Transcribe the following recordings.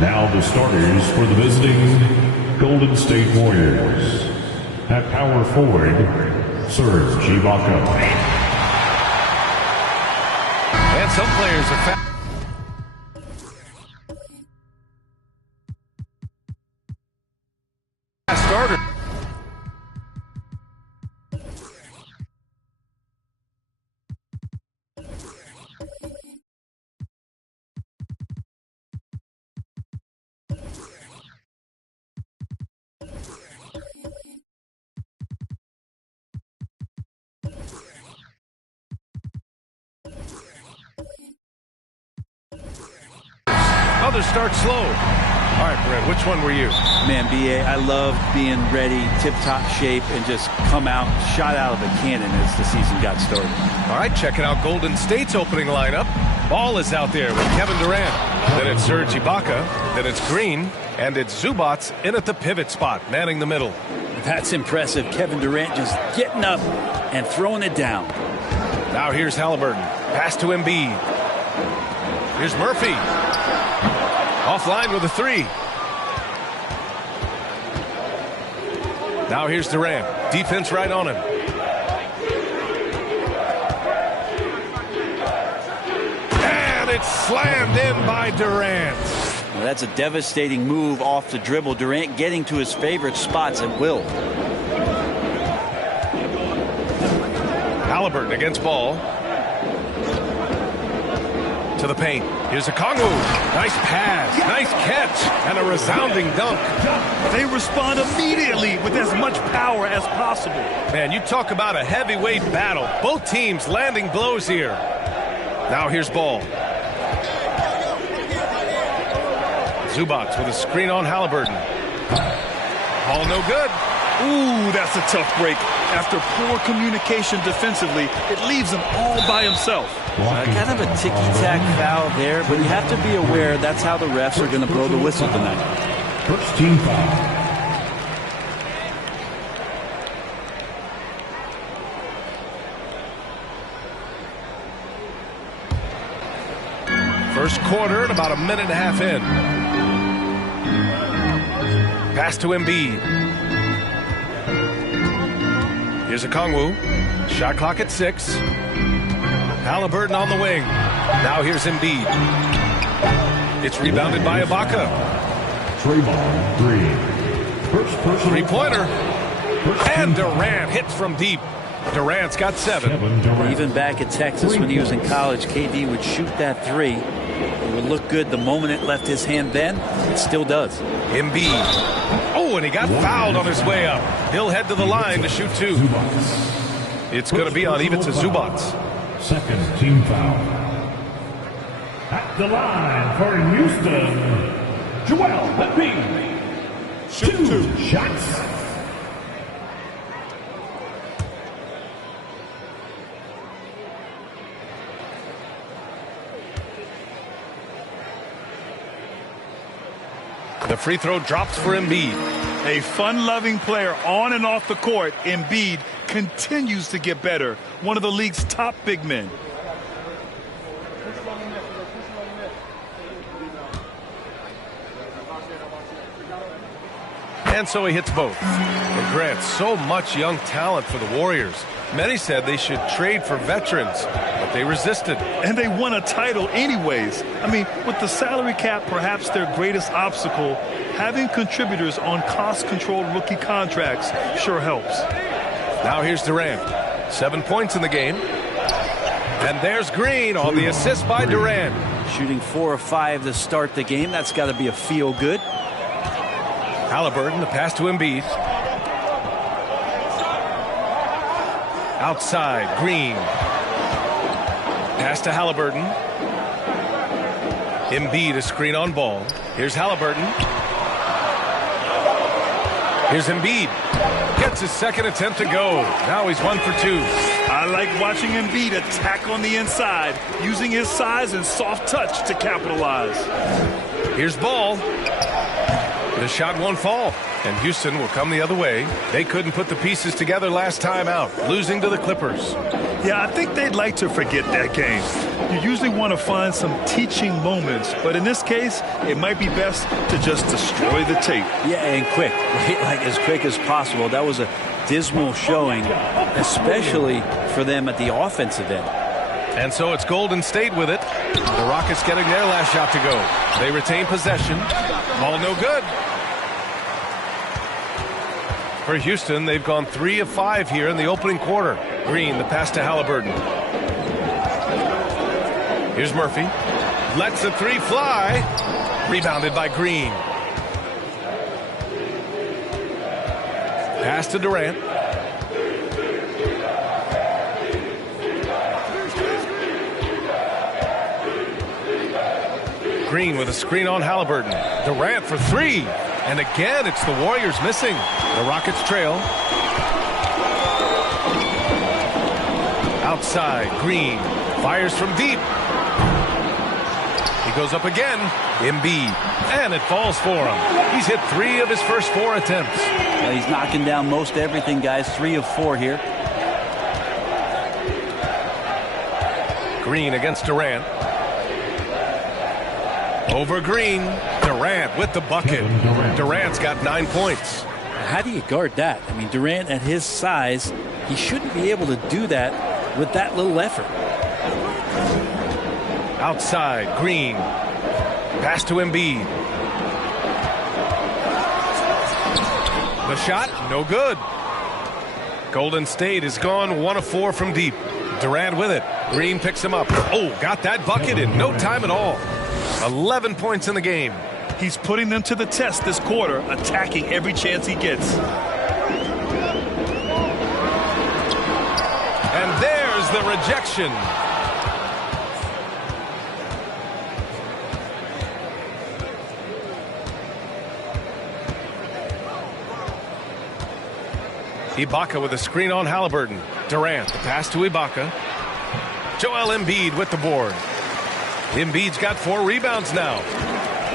Now the starters for the visiting Golden State Warriors. At power forward, Serge Ibaka. And some players are fast. Starter. Others start slow. All right, Brent, which one were you? Man, B.A., I loved being ready, tip-top shape, and just come out, shot out of a cannon as the season got started. All right, checking out Golden State's opening lineup. Ball is out there with Kevin Durant. Then it's Serge Ibaka. Then it's Green. And it's Zubac in at the pivot spot, manning the middle. That's impressive. Kevin Durant just getting up and throwing it down. Now here's Halliburton. Pass to Embiid. Here's Murphy. Offline with a three. Now here's Durant. Defense right on him. And it's slammed in by Durant. Well, that's a devastating move off the dribble. Durant getting to his favorite spots at will. Haliburton against Ball. To the paint. Here's a Kongwu. Nice pass. Nice catch. And a resounding dunk. They respond immediately with as much power as possible. Man, you talk about a heavyweight battle. Both teams landing blows here. Now here's Ball. Zubac with a screen on Haliburton. Ball no good. Ooh, that's a tough break. After poor communication defensively, it leaves him all by himself. Kind of a ticky-tack foul there, but you have to be aware that's how the refs are going to blow the whistle tonight. First team foul. First quarter and about a minute and a half in. Pass to Embiid. Here's a Kongwu. Shot clock at 6. Haliburton on the wing. Now here's Embiid. It's rebounded by Ibaka. Draymond Green. First personal Three-pointer. First And team foul. Durant hits from deep. Durant's got 7. Kevin Durant. Even back at Texas when he was in college, KD would shoot that 3. It would look good the moment it left his hand then. It still does. Embiid. Oh, and he got fouled on his way up. He'll head to the line to shoot 2. Zubac. It's going to be on even to Zubac. Second team foul. At the line for Houston, Joel Embiid. Shoot 2 shots. The free throw drops for Embiid. A fun-loving player on and off the court, Embiid continues to get better. One of the league's top big men. And so he hits both. And Grant, so much young talent for the Warriors. Many said they should trade for veterans, but they resisted. And they won a title anyways. I mean, with the salary cap perhaps their greatest obstacle, having contributors on cost-controlled rookie contracts sure helps. Now here's Durant. 7 points in the game. And there's Green on the assist by Durant. Shooting 4 of 5 to start the game. That's got to be a feel-good. Haliburton, the pass to Embiid. Outside, Green. Pass to Haliburton. Embiid, a screen on Ball. Here's Haliburton. Here's Embiid. Gets his second attempt to go. Now he's 1 for 2. I like watching Embiid attack on the inside, using his size and soft touch to capitalize. Here's Ball. The shot won't fall, and Houston will come the other way. They couldn't put the pieces together last time out, losing to the Clippers. Yeah, I think they'd like to forget that game. You usually want to find some teaching moments, but in this case, it might be best to just destroy the tape. Yeah, and quick, right? Like as quick as possible. That was a dismal showing, especially for them at the offensive end. And so it's Golden State with it. The Rockets getting their last shot to go. They retain possession. Ball no good. For Houston, they've gone 3 of 5 here in the opening quarter. Green, the pass to Haliburton. Here's Murphy. Lets the 3 fly. Rebounded by Green. Pass to Durant. Green with a screen on Haliburton. Durant for 3. And again, it's the Warriors missing. The Rockets trail. Outside, Green fires from deep. He goes up again. Embiid. And it falls for him. He's hit 3 of his first 4 attempts. Well, he's knocking down most everything, guys. 3 of 4 here. Green against Durant. Over Green. Durant with the bucket. Durant's got 9 points. how do you guard that? I mean, Durant at his size, he shouldn't be able to do that with that little effort. Outside, Green. Pass to Embiid. The shot, no good. Golden State has gone 1 of 4 from deep. Durant with it. Green picks him up. Oh, got that bucket in no time at all. 11 points in the game. He's putting them to the test this quarter, attacking every chance he gets. And there's the rejection. Ibaka with a screen on Halliburton. Durant, the pass to Ibaka. Joel Embiid with the board. Embiid's got 4 rebounds now.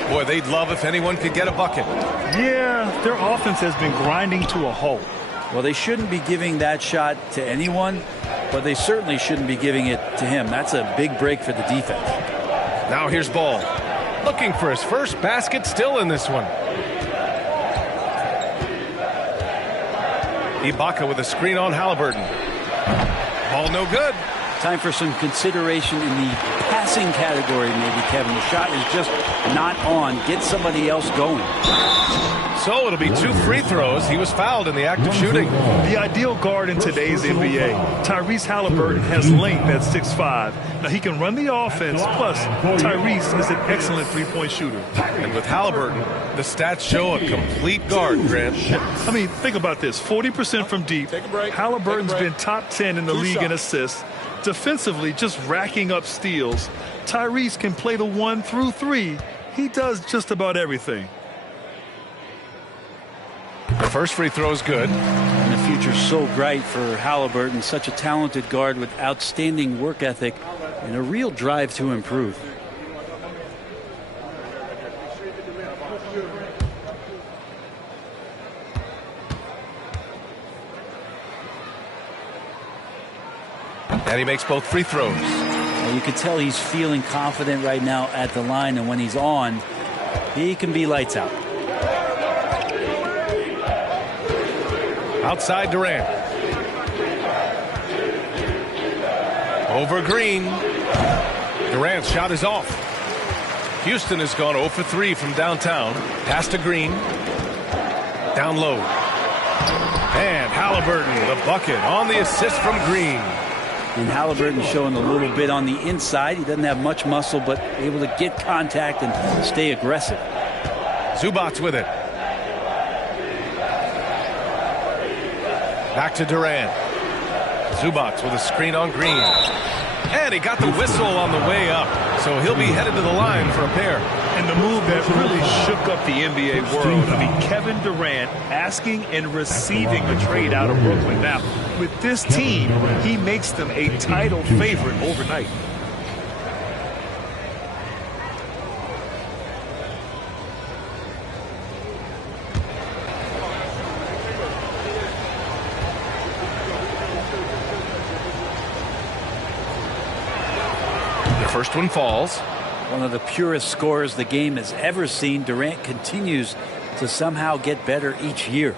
Boy, they'd love if anyone could get a bucket. Yeah, their offense has been grinding to a halt. Well, they shouldn't be giving that shot to anyone, but they certainly shouldn't be giving it to him. That's a big break for the defense. Now here's Ball. Looking for his first basket, still in this one. Ibaka with a screen on Halliburton. Ball no good. Time for some consideration in the passing category, maybe, Kevin. The shot is just not on. Get somebody else going. So it'll be 2 free throws. He was fouled in the act of shooting. The ideal guard in today's NBA. Tyrese Halliburton has length at 6'5". Now he can run the offense, plus Tyrese is an excellent three-point shooter. And with Halliburton, the stats show a complete guard, Grant. I mean, think about this. 40% from deep. Halliburton's been top 10 in the league in assists. Defensively, just racking up steals. Tyrese can play the 1 through 3. He does just about everything. The first free throw is good. And the future's so bright for Halliburton, such a talented guard with outstanding work ethic and a real drive to improve. And he makes both free throws. And you can tell he's feeling confident right now at the line, and when he's on, he can be lights out. Outside Durant. Over Green. Durant's shot is off. Houston has gone 0 for 3 from downtown. Pass to Green. Down low. And Halliburton, the bucket on the assist from Green. And Halliburton showing a little bit on the inside. He doesn't have much muscle, but able to get contact and stay aggressive. Zubac with it. Back to Durant. Zubac with a screen on Green. And he got the whistle on the way up. So he'll be headed to the line for a pair. And the move that really shook up the NBA world. I mean, Kevin Durant asking and receiving a trade out of Brooklyn. Now, with this team, he makes them a title favorite overnight. The first one falls. One of the purest scorers the game has ever seen. Durant continues to somehow get better each year.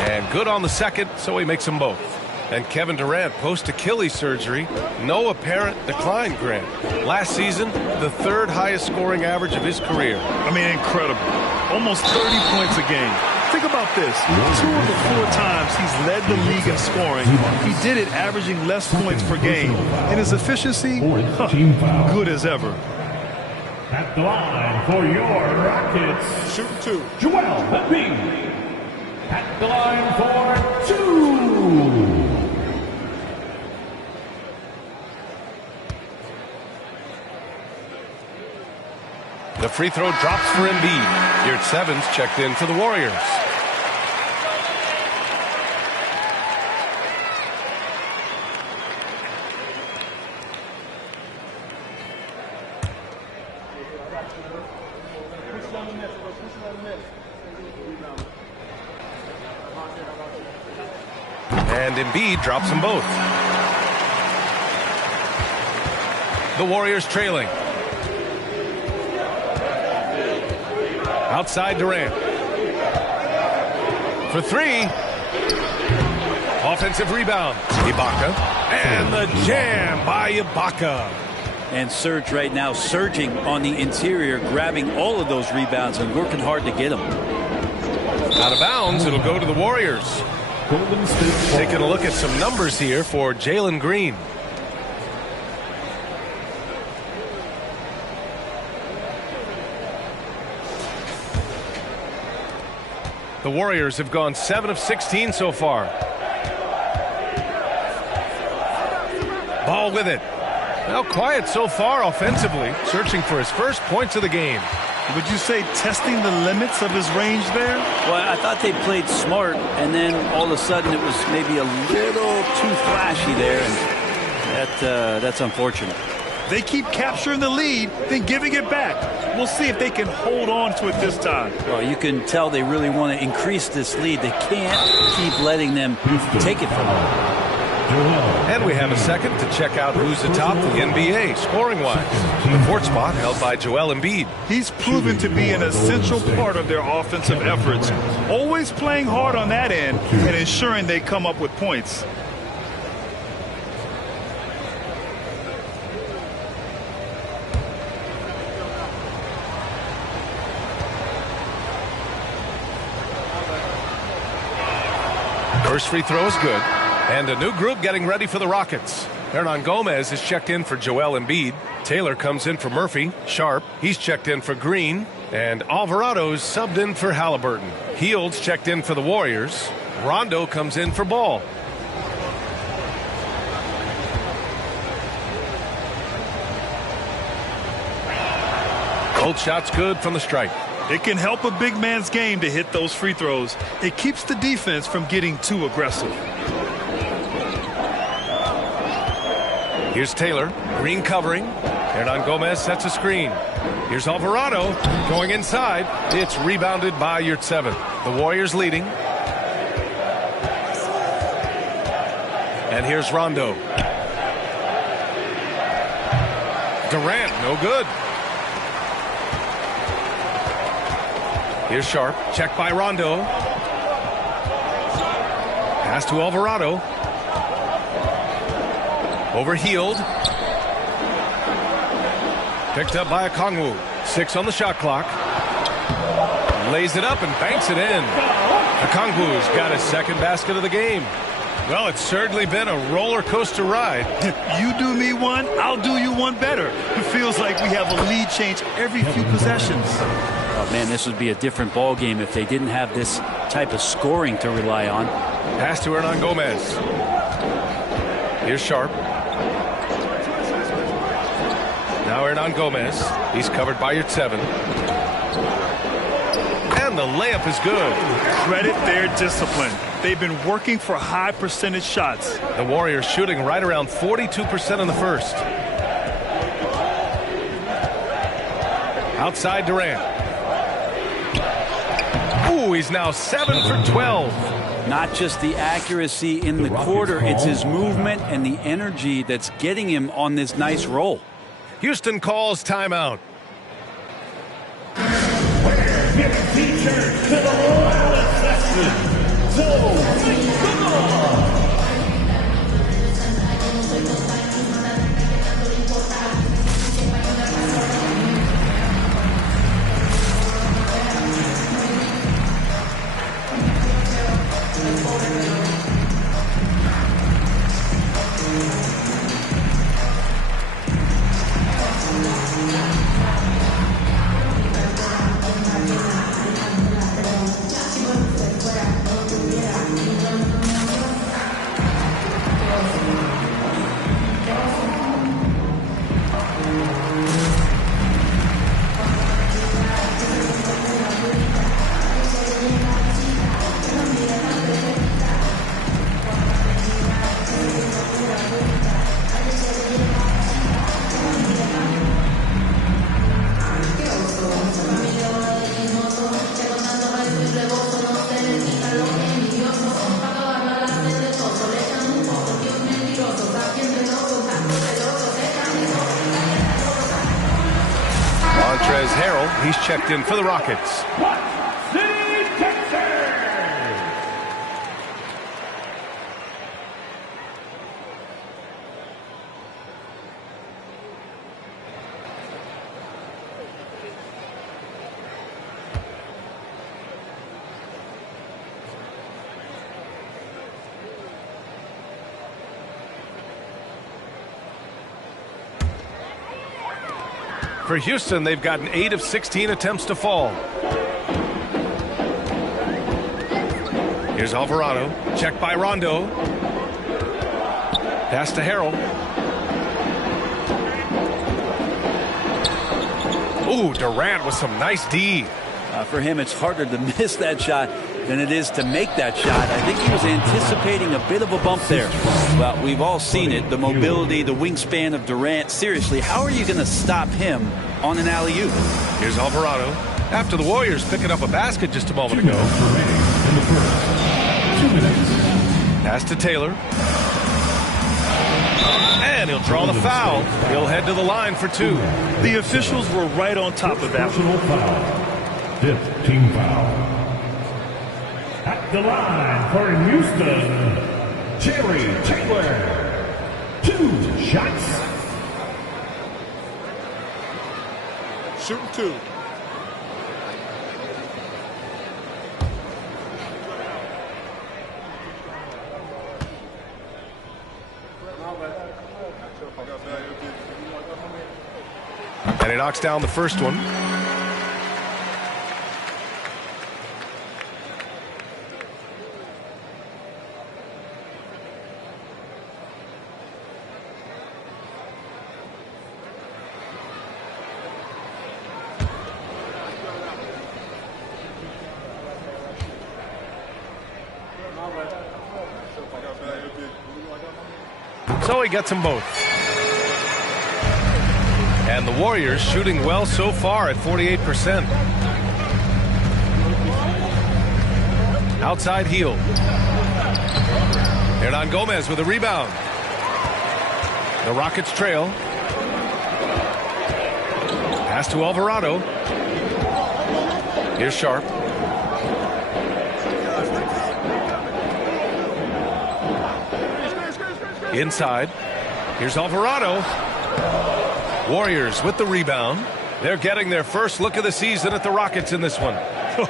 And good on the second, so he makes them both. And Kevin Durant, post-Achilles surgery, no apparent decline, Grant. Last season, the 3rd highest scoring average of his career. I mean, incredible. Almost 30 points a game. Think about this. 2 of the 4 times he's led the league in scoring, he did it averaging less points per game. And his efficiency, good as ever. At the line for your Rockets, Shoot 2. Joel Embiid. At the line for 2. The free throw drops for Embiid. Yurt Evans checked in for the Warriors. And Embiid drops them both. The Warriors trailing. Outside Durant. For three. Offensive rebound. Ibaka. And the jam by Ibaka. And Serge right now surging on the interior, grabbing all of those rebounds and working hard to get them. Out of bounds, it'll go to the Warriors. Taking a look at some numbers here for Jalen Green. The Warriors have gone 7 of 16 so far. Ball with it. Well, quiet so far offensively, searching for his first points of the game. Would you say testing the limits of his range there? Well, I thought they played smart, and then all of a sudden it was maybe a little too flashy there, and that's unfortunate. They keep capturing the lead, then giving it back. We'll see if they can hold on to it this time. Well, you can tell they really want to increase this lead. They can't keep letting them take it from them. And we have a second to check out who's atop the NBA scoring-wise. The fourth spot held by Joel Embiid. He's proven to be an essential part of their offensive efforts, always playing hard on that end and ensuring they come up with points. First free throw is good. And a new group getting ready for the Rockets. Hernan Gomez is checked in for Joel Embiid. Taylor comes in for Murphy. Sharp, he's checked in for Green. And Alvarado's subbed in for Halliburton. Hields checked in for the Warriors. Rondo comes in for Ball. Both shots good from the stripe. It can help a big man's game to hit those free throws. It keeps the defense from getting too aggressive. Here's Taylor. Green covering. Hernan Gomez sets a screen. Here's Alvarado going inside. It's rebounded by Yurtseven. The Warriors leading. And here's Rondo. Durant, no good. Here's Sharp. Checked by Rondo. Pass to Alvarado. Overhealed. Picked up by Okongwu. 6 on the shot clock. Lays it up and banks it in. Okongwu's got his second basket of the game. Well, it's certainly been a roller coaster ride. You do me one, I'll do you one better. It feels like we have a lead change every few possessions. Oh, man, this would be a different ball game if they didn't have this type of scoring to rely on. Pass to Hernan Gomez. Here's Sharp. Now Hernan Gomez. He's covered by Yurtseven. And the layup is good. Credit their discipline. They've been working for high percentage shots. The Warriors shooting right around 42% in the first. Outside Durant. Ooh, he's now 7 for 12. Not just the accuracy in the quarter, it's his movement and the energy that's getting him on this nice roll. Houston calls timeout. checked in for the Rockets. For Houston, they've gotten 8 of 16 attempts to fall. Here's Alvarado. Checked by Rondo. Pass to Harrell. Ooh, Durant with some nice D. For him, it's harder to miss that shot than it is to make that shot. I think he was anticipating a bit of a bump there. Well, we've all seen it, the mobility, the wingspan of Durant. Seriously, how are you going to stop him on an alley-oop? Here's Alvarado. After the Warriors picking up a basket just a moment ago. Pass to Taylor. And he'll draw the foul. He'll head to the line for 2. The officials were right on top of that. Personal foul. 5th team foul. At the line for Houston, Terry Taylor. 2 shots. Shooting 2. And he knocks down the first one. So he gets them both. And the Warriors shooting well so far at 48%. Outside heel. Hernan Gomez with a rebound. The Rockets trail. Pass to Alvarado. Here's Sharp. Inside. Here's Alvarado. Warriors with the rebound. They're getting their first look of the season at the Rockets in this one.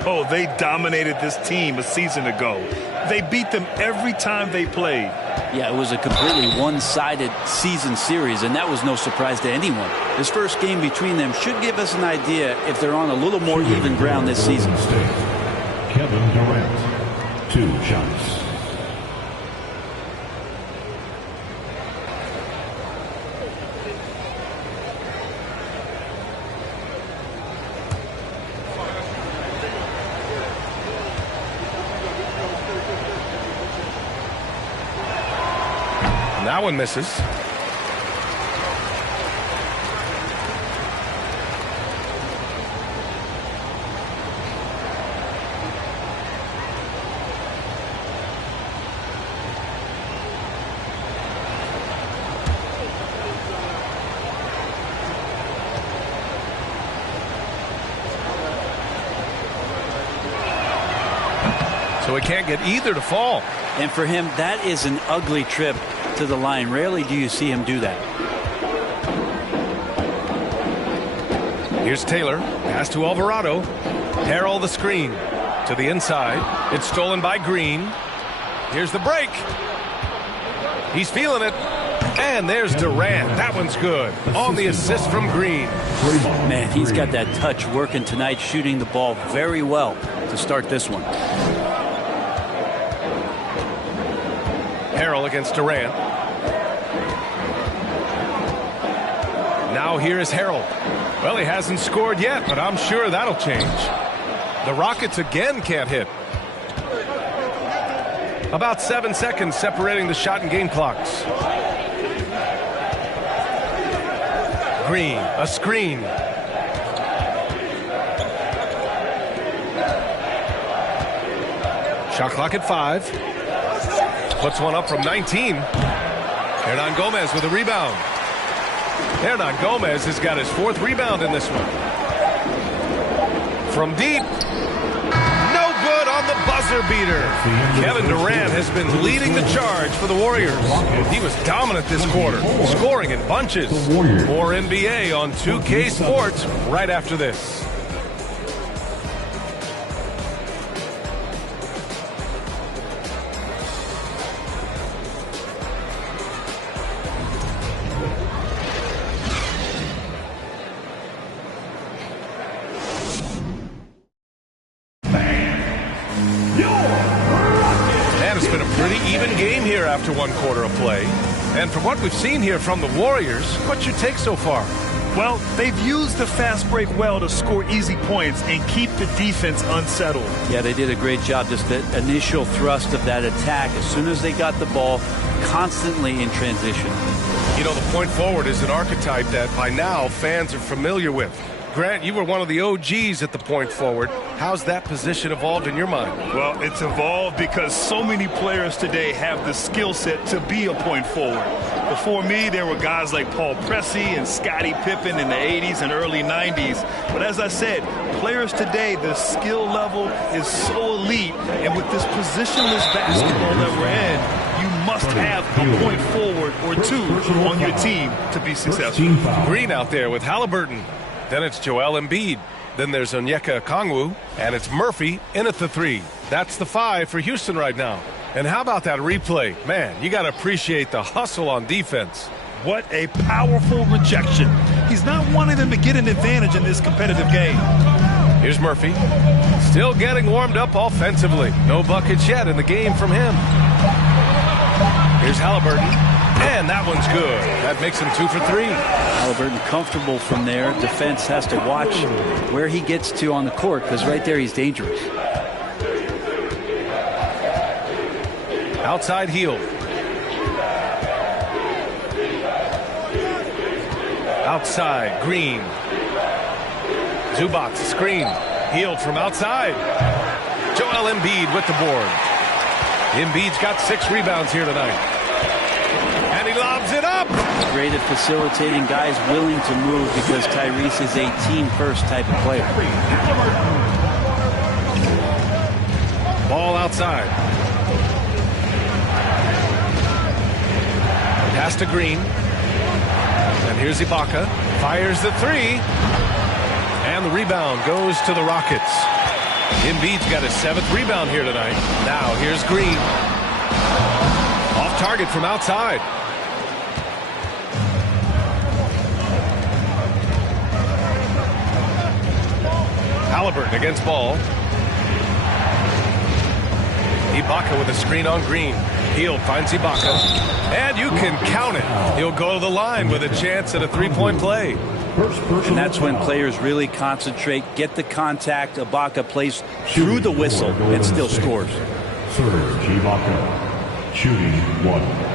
Oh, they dominated this team a season ago. They beat them every time they played. Yeah, it was a completely one-sided season series, and that was no surprise to anyone. This first game between them should give us an idea if they're on a little more even ground this season. Kevin Durant. 2 shots. That one misses. So he can't get either to fall. And for him, that is an ugly trip to the line. Rarely do you see him do that. Here's Taylor. Pass to Alvarado. Harrell the screen. To the inside. It's stolen by Green. Here's the break. He's feeling it. And there's Durant. That one's good. On the assist from Green. Man, he's got that touch working tonight, shooting the ball very well to start this one. Harrell against Durant. Now here is Harrell. Well, he hasn't scored yet, but I'm sure that'll change. The Rockets again can't hit. About 7 seconds separating the shot and game clocks. Green, a screen. Shot clock at 5. Puts one up from 19. Hernan Gomez with a rebound. Hernan Gomez has got his 4th rebound in this one. From deep. No good on the buzzer beater. Kevin Durant has been leading the charge for the Warriors. He was dominant this quarter, scoring in bunches. More NBA on 2K Sports right after this. After one quarter of play. And from what we've seen here from the Warriors, what's your take so far? Well, they've used the fast break well to score easy points and keep the defense unsettled. Yeah, they did a great job. Just the initial thrust of that attack, as soon as they got the ball, constantly in transition. You know, the point forward is an archetype that by now fans are familiar with. Grant, you were one of the OGs at the point forward. How's that position evolved in your mind? Well, it's evolved because so many players today have the skill set to be a point forward. Before me, there were guys like Paul Pressey and Scottie Pippen in the 80s and early 90s. But as I said, players today, the skill level is so elite. And with this positionless basketball that we're in, you must have a point forward or two on your team to be successful. Green out there with Halliburton. Then it's Joel Embiid. Then there's Onyeka Okongwu. And it's Murphy in at the 3. That's the 5 for Houston right now. And how about that replay? Man, you got to appreciate the hustle on defense. What a powerful rejection. He's not wanting them to get an advantage in this competitive game. Here's Murphy. Still getting warmed up offensively. No buckets yet in the game from him. Here's Halliburton. And that one's good. That makes him 2 for 3. Halliburton comfortable from there. Defense has to watch where he gets to on the court, because right there he's dangerous. Outside heel. Outside, Green. Zubac, screen. Healed from outside. Joel Embiid with the board. Embiid's got 6 rebounds here tonight. And he lobs it up. Great at facilitating, guys willing to move, because Tyrese is a team-first type of player. Ball outside. Pass to Green. And here's Ibaka. Fires the 3. And the rebound goes to the Rockets. Embiid's got his 7th rebound here tonight. Now here's Green. Off target from outside. Halliburton against Ball. Ibaka with a screen on Green. Hield finds Ibaka. And you can count it. He'll go to the line with a chance at a 3-point play. And that's when players really concentrate, get the contact. Ibaka plays through the whistle and still scores. Serge Ibaka, shooting 1.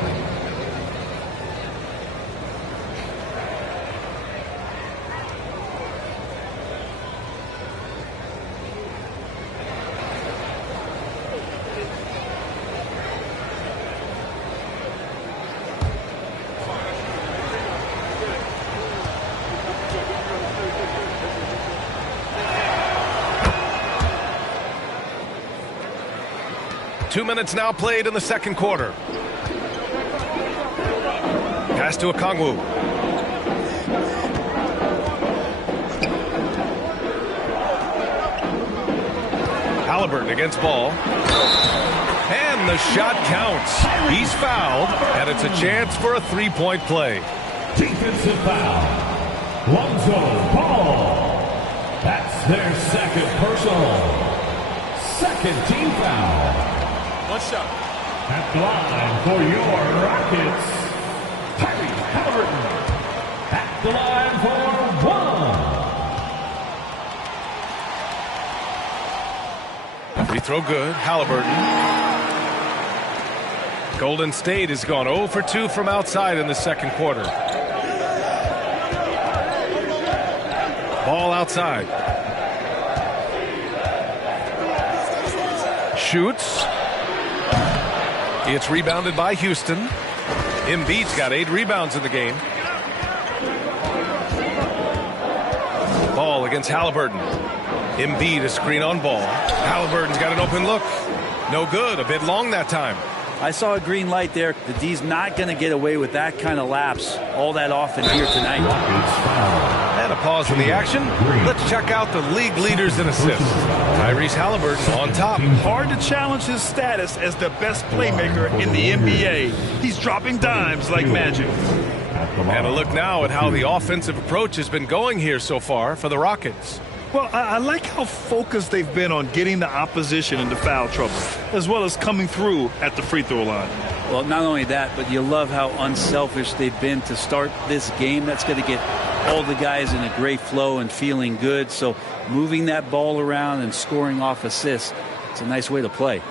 Two minutes now played in the second quarter. Pass to Okongwu. Halliburton against Ball. And the shot counts. He's fouled, and it's a chance for a 3-point play. Defensive foul. Lonzo Ball. That's their second personal. Second team foul. One shot. At the line for your Rockets, Tyrese Halliburton. At the line for 1. Free throw good. Halliburton. Golden State has gone 0 for 2 from outside in the second quarter. Ball outside. Shoots. It's rebounded by Houston. Embiid's got 8 rebounds in the game. Ball against Halliburton. Embiid a screen on ball. Halliburton's got an open look. No good. A bit long that time. I saw a green light there. The D's not going to get away with that kind of lapse all that often here tonight. And a pause in the action. Let's check out the league leaders in assists. Tyrese Halliburton on top. Hard to challenge his status as the best playmaker in the NBA. He's dropping dimes like magic. And a look now at how the offensive approach has been going here so far for the Rockets. Well, I like how focused they've been on getting the opposition into foul trouble, as well as coming through at the free throw line. Well, not only that, but you love how unselfish they've been to start this game. That's going to get all the guys in a great flow and feeling good. So moving that ball around and scoring off assists, it's a nice way to play.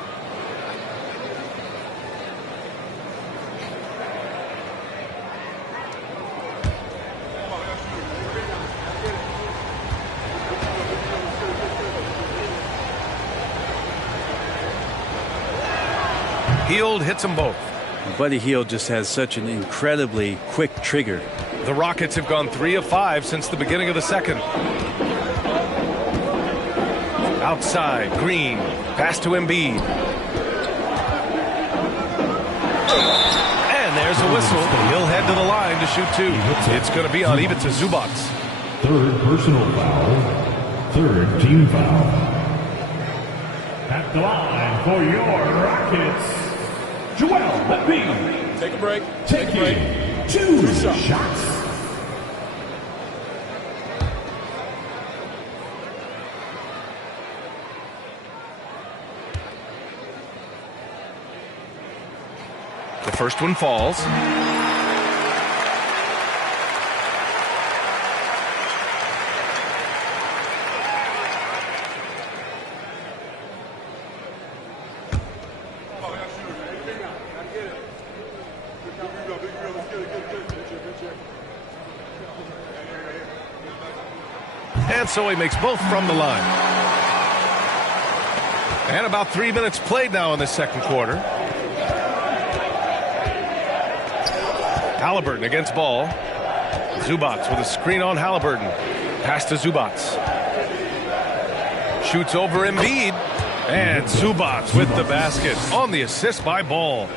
Hield hits them both. Buddy Hield just has such an incredibly quick trigger. The Rockets have gone 3 of 5 since the beginning of the second. Outside, Green. Pass to Embiid. And there's a whistle. He'll head to the line to shoot 2. It's going to be on Ivica Zubac. Third personal foul. Third team foul. At the line for your Rockets, Joel Embiid. Take a break. Taking 2 shots. The first one falls. And so he makes both from the line. And about 3 minutes played now in the second quarter. Halliburton against ball. Zubac with a screen on Halliburton. Pass to Zubac. Shoots over Embiid. And Zubac with the basket on the assist by Ball.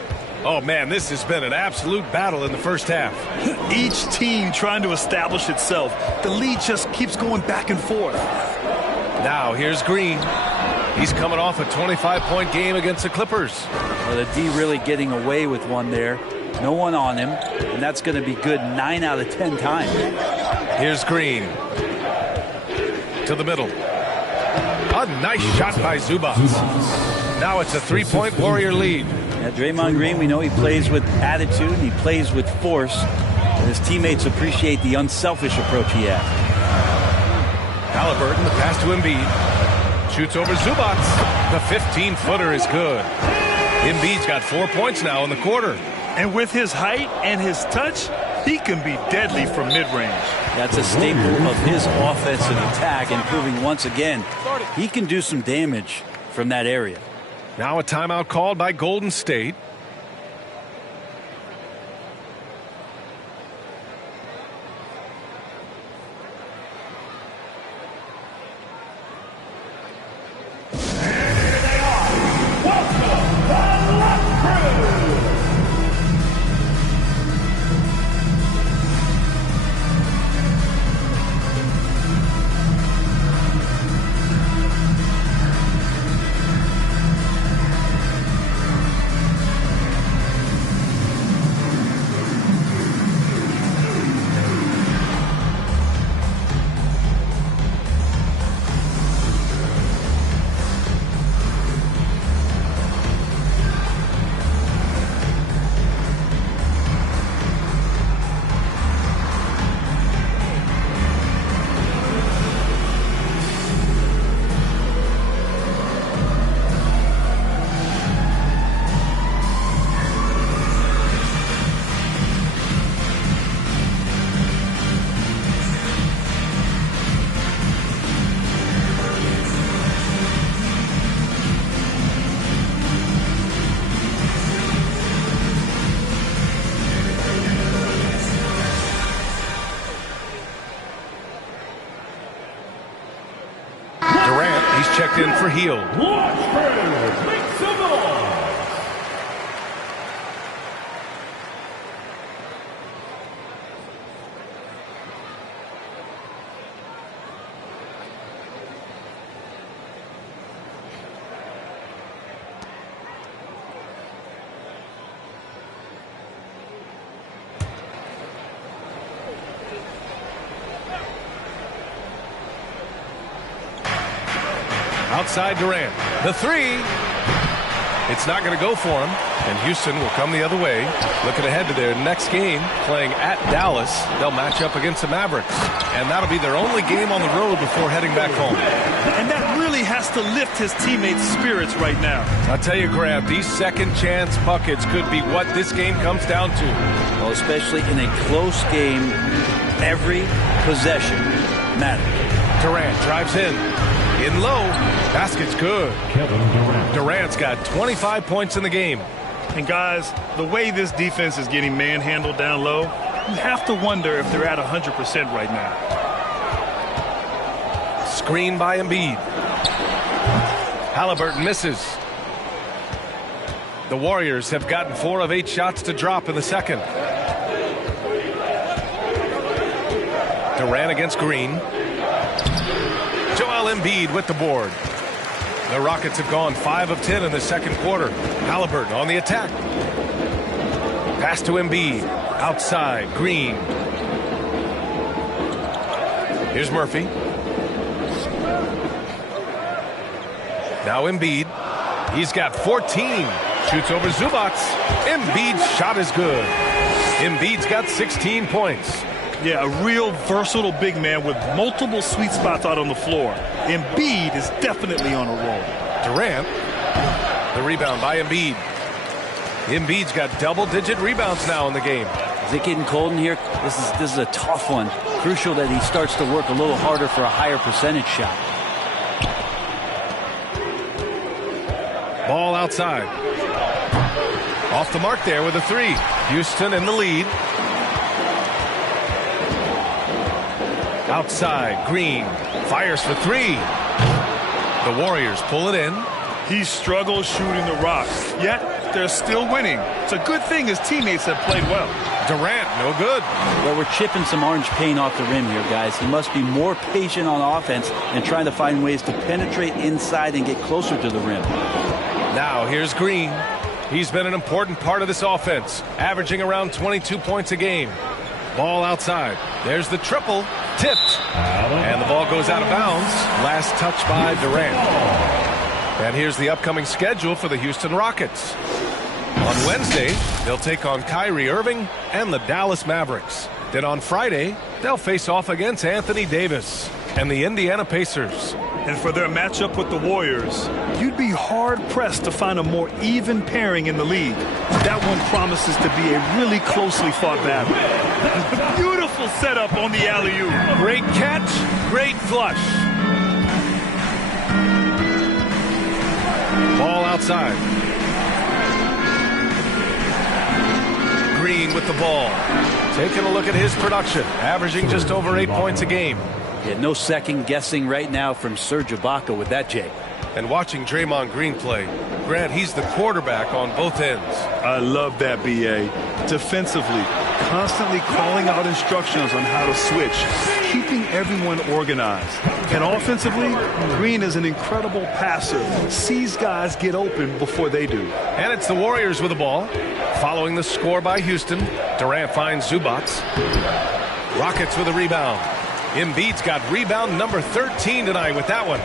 Oh, man, this has been an absolute battle in the first half. Each team trying to establish itself. The lead just keeps going back and forth. Now, here's Green. He's coming off a 25-point game against the Clippers. Well, the D really getting away with one there. No one on him, and that's going to be good 9 out of 10 times. Here's Green. To the middle. A nice shot by Zubac. Now it's a 3-point Warrior lead. Yeah, Draymond Green, we know he plays with attitude and he plays with force. And his teammates appreciate the unselfish approach he has. Halliburton, the pass to Embiid. Shoots over Zubac. The 15-footer is good. Embiid's got 4 points now in the quarter. And with his height and his touch, he can be deadly from mid-range. That's a staple of his offensive attack, and proving once again he can do some damage from that area. Now a timeout called by Golden State. He's checked in for Hield. Outside Durant. The three. It's not going to go for him. And Houston will come the other way. Looking ahead to their next game, playing at Dallas. They'll match up against the Mavericks. And that'll be their only game on the road before heading back home. And that really has to lift his teammates' spirits right now. I'll tell you, Grant, these second chance buckets could be what this game comes down to. Well, especially in a close game, every possession matters. Durant drives in low. Basket's good. Kevin Durant. Durant's got 25 points in the game. And guys, the way this defense is getting manhandled down low, you have to wonder if they're at 100% right now. Screen by Embiid. Halliburton misses. The Warriors have gotten 4 of 8 shots to drop in the second. Durant against Green. Joel Embiid with the board. The Rockets have gone 5 of 10 in the second quarter. Halliburton on the attack. Pass to Embiid. Outside, Green. Here's Murphy. Now Embiid. He's got 14. Shoots over Zubac. Embiid's shot is good. Embiid's got 16 points. Yeah, a real versatile big man with multiple sweet spots out on the floor. Embiid is definitely on a roll. Durant. The rebound by Embiid. Embiid's got double-digit rebounds now in the game. Is it getting cold in here? This is a tough one. Crucial that he starts to work a little harder for a higher percentage shot. Ball outside. Off the mark there with a three. Houston in the lead. Outside, Green fires for three. The Warriors pull it in. He struggles shooting the rock, yet they're still winning. It's a good thing his teammates have played well. Durant, no good. Well, we're chipping some orange paint off the rim here, guys. He must be more patient on offense and trying to find ways to penetrate inside and get closer to the rim. Now here's Green. He's been an important part of this offense, averaging around 22 points a game. Ball outside. There's the triple. Tipped. And the ball goes out of bounds. Last touch by Durant. And here's the upcoming schedule for the Houston Rockets. On Wednesday, they'll take on Kyrie Irving and the Dallas Mavericks. Then on Friday, they'll face off against Anthony Davis and the Indiana Pacers. And for their matchup with the Warriors, you'd be hard-pressed to find a more even pairing in the league. That one promises to be a really closely fought battle. Beautiful setup on the alley-oop. Great catch, great flush. Ball outside. Green with the ball. Taking a look at his production, averaging just over 8 points a game. Yeah, no second guessing right now from Serge Ibaka with that, Jay. And watching Draymond Green play, Grant, he's the quarterback on both ends. I love that, B.A. Defensively, constantly calling out instructions on how to switch, keeping everyone organized. And offensively, Green is an incredible passer, sees guys get open before they do. And it's the Warriors with the ball. Following the score by Houston, Durant finds Zubac. Rockets with a rebound. Embiid's got rebound number 13 tonight with that one.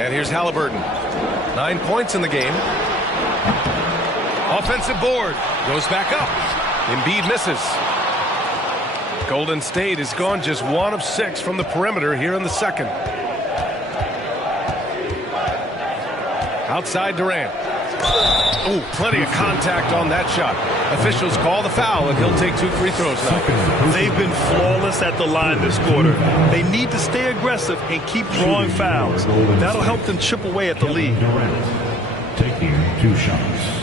And here's Halliburton. 9 points in the game. Offensive board. Goes back up. Embiid misses. Golden State has gone just 1 of 6 from the perimeter here in the second. Outside Durant. Oh, plenty of contact on that shot. Officials call the foul, and he'll take 2 free throws now. They've been flawless at the line this quarter. They need to stay aggressive and keep drawing fouls. That'll help them chip away at the lead. Durant taking 2 shots.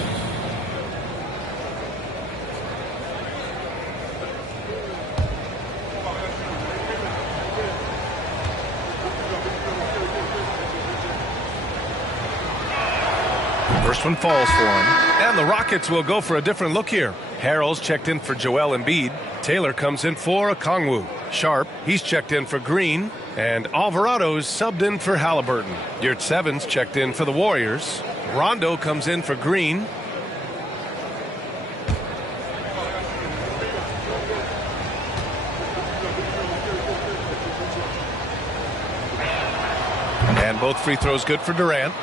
First one falls for him. And the Rockets will go for a different look here. Harrell's checked in for Joel Embiid. Taylor comes in for Okongwu. Sharp, he's checked in for Green. And Alvarado's subbed in for Halliburton. Yurtseven's checked in for the Warriors. Rondo comes in for Green. And both free throws good for Durant.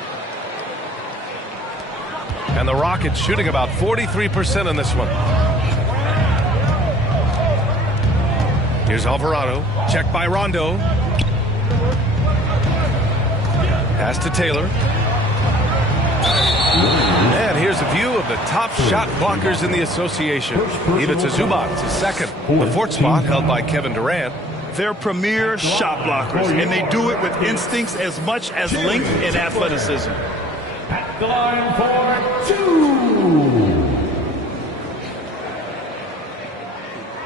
And the Rockets shooting about 43% in this one. Here's Alvarado. Checked by Rondo. Pass to Taylor. And here's a view of the top shot blockers in the association. Ivica Zubac is second. The fourth spot held by Kevin Durant. They're premier shot blockers, and they do it with instincts as much as length and athleticism. At the line for 2.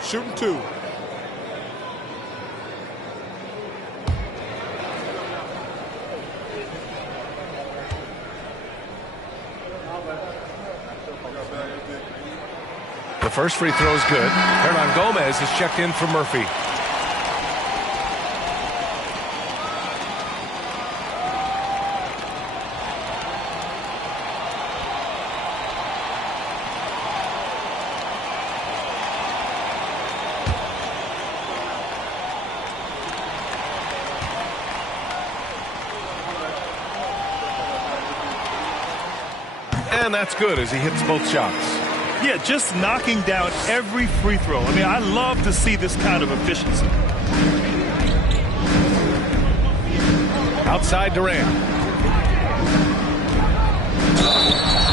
Shooting 2. The first free throw is good. Hernan Gomez is checked in for Murphy. And that's good as he hits both shots. Yeah, just knocking down every free throw. I mean, I love to see this kind of efficiency. Outside Durant.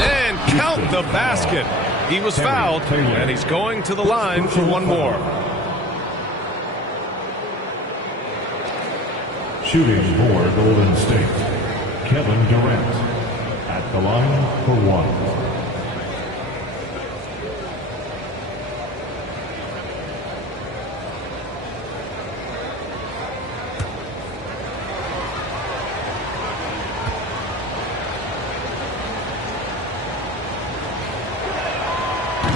And count the basket. He was fouled, and he's going to the line for one more. Shooting for Golden State, Kevin Durant. At the line for 1.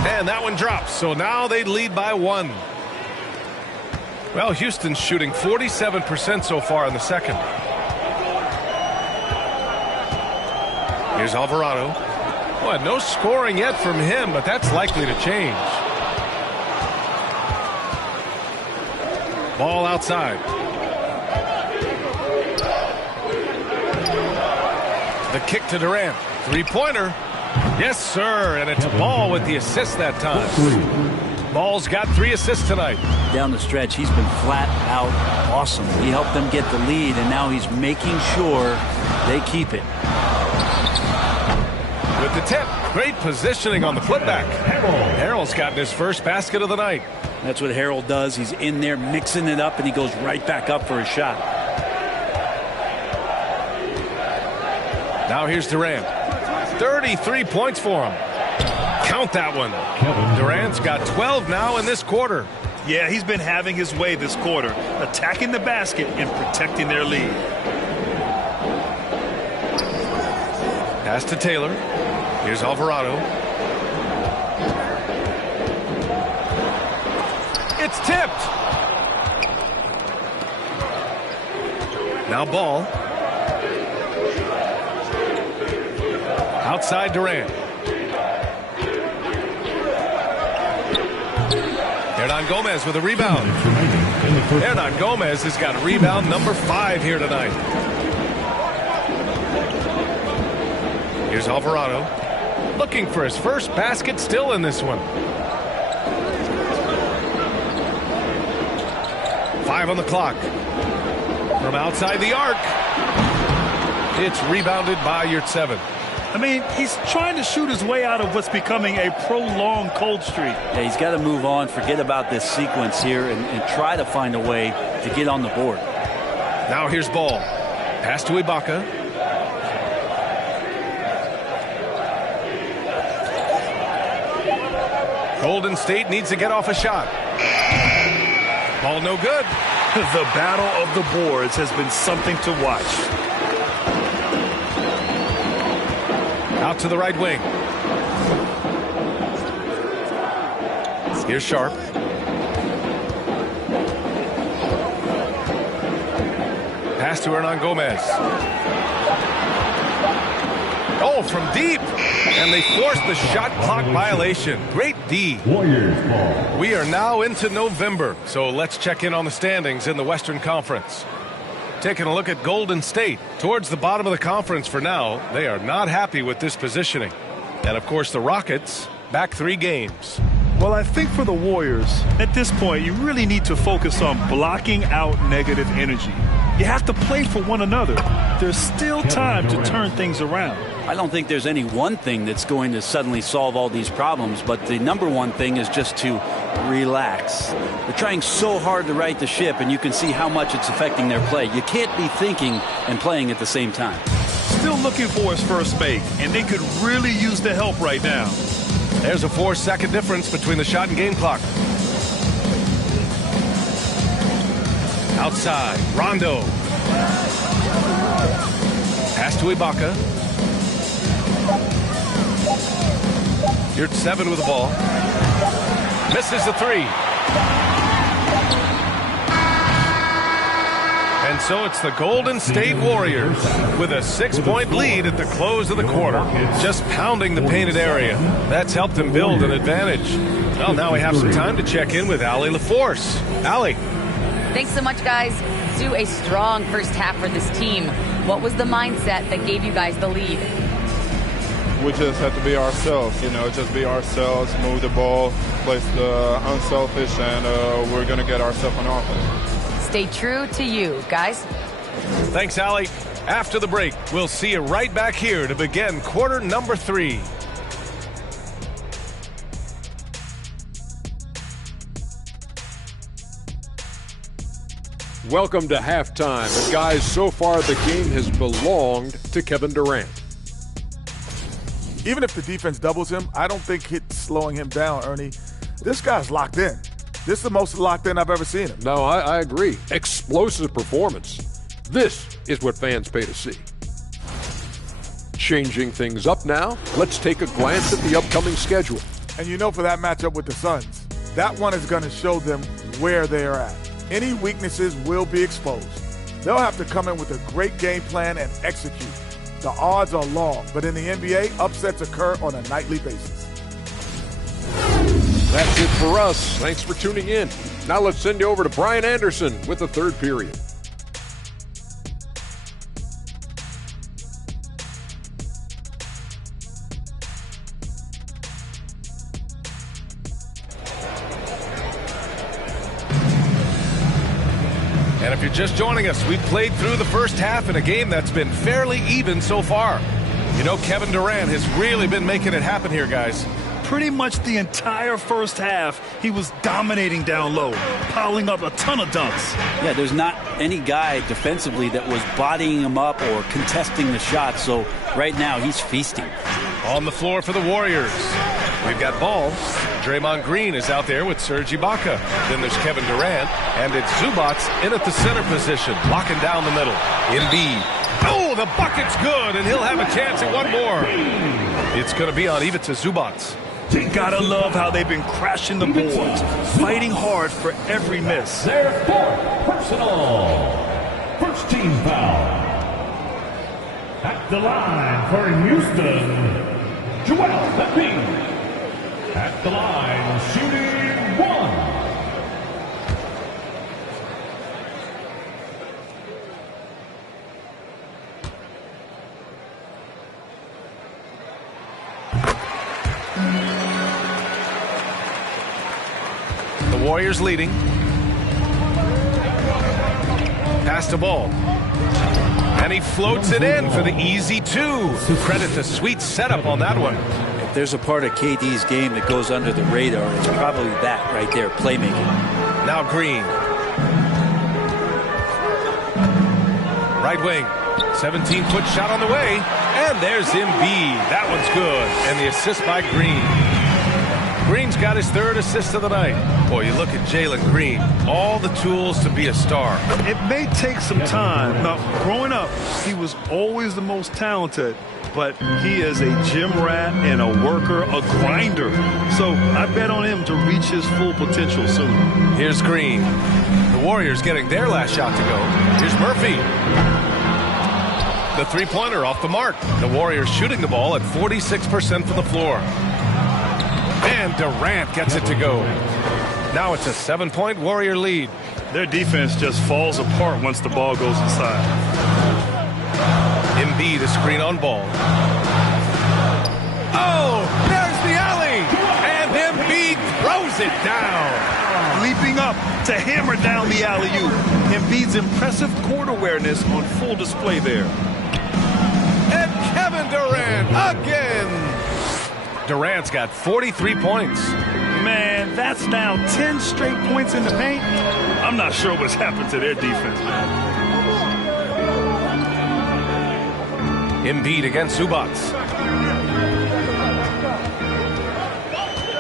And that one drops, so now they lead by 1. Well, Houston's shooting 47% so far in the second. Here's Alvarado. Well, no scoring yet from him, but that's likely to change. Ball outside. The kick to Durant. Three-pointer. Yes, sir, and it's Ball with the assist that time. Ball's got 3 assists tonight. Down the stretch, he's been flat out awesome. He helped them get the lead, and now he's making sure they keep it. With the tip, great positioning on the putback. Harrell's gotten his first basket of the night. That's what Harrell does. He's in there mixing it up, and he goes right back up for a shot. Now here's Durant. 33 points for him. Count that one. Durant's got 12 now in this quarter. Yeah, he's been having his way this quarter, attacking the basket and protecting their lead. Pass to Taylor. Here's Alvarado. It's tipped. Now Ball. Outside Durant. Hernan Gomez with a rebound. Hernan Gomez has got rebound number 5 here tonight. Here's Alvarado. Looking for his first basket still in this one. 5 on the clock. From outside the arc. It's rebounded by Yurtseven. I mean, he's trying to shoot his way out of what's becoming a prolonged cold streak. Yeah, he's got to move on, forget about this sequence here, and try to find a way to get on the board. Now here's Ball. Pass to Ibaka. Golden State needs to get off a shot. Ball no good. The battle of the boards has been something to watch. Out to the right wing. Here's Sharp. Pass to Hernan Gomez. Oh, from deep. And they forced the shot clock violation. Great D. Warriors ball. We are now into November, so let's check in on the standings in the Western Conference. Taking a look at Golden State. Towards the bottom of the conference for now, they are not happy with this positioning. And, of course, the Rockets back 3 games. Well, I think for the Warriors, at this point, you really need to focus on blocking out negative energy. You have to play for one another. There's still time to turn things around. I don't think there's any one thing that's going to suddenly solve all these problems, but the number one thing is just to relax. They're trying so hard to right the ship, and you can see how much it's affecting their play. You can't be thinking and playing at the same time. Still looking for his first make, and they could really use the help right now. There's a 4-second difference between the shot and game clock. Outside, Rondo. Pass to Ibaka. Here's 7 with the ball. Misses the 3. And so it's the Golden State Warriors with a 6-point lead at the close of the quarter. Just pounding the painted area. That's helped them build an advantage. Well, now we have some time to check in with Allie LaForce. Allie. Thanks so much, guys. Sue, a strong first half for this team. What was the mindset that gave you guys the lead? We just have to be ourselves, just be ourselves, move the ball, play unselfish, and we're going to get ourselves on offense. Stay true to you, guys. Thanks, Allie. After the break, we'll see you right back here to begin quarter number 3. Welcome to halftime. And guys, so far the game has belonged to Kevin Durant. Even if the defense doubles him, I don't think it's slowing him down, Ernie. This guy's locked in. This is the most locked in I've ever seen him. No, I agree. Explosive performance. This is what fans pay to see. Changing things up now, let's take a glance at the upcoming schedule. And for that matchup with the Suns, that one is going to show them where they are at. Any weaknesses will be exposed. They'll have to come in with a great game plan and execute. The odds are long, but in the NBA, upsets occur on a nightly basis. That's it for us. Thanks for tuning in. Now let's send you over to Brian Anderson with the third period. And if you're just joining us, we've played through the first half in a game that's been fairly even so far. Kevin Durant has really been making it happen here, guys. Pretty much the entire first half, he was dominating down low, piling up a ton of dunks. Yeah, there's not any guy defensively that was bodying him up or contesting the shot, so right now he's feasting. On the floor for the Warriors, we've got Ball. Draymond Green is out there with Serge Ibaka. Then there's Kevin Durant, and it's Zubac in at the center position, locking down the middle. Embiid. Oh, the bucket's good, and he'll have a chance at one more. It's going to be on Ivica Zubac. You gotta love how they've been crashing the boards, fighting hard for every miss. Their 4th personal. First team foul. At the line for Houston, Joel Embiid. At the line, shooting 1. Warriors leading. Pass the ball. And he floats it in for the easy 2. Credit the sweet setup on that one. If there's a part of KD's game that goes under the radar, it's probably that right there, playmaking. Now Green. Right wing. 17-foot shot on the way. And there's Embiid. That one's good. And the assist by Green. Green's got his 3rd assist of the night. Boy, you look at Jalen Green. All the tools to be a star. It may take some time. Now, growing up, he was always the most talented. but he is a gym rat and a worker, a grinder. So I bet on him to reach his full potential soon. Here's Green. The Warriors getting their last shot to go. Here's Murphy. The three-pointer off the mark. The Warriors shooting the ball at 46% from the floor. And Durant gets it to go. Now it's a 7-point Warrior lead. Their defense just falls apart once the ball goes inside. Embiid a screen on ball. Oh, there's the alley. And Embiid throws it down. Leaping up to hammer down the alley-oop. Embiid's impressive court awareness on full display there. And Kevin Durant again. Durant's got 43 points. Man, that's now 10 straight points in the paint. I'm not sure what's happened to their defense, man. Embiid against Zubac.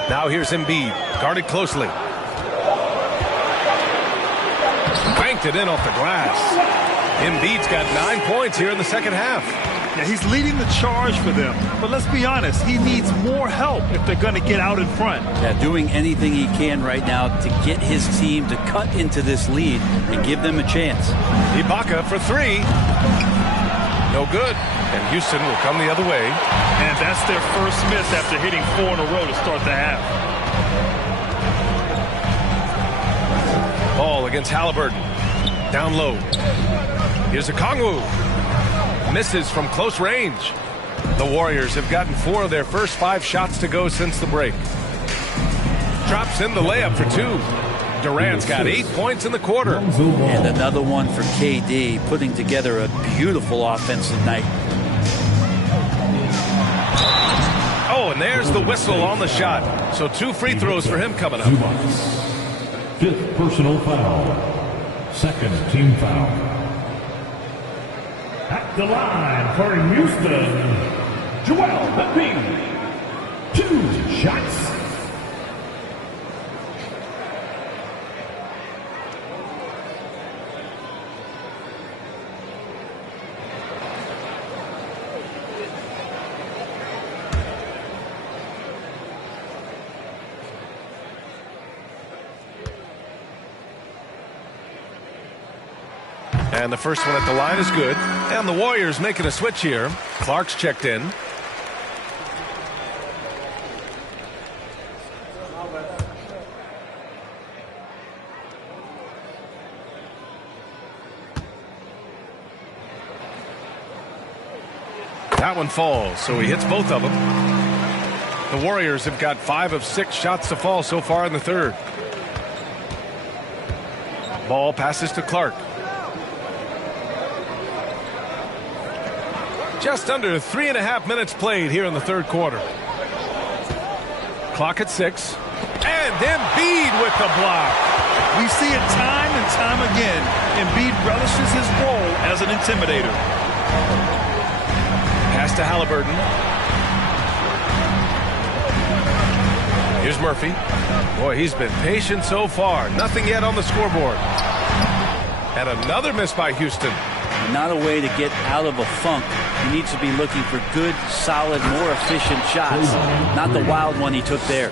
Now here's Embiid, guarded closely. Banked it in off the glass. Embiid's got 9 points here in the second half. Yeah, he's leading the charge for them. But let's be honest, he needs more help if they're going to get out in front. Yeah, doing anything he can right now to get his team to cut into this lead and give them a chance. Ibaka for three. No good. And Houston will come the other way. And that's their first miss after hitting 4 in a row to start the half. Ball against Halliburton. Down low. Here's Okongwu. Misses from close range. The Warriors have gotten 4 of their first 5 shots to go since the break. Drops in the layup for 2. Durant's got 8 points in the quarter. And another one for KD, putting together a beautiful offensive night. Oh, and there's the whistle on the shot. So 2 free throws for him coming up. 5th personal foul. 2nd team foul. At the line for Houston, Joel Embiid. 2 shots. And the first one at the line is good. And the Warriors making a switch here. Clark's checked in. That one falls, so he hits both of them. The Warriors have got 5 of 6 shots to fall so far in the third. Ball passes to Clark. Just under 3.5 minutes played here in the third quarter. Clock at 6. And Embiid with the block. We see it time and time again. Embiid relishes his role as an intimidator. Pass to Halliburton. Here's Murphy. Boy, he's been patient so far. Nothing yet on the scoreboard. And another miss by Houston. Not a way to get out of a funk. He needs to be looking for good, solid, more efficient shots. Not the wild one he took there.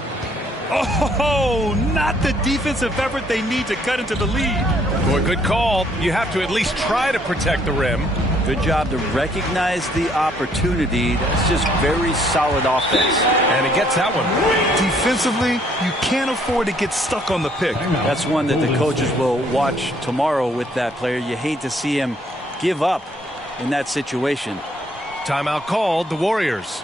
Oh, not the defensive effort they need to cut into the lead. Boy, good call. You have to at least try to protect the rim. Good job to recognize the opportunity. That's just very solid offense. And he gets that one. Defensively, you can't afford to get stuck on the pick. That's one that the coaches will watch tomorrow with that player. You hate to see him give up in that situation. Timeout called, the Warriors.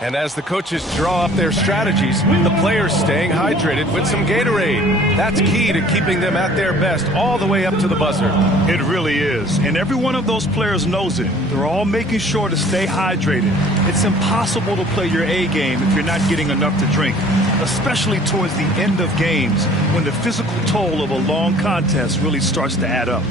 And as the coaches draw up their strategies, the players staying hydrated with some Gatorade. That's key to keeping them at their best all the way up to the buzzer. It really is. And every one of those players knows it. They're all making sure to stay hydrated. It's impossible to play your A game if you're not getting enough to drink, especially towards the end of games when the physical toll of a long contest really starts to add up.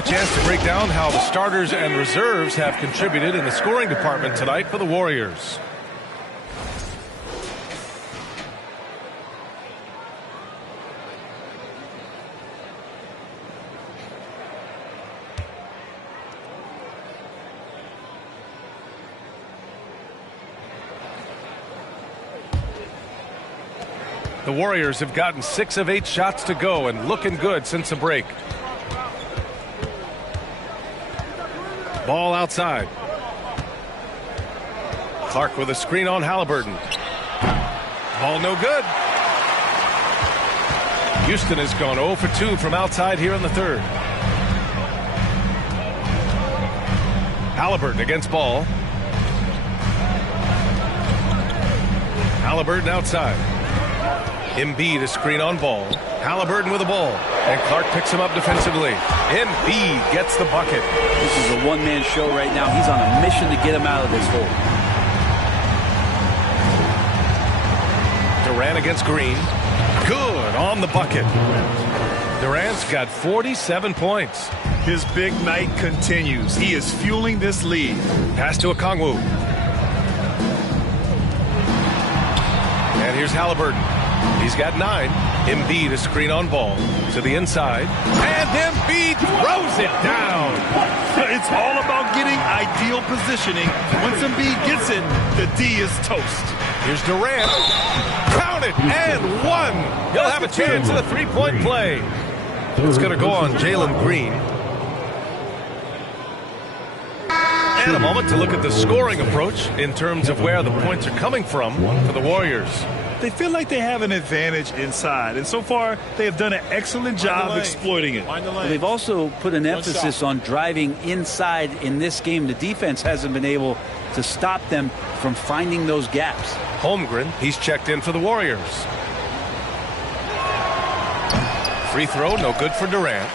a chance to break down how the starters and reserves have contributed in the scoring department tonight for the Warriors. The Warriors have gotten 6 of 8 shots to go and looking good since the break. Ball outside. Clark with a screen on Halliburton. Ball no good. Houston has gone 0 for 2 from outside here in the third. Halliburton against ball. Halliburton outside. Embiid a screen on ball. Halliburton with the ball. And Clark picks him up defensively. Embiid gets the bucket. This is a one-man show right now. He's on a mission to get him out of this hole. Durant against Green. Good on the bucket. Durant's got 47 points. His big night continues. He is fueling this lead. Pass to Okongwu. And here's Halliburton. He's got 9. Embiid a screen on ball to the inside. And Embiid throws it down. It's all about getting ideal positioning. Once Embiid gets it, the D is toast. Here's Durant. Count it and 1. He'll have a chance at a three-point play. It's going to go on Jalen Green. And a moment to look at the scoring approach in terms of where the points are coming from for the Warriors. They feel like they have an advantage inside, and so far they have done an excellent job exploiting it. They've also put an emphasis on driving inside in this game. The defense hasn't been able to stop them from finding those gaps. Holmgren, he's checked in for the Warriors. Free throw, no good for Durant.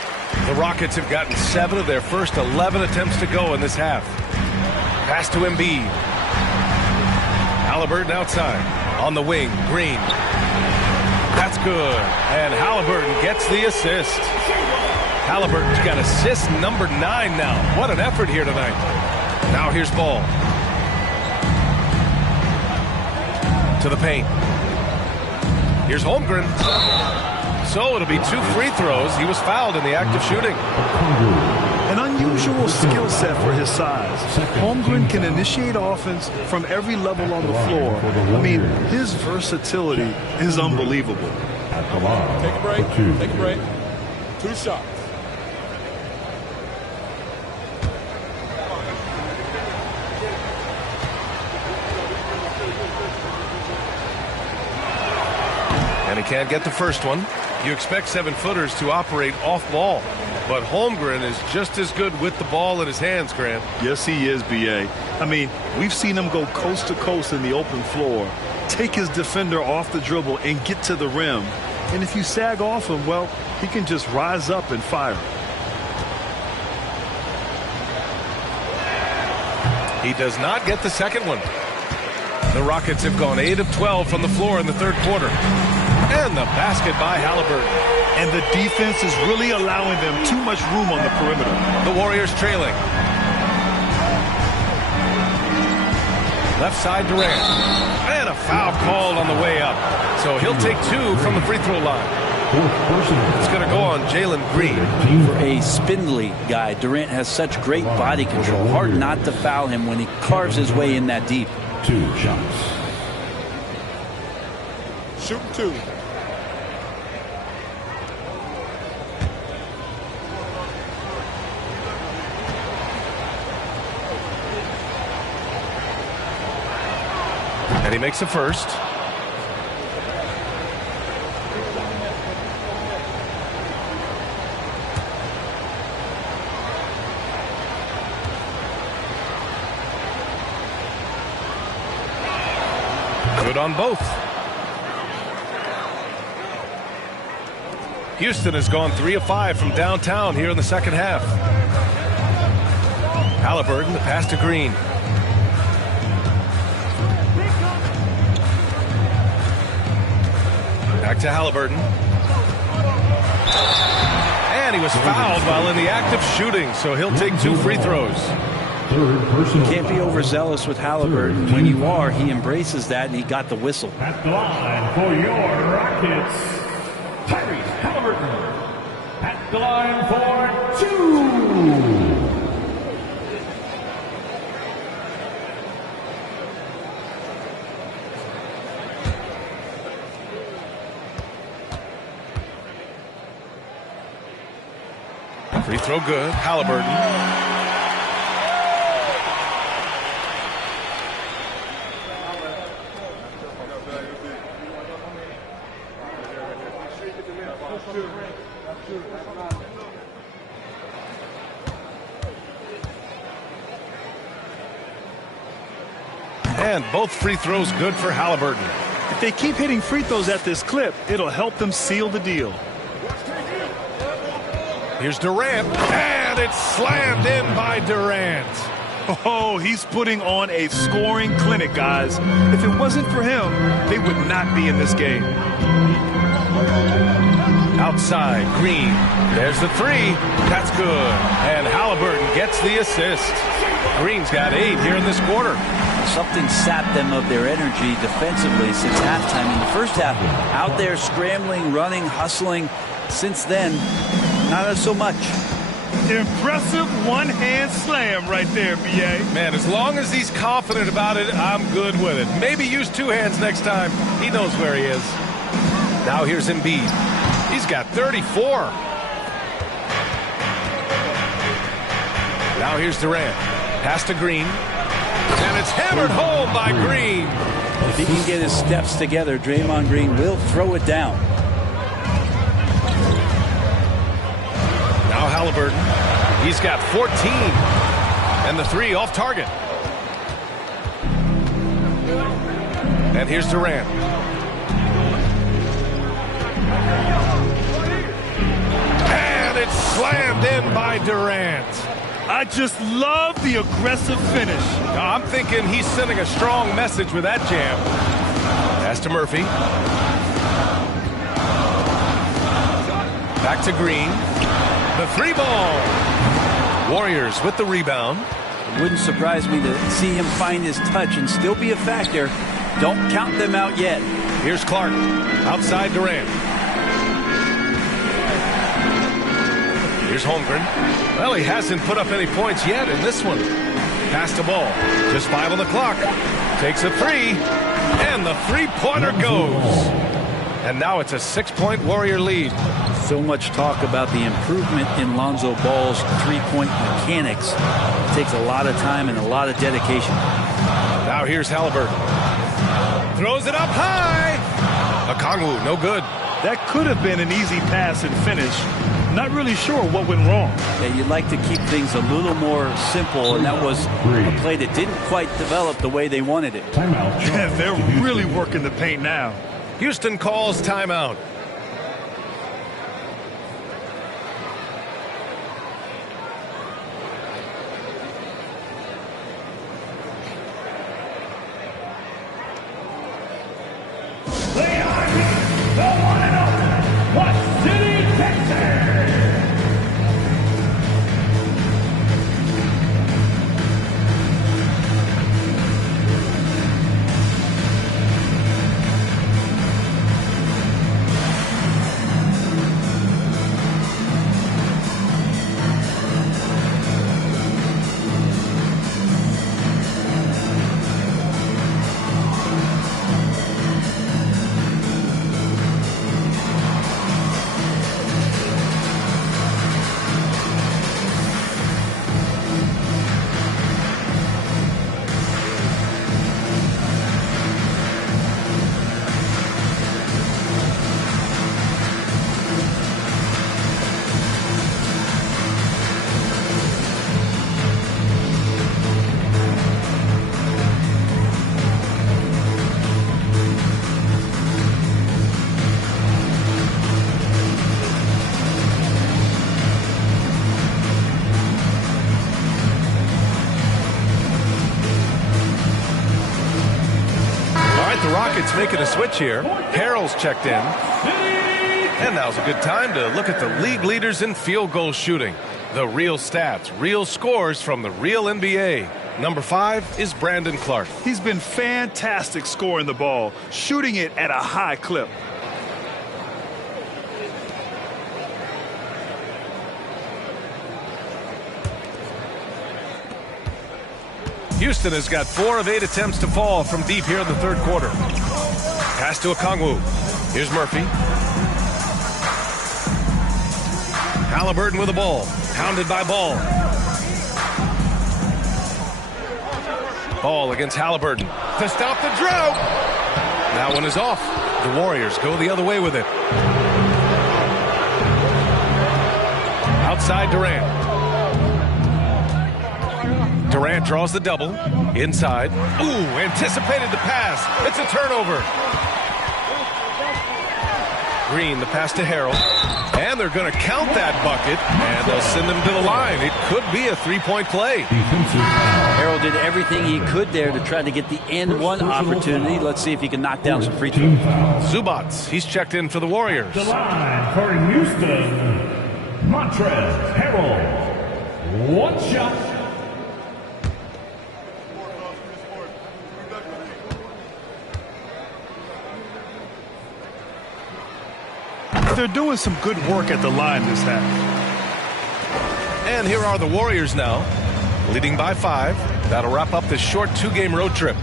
The Rockets have gotten 7 of their first 11 attempts to go in this half. Pass to Embiid. Halliburton outside. On the wing, Green. That's good. And Halliburton gets the assist. Halliburton's got assist number 9 now. What an effort here tonight. Now here's Ball. To the paint. Here's Holmgren. So it'll be 2 free throws. He was fouled in the act of shooting. An unusual skill set for his size. Holmgren can initiate offense from every level on the floor. I mean, his versatility is unbelievable. Take a break. Take a break. 2 shots. And he can't get the first one. You expect 7-footers to operate off ball. But Holmgren is just as good with the ball in his hands, Grant. Yes, he is, B.A. I mean, we've seen him go coast to coast in the open floor, take his defender off the dribble and get to the rim. And if you sag off him, well, he can just rise up and fire. He does not get the second one. The Rockets have gone 8 of 12 from the floor in the third quarter. And the basket by Halliburton. And the defense is really allowing them too much room on the perimeter. The Warriors trailing. Left side Durant. And a foul called on the way up. So he'll take 2 from the free throw line. It's going to go on Jalen Green. For a spindly guy, Durant has such great body control. Hard not to foul him when he carves his way in that deep. 2 shots. Shoot 2. And he makes the first. Good on both. Houston has gone 3 of 5 from downtown here in the second half. Halliburton, the pass to Green. Back to Halliburton. And he was fouled while in the act of shooting, so he'll take 2 free throws. Third personal Can't be foul. overzealous with Halliburton. When you are, he embraces that, and he got the whistle. At the line for your Rockets, Tyrese Halliburton. At the line for 2. Free throw good. Halliburton. And both free throws good for Halliburton. If they keep hitting free throws at this clip, it'll help them seal the deal. Here's Durant, and it's slammed in by Durant. Oh, he's putting on a scoring clinic, guys. If it wasn't for him, they would not be in this game. Outside, Green. There's the 3. That's good. And Halliburton gets the assist. Green's got 8 here in this quarter. Something sapped them of their energy defensively since halftime. In the first half, out there scrambling, running, hustling. Since then, not so much. Impressive one-hand slam right there, B.A. Man, as long as he's confident about it, I'm good with it. Maybe use 2 hands next time. He knows where he is. Now here's Embiid. He's got 34. Now here's Durant. Pass to Green. And it's hammered home by Green. If he can get his steps together, Draymond Green will throw it down. Now Halliburton. He's got 14. And the 3 off target. And here's Durant. And it's slammed in by Durant. I just love the aggressive finish. I'm thinking he's sending a strong message with that jam. Pass to Murphy. Back to Green. The 3 ball. Warriors with the rebound. It wouldn't surprise me to see him find his touch and still be a factor. Don't count them out yet. Here's Clark. Outside Durant. Here's Holmgren. Well, he hasn't put up any points yet in this one. Pass the ball. Just 5 on the clock. Takes a 3. And the 3-pointer goes. And now it's a 6-point Warrior lead. So much talk about the improvement in Lonzo Ball's 3-point mechanics. It takes a lot of time and a lot of dedication. Now here's Halliburton. Throws it up high. Okongwu, no good. That could have been an easy pass and finish. Not really sure what went wrong. Yeah, you'd like to keep things a little more simple, and that was a play that didn't quite develop the way they wanted it. Timeout. They're really working the paint now. Houston calls timeout. Rockets making a switch here. Harrell's checked in. And now's a good time to look at the league leaders in field goal shooting. The real stats, real scores from the real NBA. Number 5 is Brandon Clark. He's been fantastic scoring the ball, shooting it at a high clip. Houston has got 4 of 8 attempts to fall from deep here in the third quarter. Pass to Okongwu. Here's Murphy. Halliburton with the ball. Pounded by Ball. Ball against Halliburton to stop the drought. That one is off. The Warriors go the other way with it. Outside Durant. Durant draws the double. Inside. Ooh, anticipated the pass. It's a turnover. Green, the pass to Harrell. And they're going to count that bucket, and they'll send him to the line. It could be a three-point play. Harrell did everything he could there to try to get the and one opportunity. Let's see if he can knock down some free throws. Zubats, he's checked in for the Warriors. The line for Houston, Montrezl Harrell. One shot. They're doing some good work at the line this half. And here are the Warriors now, leading by 5. That'll wrap up this short 2-game road trip.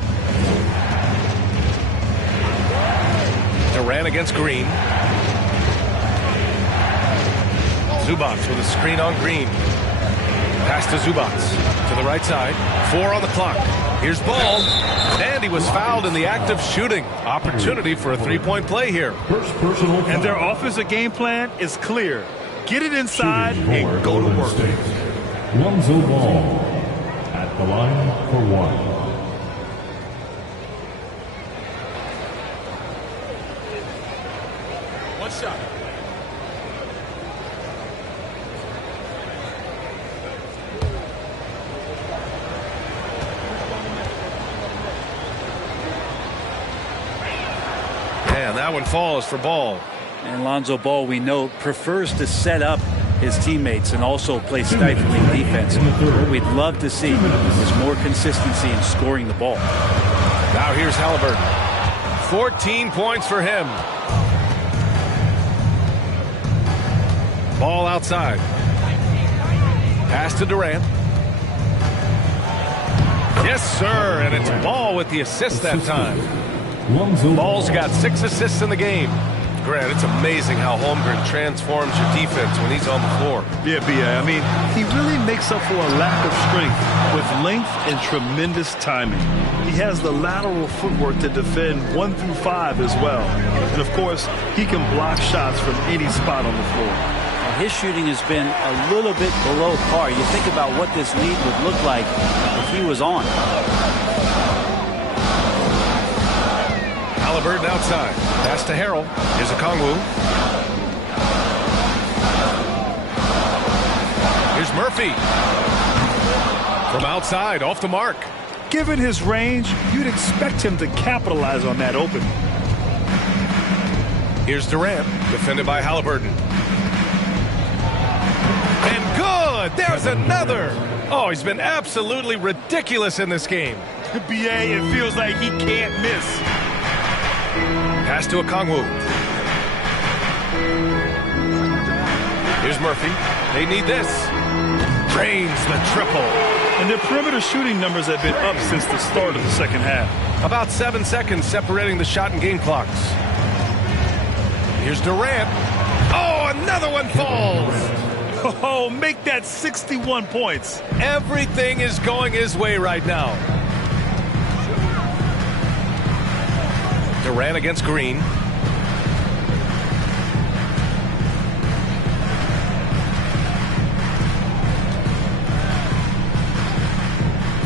Durant against Green. Zubats with a screen on Green. Pass to Zubats to the right side. 4 on the clock. Here's Ball. And he was fouled in the act of shooting. Opportunity for a three-point play here. First personal foul. And their offensive game plan is clear. Get it inside and go to work. Lonzo Ball at the line for 1. One shot. And that one falls for Ball. And Lonzo Ball, we know, prefers to set up his teammates and also play stifling defense. What we'd love to see is more consistency in scoring the ball. Now here's Halliburton. 14 points for him. Ball outside. Pass to Durant. Yes, sir, and it's Ball with the assist that time. Ball's got 6 assists in the game. Grant, it's amazing how Holmgren transforms your defense when he's on the floor. Yeah, B.A. I mean, he really makes up for a lack of strength with length and tremendous timing. He has the lateral footwork to defend 1 through 5 as well. And, of course, he can block shots from any spot on the floor. His shooting has been a little bit below par. You think about what this lead would look like if he was on. Halliburton outside. Pass to Harrell. Here's Okongwu. Here's Murphy. From outside, off the mark. Given his range, you'd expect him to capitalize on that opening. Here's Durant, defended by Halliburton. And good! There's another! Oh, he's been absolutely ridiculous in this game. B.A., it feels like he can't miss. Pass to Okongwu. Here's Murphy. They need this. Drains the triple. And their perimeter shooting numbers have been up since the start of the second half. About 7 seconds separating the shot and game clocks. Here's Durant. Oh, another one falls. Oh, make that 61 points. Everything is going his way right now. Durant against Green.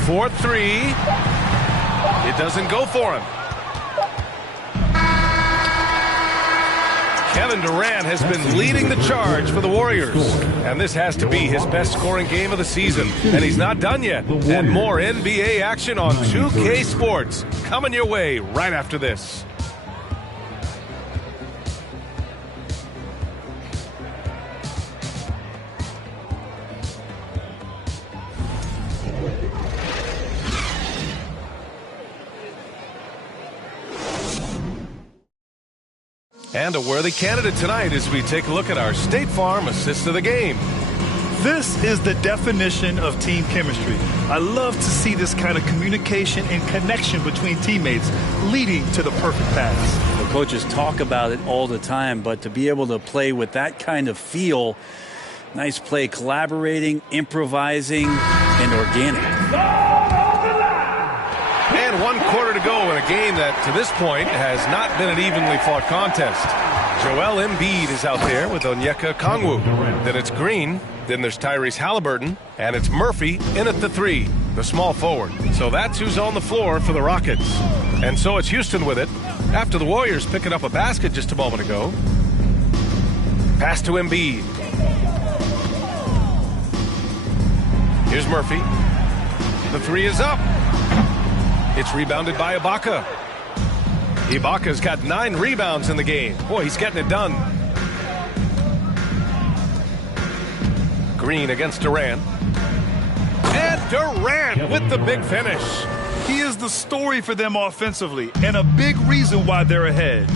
For 3. It doesn't go for him. Kevin Durant has been leading the charge for the Warriors. And this has to be his best scoring game of the season. And he's not done yet. And more NBA action on 2K Sports coming your way right after this. And a worthy candidate tonight as we take a look at our State Farm assist of the game. This is the definition of team chemistry. I love to see this kind of communication and connection between teammates leading to the perfect pass. The coaches talk about it all the time, but to be able to play with that kind of feel, nice play, collaborating, improvising, and organic. And 1 quarter to go in a game that, to this point, has not been an evenly fought contest. Joel Embiid is out there with Onyeka Okongwu. Then it's Green. Then there's Tyrese Halliburton. And it's Murphy in at the 3, the small forward. So that's who's on the floor for the Rockets. And so it's Houston with it after the Warriors picking up a basket just a moment ago. Pass to Embiid. Here's Murphy. The 3 is up. It's rebounded by Ibaka. Ibaka's got 9 rebounds in the game. Boy, he's getting it done. Green against Durant. And Durant with the big finish. He is the story for them offensively and a big reason why they're ahead.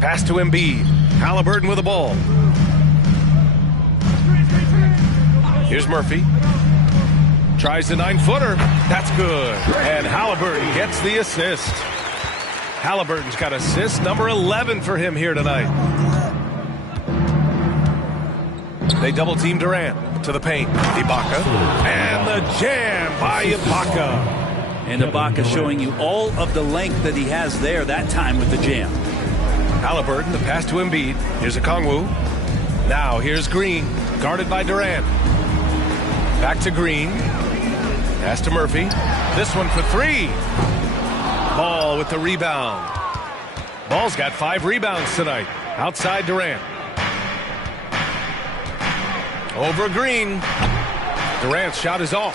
Pass to Embiid. Halliburton with the ball. Here's Murphy. Tries the 9-footer. That's good. And Halliburton gets the assist. Halliburton's got assist number 11 for him here tonight. They double team Durant to the paint. Ibaka. And the jam by Ibaka. And Ibaka showing you all of the length that he has there that time with the jam. Halliburton, the pass to Embiid. Here's Okongwu. Now here's Green, guarded by Durant. Back to Green. Pass to Murphy. This one for 3. Ball with the rebound. Ball's got 5 rebounds tonight. Outside Durant. Over Green. Durant's shot is off.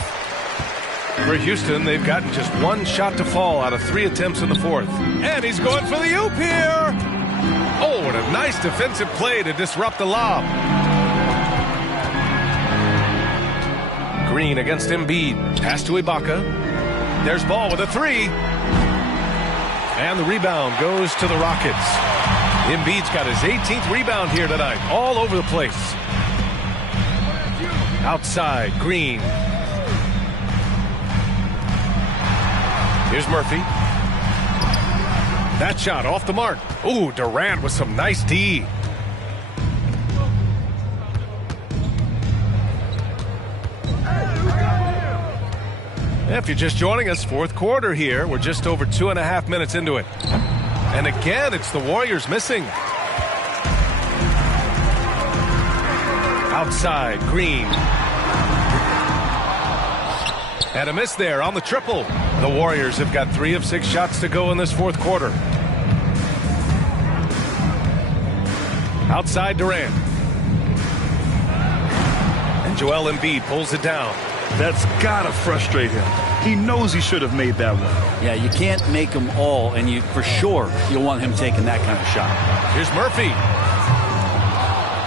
For Houston, they've gotten just 1 shot to fall out of 3 attempts in the 4th. And he's going for the oop here. Oh, what a nice defensive play to disrupt the lob. Green against Embiid. Pass to Ibaka. There's Ball with a 3. And the rebound goes to the Rockets. Embiid's got his 18th rebound here tonight. All over the place. Outside, Green. Here's Murphy. That shot off the mark. Ooh, Durant with some nice D. If you're just joining us, 4th quarter here. We're just over 2.5 minutes into it. And again, it's the Warriors missing. Outside, Green. And a miss there on the triple. The Warriors have got 3 of 6 shots to go in this 4th quarter. Outside Durant. And Joel Embiid pulls it down. That's gotta frustrate him. He knows he should have made that one. Yeah, you can't make them all, and for sure you'll want him taking that kind of shot. Here's Murphy.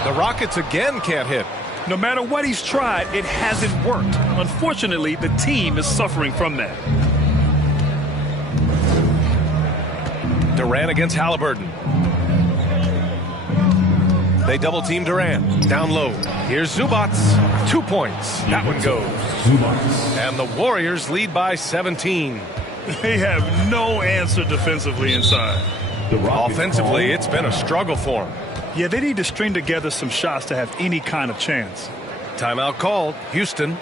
The Rockets again can't hit. No matter what he's tried, it hasn't worked. Unfortunately, the team is suffering from that. Durant against Halliburton. They double team Durant. Down low. Here's Zubac. 2 points. That one goes. And the Warriors lead by 17. They have no answer defensively inside. Offensively, it's been a struggle for them. Yeah, they need to string together some shots to have any kind of chance. Timeout called. Houston.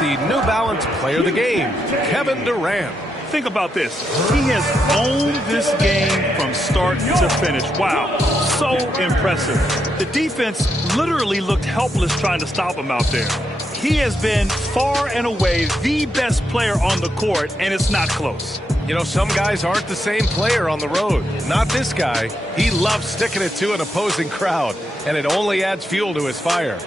the New Balance Player of the Game, Kevin Durant. Think about this. He has owned this game from start to finish. Wow, so impressive. The defense literally looked helpless trying to stop him out there. He has been far and away the best player on the court, and it's not close. You know, some guys aren't the same player on the road. Not this guy. He loves sticking it to an opposing crowd, and it only adds fuel to his fire.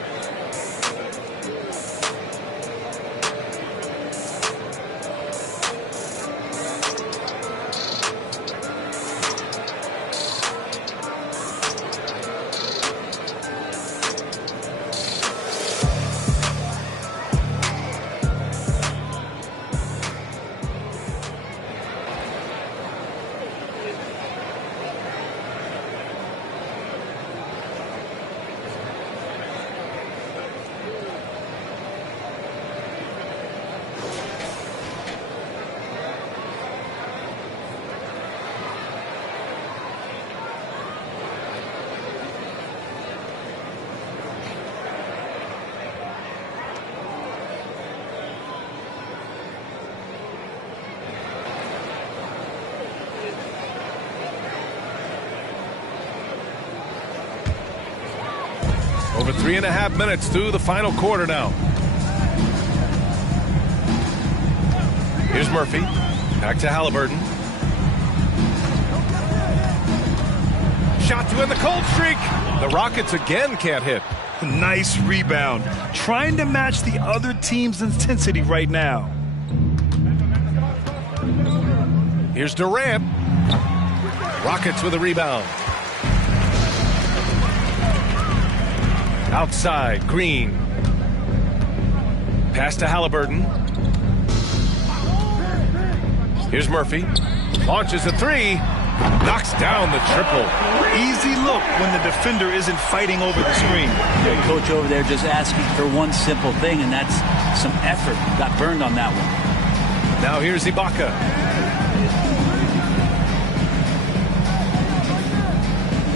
Over 3.5 minutes through the final quarter now. Here's Murphy. Back to Halliburton. Shot to end the cold streak. The Rockets again can't hit. Nice rebound. Trying to match the other team's intensity right now. Here's Durant. Rockets with a rebound. Outside, Green. Pass to Halliburton. Here's Murphy. Launches a three. Knocks down the triple. Easy look when the defender isn't fighting over the screen. The coach over there just asking for one simple thing, and that's some effort. Got burned on that one. Now here's Ibaka.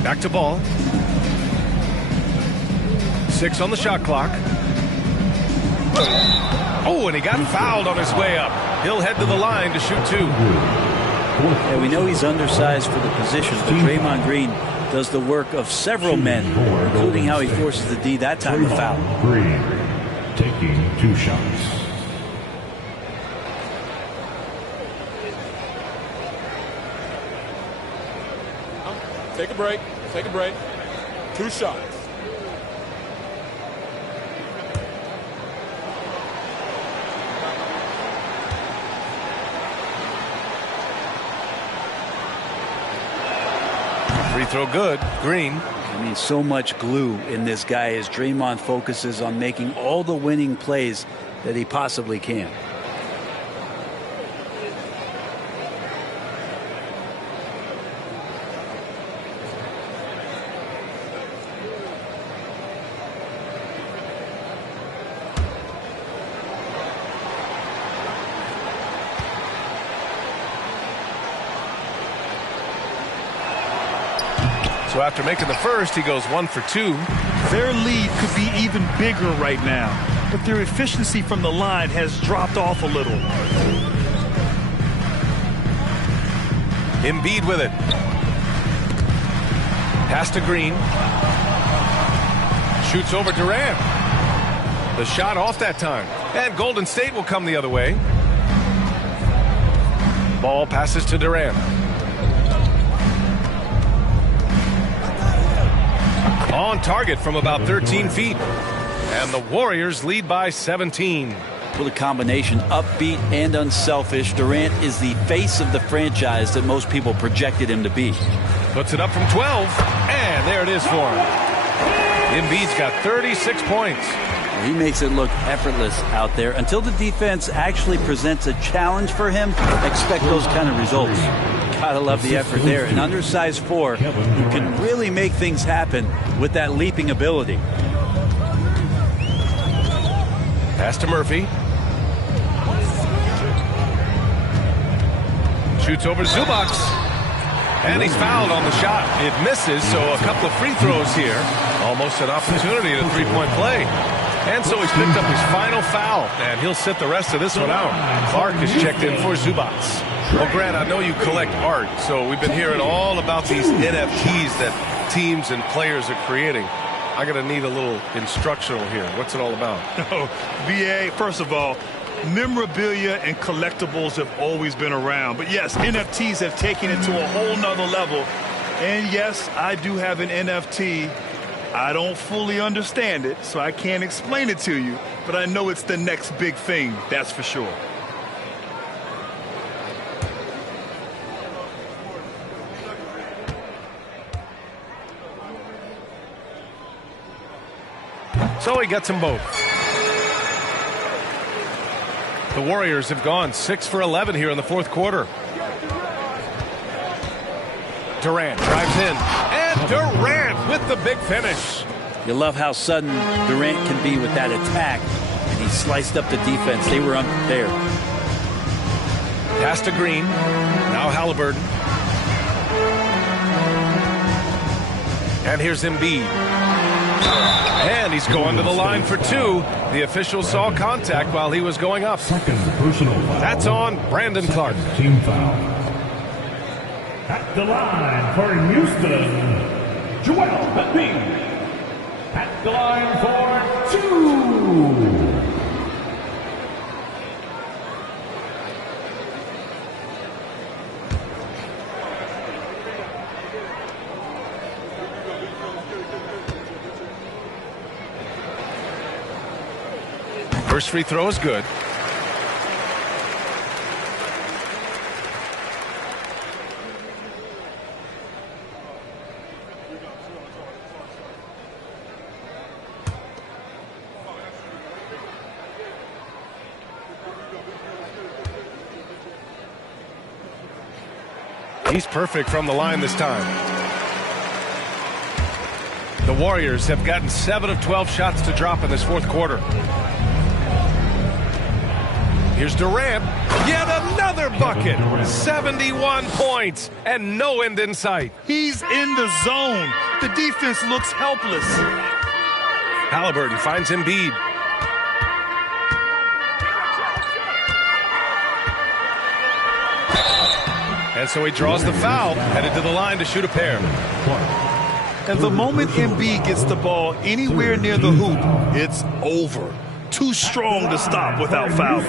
Back to Ball. 6 on the shot clock. Oh, and he got fouled on his way up. He'll head to the line to shoot 2. Yeah, we know he's undersized for the position, but Draymond Green does the work of several men, including how he forces the D that time to foul. Green taking 2 shots. Take a break. Take a break. 2 shots. Free throw good. Green. I mean, so much glue in this guy as Draymond focuses on making all the winning plays that he possibly can. So after making the first, he goes 1 for 2. Their lead could be even bigger right now, but their efficiency from the line has dropped off a little. Embiid with it. Pass to Green. Shoots over Durant. The shot off that time. And Golden State will come the other way. Ball passes to Durant. On target from about 13 feet. And the Warriors lead by 17. With a combination upbeat and unselfish, Durant is the face of the franchise that most people projected him to be. Puts it up from 12. And there it is for him. Embiid's got 36 points. He makes it look effortless out there. Until the defense actually presents a challenge for him, expect those kind of results. Gotta love the effort there. An undersized 4 who can really make things happen with that leaping ability. Pass to Murphy. Shoots over Zubac. And he's fouled on the shot. It misses, so a couple of free throws here. Almost an opportunity at a three-point play. And so he's picked up his final foul, and he'll sit the rest of this one out. Clark is checked in for Zubats. Well, Grant, I know you collect art, so we've been hearing all about these NFTs that teams and players are creating. I'm going to need a little instructional here. What's it all about? Oh, BA, first of all, memorabilia and collectibles have always been around. But yes, NFTs have taken it to a whole nother level. And yes, I do have an NFT. I don't fully understand it, so I can't explain it to you. But I know it's the next big thing, that's for sure. So he gets them both. The Warriors have gone 6 for 11 here in the fourth quarter. Durant drives in, and Durant with the big finish. You love how sudden Durant can be with that attack, and he sliced up the defense. They were unprepared. Pass to Green. Now Halliburton. And here's Embiid. And he's going to the line for two. The official saw contact while he was going up. Second personal foul. That's on Brandon Clark. Team foul. At the line for Houston, Joel Embiid. At the line for two. First free throw is good. He's perfect from the line this time. The Warriors have gotten 7 of 12 shots to drop in this fourth quarter. Here's Durant. Yet another bucket. 71 points and no end in sight. He's in the zone. The defense looks helpless. Halliburton finds Embiid. And so he draws the foul, headed to the line to shoot a pair. And the moment Embiid gets the ball anywhere near the hoop, it's over. Too strong to stop without fouling.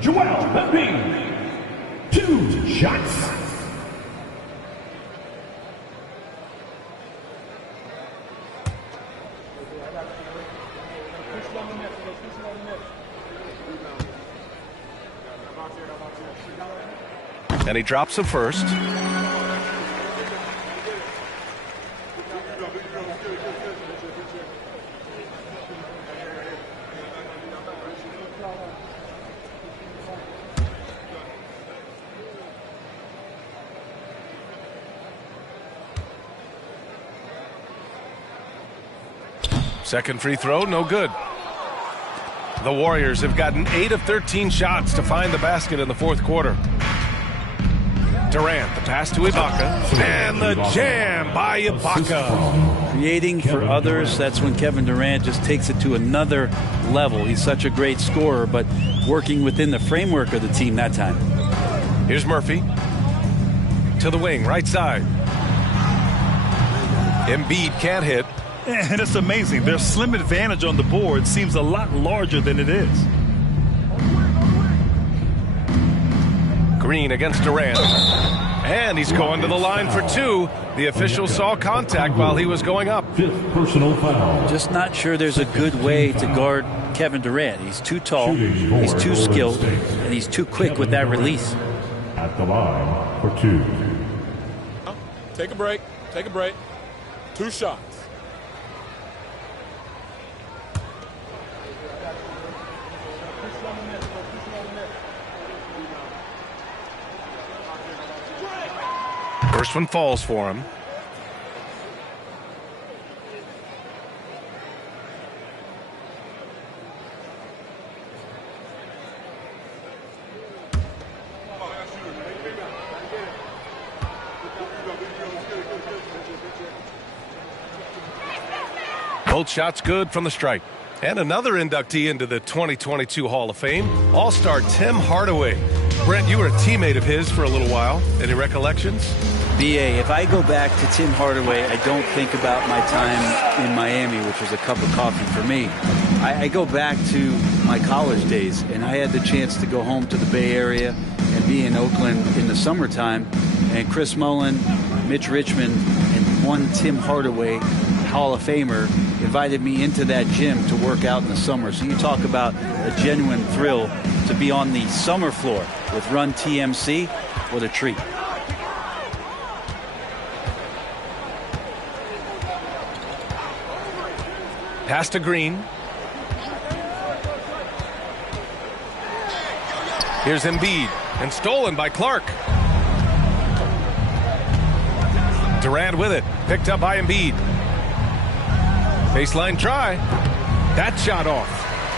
Joel Embiid. 2 shots. And he drops the first. Second free throw, no good. The Warriors have gotten 8 of 13 shots to find the basket in the fourth quarter. Durant, the pass to Ibaka, and the jam by Ibaka. Creating for others, that's when Kevin Durant just takes it to another level. He's such a great scorer, but working within the framework of the team that time. Here's Murphy. To the wing, right side. Embiid can't hit. And it's amazing. Their slim advantage on the board seems a lot larger than it is. Green against Durant. And he's going to the line for two. The official saw contact while he was going up. 5th personal foul. Just not sure there's a good way to guard Kevin Durant. He's too tall, he's too skilled, and he's too quick with that release. At the line for 2. Take a break. Take a break. 2 shots. First one falls for him. Both shots good from the strike. And another inductee into the 2022 Hall of Fame, All-Star Tim Hardaway. Brent, you were a teammate of his for a little while. Any recollections? BA, if I go back to Tim Hardaway, I don't think about my time in Miami, which was a cup of coffee for me. I go back to my college days, and I had the chance to go home to the Bay Area and be in Oakland in the summertime. And Chris Mullin, Mitch Richmond, and one Tim Hardaway, Hall of Famer, invited me into that gym to work out in the summer. So you talk about a genuine thrill to be on the summer floor with Run TMC. What a treat. Pass to Green. Here's Embiid, and stolen by Clark. Durant with it, picked up by Embiid. Baseline try. That shot off.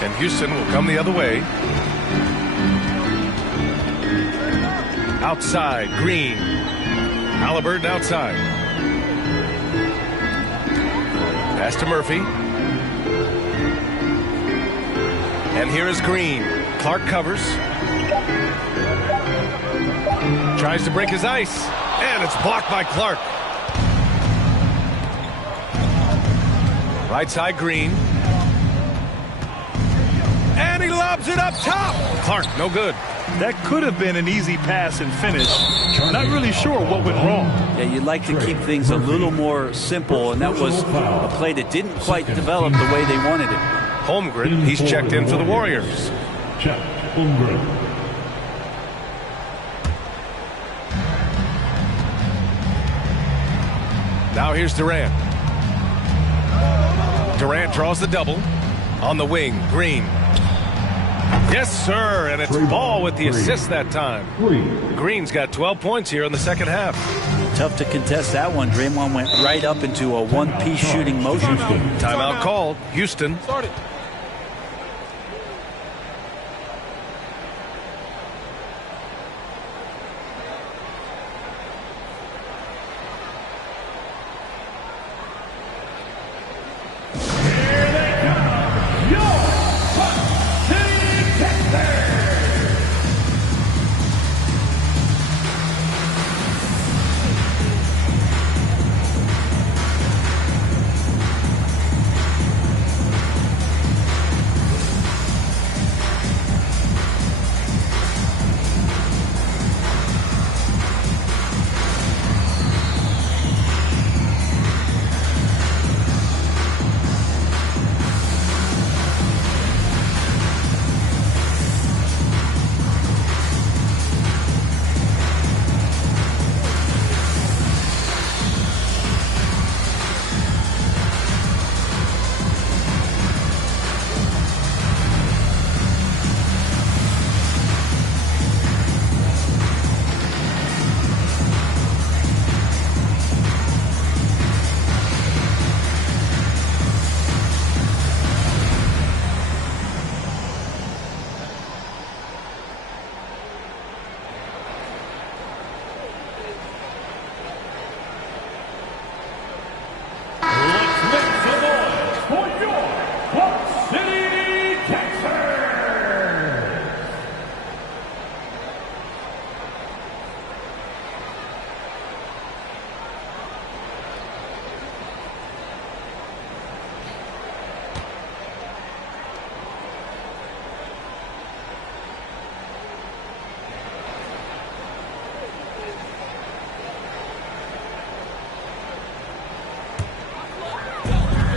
And Houston will come the other way. Outside, Green. Halliburton outside. Pass to Murphy. And here is Green. Clark covers. Tries to break his ice. And it's blocked by Clark. Right side, Green. And he lobs it up top. Clark, no good. That could have been an easy pass and finish. Not really sure what went wrong. Yeah, you'd like to keep things a little more simple, and that was a play that didn't quite develop the way they wanted it. Holmgren, he's checked in for the Warriors. Chet Holmgren. Now here's Durant. Durant draws the double. On the wing, Green. Yes, sir, and it's Ball with the assist that time. Green's got 12 points here in the second half. Tough to contest that one. Draymond went right up into a one-piece shooting motion. Timeout called. Houston.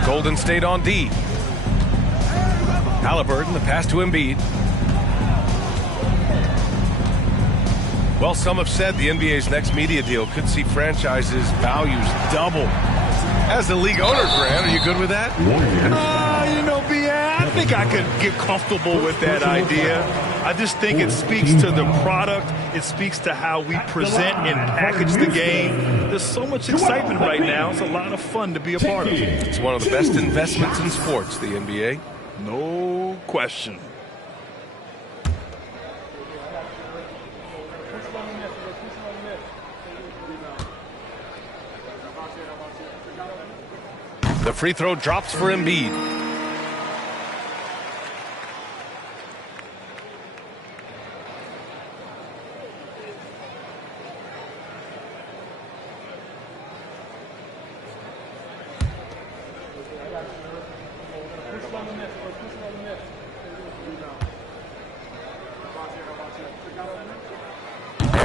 Golden State on D. Halliburton, the pass to Embiid. Well, some have said the NBA's next media deal could see franchises' values double. As the league owner, Grant, are you good with that? You know, B.A., I think I could get comfortable with that idea. I just think it speaks to the product. It speaks to how we present and package the game. There's so much excitement right now. It's a lot of fun to be a part of. It's one of the best investments in sports, the NBA. No question. The free throw drops for Embiid.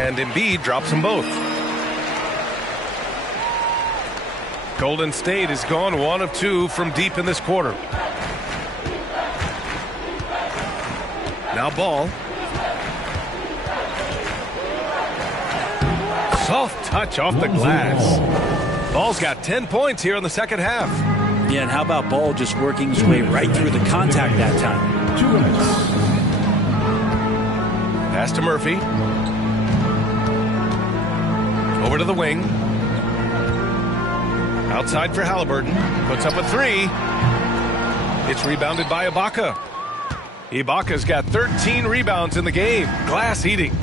And Embiid drops them both. Golden State has gone 1 of 2 from deep in this quarter. Now Ball. Soft touch off the glass. Ball's got 10 points here in the second half. Yeah, and how about Ball just working his way right through the contact that time? 2 minutes. Pass to Murphy. Over to the wing. Outside for Halliburton. Puts up a 3. It's rebounded by Ibaka. Ibaka's got 13 rebounds in the game. Glass eating.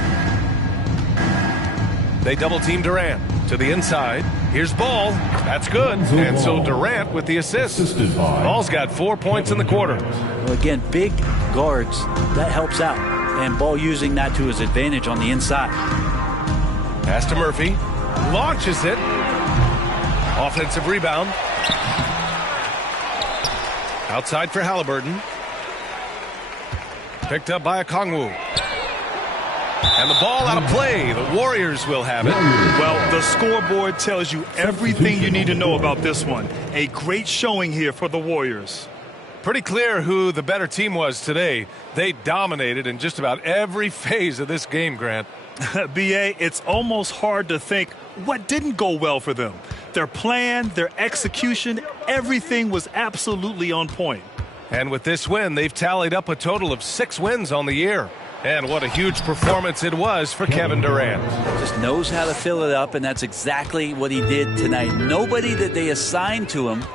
They double team Durant to the inside. Here's Ball. That's good. And so Durant with the assist. Ball's got 4 points in the quarter. Well, again, big guards. That helps out. And Ball using that to his advantage on the inside. Pass to Murphy. Launches it. Offensive rebound. Outside for Halliburton. Picked up by Okongwu. And the ball out of play. The Warriors will have it. Well, the scoreboard tells you everything you need to know about this one. A great showing here for the Warriors. Pretty clear who the better team was today. They dominated in just about every phase of this game, Grant. B.A., it's almost hard to think what didn't go well for them. Their plan, their execution, everything was absolutely on point. And with this win, they've tallied up a total of 6 wins on the year. And what a huge performance it was for Kevin Durant. Just knows how to fill it up, and that's exactly what he did tonight. Nobody that they assigned to him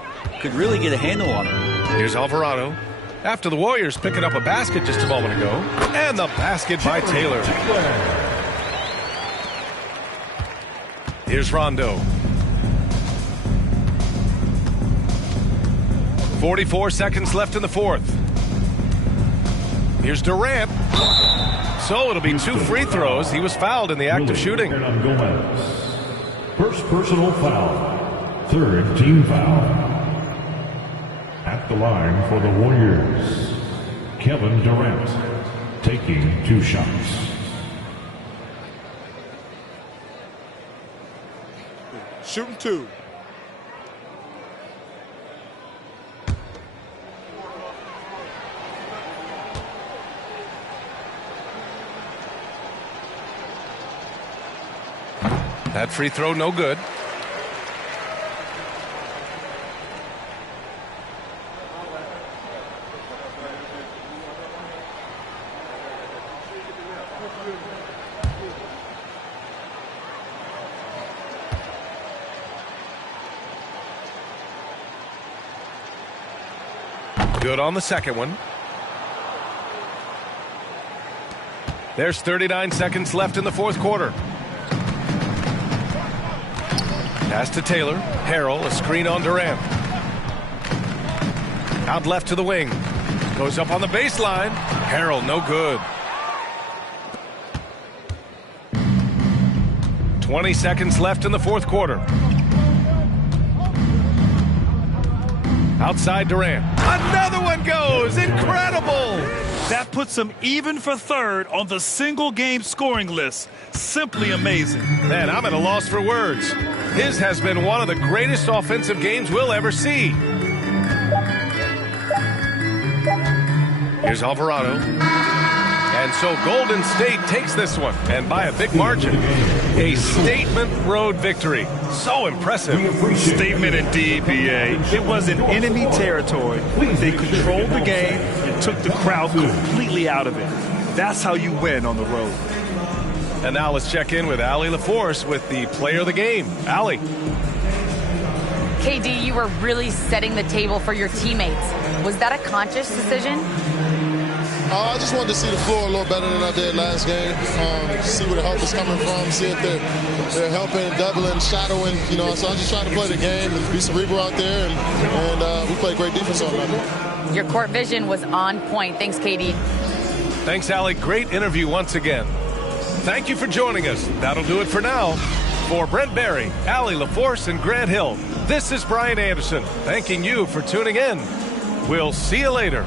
could really get a handle on him. Here's Alvarado. After the Warriors picking up a basket just a moment ago. And the basket by Taylor. Here's Rondo. 44 seconds left in the fourth. Here's Durant. So it'll be 2 free throws. He was fouled in the act of shooting. First personal foul. 3rd team foul. At the line for the Warriors, Kevin Durant taking 2 shots. Shooting 2. That free throw no good. Good on the second one. There's 39 seconds left in the fourth quarter. Pass to Taylor. Harrell, a screen on Durant. Out left to the wing. Goes up on the baseline. Harrell, no good. 20 seconds left in the fourth quarter. Outside Durant. Another one goes. Incredible. That puts him even for third on the single game scoring list. Simply amazing. Man, I'm at a loss for words. His has been one of the greatest offensive games we'll ever see. Here's Alvarado. And so Golden State takes this one, and by a big margin. A statement road victory. So impressive. Statement indeed, B.A. It was in enemy territory. They controlled the game and took the crowd completely out of it. That's how you win on the road. And now let's check in with Allie LaForce with the player of the game. Allie. KD, you were really setting the table for your teammates. Was that a conscious decision? I just wanted to see the floor a little better than I did last game. See where the help is coming from. See if they're helping, doubling, shadowing. You know, so I'm just trying to play the game and be cerebral out there, and we played great defense on that. Your court vision was on point. Thanks, KD. Thanks, Allie. Great interview once again. Thank you for joining us. That'll do it for now. For Brent Barry, Allie LaForce, and Grant Hill, this is Brian Anderson, thanking you for tuning in. We'll see you later.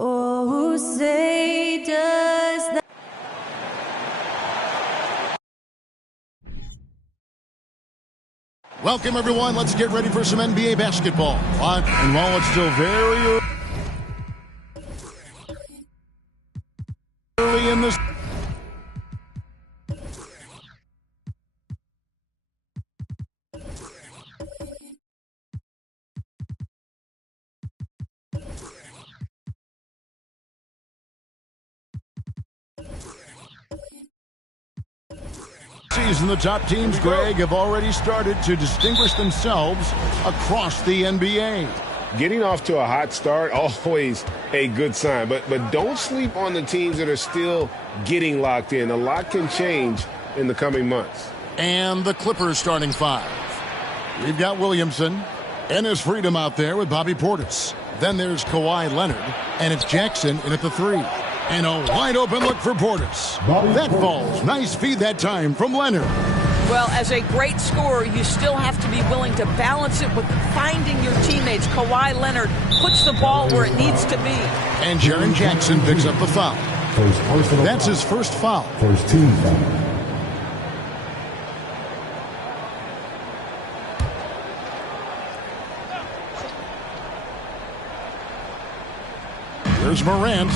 Oh, say does that. Welcome, everyone. Let's get ready for some NBA basketball. And while it's still very early in this season, the top teams, Greg, have already started to distinguish themselves across the NBA. Getting off to a hot start, always a good sign. But don't sleep on the teams that are still getting locked in. A lot can change in the coming months. And the Clippers starting five. We've got Williamson, Enes Freedom out there with Bobby Portis. Then there's Kawhi Leonard, and it's Jackson in at the 3. And a wide-open look for Portis. That falls. Nice feed that time from Leonard. Well, as a great scorer, you still have to be willing to balance it with finding your teammates. Kawhi Leonard puts the ball where it needs to be. And Jaren Jackson picks up the foul. That's his first foul. First team foul. Here's Morant.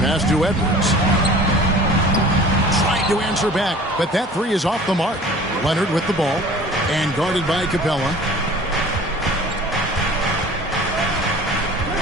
Pass to Edwards. Tried to answer back, but that 3 is off the mark. Leonard with the ball and guarded by Capella.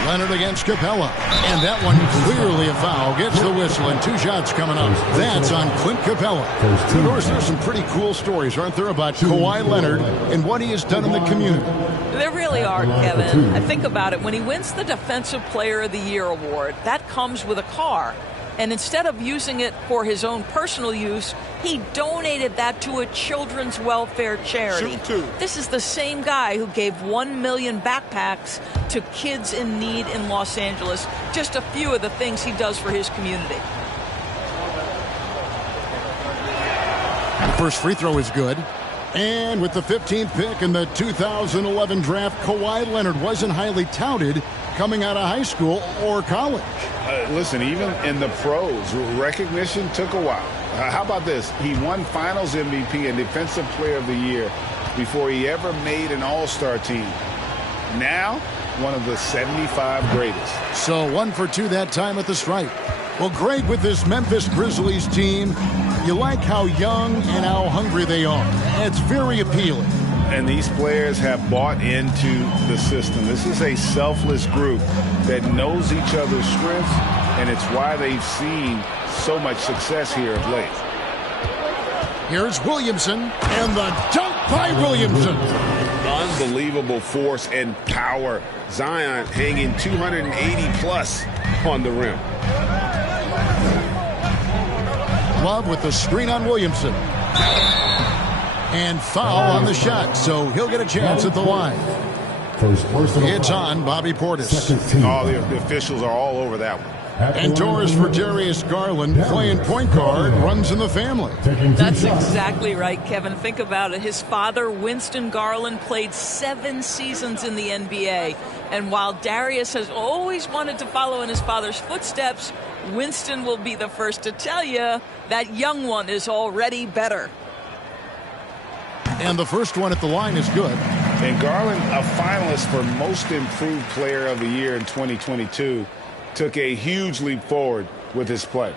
Leonard against Capella. And that one clearly a foul. Gets the whistle and 2 shots coming up. That's on Clint Capella. Of course, there's some pretty cool stories, aren't there, about Kawhi Leonard and what he has done in the community. There really are, Kevin. I think about it. When he wins the Defensive Player of the Year award, that comes with a car. And instead of using it for his own personal use, he donated that to a children's welfare charity. This is the same guy who gave 1 million backpacks to kids in need in Los Angeles. Just a few of the things he does for his community. The first free throw is good. And with the 15th pick in the 2011 draft, Kawhi Leonard wasn't highly touted coming out of high school or college. Listen, even in the pros, recognition took a while. How about this? He won Finals MVP and Defensive Player of the Year before he ever made an All-Star team. Now, one of the 75 greatest. So 1 for 2 that time at the stripe. Well, Greg, with this Memphis Grizzlies team, you like how young and how hungry they are. It's very appealing. And these players have bought into the system. This is a selfless group that knows each other's strengths, and it's why they've seen so much success here of late. Here's Williamson, and the dunk by Williamson. Unbelievable force and power. Zion hanging 280 plus on the rim. Love with the screen on Williamson. And foul on the shot, so he'll get a chance at the line. It's on Bobby Portis. Oh, the officials are all over that one. And Torres for Darius Garland, playing point guard, runs in the family. That's exactly right, Kevin. Think about it. His father, Winston Garland, played 7 seasons in the NBA. And while Darius has always wanted to follow in his father's footsteps, Winston will be the first to tell you that young one is already better. And the first one at the line is good. And Garland, a finalist for Most Improved Player of the Year in 2022, took a huge leap forward with his play.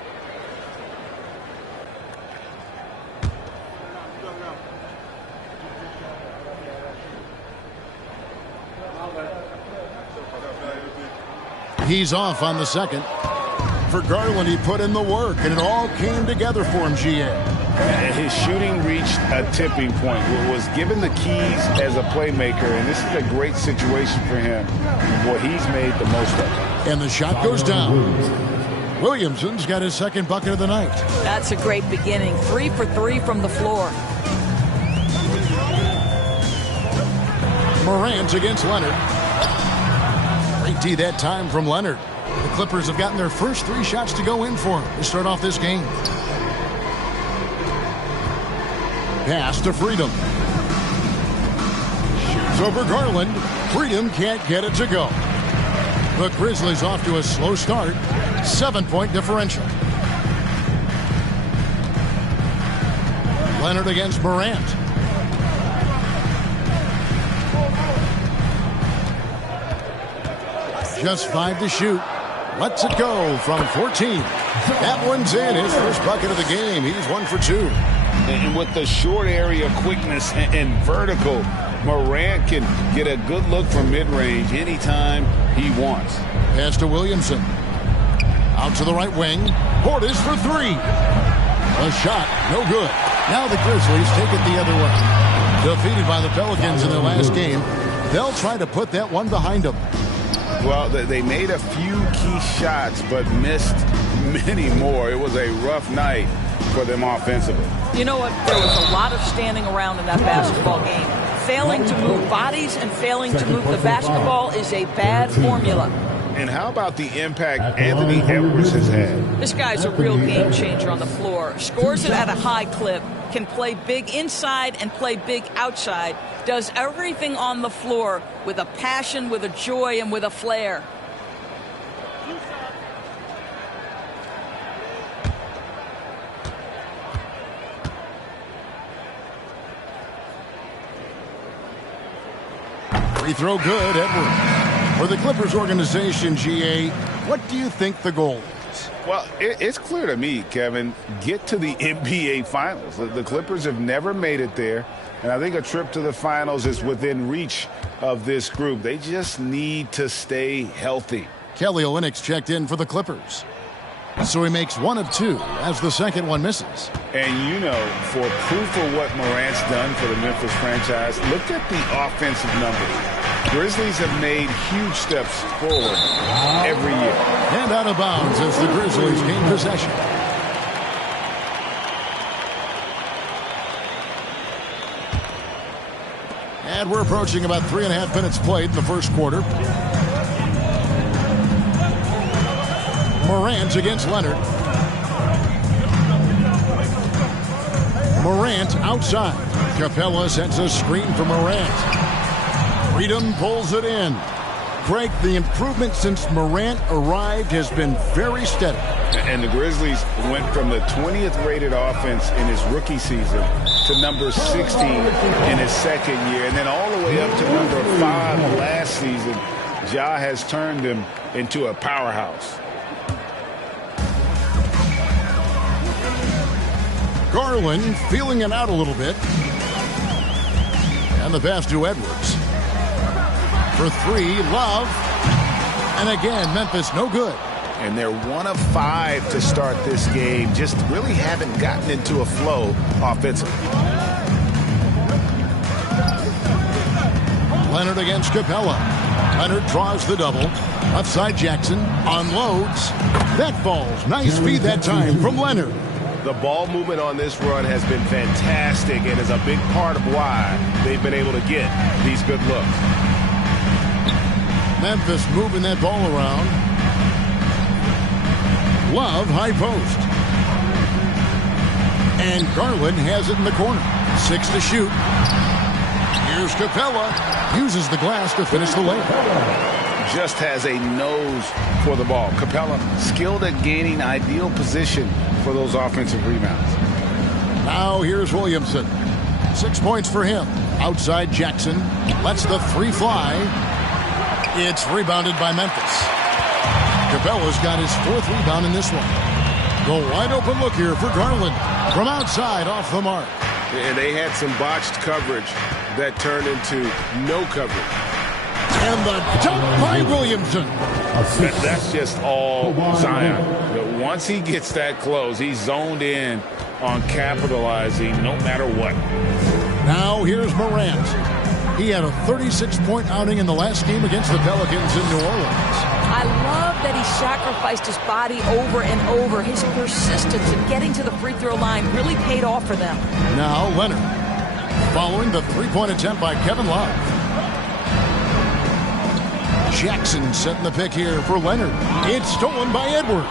He's off on the second. For Garland, he put in the work, and it all came together for him, GA. His shooting reached a tipping point, was given the keys as a playmaker, and this is a great situation for him. Boy, he's made the most of it. And the shot goes down. Williamson's got his second bucket of the night. That's a great beginning. 3 for 3 from the floor. Morant against Leonard. Great D that time from Leonard. The Clippers have gotten their first 3 shots to go in for him to start off this game. Pass to Freedom. Shoots over Garland. Freedom can't get it to go. The Grizzlies off to a slow start. 7-point differential. Leonard against Morant. Just 5 to shoot. Lets it go from 14. That one's in. His first bucket of the game. He's 1 for 2. And with the short area quickness and vertical, Morant can get a good look from mid-range anytime he wants. Pass to Williamson. Out to the right wing. Portis for 3. A shot, no good. Now the Grizzlies take it the other way. Defeated by the Pelicans in their last game, they'll try to put that one behind them. Well, they made a few key shots, but missed many more. It was a rough night for them offensively. You know what? There was a lot of standing around in that basketball game. Failing to move bodies and failing to move the basketball is a bad formula. And how about the impact Anthony Edwards has had? This guy's a real game changer on the floor. Scores it at a high clip, can play big inside and play big outside, does everything on the floor with a passion, with a joy, and with a flair. Free throw good, Edwards. For the Clippers organization, GA, what do you think the goal is? Well, it's clear to me, Kevin, get to the NBA Finals. The Clippers have never made it there, and I think a trip to the Finals is within reach of this group. They just need to stay healthy. Kelly Olynyk checked in for the Clippers. So he makes 1 of 2 as the second one misses. And you know, for proof of what Morant's done for the Memphis franchise, look at the offensive numbers. Grizzlies have made huge steps forward every year. And out of bounds as the Grizzlies gain possession. And we're approaching about 3.5 minutes played in the first quarter. Morant against Leonard. Morant outside. Capella sends a screen for Morant. Freedom pulls it in. Greg, the improvement since Morant arrived has been very steady. And the Grizzlies went from the 20th rated offense in his rookie season to number 16 in his second year, and then all the way up to number 5 last season. Ja has turned him into a powerhouse. Garland feeling it out a little bit. And the pass to Edwards. For 3, Love. And again, Memphis no good. And they're 1 of 5 to start this game. Just really haven't gotten into a flow offensively. Leonard against Capella. Leonard draws the double. Upside Jackson. Unloads. That falls. Nice feed that time from Leonard. The ball movement on this run has been fantastic and is a big part of why they've been able to get these good looks. Memphis moving that ball around. Love, high post. And Garland has it in the corner. 6 to shoot. Here's Capella. Uses the glass to finish the layup. Just has a nose for the ball. Capella skilled at gaining ideal position for those offensive rebounds. Now here's Williamson. 6 points for him. Outside Jackson. Lets the 3 fly. It's rebounded by Memphis. Capella's got his 4th rebound in this one. The wide open look here for Garland. From outside off the mark. And they had some botched coverage that turned into no coverage. And the dunk by Williamson. That's just all Zion. But once he gets that close, he's zoned in on capitalizing no matter what. Now here's Morant. He had a 36-point outing in the last game against the Pelicans in New Orleans. I love that he sacrificed his body over and over. His persistence in getting to the free throw line really paid off for them. Now Leonard. Following the 3-point attempt by Kevin Love. Jackson setting the pick here for Leonard. It's stolen by Edwards.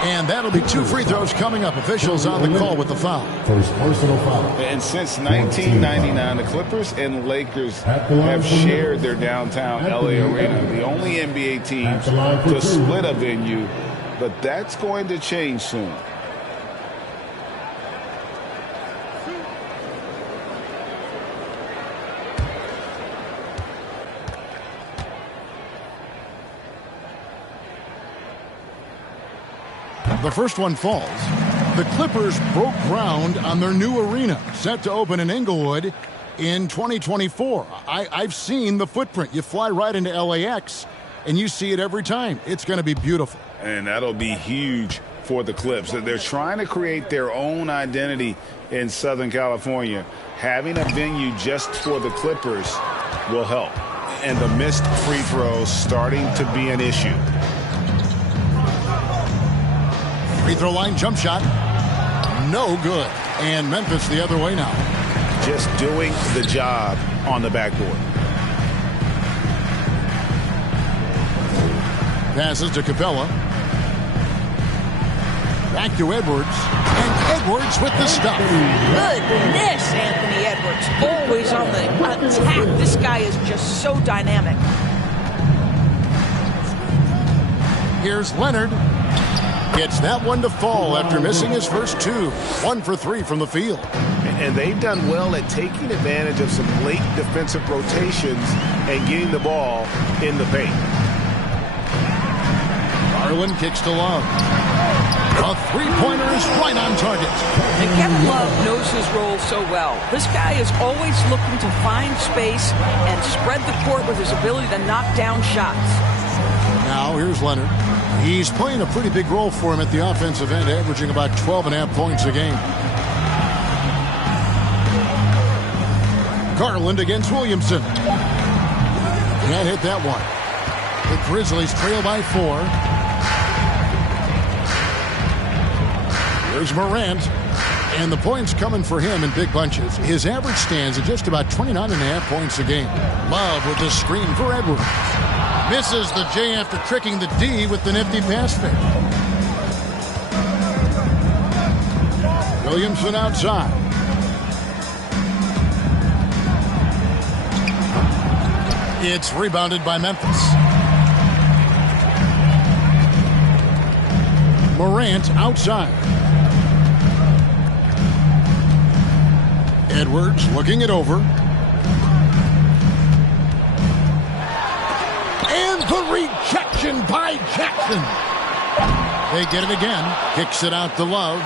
And that'll be 2 free throws coming up. Officials on the call with the foul. First personal foul. And since 1999, the Clippers and Lakers have shared their downtown LA arena. The only NBA teams to split a venue, but that's going to change soon. The first one falls. The Clippers broke ground on their new arena, set to open in Inglewood in 2024. I've seen the footprint. You fly right into LAX, and you see it every time. It's going to be beautiful. And that'll be huge for the Clips. They're trying to create their own identity in Southern California. Having a venue just for the Clippers will help. and the missed free throws starting to be an issue. Free throw line jump shot. No good. And Memphis the other way now. Just doing the job on the backboard. Passes to Capella. Back to Edwards. And Edwards with the stuff. Goodness, Anthony Edwards. Always on the attack. This guy is just so dynamic. Here's Leonard. Gets that one to fall after missing his first two. 1 for 3 from the field. And they've done well at taking advantage of some late defensive rotations and getting the ball in the paint. Garland kicks to Love. A three-pointer is right on target. And Kevin Love knows his role so well. This guy is always looking to find space and spread the court with his ability to knock down shots. Now here's Leonard. He's playing a pretty big role for him at the offensive end, averaging about 12.5 points a game. Garland against Williamson. Can't hit that one. The Grizzlies trail by 4. Here's Morant. And the points coming for him in big bunches. His average stands at just about 29.5 points a game. Love with the screen for Edwards. Misses the J after tricking the D with the nifty pass fake. Williamson outside. It's rebounded by Memphis. Morant outside. Edwards looking it over. And the rejection by Jackson. They get it again. Kicks it out to Love.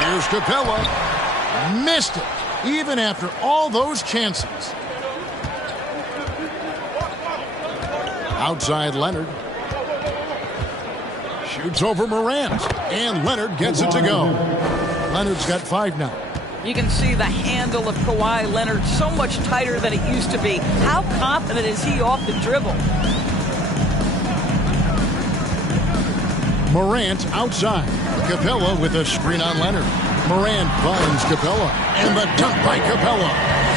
Here's Capella. Missed it, even after all those chances. Outside Leonard. Shoots over Morant. And Leonard gets it to go. Leonard's got 5 now. You can see the handle of Kawhi Leonard so much tighter than it used to be. How confident is he off the dribble? Morant outside. Capella with a screen on Leonard. Morant finds Capella. And the dunk by Capella.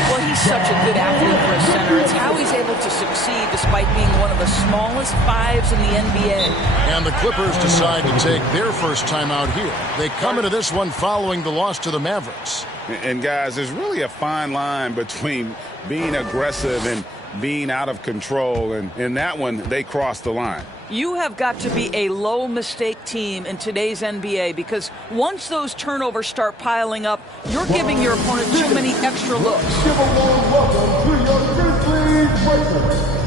Well, he's such a good athlete for a center. It's how he's able to succeed despite being one of the smallest 5s in the NBA. And the Clippers decide to take their first time out here. They come into this one following the loss to the Mavericks. And guys, there's really a fine line between being aggressive and being out of control. And in that one, they crossed the line. You have got to be a low mistake team in today's NBA because once those turnovers start piling up, you're giving your opponent too many extra looks. Give a warm welcome to your Grizzlies Breakers.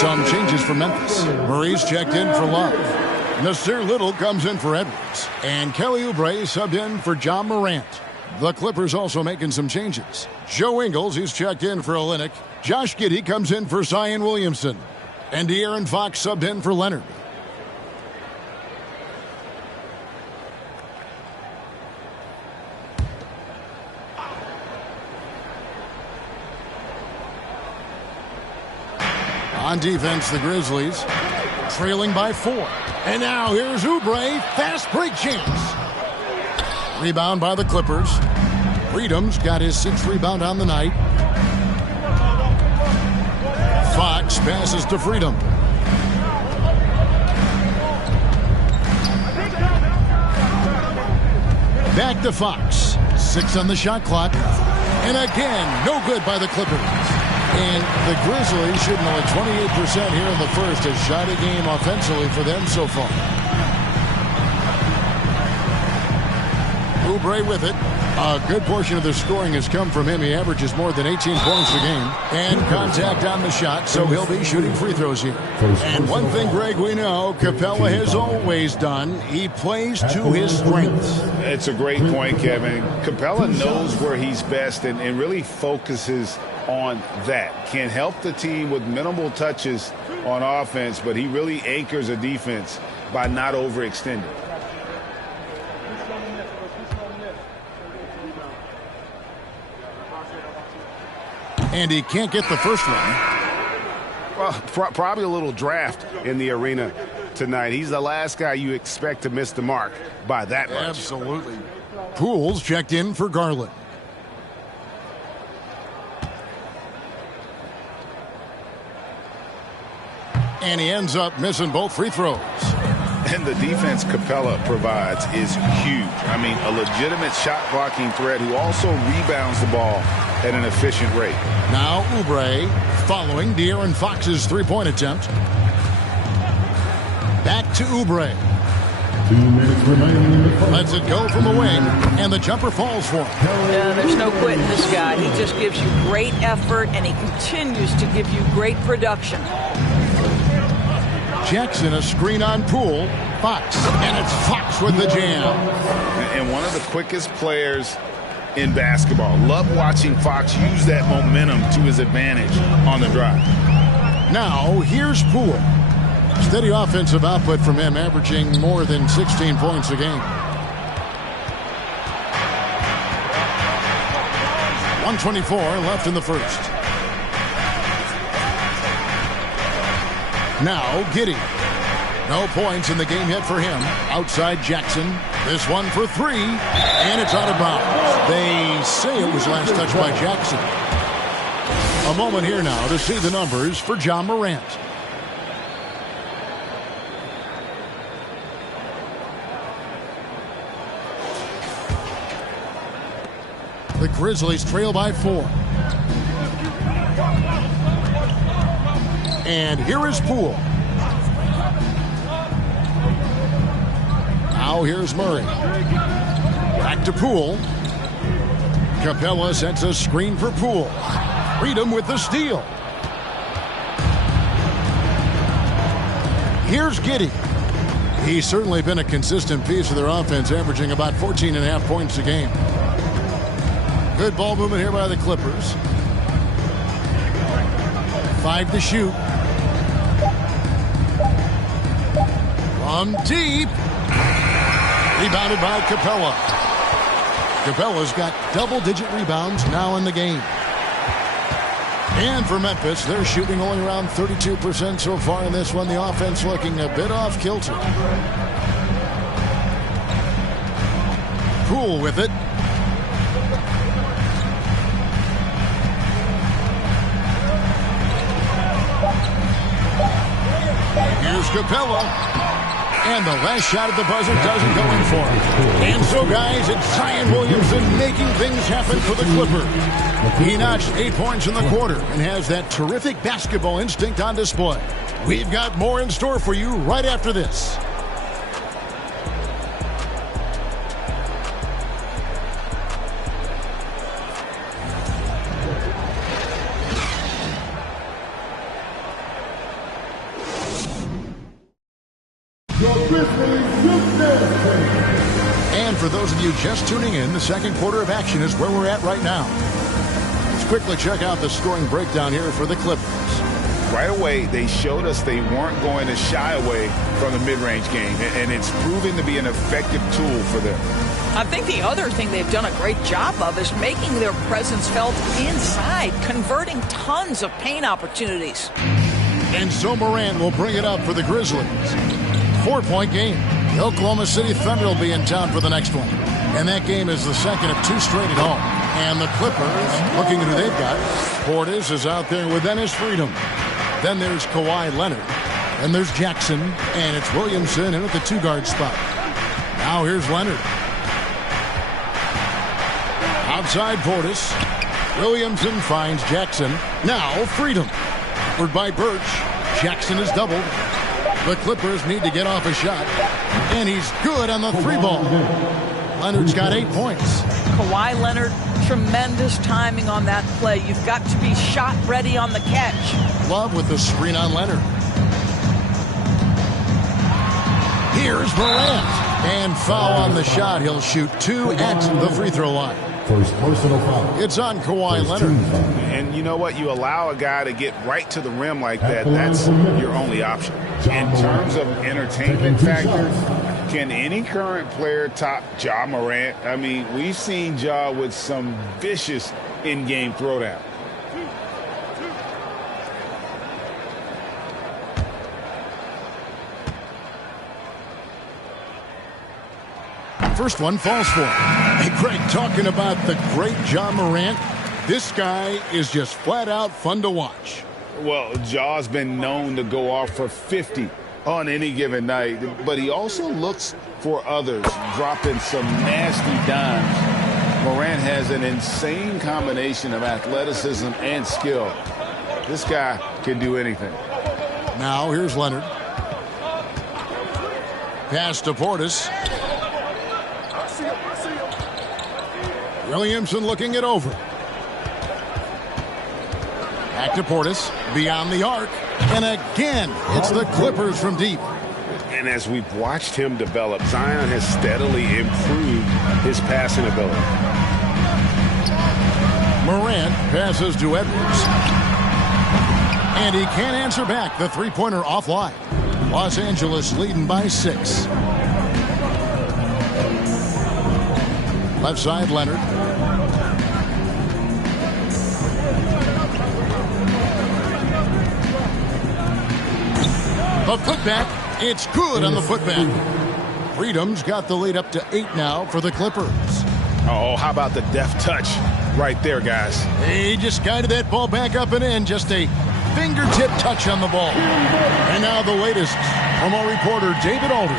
Some changes for Memphis. Murray's checked in for Love. Nasir Little comes in for Edwards. And Kelly Oubre subbed in for John Morant. The Clippers also making some changes. Joe Ingles, he's checked in for Olynyk. Josh Giddey comes in for Zion Williamson. And De'Aaron Fox subbed in for Leonard. On defense, the Grizzlies trailing by 4. And now here's Oubre. Fast break chance. Rebound by the Clippers. Freedom's got his 6th rebound on the night. Fox passes to Freedom. Back to Fox. 6 on the shot clock. And again, no good by the Clippers. And the Grizzlies shooting only 28% here in the first. A shoddy game offensively for them so far. Oubre with it. A good portion of the scoring has come from him. He averages more than 18 points a game. And contact on the shot, so he'll be shooting free throws here. And one thing, Greg, we know Capella has always done. He plays to his strengths. It's a great point, Kevin. Capella knows where he's best and really focuses on that. Can help the team with minimal touches on offense, but he really anchors a defense by not overextending. And he can't get the first one. Well, probably a little draft in the arena tonight. He's the last guy you expect to miss the mark by that much. Absolutely. Pools checked in for Garland. And he ends up missing both free throws. And the defense Capella provides is huge. I mean, a legitimate shot blocking threat who also rebounds the ball at an efficient rate. Now Oubre following De'Aaron Fox's three-point attempt. Back to Oubre. 2 minutes remaining. Lets it go from the wing, and the jumper falls for him. Yeah, there's no quitting this guy. He just gives you great effort, and he continues to give you great production. Jackson, a screen on Poole. Fox, and it's Fox with the jam. And one of the quickest players in basketball. Love watching Fox use that momentum to his advantage on the drive. Now, here's Poole. Steady offensive output from him, averaging more than 16 points a game. 1:24 left in the first. Now, Giddey. No points in the game yet for him. Outside Jackson. This one for 3, and it's out of bounds. They say it was last touched by Jackson. A moment here now to see the numbers for Ja Morant. The Grizzlies trail by 4. And here is Poole. Now here's Murray. Back to Poole. Capella sets a screen for Poole. Freedom with the steal. Here's Giddey. He's certainly been a consistent piece of their offense, averaging about 14.5 points a game. Good ball movement here by the Clippers. 5 to shoot. From deep. Rebounded by Capella. Capella's got double-digit rebounds now in the game. And for Memphis, they're shooting only around 32% so far in this one. The offense looking a bit off kilter. Poole with it. Here's Capella. And the last shot at the buzzer doesn't go in for him. And so, guys, it's Zion Williamson making things happen for the Clippers. He notched 8 points in the quarter and has that terrific basketball instinct on display. We've got more in store for you right after this. And for those of you just tuning in, the second quarter of action is where we're at right now. Let's quickly check out the scoring breakdown here for the Clippers. Right away, they showed us they weren't going to shy away from the mid-range game, and it's proving to be an effective tool for them. I think the other thing they've done a great job of is making their presence felt inside, converting tons of paint opportunities. And so Morant will bring it up for the Grizzlies. 4-point game. The Oklahoma City Thunder will be in town for the next one. And that game is the second of 2 straight at home. And the Clippers, looking at who they've got. Portis is out there with Enes Freedom. Then there's Kawhi Leonard. And there's Jackson. And it's Williamson in at the 2-guard spot. Now here's Leonard. Outside Portis. Williamson finds Jackson. Now Freedom. Forward by Birch. Jackson is doubled. The Clippers need to get off a shot. And he's good on the 3-ball. Leonard's got 8 points. Kawhi Leonard, tremendous timing on that play. You've got to be shot ready on the catch. Love with the screen on Leonard. Here's Morant. And foul on the shot. He'll shoot 2 at the free throw line. First personal foul. It's on Kawhi Leonard. And you know what? You allow a guy to get right to the rim like that, that's your only option. In terms of entertainment factor, can any current player top Ja Morant? I mean, we've seen Ja with some vicious in-game throwdown. First one falls for him. Hey, Greg, talking about the great Ja Morant, this guy is just flat out fun to watch. Well, Ja's been known to go off for 50 on any given night, but he also looks for others, dropping some nasty dimes. Morant has an insane combination of athleticism and skill. This guy can do anything. Now here's Leonard. Pass to Portis. Williamson looking it over. Back to Portis. Beyond the arc. And again, it's the Clippers from deep. And as we've watched him develop, Zion has steadily improved his passing ability. Morant passes to Edwards. And he can't answer back. The three-pointer offline. Los Angeles leading by 6. Left side, Leonard. A putback. It's good on the putback. Freedom's got the lead up to 8 now for the Clippers. Oh, how about the deft touch right there, guys? He just guided that ball back up and in. Just a fingertip touch on the ball. And now the latest from our reporter, David Aldridge.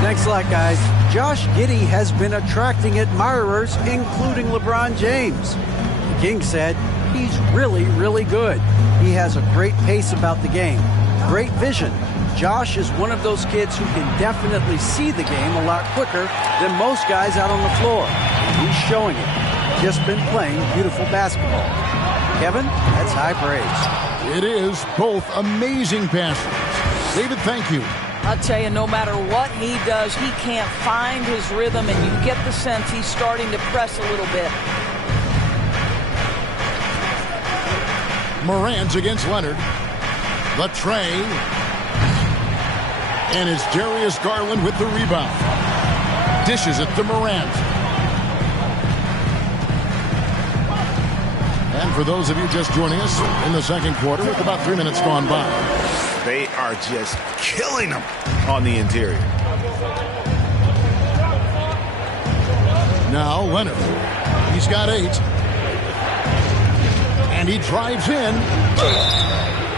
Thanks a lot, guys. Josh Giddey has been attracting admirers, including LeBron James. The King said he's really, really good. He has a great pace about the game, great vision. Josh is one of those kids who can definitely see the game a lot quicker than most guys out on the floor. And he's showing it. Just been playing beautiful basketball. Kevin, that's high praise. It is both amazing passes. David, thank you. I'll tell you, no matter what he does, he can't find his rhythm, and you get the sense he's starting to press a little bit. Morant against Leonard. The tray. And it's Darius Garland with the rebound. Dishes it to Morant. And for those of you just joining us in the second quarter with about 3 minutes gone by. They are just killing them on the interior. Now Leonard. He's got 8. And he drives in.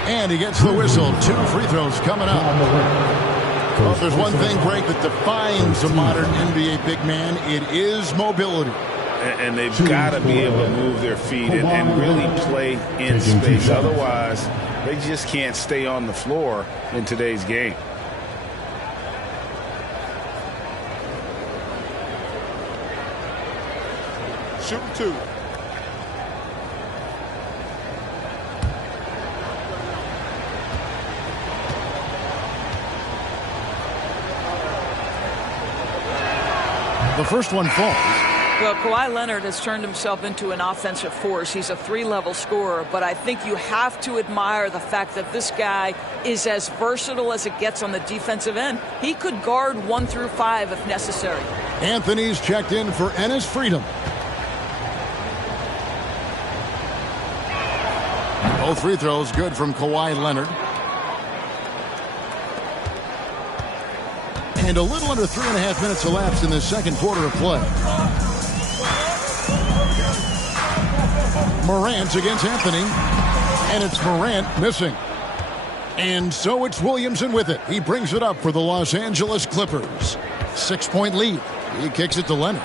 And he gets the whistle. 2 free throws coming up. Well, if there's one thing, Greg, that defines a modern NBA big man, it is mobility. And they've got to be able to move their feet and really play in space. Otherwise, they just can't stay on the floor in today's game. Shoot 2. The first one falls. Well, Kawhi Leonard has turned himself into an offensive force. He's a 3-level scorer, but I think you have to admire the fact that this guy is as versatile as it gets on the defensive end. He could guard 1 through 5 if necessary. Anthony's checked in for Enes Freedom. Both free throws good from Kawhi Leonard. And a little under 3.5 minutes elapsed in the second quarter of play. Morant against Anthony. And it's Morant missing. And so it's Williamson with it. He brings it up for the Los Angeles Clippers. 6-point lead. He kicks it to Leonard.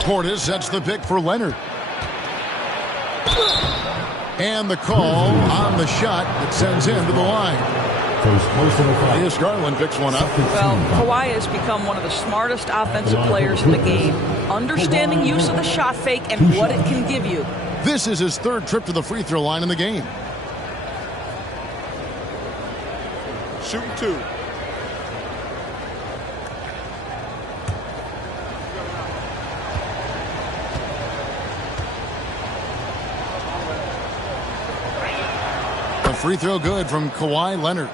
Portis sets the pick for Leonard. And the call on the shot that sends him to the line. Darius Garland picks one up. Well, Kawhi has become one of the smartest offensive players in the game, understanding use of the shot fake and what it can give you. This is his third trip to the free throw line in the game. Shooting 2. A free throw good from Kawhi Leonard.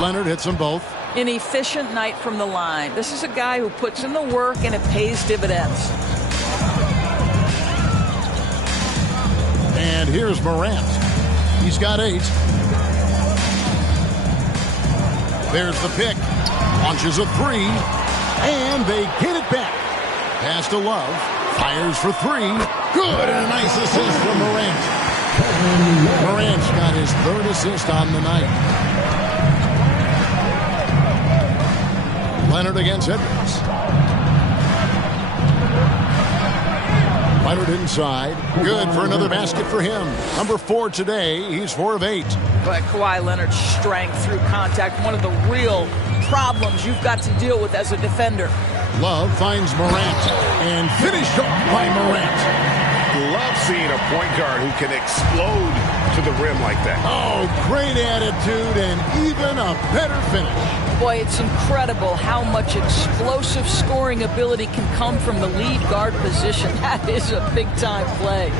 Leonard hits them both. An efficient night from the line. This is a guy who puts in the work and it pays dividends. And here's Morant. He's got 8. There's the pick. Launches a 3. And they get it back. Pass to Love. Fires for 3. Good. And a nice assist from Morant. Morant's got his 3rd assist on the night. Leonard against Edwards. Leonard inside. Good for another basket for him. Number 4 today. He's 4 of 8. But Kawhi Leonard's strength through contact, one of the real problems you've got to deal with as a defender. Love finds Morant and finished off by Morant. Love seeing a point guard who can explode to the rim like that. Oh, great attitude and even a better finish. Boy, it's incredible how much explosive scoring ability can come from the lead guard position. That is a big-time play.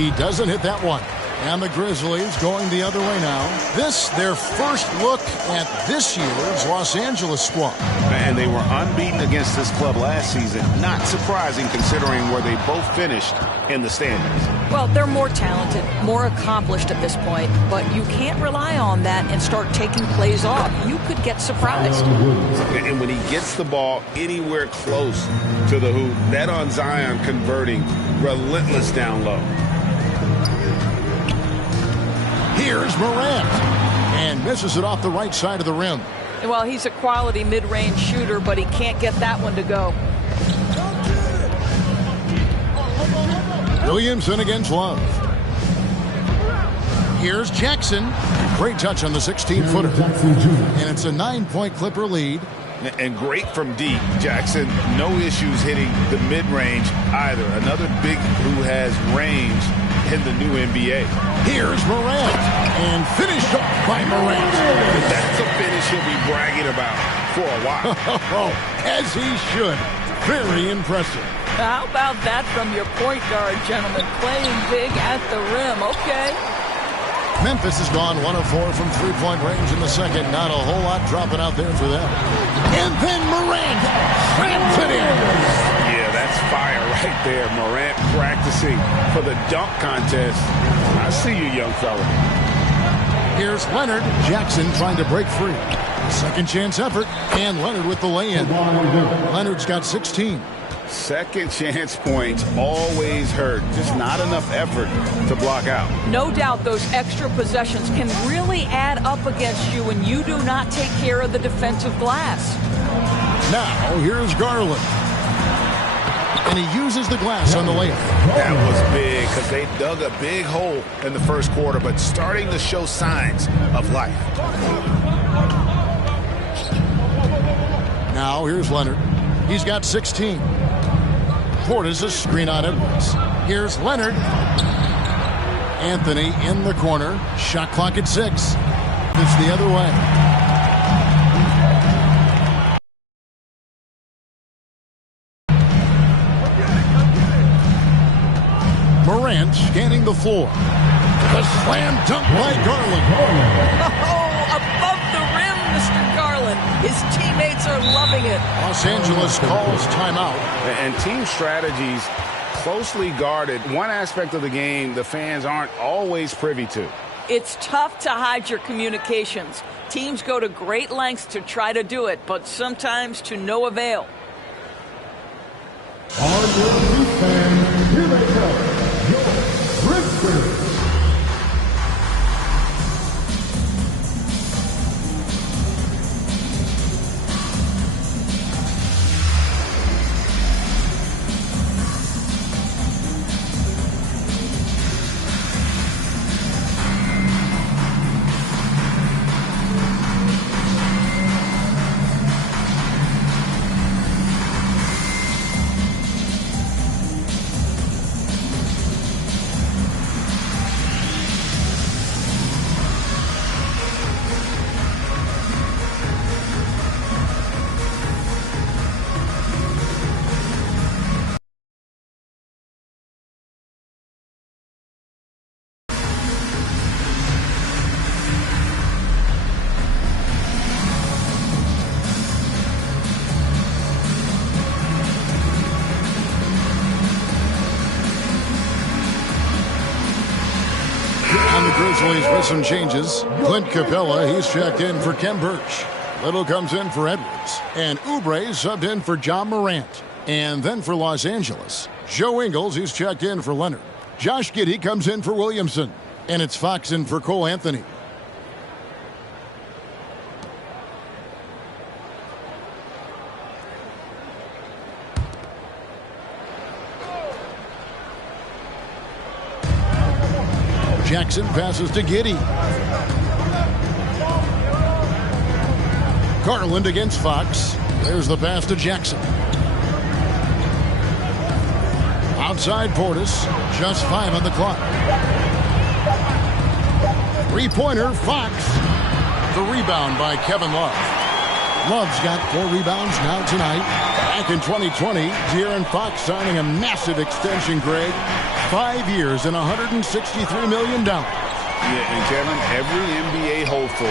He doesn't hit that one. And the Grizzlies going the other way now. This, their first look at this year's Los Angeles squad. And they were unbeaten against this club last season. Not surprising considering where they both finished in the standings. Well, they're more talented, more accomplished at this point, but you can't rely on that and start taking plays off. You could get surprised. And when he gets the ball anywhere close to the hoop, that on Zion converting, relentless down low. Here's Morant, and misses it off the right side of the rim. Well, he's a quality mid-range shooter, but he can't get that one to go. Williamson against Love. Here's Jackson. Great touch on the 16-footer. And it's a 9-point Clipper lead. And great from deep. Jackson, no issues hitting the mid-range either. Another big who has range in the new NBA. Here's Morant. And finished off by Morant. That's a finish he'll be bragging about for a while. As he should. Very impressive. How about that from your point guard, gentlemen? Playing big at the rim. Okay. Memphis has gone 1 of 4 from three-point range in the second. Not a whole lot dropping out there for them. And then Morant slams it in. Yeah, that's fire right there. Morant practicing for the dunk contest. I see you, young fella. Here's Leonard. Jackson trying to break free. Second chance effort. And Leonard with the lay-in. Leonard's got 16. Second chance points always hurt. Just not enough effort to block out. No doubt those extra possessions can really add up against you when you do not take care of the defensive glass. Now, here's Garland. And he uses the glass on the layup. That was big because they dug a big hole in the first quarter, but starting to show signs of life. Now, here's Leonard. He's got 16. Portis a screen on Edwards. Here's Leonard. Anthony in the corner. Shot clock at 6. It's the other way. scanning the floor. The slam dunk by Garland. Oh, above the rim, Mr. Garland. His teammates are loving it. Los Angeles calls timeout. And team strategies closely guarded. One aspect of the game the fans aren't always privy to. It's tough to hide your communications. Teams go to great lengths to try to do it, but sometimes to no avail. On your feet, fans, here they come, your Grizzlies. Grizzlies with some changes. Clint Capella, he's checked in for Kem Birch. Little comes in for Edwards. And Oubre subbed in for John Morant. And then for Los Angeles, Joe Ingles, he's checked in for Leonard. Josh Giddey comes in for Williamson. And it's Fox in for Cole Anthony. Jackson passes to Giddey. Garland against Fox. There's the pass to Jackson. Outside Portis. Just 5 on the clock. Three-pointer, Fox. The rebound by Kevin Love. Love's got 4 rebounds now tonight. Back in 2020, De'Aaron Fox signing a massive extension, Greg. 5 years and $163 million. Yeah, and Kevin, every NBA hopeful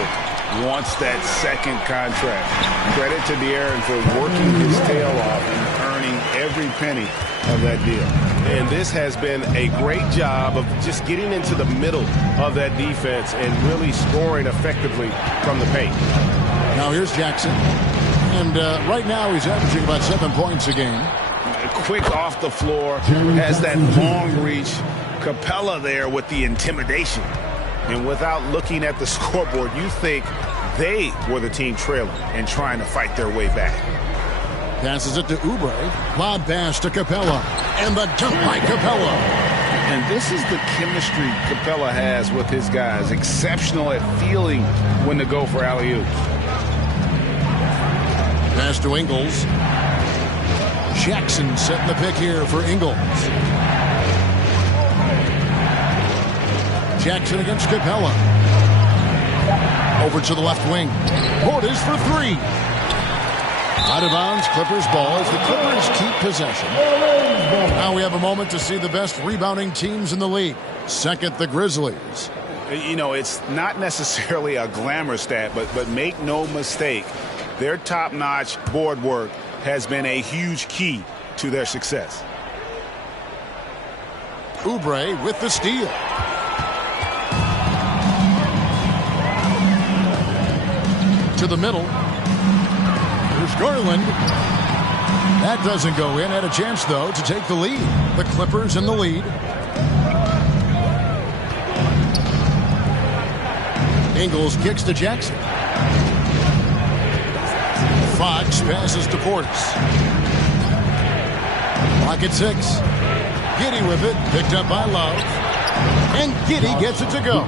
wants that second contract. Credit to De'Aaron for working his tail off and earning every penny of that deal. And this has been a great job of just getting into the middle of that defense and really scoring effectively from the paint. Now here's Jackson. And right now he's averaging about 7 points a game. Quick off the floor, has that long reach. Capella there with the intimidation. And without looking at the scoreboard, you think they were the team trailing and trying to fight their way back. Passes it to Oubre. Lob pass to Capella. And the dunk by Capella. And this is the chemistry Capella has with his guys. Exceptional at feeling when to go for alley-oops. Pass to Ingles. Jackson setting the pick here for Ingles. Jackson against Capella. Over to the left wing. Portis for 3. Out of bounds, Clippers ball as the Clippers keep possession. Now we have a moment to see the best rebounding teams in the league. Second, the Grizzlies. You know, it's not necessarily a glamour stat, but make no mistake, their top-notch board work has been a huge key to their success. Oubre with the steal. To the middle. Here's Garland. That doesn't go in. Had a chance, though, to take the lead. The Clippers in the lead. Ingles kicks to Jackson. Fox passes to Portis. Clock at 6. Giddey with it. Picked up by Love. And Giddey gets it to go.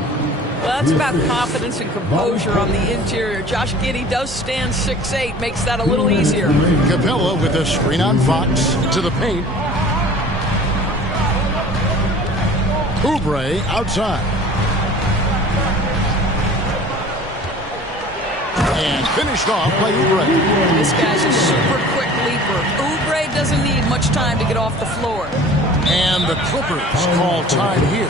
Well, that's about confidence and composure on the interior. Josh Giddey does stand 6'8", makes that a little easier. Capella with a screen on Fox to the paint. Oubre outside. And finished off by Oubre. This guy's a super quick leaper. Oubre doesn't need much time to get off the floor. And the Clippers call time here.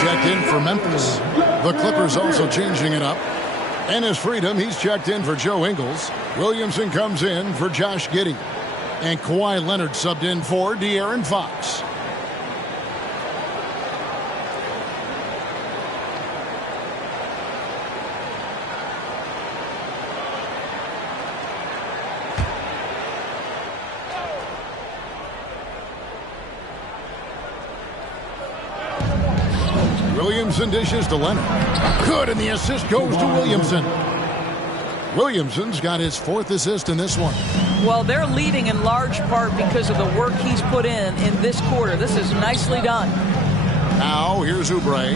Checked in for Memphis. The Clippers also changing it up. Enes Freedom, he's checked in for Joe Ingles. Williamson comes in for Josh Giddey. And Kawhi Leonard subbed in for De'Aaron Fox. Williamson dishes to Leonard. Good, and the assist goes to Williamson. Williamson's got his 4th assist in this one. Well, they're leading in large part because of the work he's put in this quarter. This is nicely done. Now, here's Oubre.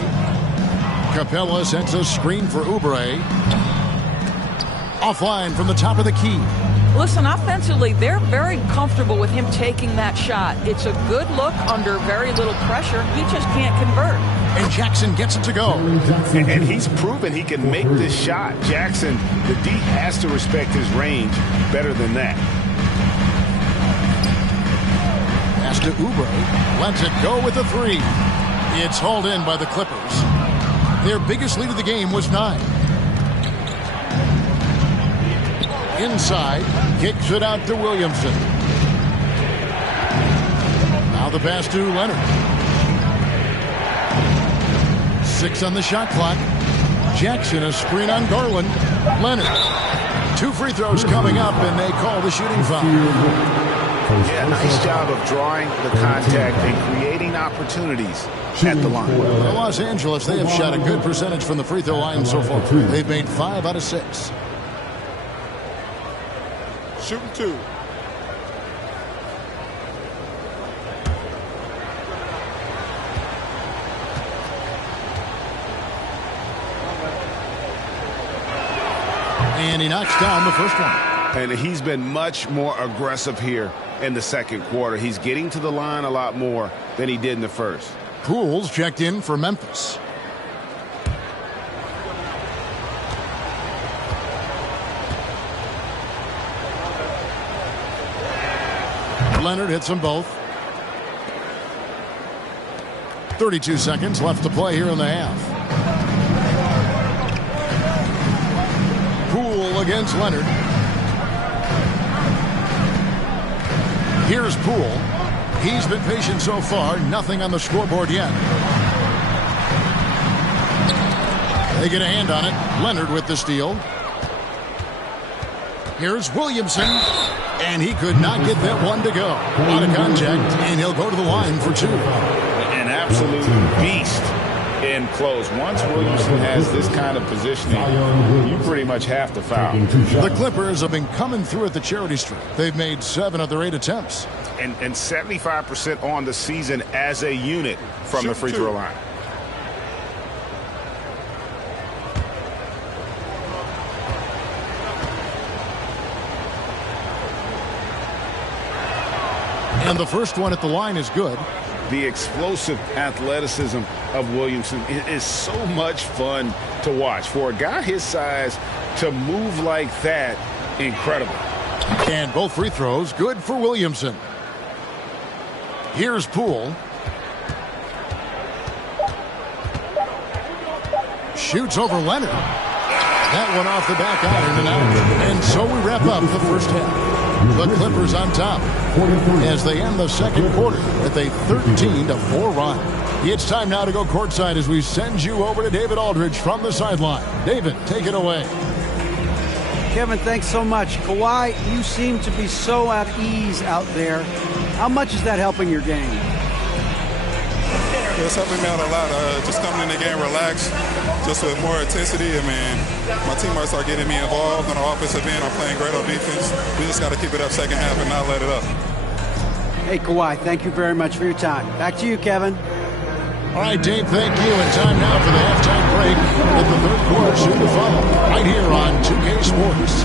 Capella sets a screen for Oubre. Offline from the top of the key. Listen, offensively, they're very comfortable with him taking that shot. It's a good look under very little pressure. He just can't convert. And Jackson gets it to go. And he's proven he can make this shot. Jackson, the D has to respect his range better than that. Pass to Oubre. Lets it go with a 3. It's hauled in by the Clippers. Their biggest lead of the game was 9. Inside, kicks it out to Williamson. Now the pass to Leonard. 6 on the shot clock. Jackson a screen on Garland. Leonard. 2 free throws coming up, and they call the shooting foul. Yeah, nice job of drawing the contact and creating opportunities at the line. Well, Los Angeles, they have shot a good percentage from the free throw line so far. They've made 5 out of 6. Shooting 2. And he knocks down the first one. And he's been much more aggressive here in the second quarter. He's getting to the line a lot more than he did in the first. Pools checked in for Memphis. Leonard hits them both. 32 seconds left to play here in the half. Poole against Leonard. Here's Poole. He's been patient so far. Nothing on the scoreboard yet. They get a hand on it. Leonard with the steal. Here's Williamson. And he could not get that one to go. A lot of contact, and he'll go to the line for 2. An absolute beast in close. Once Williamson has this kind of positioning, you pretty much have to foul. The Clippers have been coming through at the charity stripe. They've made 7 of their 8 attempts. And 75% on the season as a unit from the free throw line. And the first one at the line is good. The explosive athleticism of Williamson. It is so much fun to watch. For a guy his size to move like that, incredible. And both free throws good for Williamson. Here's Poole. Shoots over Leonard. That one off the back iron and out. And so we wrap up the first half. The Clippers on top as they end the second quarter with a 13-4 run. It's time now to go courtside as we send you over to David Aldridge from the sideline. David, take it away. Kevin, thanks so much. Kawhi, you seem to be so at ease out there. How much is that helping your game? It's helping me out a lot. Just coming in the game relaxed, just with more intensity. I mean, my teammates are getting me involved on the offensive end. I'm playing great on defense. We just got to keep it up second half and not let it up. Hey, Kawhi, thank you very much for your time. Back to you, Kevin. All right, Dave, thank you. And time now for the halftime break with the third quarter soon to follow right here on 2K Sports.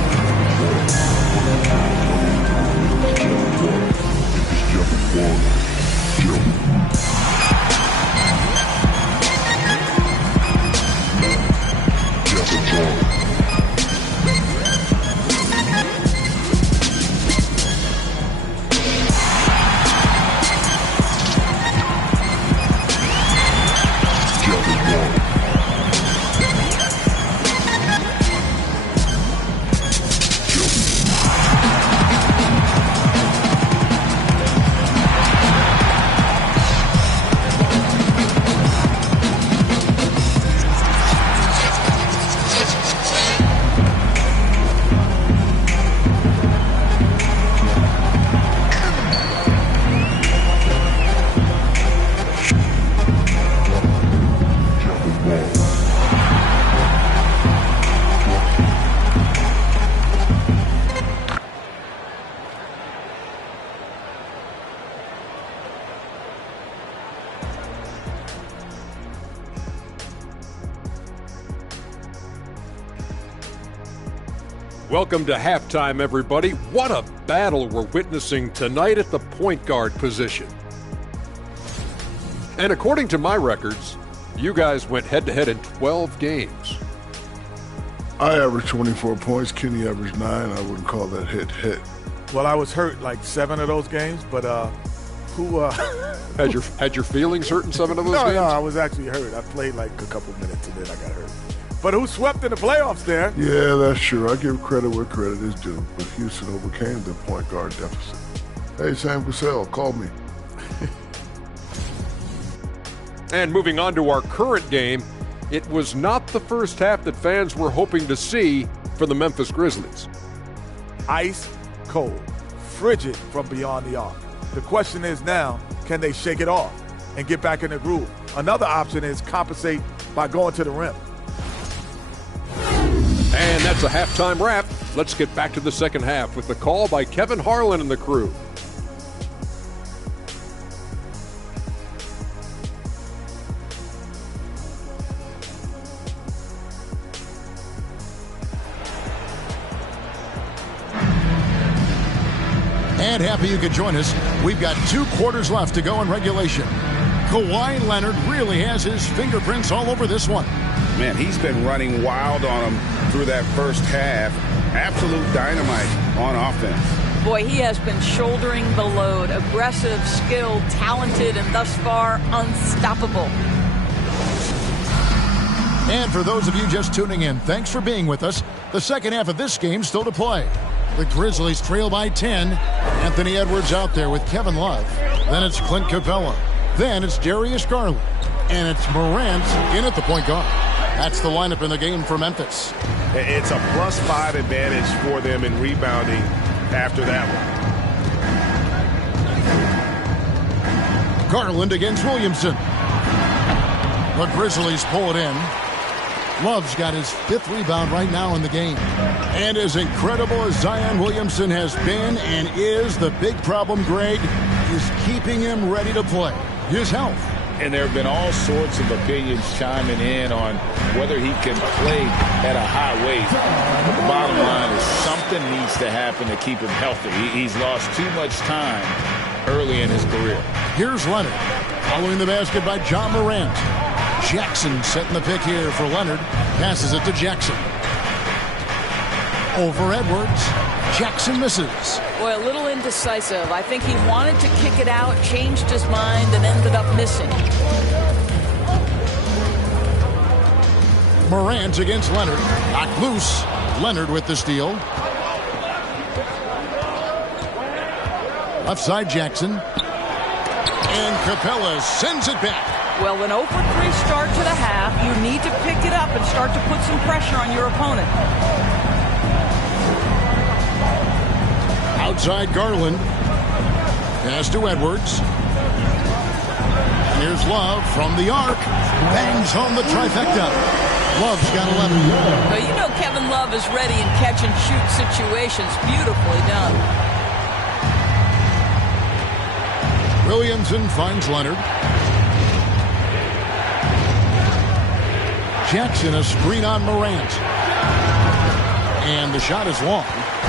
Welcome to halftime, everybody. What a battle we're witnessing tonight at the point guard position. And according to my records, you guys went head-to-head in 12 games. I averaged 24 points. Kenny averaged 9. I wouldn't call that hit. Well, I was hurt like 7 of those games, but had your feelings hurt in 7 of those games? No, I was actually hurt. I played like a couple minutes and then I got hurt. But who swept in the playoffs there? Yeah, that's true. I give credit where credit is due. But Houston overcame the point guard deficit. Hey, Sam Cassell, call me. And moving on to our current game, it was not the first half that fans were hoping to see for the Memphis Grizzlies. Ice cold, frigid from beyond the arc. The question is now, can they shake it off and get back in the groove? Another option is compensate by going to the rim. And that's a halftime wrap. Let's get back to the second half with the call by Kevin Harlan and the crew. And happy you could join us. We've got 2 quarters left to go in regulation. Kawhi Leonard really has his fingerprints all over this one. Man, he's been running wild on him through that first half. Absolute dynamite on offense. Boy, he has been shouldering the load. Aggressive, skilled, talented, and thus far unstoppable. And for those of you just tuning in, thanks for being with us. The second half of this game still to play. The Grizzlies trail by 10. Anthony Edwards out there with Kevin Love. Then it's Clint Capella. Then it's Darius Garland. And it's Morant in at the point guard. That's the lineup in the game for Memphis. It's a +5 advantage for them in rebounding after that one. Garland against Williamson. The Grizzlies pull it in. Love's got his 5th rebound right now in the game. And as incredible as Zion Williamson has been and is, the big problem, Greg, is keeping him ready to play. His health. And there have been all sorts of opinions chiming in on whether he can play at a high weight. But the bottom line is something needs to happen to keep him healthy. He's lost too much time early in his career. Here's Leonard. Following the basket by John Morant. Jackson setting the pick here for Leonard. Passes it to Jackson. Over Edwards. Jackson misses. Boy, a little indecisive. I think he wanted to kick it out, changed his mind, and ended up missing. Morant against Leonard. Knocked loose. Leonard with the steal. Left side Jackson. And Capella sends it back. Well, an 0 for 3 start to the half. You need to pick it up and start to put some pressure on your opponent. Outside Garland. Pass to Edwards. And here's Love from the arc. Bangs home the trifecta. Love's got 11. Well, you know Kevin Love is ready in catch-and-shoot situations. Beautifully done. Williamson finds Leonard. Jackson a screen on Morant. And the shot is long.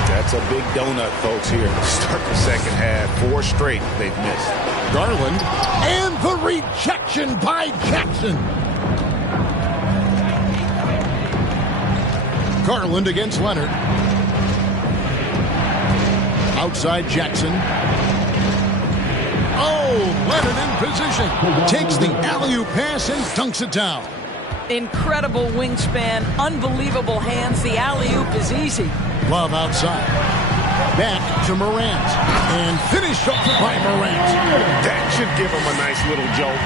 That's a big donut, folks, here to start the second half. 4 straight they've missed. Garland. And the rejection by Jackson. Garland against Leonard. Outside Jackson. Oh, Leonard in position. Takes the alley-oop pass and dunks it down. Incredible wingspan, unbelievable hands. The alley-oop is easy. Love outside. Back to Morant. And finished off by Morant. That should give him a nice little jolt.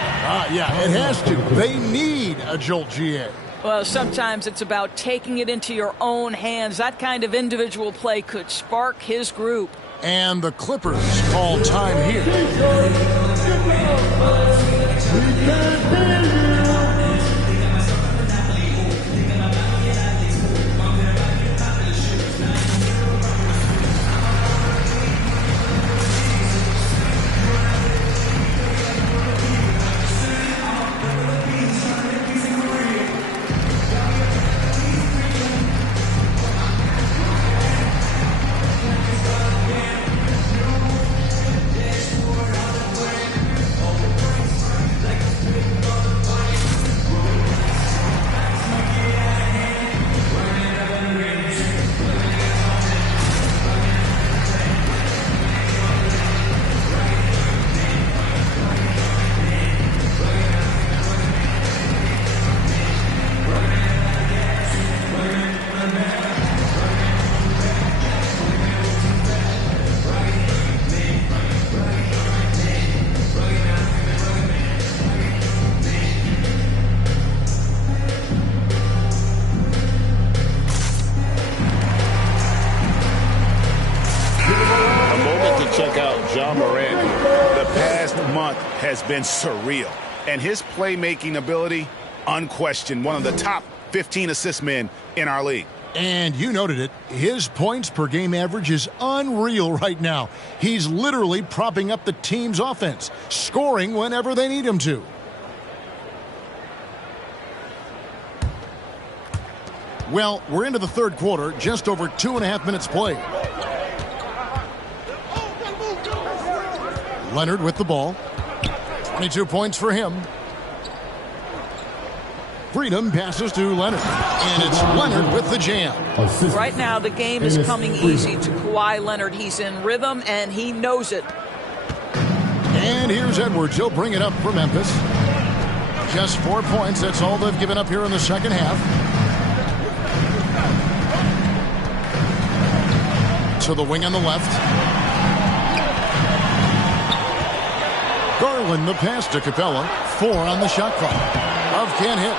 Yeah, it has to. They need a jolt, GA. Well, sometimes it's about taking it into your own hands. That kind of individual play could spark his group. And the Clippers call time here. Has been surreal, and his playmaking ability unquestioned. One of the top 15 assist men in our league. And you noted it, his points per game average is unreal right now. He's literally propping up the team's offense, scoring whenever they need him to. Well, we're into the third quarter, just over 2.5 minutes played. Leonard with the ball. 22 points for him. Freedom passes to Leonard. And it's Leonard with the jam. Right now, the game is coming easy to Kawhi Leonard. He's in rhythm, and he knows it. And here's Edwards. He'll bring it up for Memphis. Just 4 points. That's all they've given up here in the second half. To the wing on the left. Garland the pass to Capella. 4 on the shot clock. Love can't hit.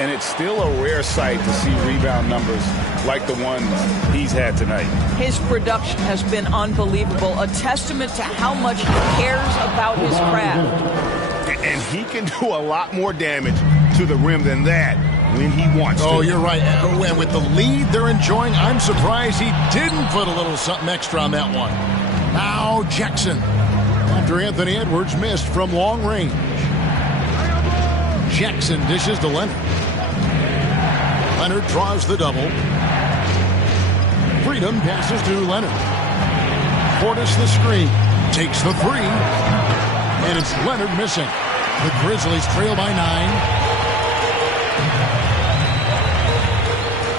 And it's still a rare sight to see rebound numbers like the ones he's had tonight. His production has been unbelievable. A testament to how much he cares about his craft. And he can do a lot more damage to the rim than that when he wants to. Oh, you're right. And with the lead they're enjoying, I'm surprised he didn't put a little something extra on that one. Now Jackson. After Anthony Edwards missed from long range. Jackson dishes to Leonard. Leonard draws the double. Freedom passes to Leonard. Portis the screen. Takes the 3. And it's Leonard missing. The Grizzlies trail by 9.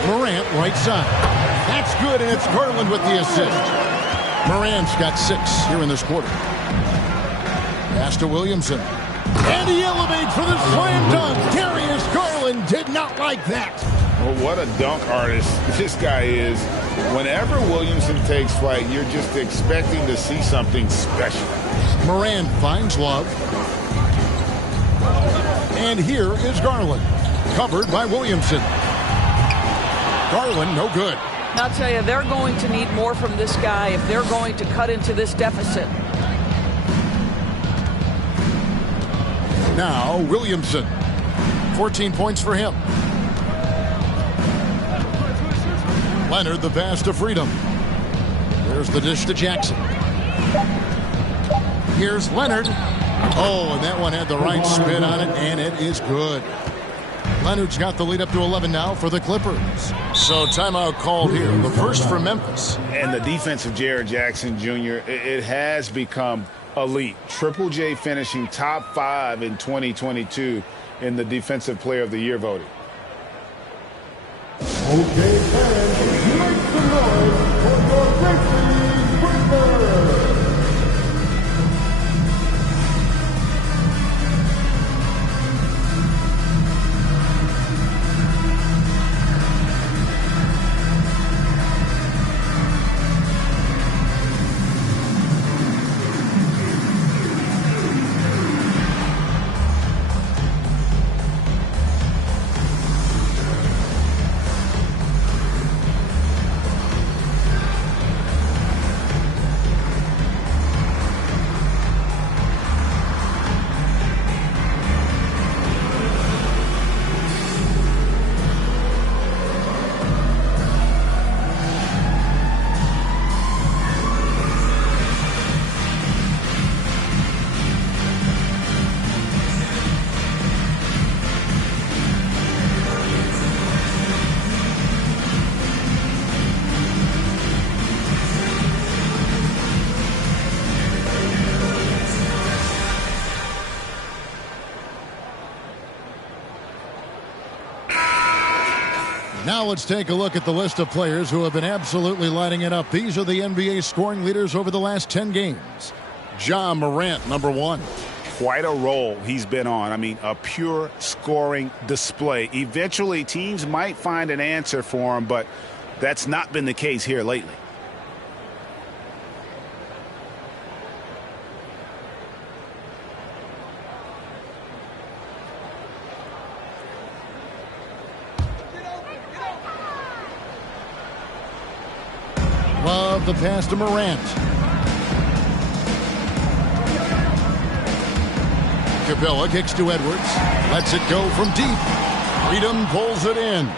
Morant, right side. That's good, and it's Garland with the assist. Morant's got 6 here in this quarter. Pass to Williamson. And he elevates for the slam dunk. Darius Garland did not like that. Well, what a dunk artist this guy is. Whenever Williamson takes flight, you're just expecting to see something special. Morant finds Love. And here is Garland. Covered by Williamson. Garland, no good. I'll tell you, they're going to need more from this guy if they're going to cut into this deficit. Now, Williamson. 14 points for him. Leonard, the pass to Freedom. There's the dish to Jackson. Here's Leonard. Oh, and that one had the right spin on it, and it is good. Leonard's got the lead up to 11 now for the Clippers. So timeout called here. The first for Memphis. And the defense of Jaren Jackson Jr., it has become elite. Triple J finishing top 5 in 2022 in the Defensive Player of the Year voting. Okay, fans, make some noise for your Grizzlies Clippers. Now let's take a look at the list of players who have been absolutely lighting it up. These are the NBA scoring leaders over the last 10 games. Ja Morant, number 1. Quite a role he's been on. I mean, a pure scoring display. Eventually, teams might find an answer for him, but that's not been the case here lately. Love the pass to Morant. Capella kicks to Edwards. Lets it go from deep. Freedom pulls it in.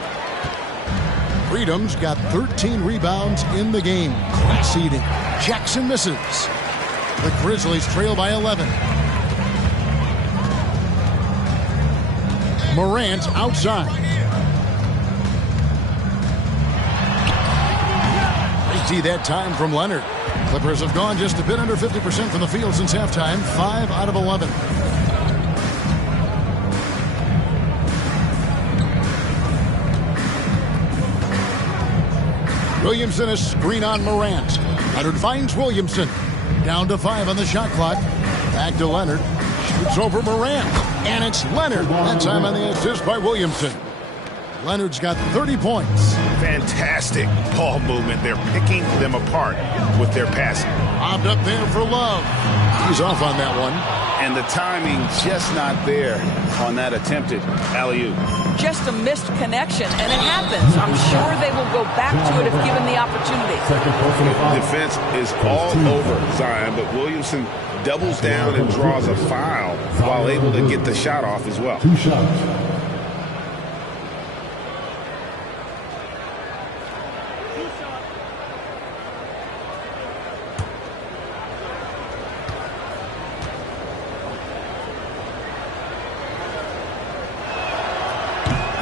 Freedom's got 13 rebounds in the game. Conceding. Jackson misses. The Grizzlies trail by 11. Morant outside. Great D that time from Leonard. Clippers have gone just a bit under 50% from the field since halftime. 5 out of 11. Williamson a screen on Morant. Leonard finds Williamson. Down to 5 on the shot clock. Back to Leonard. Shoots over Morant. And it's Leonard. That time on the assist by Williamson. Leonard's got 30 points. Fantastic ball movement. They're picking them apart with their passing. Bobbed up there for Love. He's off on that one. And the timing just not there on that attempted alley-oop. Just a missed connection, and it happens. I'm sure they will go back to it if given the opportunity. Defense is all over Zion, but Williamson doubles down and draws a foul while able to get the shot off as well. 2 shots.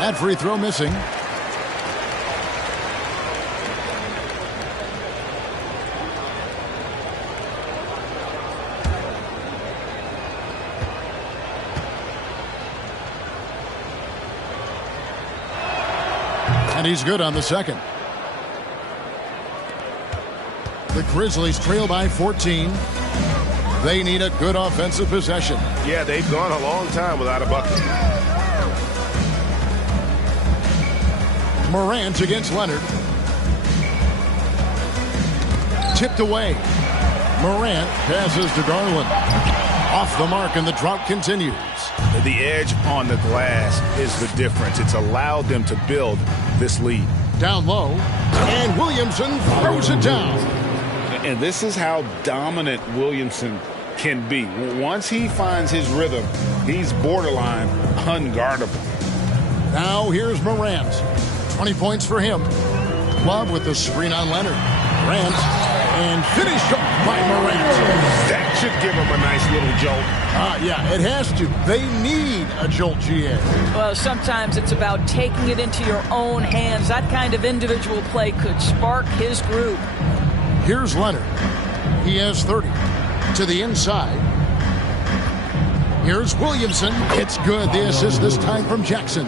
That free throw missing. And he's good on the second. The Grizzlies trail by 14. They need a good offensive possession. Yeah, they've gone a long time without a bucket. Morant against Leonard. Tipped away. Morant passes to Garland. Off the mark, and the drought continues. The edge on the glass is the difference. It's allowed them to build this lead. Down low, and Williamson throws it down. And this is how dominant Williamson can be. Once he finds his rhythm, he's borderline unguardable. Now here's Morant. 20 points for him. Love with the screen on Leonard. Morant, and finished up by Morant. That should give him a nice little jolt. Yeah, it has to. They need a jolt, GA. Well, sometimes it's about taking it into your own hands. That kind of individual play could spark his group. Here's Leonard. He has 30. To the inside. Here's Williamson. It's good. The assist this time from Jackson.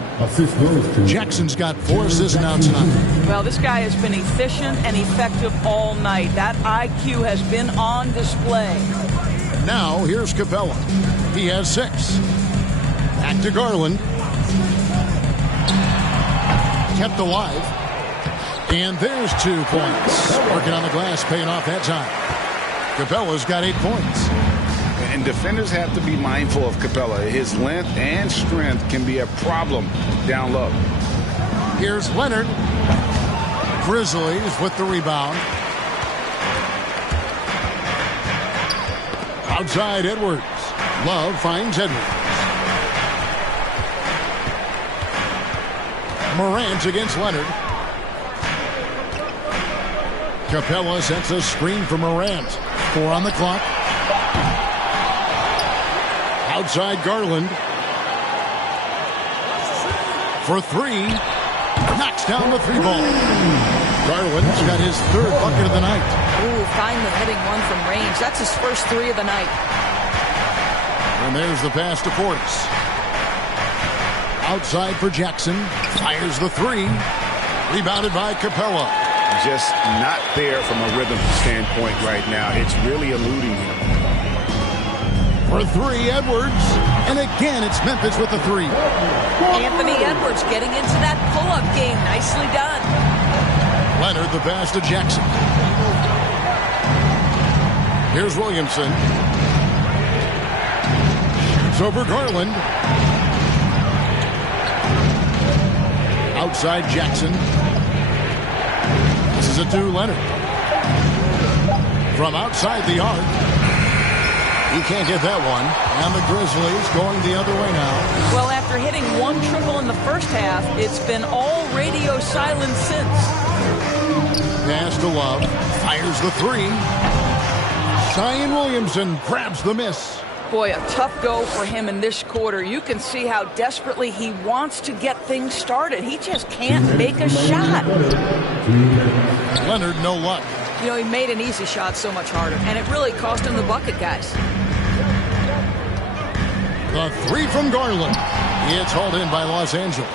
Jackson's got 4 assists now tonight. Well, this guy has been efficient and effective all night. That IQ has been on display. Now here's Capella. He has 6. Back to Garland. Kept alive. And there's 2 points. Working on the glass, paying off that time. Capella's got 8 points. And defenders have to be mindful of Capella. His length and strength can be a problem down low. Here's Leonard. Grizzlies with the rebound. Outside Edwards. Love finds Edwards. Morant against Leonard. Capella sets a screen for Morant. 4 on the clock. Outside Garland. For 3. Knocks down the 3-ball. Garland's got his 3rd bucket of the night. Ooh, finally hitting one from range. That's his first 3 of the night. And there's the pass to Portis. Outside for Jackson. Fires the 3. Rebounded by Capella. Just not there from a rhythm standpoint right now. It's really eluding him. For 3, Edwards. And again, it's Memphis with the 3. Anthony Edwards getting into that pull-up game. Nicely done. Leonard, the pass to Jackson. Here's Williamson. Shoots over Garland. Outside Jackson. This is it to Leonard. From outside the arc. He can't get that one. And the Grizzlies going the other way now. Well, after hitting 1 triple in the first half, it's been all radio silence since. Pass to Love. Fires the 3. Zion Williamson grabs the miss. Boy, a tough go for him in this quarter. You can see how desperately he wants to get things started. He just can't make a shot. Leonard, no luck. You know, he made an easy shot so much harder, and it really cost him the bucket, guys. The 3 from Garland. It's hauled in by Los Angeles.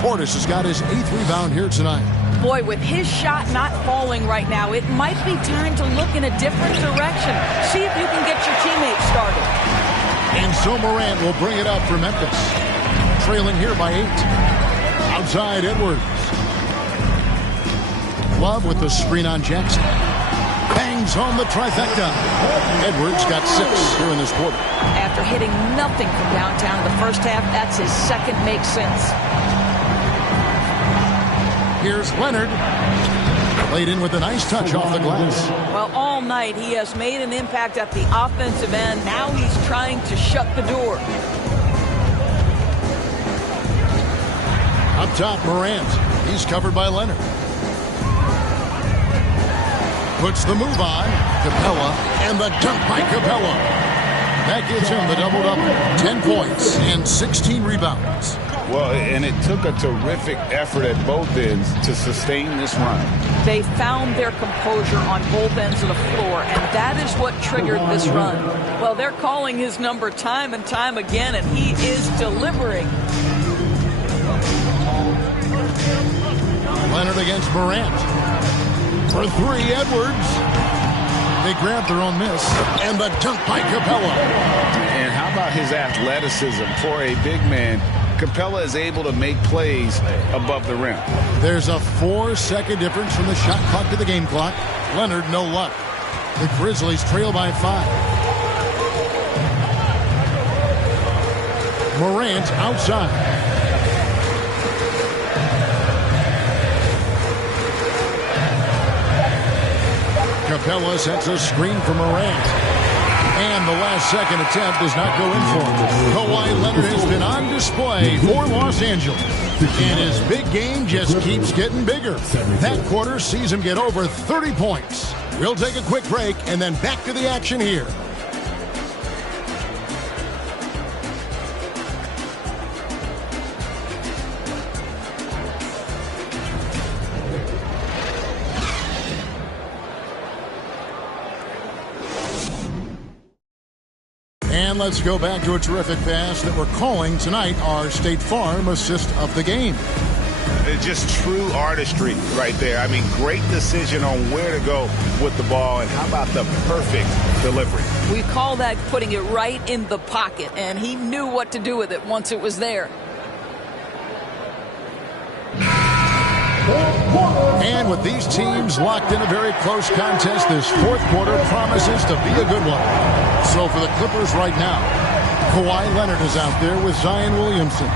Portis has got his 8th rebound here tonight. Boy, with his shot not falling right now, it might be time to look in a different direction. See if you can get your teammates started. And so Morant will bring it up for Memphis. Trailing here by 8. Outside Edwards. Love with the screen on Jackson. Bangs home the trifecta. Edwards got 6 here in this quarter. After hitting nothing from downtown in the first half, that's his second make sense. Here's Leonard. Played in with a nice touch off the glass. Well, all night he has made an impact at the offensive end. Now he's trying to shut the door. Up top, Morant. He's covered by Leonard. Puts the move on. Capella. And the dunk by Capella. That gives him the double-double. 10 points and 16 rebounds. Well, and it took a terrific effort at both ends to sustain this run. They found their composure on both ends of the floor, and that is what triggered this run. Well, they're calling his number time and time again, and he is delivering. Leonard against Morant. For three, Edwards. They grab their own miss. And the dunk by Capella. And how about his athleticism for a big man? Capella is able to make plays above the rim. There's a 4-second difference from the shot clock to the game clock. Leonard, no luck. The Grizzlies trail by 5. Morant outside. Capella sets a screen for Morant. And the last second attempt does not go in for him. Kawhi Leonard has been on display for Los Angeles. And his big game just keeps getting bigger. That quarter sees him get over 30 points. We'll take a quick break and then back to the action here. And let's go back to a terrific pass that we're calling tonight our State Farm assist of the game. It's just true artistry right there. I mean, great decision on where to go with the ball, and how about the perfect delivery? We call that putting it right in the pocket, and he knew what to do with it once it was there. And with these teams locked in a very close contest, this fourth quarter promises to be a good one. So for the Clippers right now, Kawhi Leonard is out there with Zion Williamson.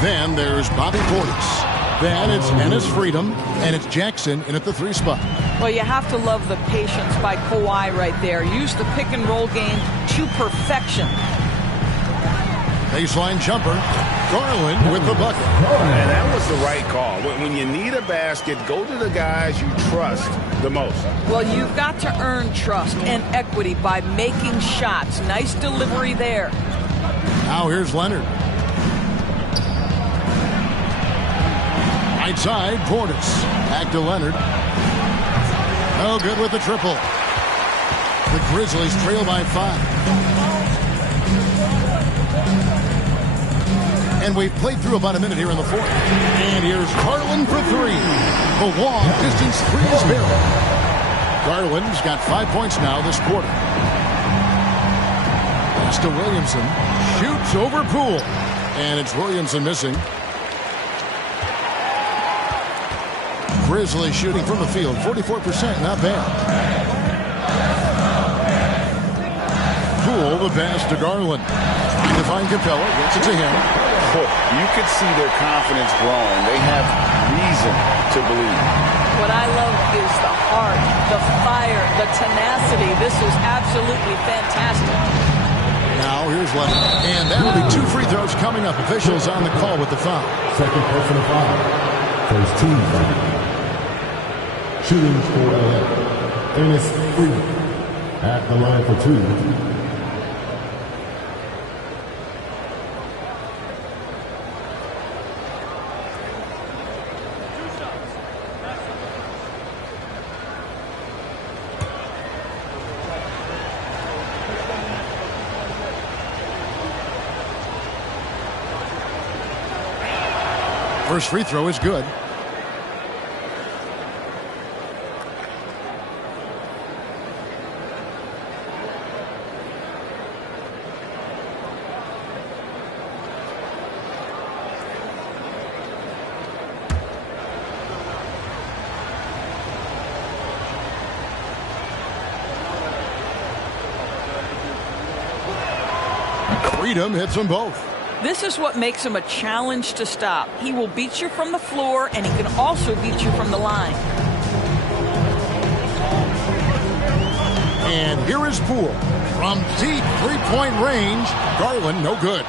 Then there's Bobby Portis. Then it's Enes Freedom, and it's Jackson in at the 3 spot. Well, you have to love the patience by Kawhi right there. Use the pick-and-roll game to perfection. Baseline jumper. Garland with the bucket. And that was the right call. When you need a basket, go to the guys you trust the most. Well, you've got to earn trust and equity by making shots. Nice delivery there. Now here's Leonard. Right side, Portis. Back to Leonard. No good with the triple. The Grizzlies trail by 5. And we've played through about a minute here in the fourth. And here's Garland for 3. The long distance 3 is barrel. Garland's got 5 points now this quarter. Pass to Williamson. Shoots over Poole. And it's Williamson missing. Grizzlies shooting from the field. 44%, not bad. Poole, the pass to Garland. Trying to find Capella. Gets it to him. You could see their confidence growing. They have reason to believe. What I love is the heart, the fire, the tenacity. This is absolutely fantastic. Now here's Leonard. And that'll be 2 free throws coming up. Officials on the call with the foul. Second personal foul. First team foul. Shooting for LA. Enes Freedom at the line for 2. First free throw is good. Freedom hits them both. This is what makes him a challenge to stop. He will beat you from the floor, and he can also beat you from the line. And here is Poole. From deep three-point range, Garland, no good.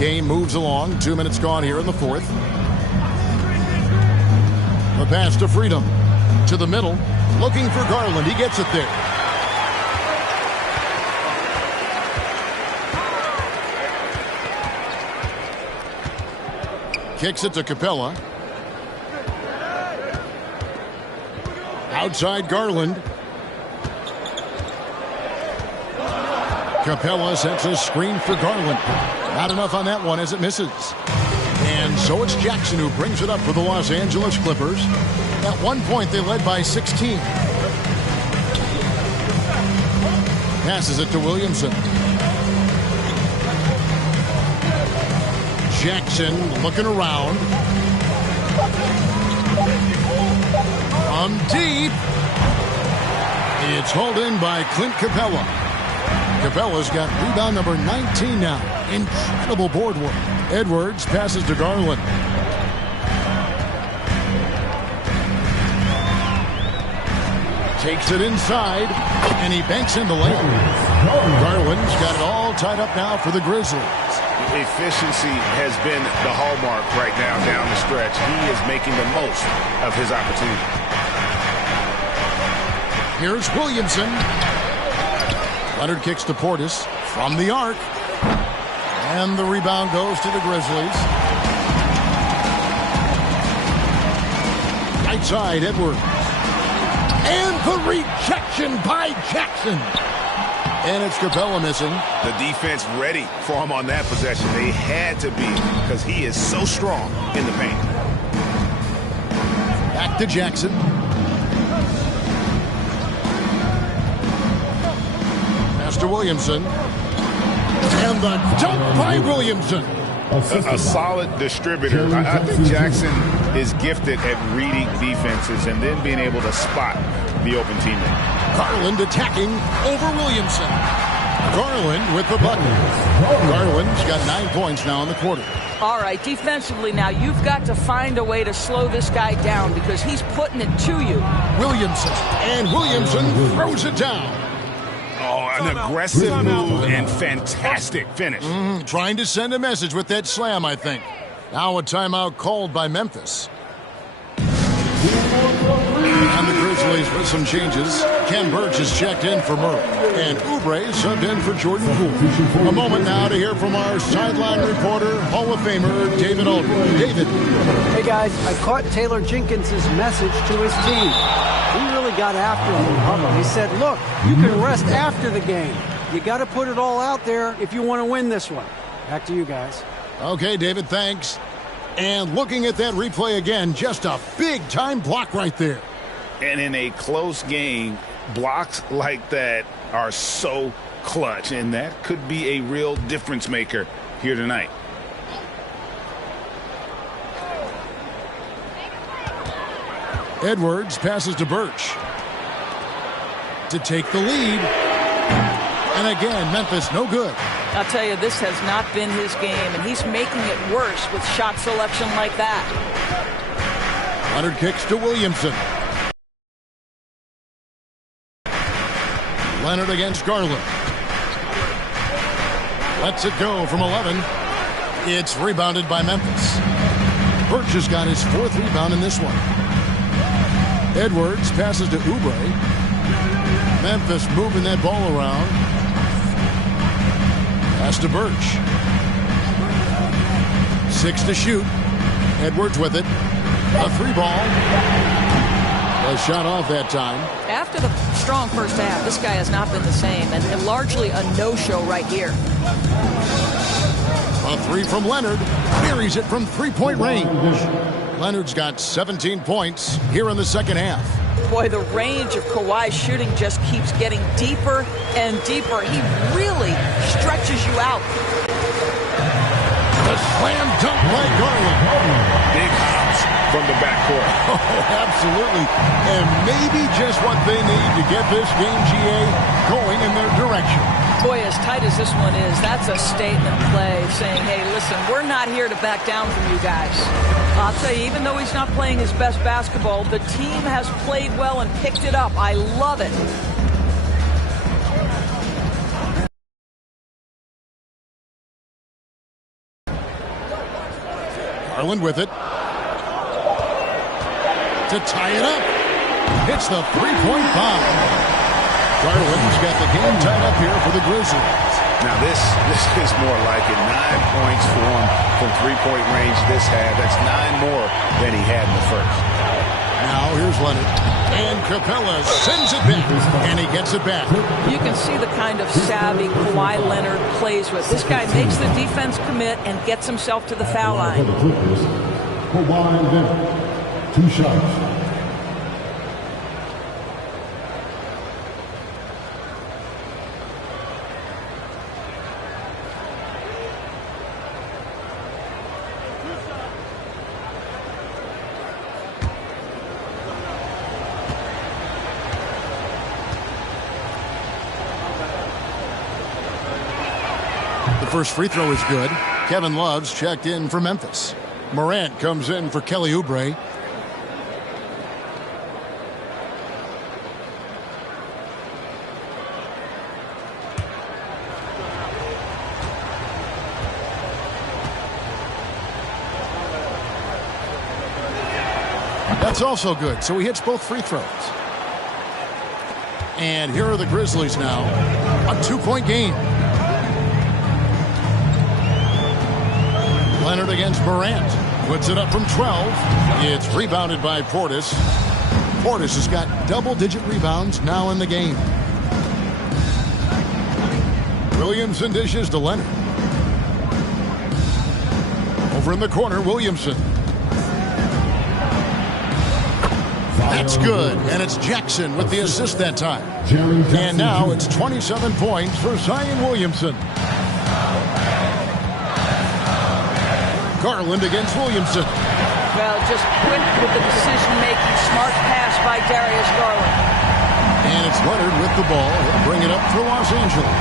Game moves along. 2 minutes gone here in the fourth. The pass to Freedom. To the middle. Looking for Garland. He gets it there. Kicks it to Capella. Outside Garland. Capella sets a screen for Garland. Not enough on that one as it misses. And so it's Jackson who brings it up for the Los Angeles Clippers. At one point, they led by 16. Passes it to Williamson. Jackson looking around. From deep. It's hauled in by Clint Capella. Capella's got rebound number 19 now. Incredible board work. Edwards passes to Garland. Takes it inside, and he banks in the lane. Garland's got it all tied up now for the Grizzlies. Efficiency has been the hallmark right now down the stretch. He is making the most of his opportunity. Here's Williamson. Leonard kicks to Portis from the arc. And the rebound goes to the Grizzlies. Right side, Edwards. And the rejection by Jackson. And it's Capella missing. The defense ready for him on that possession. They had to be because he is so strong in the paint. Back to Jackson. Pass to Williamson. And the dunk by Williamson. A solid distributor. I think Jackson is gifted at reading defenses and then being able to spot the open teammate. Garland attacking over Williamson. Garland with the bucket. Garland's got 9 points now in the quarter. All right, defensively now, you've got to find a way to slow this guy down because he's putting it to you. Williamson. And Williamson throws it down. Oh, an aggressive move and fantastic finish. Trying to send a message with that slam, I think. Now a timeout called by Memphis. And the Grizzlies with some changes. Ken Burch is checked in for Murray. And Oubre subbed in for Jordan Poole. A moment now to hear from our sideline reporter, Hall of Famer David Aldridge. David. Hey guys, I caught Taylor Jenkins' message to his team. He really got after him in huddle. He said, look, you can rest after the game. You got to put it all out there if you want to win this one. Back to you guys. Okay, David, thanks. And looking at that replay again, just a big-time block right there. And in a close game, blocks like that are so clutch, and that could be a real difference maker here tonight. Edwards passes to Burch to take the lead. And again, Memphis no good. I'll tell you, this has not been his game, and he's making it worse with shot selection like that. Leonard kicks to Williamson. Leonard against Garland. Lets it go from 11. It's rebounded by Memphis. Burch has got his 4th rebound in this one. Edwards passes to Oubre. Memphis moving that ball around. Pass to Burch. 6 to shoot. Edwards with it. A 3-ball. A shot off that time. After the strong first half, this guy has not been the same, and largely a no-show right here. A 3 from Leonard. Buries it from 3-point range. Leonard's got 17 points here in the second half. Boy, the range of Kawhi's shooting just keeps getting deeper and deeper. He really stretches you out. The slam dunk by Garland. Big hops from the backcourt. Oh, absolutely. And maybe just what they need to get this game, GA, going in their direction. Boy, as tight as this one is, that's a statement play saying, hey, listen, we're not here to back down from you guys. I'll tell you, even though he's not playing his best basketball, the team has played well and picked it up. I love it. Garland with it. To tie it up. Hits the 3-point bomb. Garland's got the game tied up here for the Grizzlies. Now this is more like it. 9 points for him from 3-point range this half. That's 9 more than he had in the first. Now here's Leonard. And Capella sends it back. And he gets it back. You can see the kind of savvy Kawhi Leonard plays with. This guy makes the defense commit and gets himself to the foul line. For the Clippers, Kawhi Leonard. 2 shots. The first free throw is good. Kevin Love's checked in for Memphis. Morant comes in for Kelly Oubre. That's also good, so he hits both free throws. And here are the Grizzlies now. A 2-point game. Leonard against Morant. Puts it up from 12. It's rebounded by Portis. Portis has got double-digit rebounds now in the game. Williamson dishes to Leonard. Over in the corner, Williamson. That's good, and it's Jackson with the assist that time. And now it's 27 points for Zion Williamson. Garland against Williamson. Well, just quick with the decision-making, smart pass by Darius Garland. And it's Leonard with the ball. He'll bring it up for Los Angeles.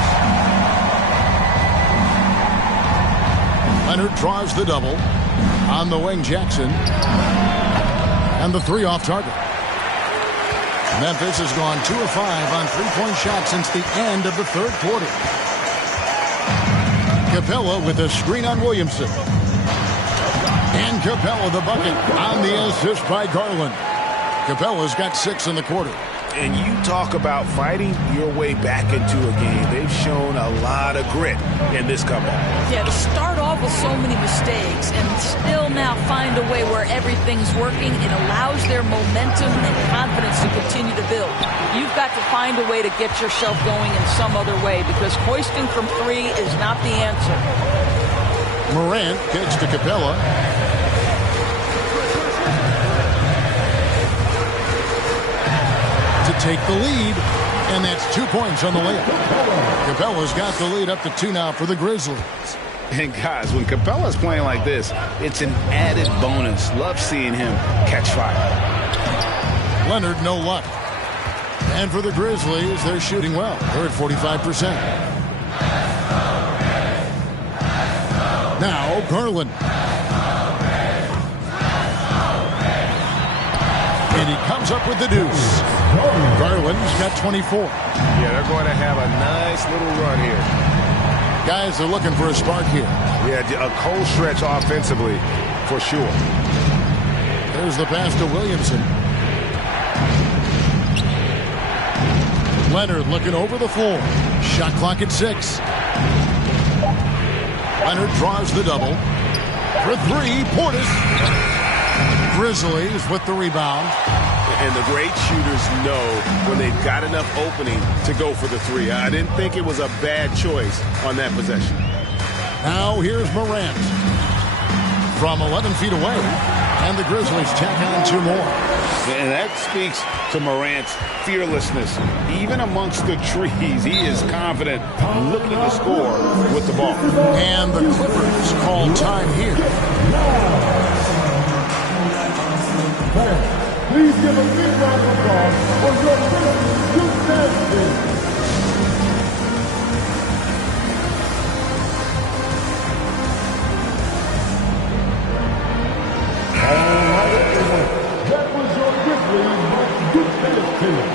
Leonard draws the double. On the wing, Jackson. And the 3 off target. Memphis has gone 2 of 5 on 3-point shots since the end of the third quarter. Capella with a screen on Williamson. And Capella the bucket on the assist by Garland. Capella's got 6 in the quarter. And you talk about fighting your way back into a game. They've shown a lot of grit in this comeback. Yeah, to start off with so many mistakes and still now find a way where everything's working, it allows their momentum and confidence to continue to build. You've got to find a way to get yourself going in some other way because hoisting from 3 is not the answer. Morant kicks to Capella. To take the lead, and that's 2 points on the layup. Capella's got the lead up to 2 now for the Grizzlies. And guys, when Capella's playing like this, it's an added bonus. Love seeing him catch fire. Leonard, no luck. And for the Grizzlies, they're shooting well. They're at 45%. Now, Garland. And he comes up with the deuce. Garland's got 24. Yeah, they're going to have a nice little run here. Guys are looking for a spark here. Yeah, a cold stretch offensively, for sure. There's the pass to Williamson. Leonard looking over the floor. Shot clock at 6. Leonard draws the double. For 3, Portis. Grizzlies with the rebound. And the great shooters know when they've got enough opening to go for the 3. I didn't think it was a bad choice on that possession. Now here's Morant. From 11 feet away. And the Grizzlies tack on 2 more. And that speaks to Morant's fearlessness. Even amongst the trees, he is confident, looking to score with the ball. And the Clippers call time here. Please give a big round of applause for your Clippers gymnastics. That was your Grizzlies gymnastics.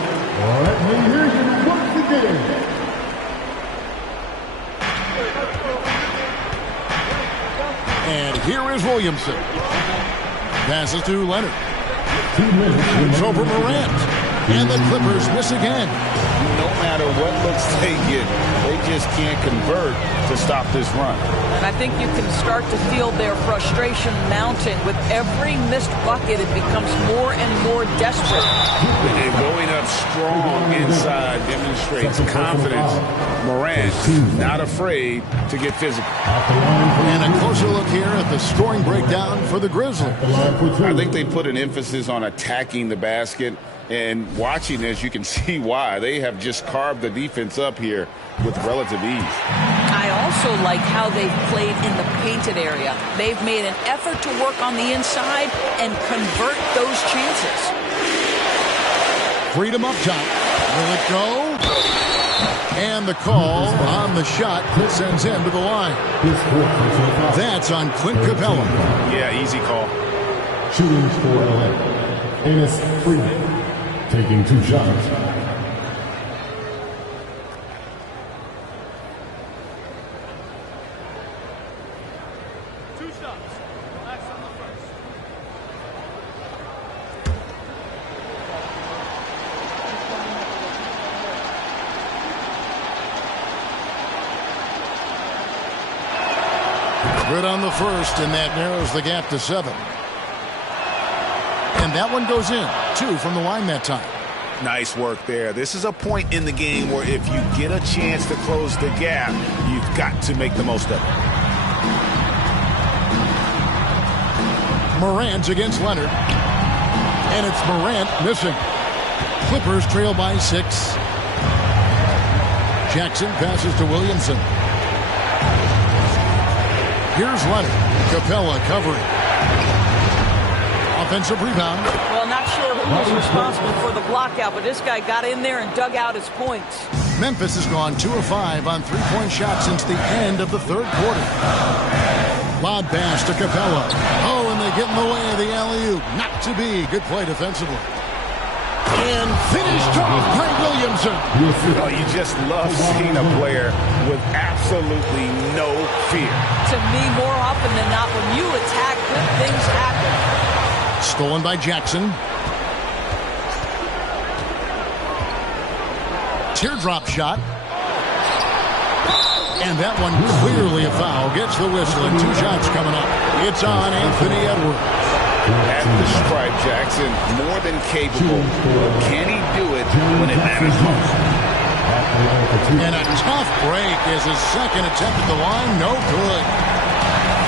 Let me hear you once again. And here is Williamson. Passes to Leonard. It's over Morant. And the Clippers miss again. No matter what looks they get, they just can't convert to stop this run. And I think you can start to feel their frustration mounting. With every missed bucket, it becomes more and more desperate. And going up strong inside demonstrates confidence. Morant not afraid to get physical. And a closer look here at the scoring breakdown for the Grizzlies. I think they put an emphasis on attacking the basket. And watching this, you can see why. They have just carved the defense up here with relative ease. I also like how they've played in the painted area. They've made an effort to work on the inside and convert those chances. Freedom up top. Will it go? And the call on the shot sends him to the line. That's on Clint Capella. Yeah, easy call. Shooting for LA. Enes Freedom taking 2 shots. Good on the first, and that narrows the gap to 7. And that one goes in. 2 from the line that time. Nice work there. This is a point in the game where if you get a chance to close the gap, you've got to make the most of it. Morant against Leonard. And it's Morant missing. Clippers trail by 6. Jackson passes to Williamson. Here's Leonard. Capella covering. Offensive rebound. Well, not sure who was responsible for the blockout, but this guy got in there and dug out his points. Memphis has gone 2 of 5 on 3-point shots since the end of the 3rd quarter. Lob pass to Capella. Oh, and they get in the way of the alley-oop. Not to be. Good play defensively. And finished off by Williamson. Oh, you just love seeing a player with absolutely no fear. To me, more often than not, when you attack, good things happen. Stolen by Jackson. Teardrop shot. And that one clearly a foul. Gets the whistle and 2 shots coming up. It's on Anthony Edwards. At the stripe, Jackson, more than capable. Can he do it when it matters most? And a tough break is his second attempt at the line. No good.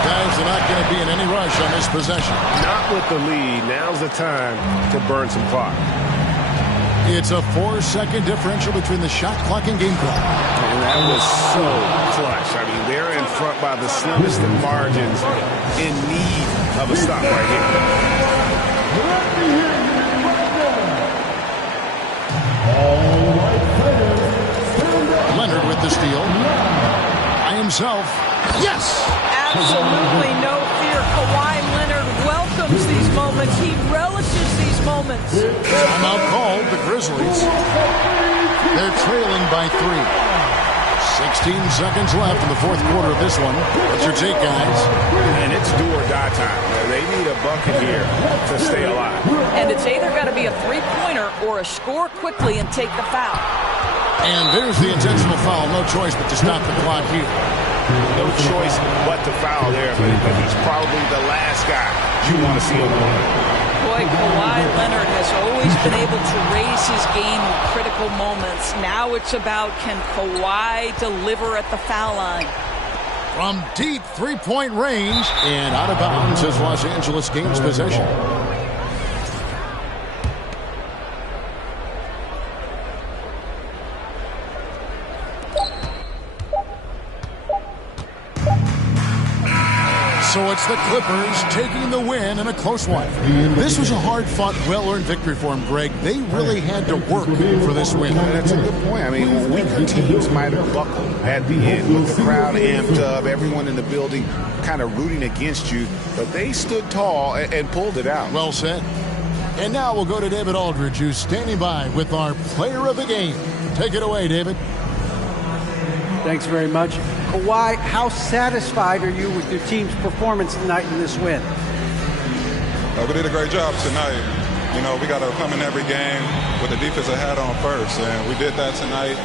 Guys are not going to be in any rush on this possession. Not with the lead. Now's the time to burn some clock. It's a 4-second differential between the shot clock and game clock. And that was so clutch. I mean, they're in front by the slimmest of margins, in need of a stop right here. Leonard with the steal. By himself. Yes! Absolutely no fear. Kawhi Leonard welcomes these moments. He relishes these moments. Timeout called, the Grizzlies. They're trailing by 3. 16 seconds left in the 4th quarter of this one. What's your take, guys? And it's do or die time. They need a bucket here to stay alive. And it's either got to be a 3-pointer or a score quickly and take the foul. And there's the intentional foul. No choice but to stop the clock here. No choice but to foul there, but he's probably the last guy you want to see on the line. Boy, Kawhi Leonard has always been able to raise his game in critical moments. Now it's about, can Kawhi deliver at the foul line? From deep 3-point range and out of bounds as Los Angeles gains possession. So it's the Clippers taking the win in a close one. This was a hard-fought, well-earned victory for them, Greg. They really had to work for this win. That's a good point. I mean, weaker teams might have buckled at the end with the crowd amped up, everyone in the building kind of rooting against you, but they stood tall and pulled it out. Well said. And now we'll go to David Aldridge, who's standing by with our player of the game. Take it away, David. Thanks very much. Kawhi, how satisfied are you with your team's performance tonight in this win? We did a great job tonight. You know, we got to come in every game with the defensive hat on first. And we did that tonight.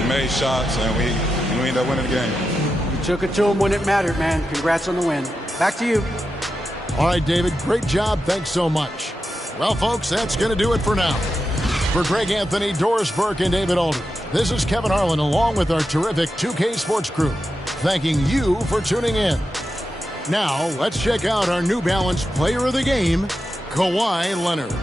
We made shots, and we ended up winning the game. You took it to them when it mattered, man. Congrats on the win. Back to you. All right, David, great job. Thanks so much. Well, folks, that's going to do it for now. For Greg Anthony, Doris Burke, and David Alder, this is Kevin Harlan along with our terrific 2K Sports crew, thanking you for tuning in. Now, let's check out our New Balance Player of the Game, Kawhi Leonard.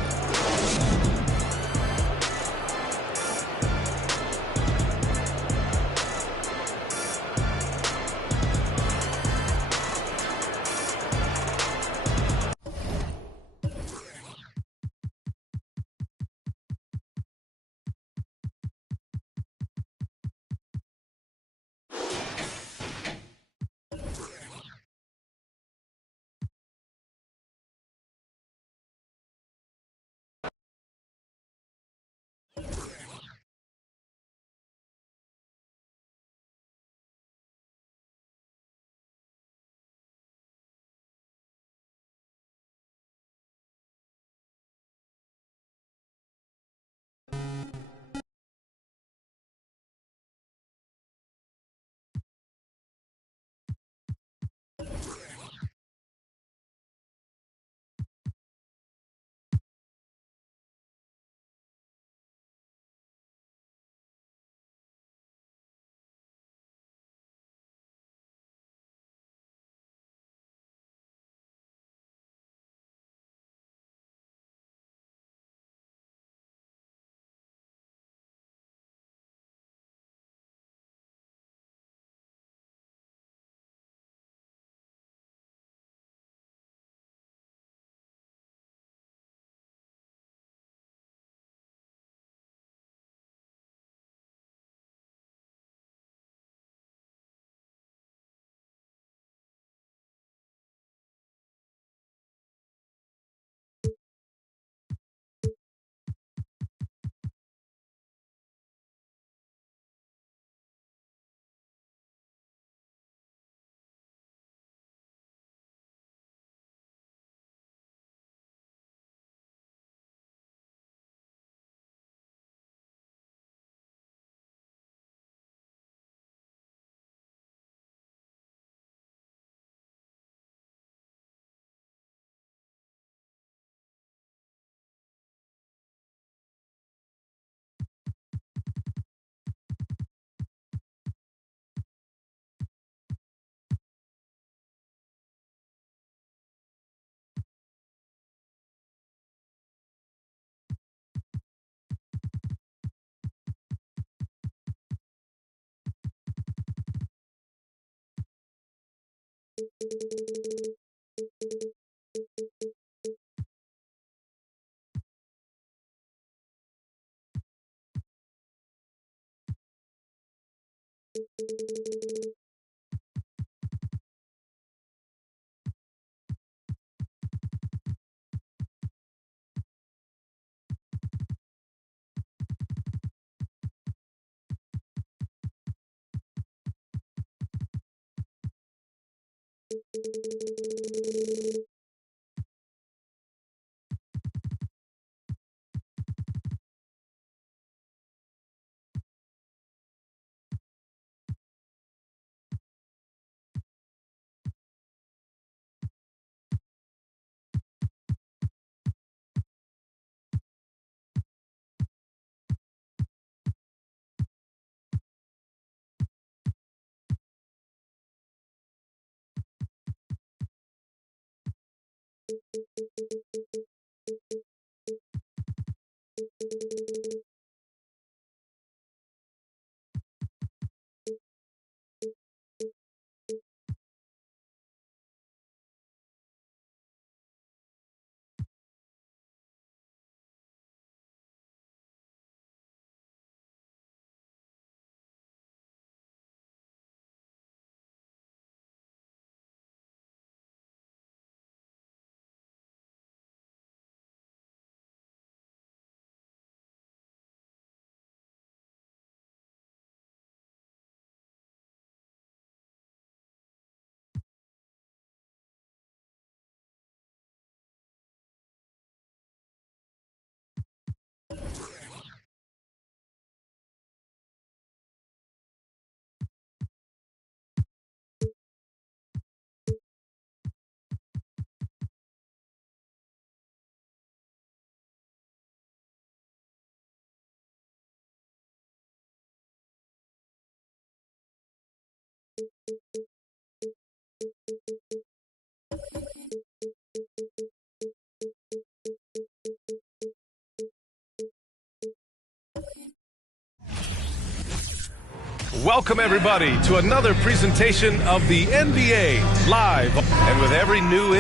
Welcome, everybody, to another presentation of the NBA Live. And with every new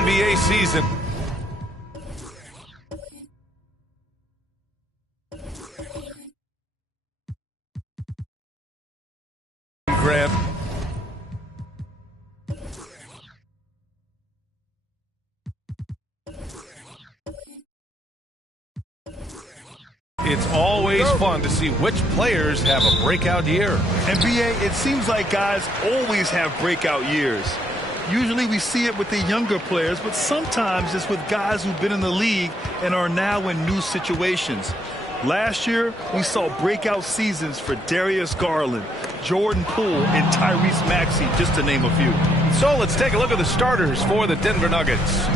NBA season. Grab. It's always fun to see which players have a breakout year. NBA, it seems like guys always have breakout years. Usually we see it with the younger players, but sometimes it's with guys who've been in the league and are now in new situations. Last year, we saw breakout seasons for Darius Garland, Jordan Poole, and Tyrese Maxey, just to name a few. So let's take a look at the starters for the Denver Nuggets.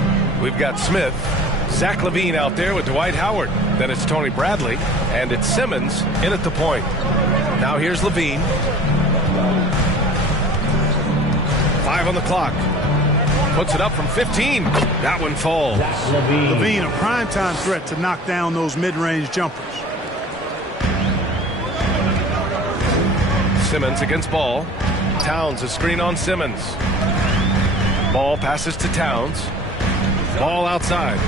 We've got Smith, Zach LaVine out there with Dwight Howard. Then it's Tony Bradley, and it's Simmons in at the point. Now here's LaVine. 5 on the clock. Puts it up from 15. That one falls. LaVine, a primetime threat to knock down those mid-range jumpers. Simmons against Ball. Towns a screen on Simmons. Ball passes to Towns. Ball outside.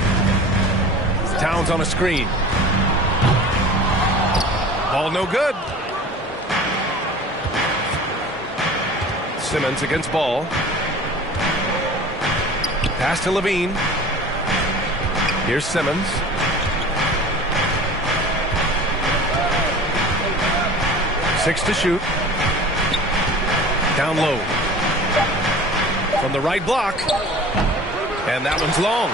Towns on a screen. Ball no good. Simmons against Ball. Pass to LaVine. Here's Simmons. Six to shoot. Down low. From the right block. And that one's long.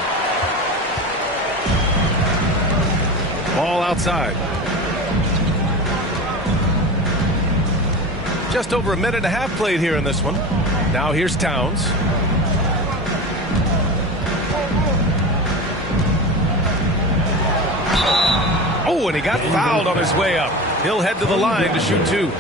Ball outside. Just over a minute and a half played here in this one. Now here's Towns. Oh, and he got fouled on his way up. He'll head to the line to shoot 2.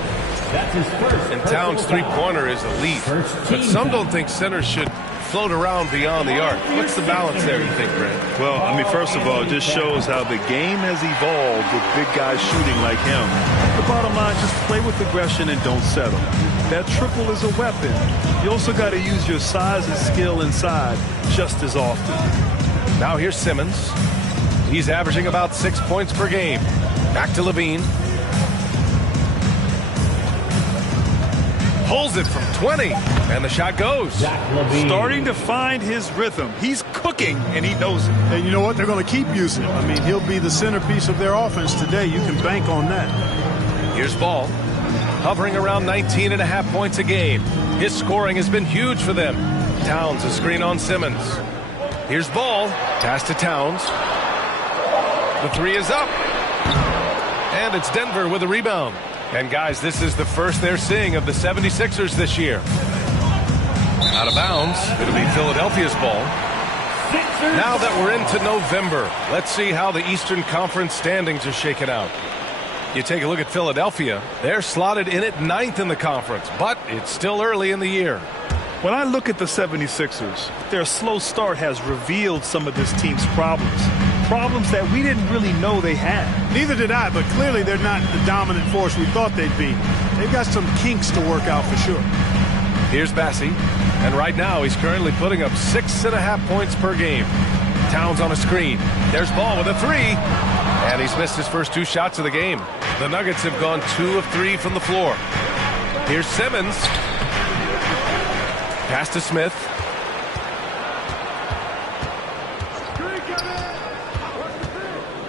That's his first. And Towns' three-pointer is elite. But some don't think centers should float around beyond the arc. What's the balance there, you think, Brent? Well, I mean, first of all, it just shows how the game has evolved with big guys shooting like him. The bottom line, just play with aggression and don't settle. That triple is a weapon. You also got to use your size and skill inside just as often. Now here's Simmons. He's averaging about 6 points per game. Back to LaVine. Pulls it from 20, and the shot goes. Starting to find his rhythm. He's cooking, and he knows it. And you know what? They're going to keep using him. I mean, he'll be the centerpiece of their offense today. You can bank on that. Here's Ball, hovering around 19.5 points a game. His scoring has been huge for them. Towns a screen on Simmons. Here's Ball, pass to Towns. The three is up. And it's Denver with a rebound. And guys, this is the first they're seeing of the 76ers this year. Out of bounds. It'll be Philadelphia's ball. Now that we're into November, let's see how the Eastern Conference standings are shaken out. You take a look at Philadelphia. They're slotted in at 9th in the conference, but it's still early in the year. When I look at the 76ers, their slow start has revealed some of this team's problems. Problems that we didn't really know they had. Neither did I, but clearly they're not the dominant force we thought they'd be. They've got some kinks to work out for sure. Here's Bassey, and right now he's currently putting up 6.5 points per game. Towns on a screen. There's Ball with a three, and he's missed his first 2 shots of the game. The Nuggets have gone 2 of 3 from the floor. Here's Simmons. Pass to Smith.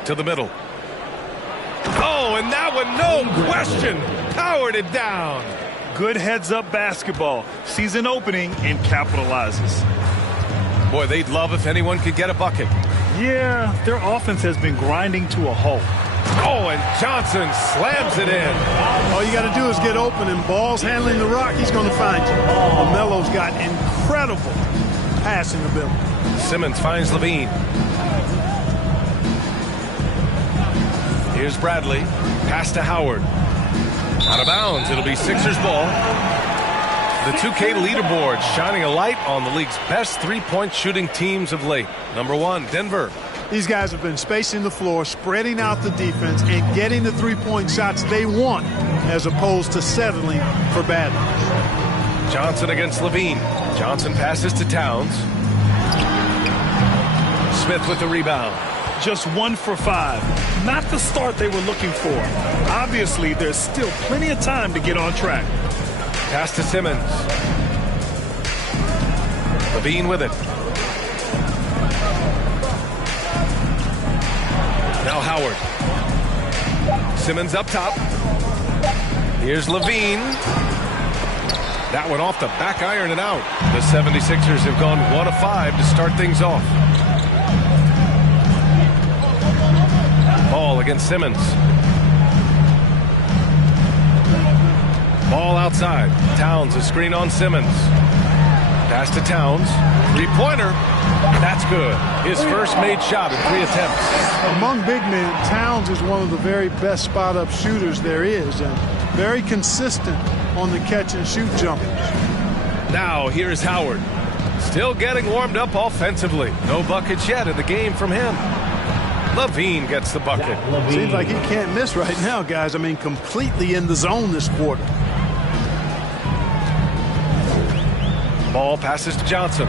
To the middle. Oh, and that one, no question, powered it down. Good heads-up basketball. Season opening and capitalizes. Boy, they'd love if anyone could get a bucket. Yeah, their offense has been grinding to a halt. Oh, and Johnson slams it in. All you got to do is get open, and Ball's handling the rock. He's going to find you. LaMelo's got incredible passing ability. Simmons finds LaVine. Here's Bradley. Pass to Howard. Out of bounds. It'll be Sixers ball. The 2K leaderboard shining a light on the league's best three-point shooting teams of late. Number 1, Denver. These guys have been spacing the floor, spreading out the defense, and getting the three-point shots they want as opposed to settling for bad ones. Johnson against Levine. Johnson passes to Towns. Smith with the rebound. Just 1 for 5. Not the start they were looking for. Obviously, there's still plenty of time to get on track. Pass to Simmons. Levine with it. Now Howard. Simmons up top. Here's Levine. That one off the back iron and out. The 76ers have gone 1 of 5 to start things off. Ball against Simmons. Ball outside. Towns, a screen on Simmons. Pass to Towns. Three-pointer. That's good. His first made shot in 3 attempts. Among big men, Towns is one of the very best spot-up shooters there is, and very consistent on the catch-and-shoot jumpers. Now here's Howard. Still getting warmed up offensively. No buckets yet in the game from him. Levine gets the bucket. Seems like he can't miss right now, guys. I mean, completely in the zone this quarter. Ball passes to Johnson.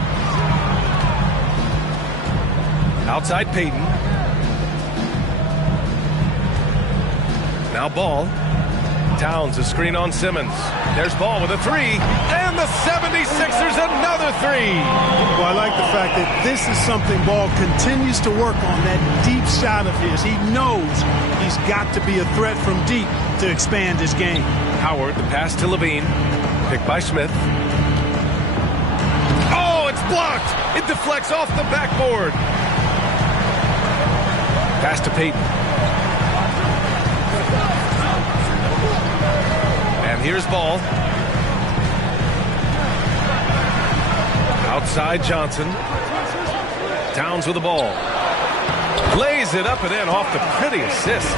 Outside Payton. Now Ball. Towns, a screen on Simmons. There's Ball with a 3. And the 76ers another 3. Well, I like the fact that this is something Ball continues to work on, that deep shot of his. He knows he's got to be a threat from deep to expand his game. Howard, the pass to Levine. Picked by Smith. Oh, it's blocked. It deflects off the backboard. Pass to Payton. And here's Ball. Outside Johnson. Towns with the ball. Lays it up and in off the pretty assist.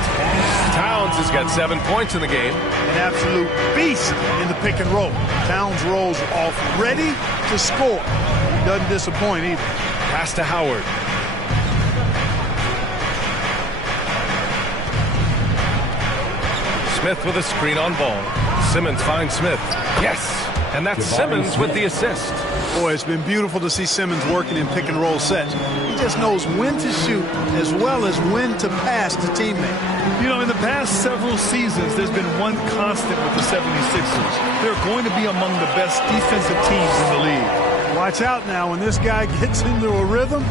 Towns has got 7 points in the game. An absolute beast in the pick and roll. Towns rolls off ready to score. Doesn't disappoint either. Pass to Howard. Smith with a screen on Ball. Simmons finds Smith. Yes! And that's Simmons with the assist. Boy, it's been beautiful to see Simmons working in pick and roll sets. He just knows when to shoot as well as when to pass to teammates. You know, in the past several seasons, there's been one constant with the 76ers. They're going to be among the best defensive teams in the league. Watch out now. When this guy gets into a rhythm,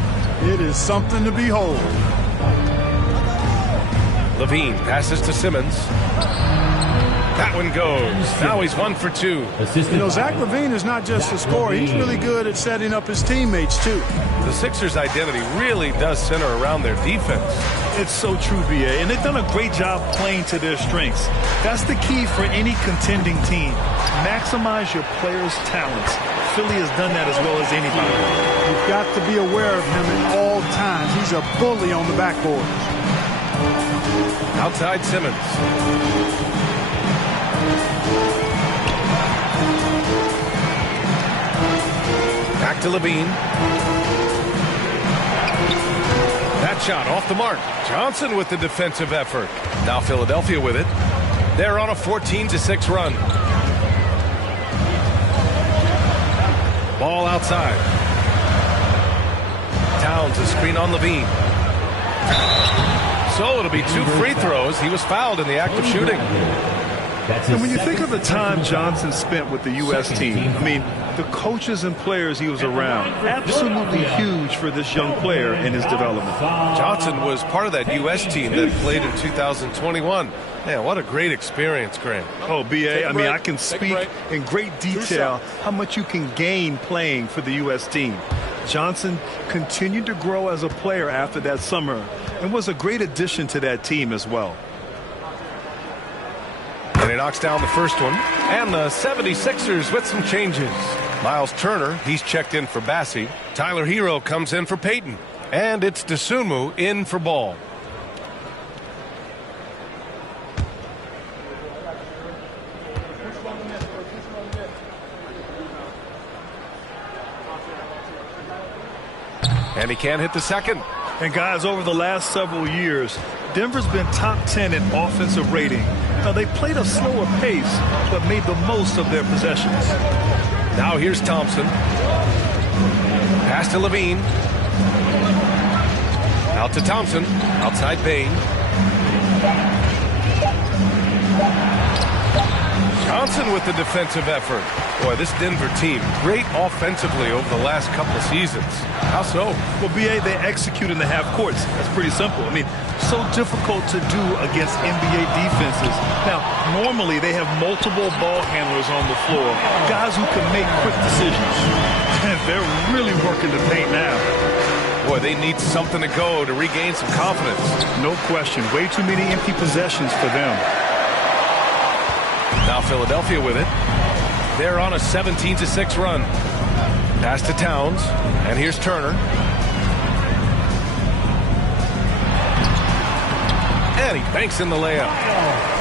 it is something to behold. Levine passes to Simmons. That one goes. Now he's 1 for 2. You know, Zach LaVine is not just a scorer. He's really good at setting up his teammates, too. The Sixers' identity really does center around their defense. It's so true, B.A., and they've done a great job playing to their strengths. That's the key for any contending team. Maximize your players' talents. Philly has done that as well as anybody. You've got to be aware of him at all times. He's a bully on the backboard. Outside Simmons. Back to Levine. That shot off the mark. Johnson with the defensive effort. Now Philadelphia with it. They're on a 14-6 run. Ball outside. Towns, a screen on Levine. So it'll be 2 free throws. He was fouled in the act of shooting. And when you think of the time Johnson spent with the U.S. team, I mean, the coaches and players he was around, absolutely huge for this young player in his development. Johnson was part of that U.S. team that played in 2021. Man, what a great experience, Grant. Oh, B.A., I mean, I can speak in great detail how much you can gain playing for the U.S. team. Johnson continued to grow as a player after that summer and was a great addition to that team as well. And he knocks down the first one. And the 76ers with some changes. Miles Turner, he's checked in for Bassey. Tyler Hero comes in for Payton. And it's Dosunmu in for Ball. And he can't hit the second. And guys, over the last several years, Denver's been top 10 in offensive rating. Now, they played a slower pace, but made the most of their possessions. Now here's Thompson. Pass to Levine. Out to Thompson. Outside Bain. Johnson with the defensive effort. Boy, this Denver team, great offensively over the last couple of seasons. How so? Well, B.A., they execute in the half courts. That's pretty simple. I mean, so difficult to do against NBA defenses. Now, normally they have multiple ball handlers on the floor, guys who can make quick decisions. And they're really working the paint now. Boy, they need something to go to regain some confidence. No question. Way too many empty possessions for them. Now Philadelphia with it. They're on a 17-6 run. Pass to Towns. And here's Turner. And he banks in the layup.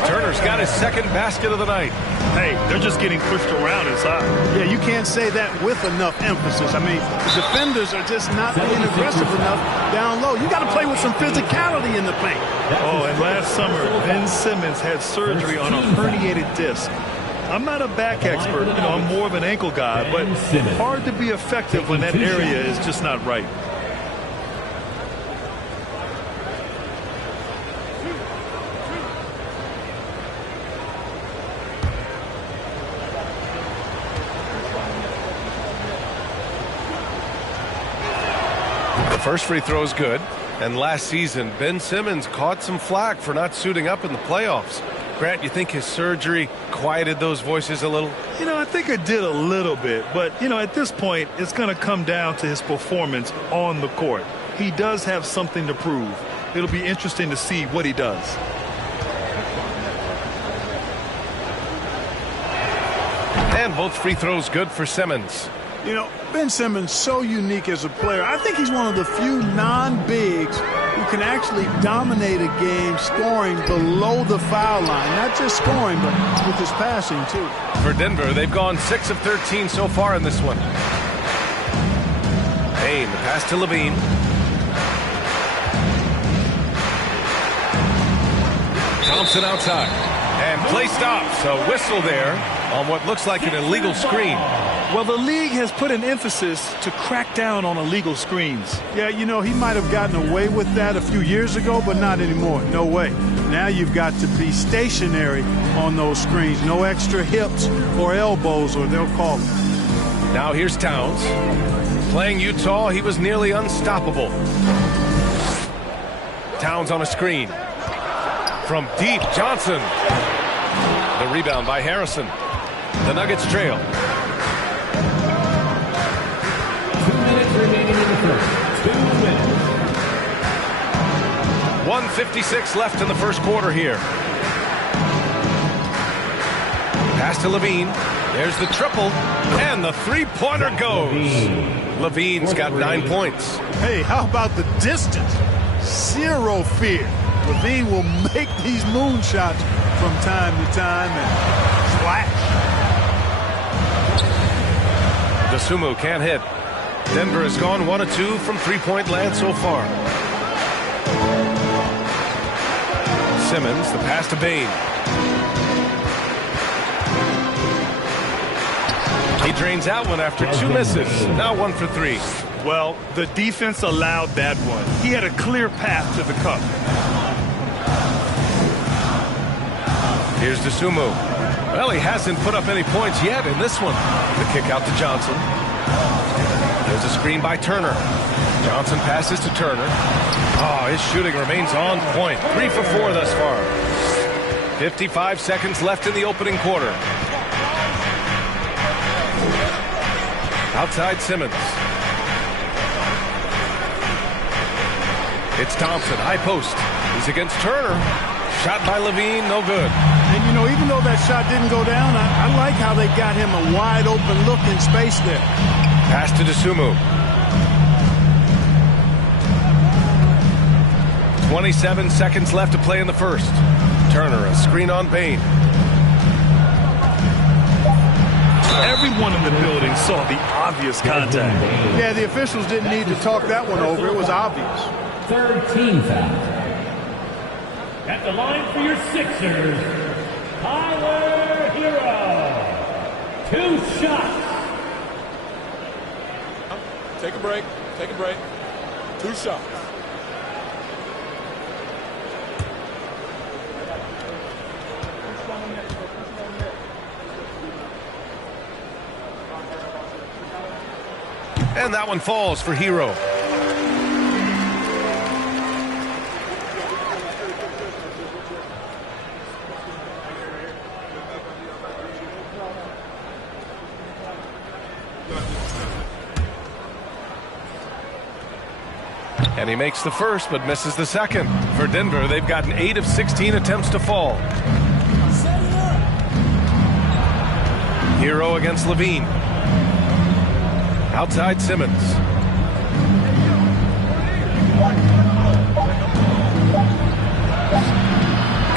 Turner's got his second basket of the night. Hey, they're just getting pushed around inside. Yeah, you can't say that with enough emphasis. I mean, the defenders are just not being aggressive enough down low. You got to play with some physicality in the paint. Oh, and last summer, Ben Simmons had surgery on a herniated disc. I'm not a back expert. I'm more of an ankle guy, but hard to be effective when that area is just not right. First free throw is good. And last season, Ben Simmons caught some flack for not suiting up in the playoffs. Grant, you think his surgery quieted those voices a little? I think it did a little bit. But, at this point, it's going to come down to his performance on the court. He does have something to prove. It'll be interesting to see what he does. And both free throws good for Simmons. Ben Simmons, so unique as a player. I think he's one of the few non-bigs who can actually dominate a game scoring below the foul line. Not just scoring, but with his passing, too. For Denver, they've gone 6 of 13 so far in this one. Payne, the pass to Levine. Thompson outside. And play stops. A whistle there on what looks like an illegal screen. Well, the league has put an emphasis to crack down on illegal screens. Yeah, he might have gotten away with that a few years ago, but not anymore. No way. Now you've got to be stationary on those screens. No extra hips or elbows, or they'll call it. Now here's Towns. Playing Utah, he was nearly unstoppable. Towns on a screen. From deep, Johnson. The rebound by Harrison. The Nuggets trail. 2 minutes remaining in the first. 2 minutes. 1:56 left in the first quarter here. Pass to Levine. There's the triple. And the three-pointer goes. Levine's got 9 points. Hey, how about the distance? Zero fear. Levine will make these moonshots from time to time and splash. Dosunmu can't hit. Denver has gone 1 of 2 from three-point land so far. Simmons, the pass to Bain. He drains out one after 2 misses. Now 1 for 3. Well, the defense allowed that one. He had a clear path to the cup. Here's Dosunmu. Well, he hasn't put up any points yet in this one. The kick out to Johnson. There's a screen by Turner. Johnson passes to Turner. Oh, his shooting remains on point. 3 for 4 thus far. 55 seconds left in the opening quarter. Outside Simmons. It's Thompson, high post. He's against Turner. Shot by Levine, no good. And, even though that shot didn't go down, I like how they got him a wide open look in space there. Pass to Dosunmu. 27 seconds left to play in the first. Turner, a screen on Bain. Everyone in the building saw the obvious contact. Yeah, the officials didn't need to talk that one over. It was obvious. Third team foul. At the line for your Sixers, Tyler Hero. 2 shots. Take a break. Take a break. 2 shots. And that one falls for Hero. And he makes the first, but misses the second. For Denver, they've gotten 8 of 16 attempts to fall. Hero against Levine. Outside Simmons.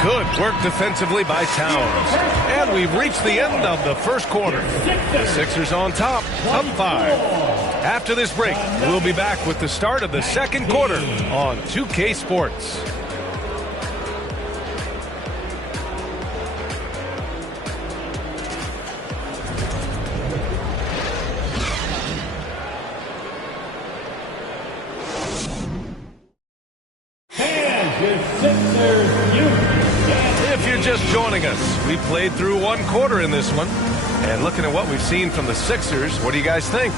Good work defensively by Towns. And we've reached the end of the first quarter. The Sixers on top, up 5. After this break, we'll be back with the start of the second quarter on 2K Sports. If you're just joining us, we played through 1 quarter in this one. And looking at what we've seen from the Sixers, what do you guys think?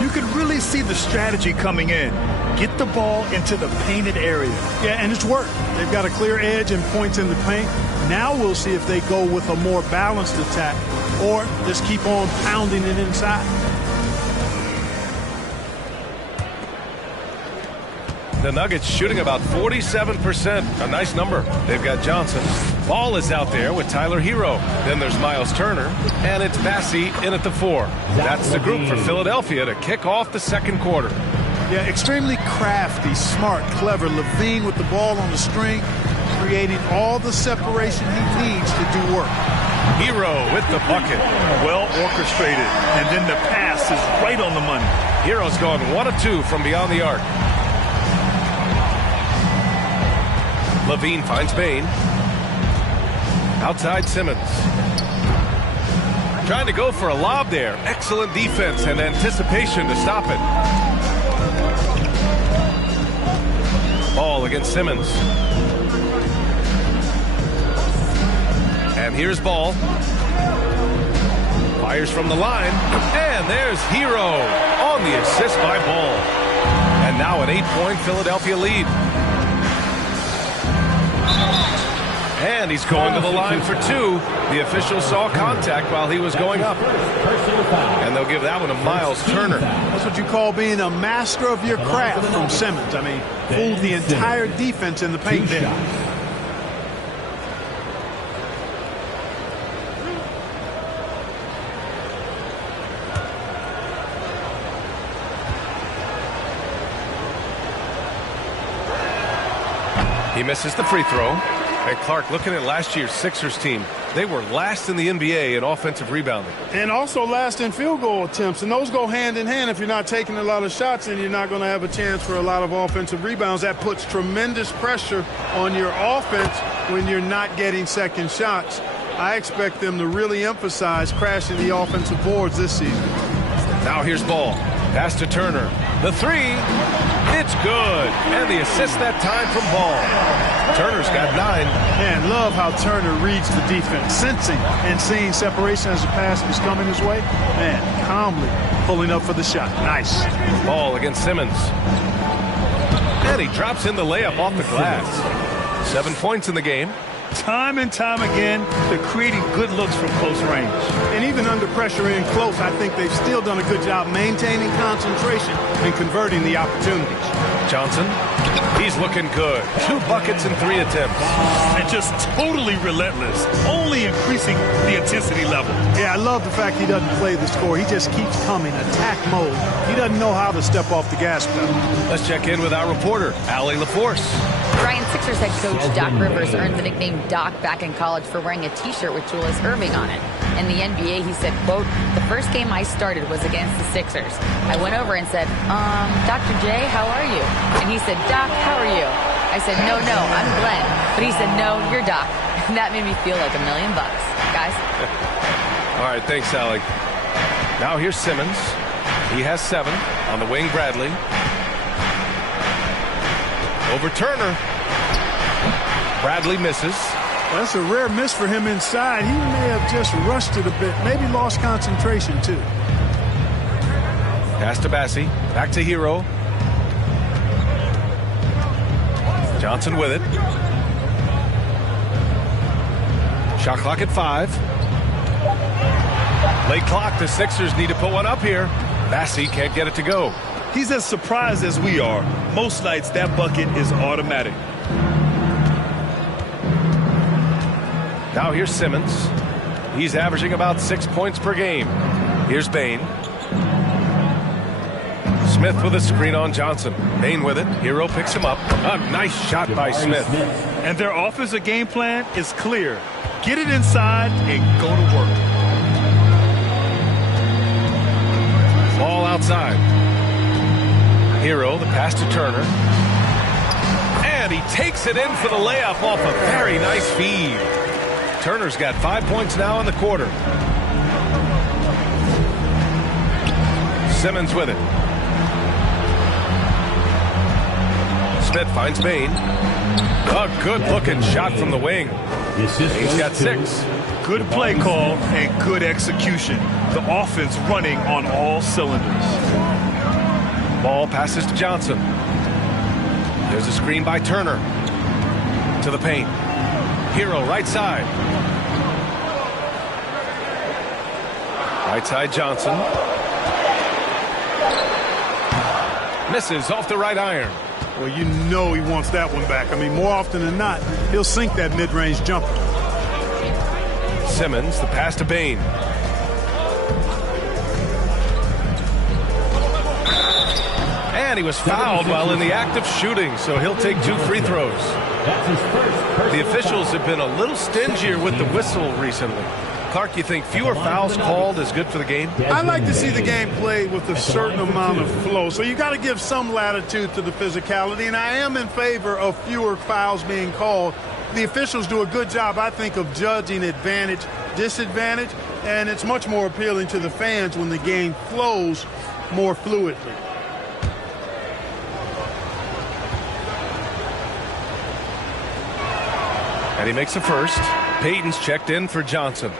You could really see the strategy coming in. Get the ball into the painted area. Yeah, and it's worked. They've got a clear edge and points in the paint. Now we'll see if they go with a more balanced attack or just keep on pounding it inside. The Nuggets shooting about 47%. A nice number. They've got Johnson. Ball is out there with Tyler Hero. Then there's Miles Turner. And it's Bassey in at the 4. That's the group for Philadelphia to kick off the second quarter. Yeah, extremely crafty, smart, clever. Levine with the ball on the string, creating all the separation he needs to do work. Hero with the bucket. Well orchestrated. And then the pass is right on the money. Hero's gone 1 of 2 from beyond the arc. Levine finds Bain. Outside Simmons. Trying to go for a lob there. Excellent defense and anticipation to stop it. Ball against Simmons. And here's Ball. Fires from the line. And there's Hero on the assist by Ball. And now an 8-point Philadelphia lead. And he's going to the line for 2. The official saw contact while he was going up. And they'll give that one to Miles Turner. That's what you call being a master of your craft from Simmons. I mean, fooled the entire defense in the paint there. He misses the free throw. And Clark, looking at last year's Sixers team, they were last in the NBA in offensive rebounding. And also last in field goal attempts. And those go hand in hand. If you're not taking a lot of shots, then you're not going to have a chance for a lot of offensive rebounds. That puts tremendous pressure on your offense when you're not getting second shots. I expect them to really emphasize crashing the offensive boards this season. Now here's Ball. Pass to Turner. The 3. It's good. And the assist that time from Ball. Turner's got 9. Man, love how Turner reads the defense, sensing and seeing separation as the pass was coming his way. Man, calmly pulling up for the shot. Nice. Ball against Simmons. And he drops in the layup off the glass. 7 points in the game. Time and time again, they're creating good looks from close range. And even under pressure in close, I think they've still done a good job maintaining concentration and converting the opportunities. Johnson, he's looking good. 2 buckets in 3 attempts. And just totally relentless, only increasing the intensity level. Yeah, I love the fact he doesn't play the score. He just keeps coming, attack mode. He doesn't know how to step off the gas pedal. Let's check in with our reporter, Allie LaForce. Ryan, Sixers head coach Doc Rivers earned the nickname Doc back in college for wearing a T-shirt with Julius Erving on it. in the NBA. He said, quote, "The first game I started was against the Sixers. I went over and said, Dr. J, how are you?" And he said, "Doc, how are you?" I said, no, I'm Glenn." But he said, "No, you're Doc." And that made me feel like $1 million, guys. All right, thanks, Alec. Now here's Simmons. He has 7. On the wing, Bradley. Over Turner. Bradley misses. That's a rare miss for him inside. He may have just rushed it a bit. Maybe lost concentration, too. Pass to Bassi. Back to Hero. Johnson with it. Shot clock at 5. Late clock. The Sixers need to put one up here. Bassi can't get it to go. He's as surprised as we are. Most nights, that bucket is automatic. Now here's Simmons. He's averaging about 6 points per game. Here's Bane. Smith with a screen on Johnson. Bane with it. Hero picks him up. A nice shot by Smith. And their offensive game plan is clear. Get it inside and go to work. Ball outside. Hero, the pass to Turner. And he takes it in for the layup off a very nice feed. Turner's got 5 points now in the quarter. Simmons with it. Smith finds Bane. A good-looking shot from the wing. Bane's got 6. Good play call and good execution. The offense running on all cylinders. Ball passes to Johnson. There's a screen by Turner. To the paint. Hero right side. Right side Johnson. Misses off the right iron. Well, you know he wants that one back. I mean, more often than not, he'll sink that mid-range jumper. Simmons, the pass to Bane. And he was fouled while in the act of shooting, so he'll take 2 free throws. The officials have been a little stingier with the whistle recently. Clark, you think fewer fouls called is good for the game? I like to see the game played with a certain amount of flow. So you got to give some latitude to the physicality, and I am in favor of fewer fouls being called. The officials do a good job, I think, of judging advantage, disadvantage, and it's much more appealing to the fans when the game flows more fluidly. And he makes a first. Payton's checked in for Johnson.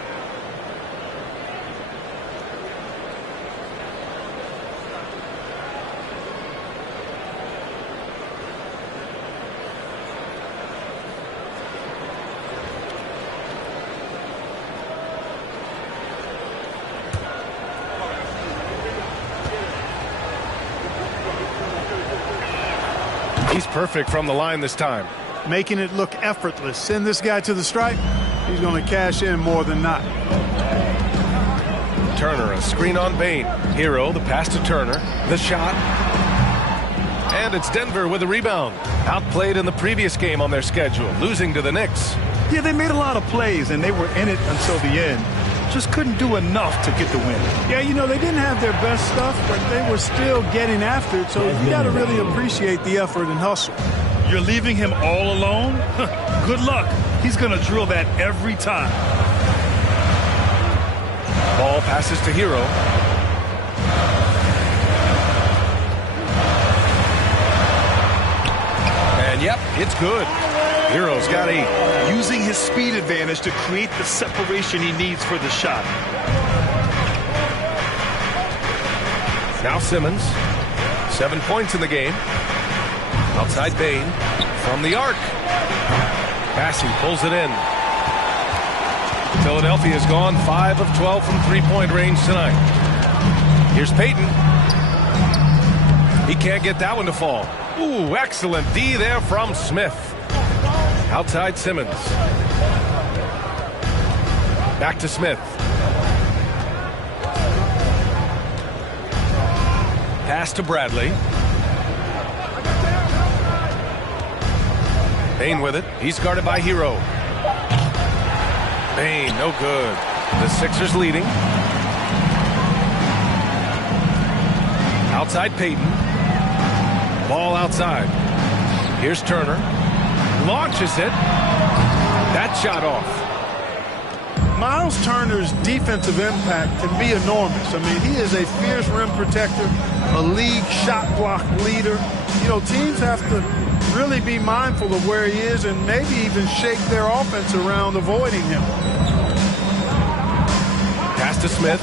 He's perfect from the line this time. Making it look effortless. Send this guy to the stripe. He's going to cash in more than not. Turner, a screen on Bane. Hero, the pass to Turner. The shot. And it's Denver with a rebound. Outplayed in the previous game on their schedule, losing to the Knicks. Yeah, they made a lot of plays, and they were in it until the end. Just couldn't do enough to get the win. Yeah, you know, they didn't have their best stuff, but they were still getting after it, so you got to really appreciate the effort and hustle. You're leaving him all alone? Good luck. He's going to drill that every time. Ball passes to Hero. And yep, it's good. Hero's got 8. Using his speed advantage to create the separation he needs for the shot. Now Simmons. 7 points in the game. Outside Bane. From the arc. Bassi pulls it in. Philadelphia's gone 5 of 12 from three-point range tonight. Here's Payton. He can't get that one to fall. Ooh, excellent D there from Smith. Outside Simmons. Back to Smith. Pass to Bradley. Bane with it. He's guarded by Hero. Bane, no good. The Sixers leading. Outside Payton. Ball outside. Here's Turner. Launches it. That shot off. Miles Turner's defensive impact can be enormous. I mean, he is a fierce rim protector, a league shot block leader. You know, teams have to really be mindful of where he is and maybe even shake their offense around avoiding him. Pass to Smith.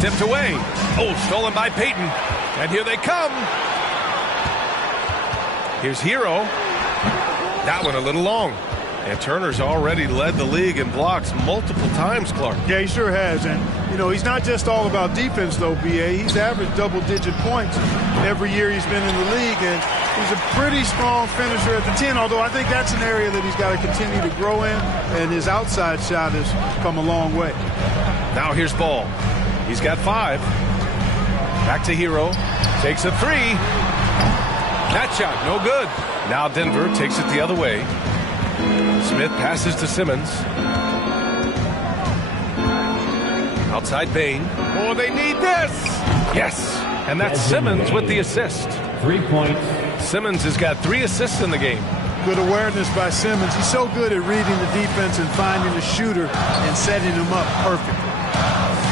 Tipped away. Oh, stolen by Payton. And here they come. Here's Hero. That one a little long. And Turner's already led the league in blocks multiple times, Clark. Yeah, he sure has. And, you know, he's not just all about defense, though, B.A. He's averaged double-digit points every year he's been in the league. And he's a pretty strong finisher at the 10, although I think that's an area that he's got to continue to grow in. And his outside shot has come a long way. Now here's Ball. He's got 5. Back to Hero. Takes a 3. That shot, no good. Now Denver takes it the other way. Smith passes to Simmons. Outside Bain. Oh, they need this. Yes. And that's Simmons with the assist. 3 points. Simmons has got 3 assists in the game. Good awareness by Simmons. He's so good at reading the defense and finding the shooter and setting him up perfectly.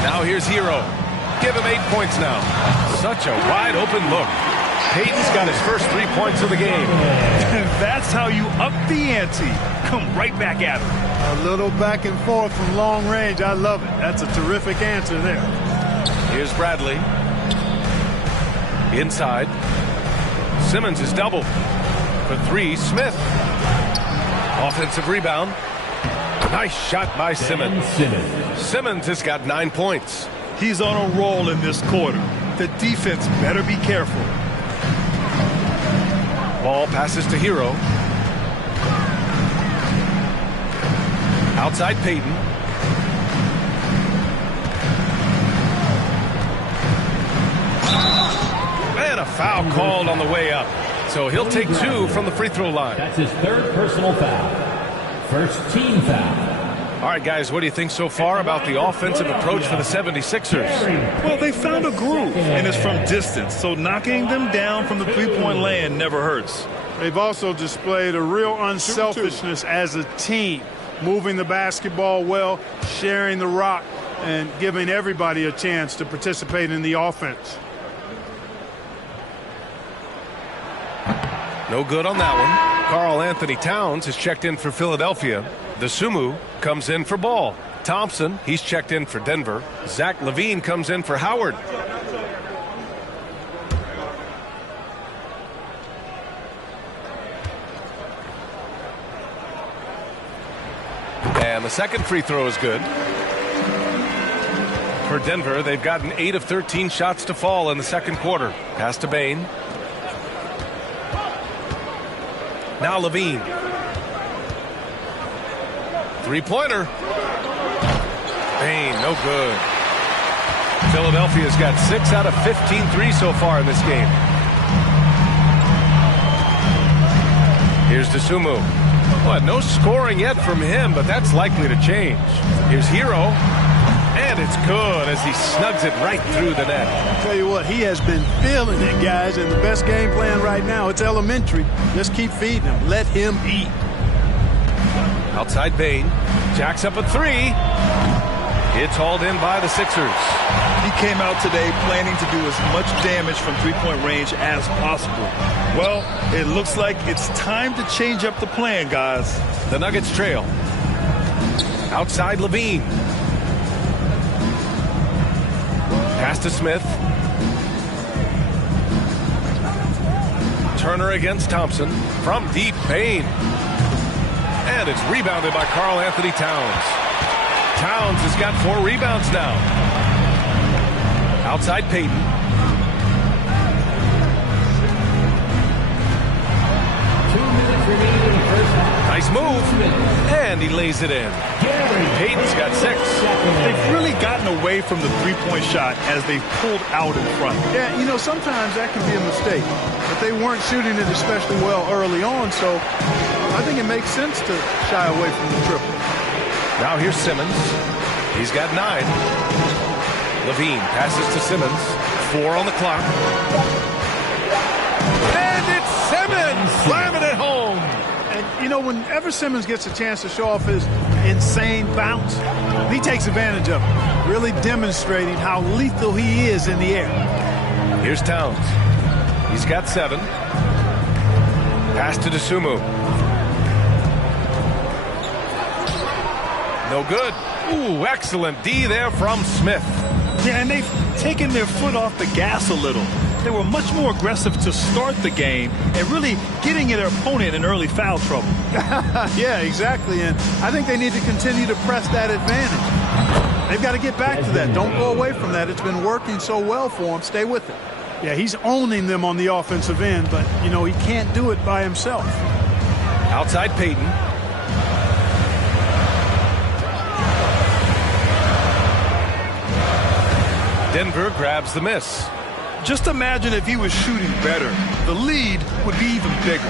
Now here's Hero. Give him 8 points now. Such a wide open look. Payton's got his first 3 points of the game. That's how you up the ante. Come right back at him. A little back and forth from long range. I love it. That's a terrific answer there. Here's Bradley. Inside. Simmons is double. For 3, Smith. Offensive rebound. Nice shot by Simmons. Simmons has got 9 points. He's on a roll in this quarter. The defense better be careful. Ball passes to Hero. Outside Payton. And a foul called on the way up. So he'll take 2 from the free throw line. That's his 3rd personal foul. First team foul. All right, guys, what do you think so far about the offensive approach for the 76ers? Well, they found a groove, and it's from distance, so knocking them down from the three-point land never hurts. They've also displayed a real unselfishness as a team, moving the basketball well, sharing the rock, and giving everybody a chance to participate in the offense. No good on that one. Karl Anthony Towns has checked in for Philadelphia. The Sumu comes in for Ball. Thompson, he's checked in for Denver. Zach LaVine comes in for Howard. And the second free throw is good. For Denver, they've gotten 8 of 13 shots to fall in the second quarter. Pass to Bain. Now LaVine. Three-pointer. Bain, no good. Philadelphia's got 6 out of 15 threes so far in this game. Here's Dosunmu. Well, no scoring yet from him, but that's likely to change. Here's Hero. And it's good as he snugs it right through the net. I'll tell you what, he has been feeling it, guys, and the best game plan right now, it's elementary. Just keep feeding him. Let him eat. Outside Bain. Jacks up a 3. It's hauled in by the Sixers. He came out today planning to do as much damage from three-point range as possible. Well, it looks like it's time to change up the plan, guys. The Nuggets trail. Outside LaVine. Pass to Smith. Turner against Thompson. From deep, Bain. And it's rebounded by Karl Anthony Towns. Towns has got 4 rebounds now. Outside Payton. Nice move. And he lays it in. Payton's got 6. They've really gotten away from the three-point shot as they've pulled out in front. Yeah, you know, sometimes that can be a mistake. But they weren't shooting it especially well early on, so I think it makes sense to shy away from the triple. Now here's Simmons. He's got 9. Levine passes to Simmons. 4 on the clock. And it's Simmons slamming it home. And, you know, whenever Simmons gets a chance to show off his insane bounce, he takes advantage of it, really demonstrating how lethal he is in the air. Here's Towns. He's got 7. Pass to Dosunmu. No good. Ooh, excellent D there from Smith. Yeah, and they've taken their foot off the gas a little. They were much more aggressive to start the game and really getting their opponent in early foul trouble. Yeah, exactly. And I think they need to continue to press that advantage. They've got to get back to that. Don't go away from that. It's been working so well for them. Stay with it. Yeah, he's owning them on the offensive end, but, you know, he can't do it by himself. Outside Payton. Denver grabs the miss. Just imagine if he was shooting better. The lead would be even bigger.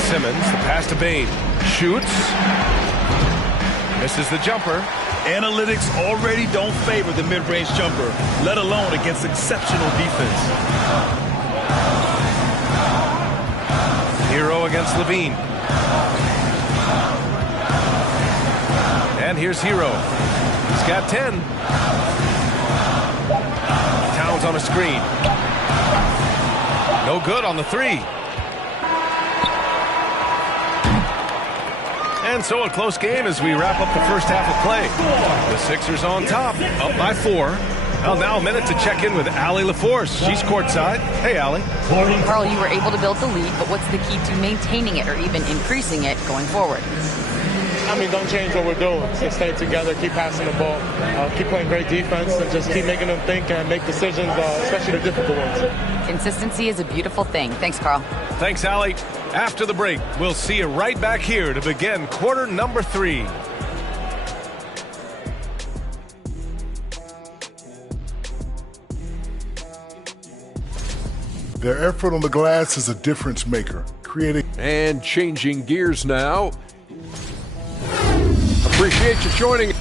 Simmons, the pass to Bane. Shoots. Misses the jumper. Analytics already don't favor the mid-range jumper, let alone against exceptional defense. Hero against Levine. And here's Hero. He's got 10. Towns on a screen. No good on the 3. And so a close game as we wrap up the first half of play. The Sixers on top, up by 4. Well, now a minute to check in with Allie LaForce. She's courtside. Hey, Allie. Carl, you were able to build the lead, but what's the key to maintaining it or even increasing it going forward? I mean, don't change what we're doing. Just stay together, keep passing the ball, keep playing great defense, and just keep making them think and make decisions, especially the difficult ones. Consistency is a beautiful thing. Thanks, Carl. Thanks, Allie. After the break, we'll see you right back here to begin quarter number 3. Their effort on the glass is a difference maker, creating... And changing gears now. Appreciate you joining.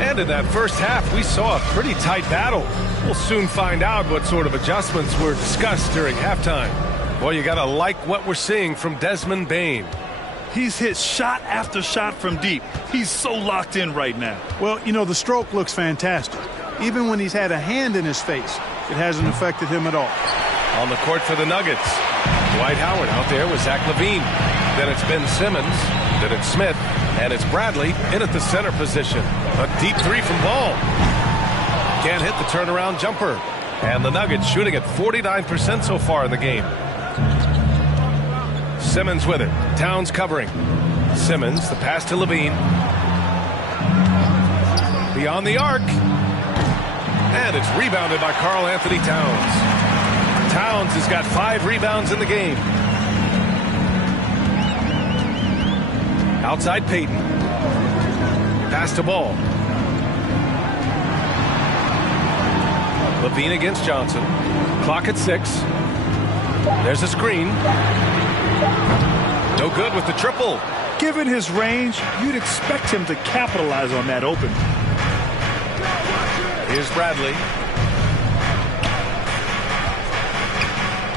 And in that first half, we saw a pretty tight battle. We'll soon find out what sort of adjustments were discussed during halftime. Well, you gotta like what we're seeing from Desmond Bane. He's hit shot after shot from deep. He's so locked in right now. Well, you know, the stroke looks fantastic. Even when he's had a hand in his face, it hasn't affected him at all. On the court for the Nuggets, Dwight Howard out there with Zach LaVine. Then it's Ben Simmons. Then it's Smith. And it's Bradley in at the center position. A deep 3 from Ball. Can't hit the turnaround jumper. And the Nuggets shooting at 49% so far in the game. Simmons with it. Towns covering. Simmons, the pass to LaVine. Beyond the arc. And it's rebounded by Karl Anthony Towns. Towns has got 5 rebounds in the game. Outside Payton. Pass to Ball. LaVine against Johnson. Clock at 6. There's a screen. No good with the triple. Given his range, you'd expect him to capitalize on that open. Here's Bradley.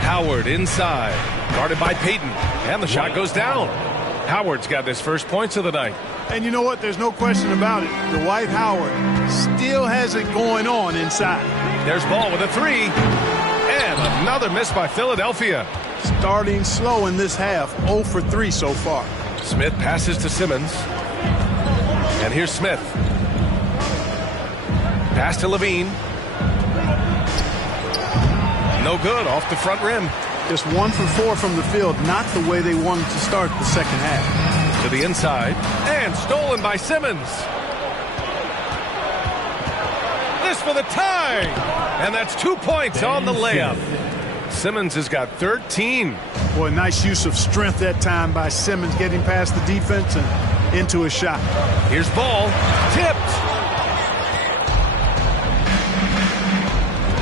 Howard inside. Guarded by Payton. And the shot goes down. Howard's got his first points of the night. And you know what? There's no question about it. Dwight Howard still has it going on inside. There's Ball with a 3. And another miss by Philadelphia. Starting slow in this half. 0 for 3 so far. Smith passes to Simmons. And here's Smith. Pass to LaVine. No good, off the front rim. Just 1 for 4 from the field, not the way they wanted to start the second half. To the inside, and stolen by Simmons. This for the tie, and that's 2 points on the layup. Simmons has got 13. Boy, nice use of strength that time by Simmons, getting past the defense and into a shot. Here's Ball, tipped.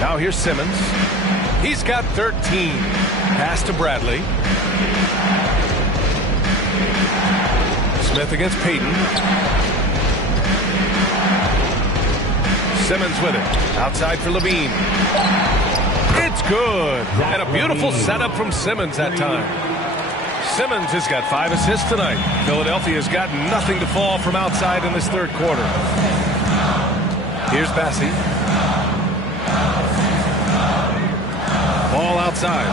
Now here's Simmons. He's got 13. Pass to Bradley. Smith against Payton. Simmons with it. Outside for Levine. It's good. And a beautiful setup from Simmons that time. Simmons has got 5 assists tonight. Philadelphia's got nothing to fall from outside in this third quarter. Here's Bassey. Ball outside.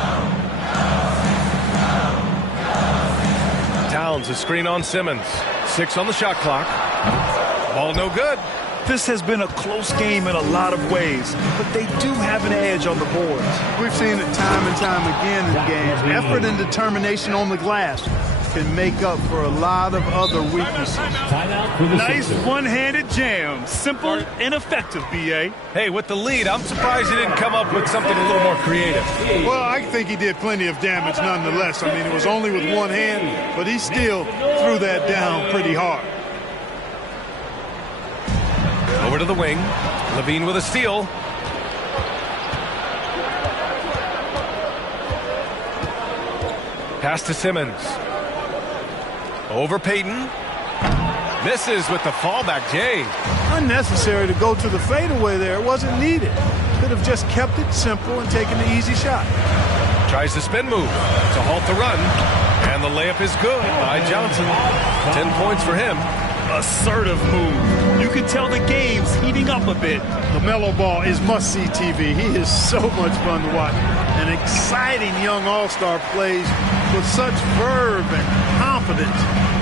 Towns a screen on Simmons. 6 on the shot clock. Ball no good. This has been a close game in a lot of ways, but they do have an edge on the boards. We've seen it time and time again in games. Effort and determination on the glass can make up for a lot of other weaknesses. Nice one-handed jam. Simple and effective, B.A. Hey, with the lead, I'm surprised he didn't come up with something a little more creative. Well, I think he did plenty of damage nonetheless. I mean, it was only with one hand, but he still threw that down pretty hard. Over to the wing. Levine with a steal. Pass to Simmons. Over Payton. Misses with the fallback, Jay. Unnecessary to go to the fadeaway there. It wasn't needed. Could have just kept it simple and taken the easy shot. Tries the spin move to halt the run. And the layup is good by Johnson. 10 points for him. Assertive move. You can tell the game's heating up a bit. LaMelo Ball is must-see TV. He is so much fun to watch. An exciting young all-star plays with such verve and confidence.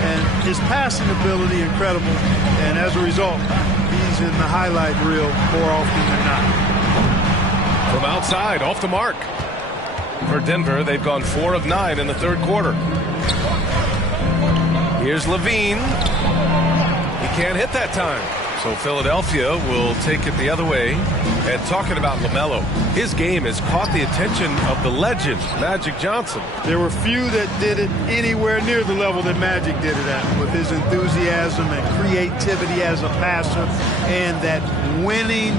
And his passing ability incredible. And as a result, he's in the highlight reel more often than not. From outside, off the mark. For Denver, they've gone 4 of 9 in the third quarter. Here's Levine. He can't hit that time. So Philadelphia will take it the other way. And talking about LaMelo, his game has caught the attention of the legend, Magic Johnson. There were few that did it anywhere near the level that Magic did it at, with his enthusiasm and creativity as a passer and that winning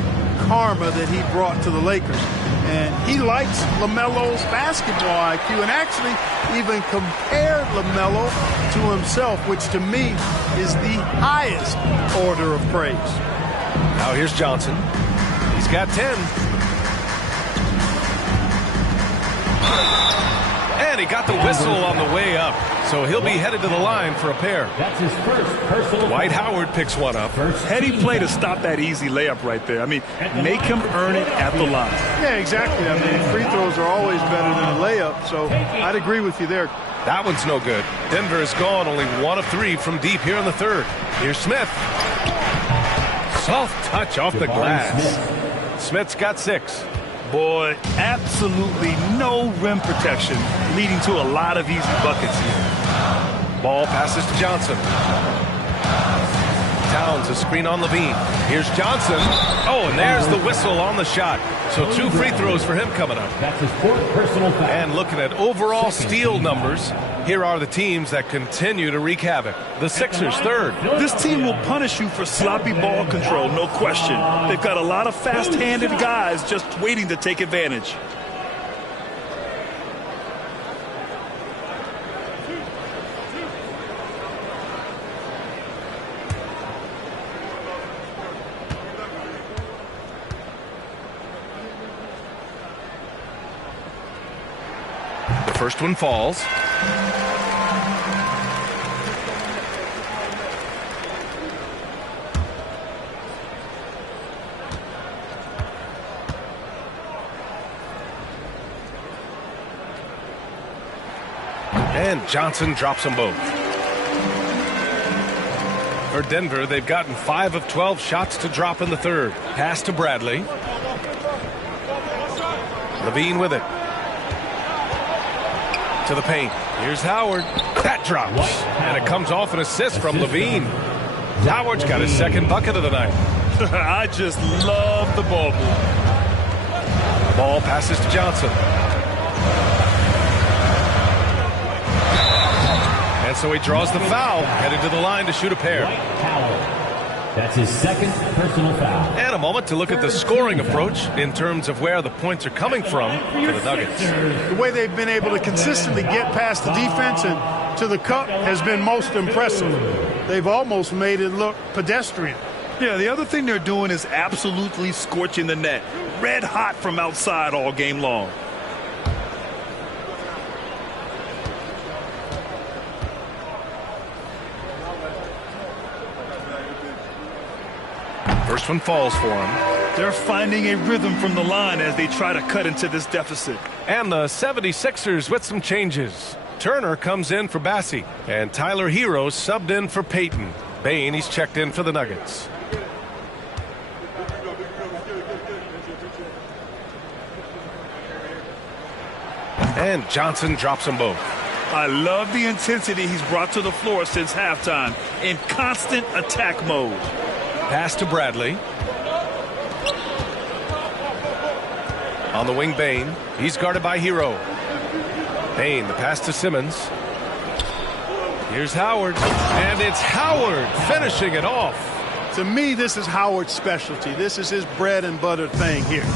karma that he brought to the Lakers. And he likes LaMelo's basketball IQ and actually even compared LaMelo to himself, which to me is the highest order of praise. Now here's Johnson. He's got 10. And he got the whistle on the way up. So he'll be headed to the line for a pair. That's his first personal. Dwight Howard picks one up. Heady play to stop that easy layup right there. I mean, make him earn it at the line. Yeah, exactly. I mean, free throws are always better than a layup, so I'd agree with you there. That one's no good. Denver is gone only 1 of 3 from deep here in the third. Here's Smith. Soft touch off the glass. Smith's got 6. Boy, absolutely no rim protection, leading to a lot of easy buckets here. Ball passes to Johnson. Towns a screen on Levine. Here's Johnson. Oh, and there's the whistle on the shot. So 2 free throws for him coming up. That's his 4th personal foul. And looking at overall steal numbers, here are the teams that continue to wreak havoc. The Sixers, 3rd. This team will punish you for sloppy ball control, no question. They've got a lot of fast-handed guys just waiting to take advantage. First one falls. And Johnson drops them both. For Denver, they've gotten 5 of 12 shots to drop in the third. Pass to Bradley. Levine with it. To the paint. Here's Howard. That drops. And it comes off an assist from Levine. Howard's got his 2nd bucket of the night. I just love the ball move. Ball passes to Johnson. And so he draws the foul, headed to the line to shoot a pair. That's his second personal foul. And a moment to look at the scoring approach in terms of where the points are coming from for the Nuggets. The way they've been able to consistently get past the defense and to the cup has been most impressive. They've almost made it look pedestrian. Yeah, the other thing they're doing is absolutely scorching the net. Red hot from outside all game long. First one falls for him. They're finding a rhythm from the line as they try to cut into this deficit. And the 76ers with some changes. Turner comes in for Bassie, and Tyler Hero subbed in for Payton. Bane, he's checked in for the Nuggets. And Johnson drops them both. I love the intensity he's brought to the floor since halftime, in constant attack mode. Pass to Bradley. On the wing, Bane. He's guarded by Hero. Bane, the pass to Simmons. Here's Howard. And it's Howard finishing it off. To me, this is Howard's specialty. This is his bread and butter thing here.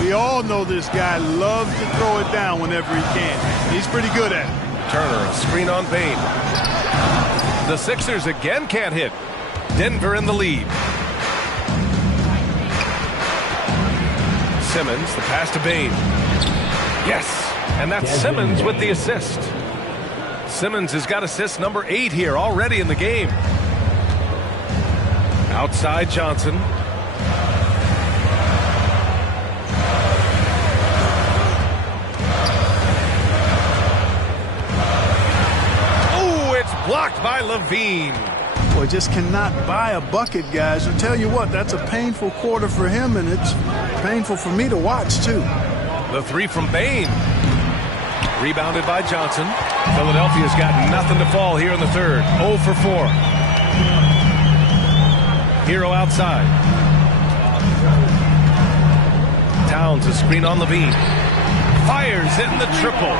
We all know this guy loves to throw it down whenever he can. He's pretty good at it. Turner, a screen on Bane. The Sixers again can't hit. Denver in the lead. Simmons, the pass to Bane. Yes, and that's Simmons with the assist. Simmons has got assist number 8 here already in the game. Outside Johnson. Oh, it's blocked by Levine. Boy, just cannot buy a bucket, guys. I'll tell you what, that's a painful quarter for him, and it's painful for me to watch, too. The three from Bane. Rebounded by Johnson. Philadelphia's got nothing to fall here in the third. 0 for 4. Hero outside. Towns a screen on Levine. Fires in the triple.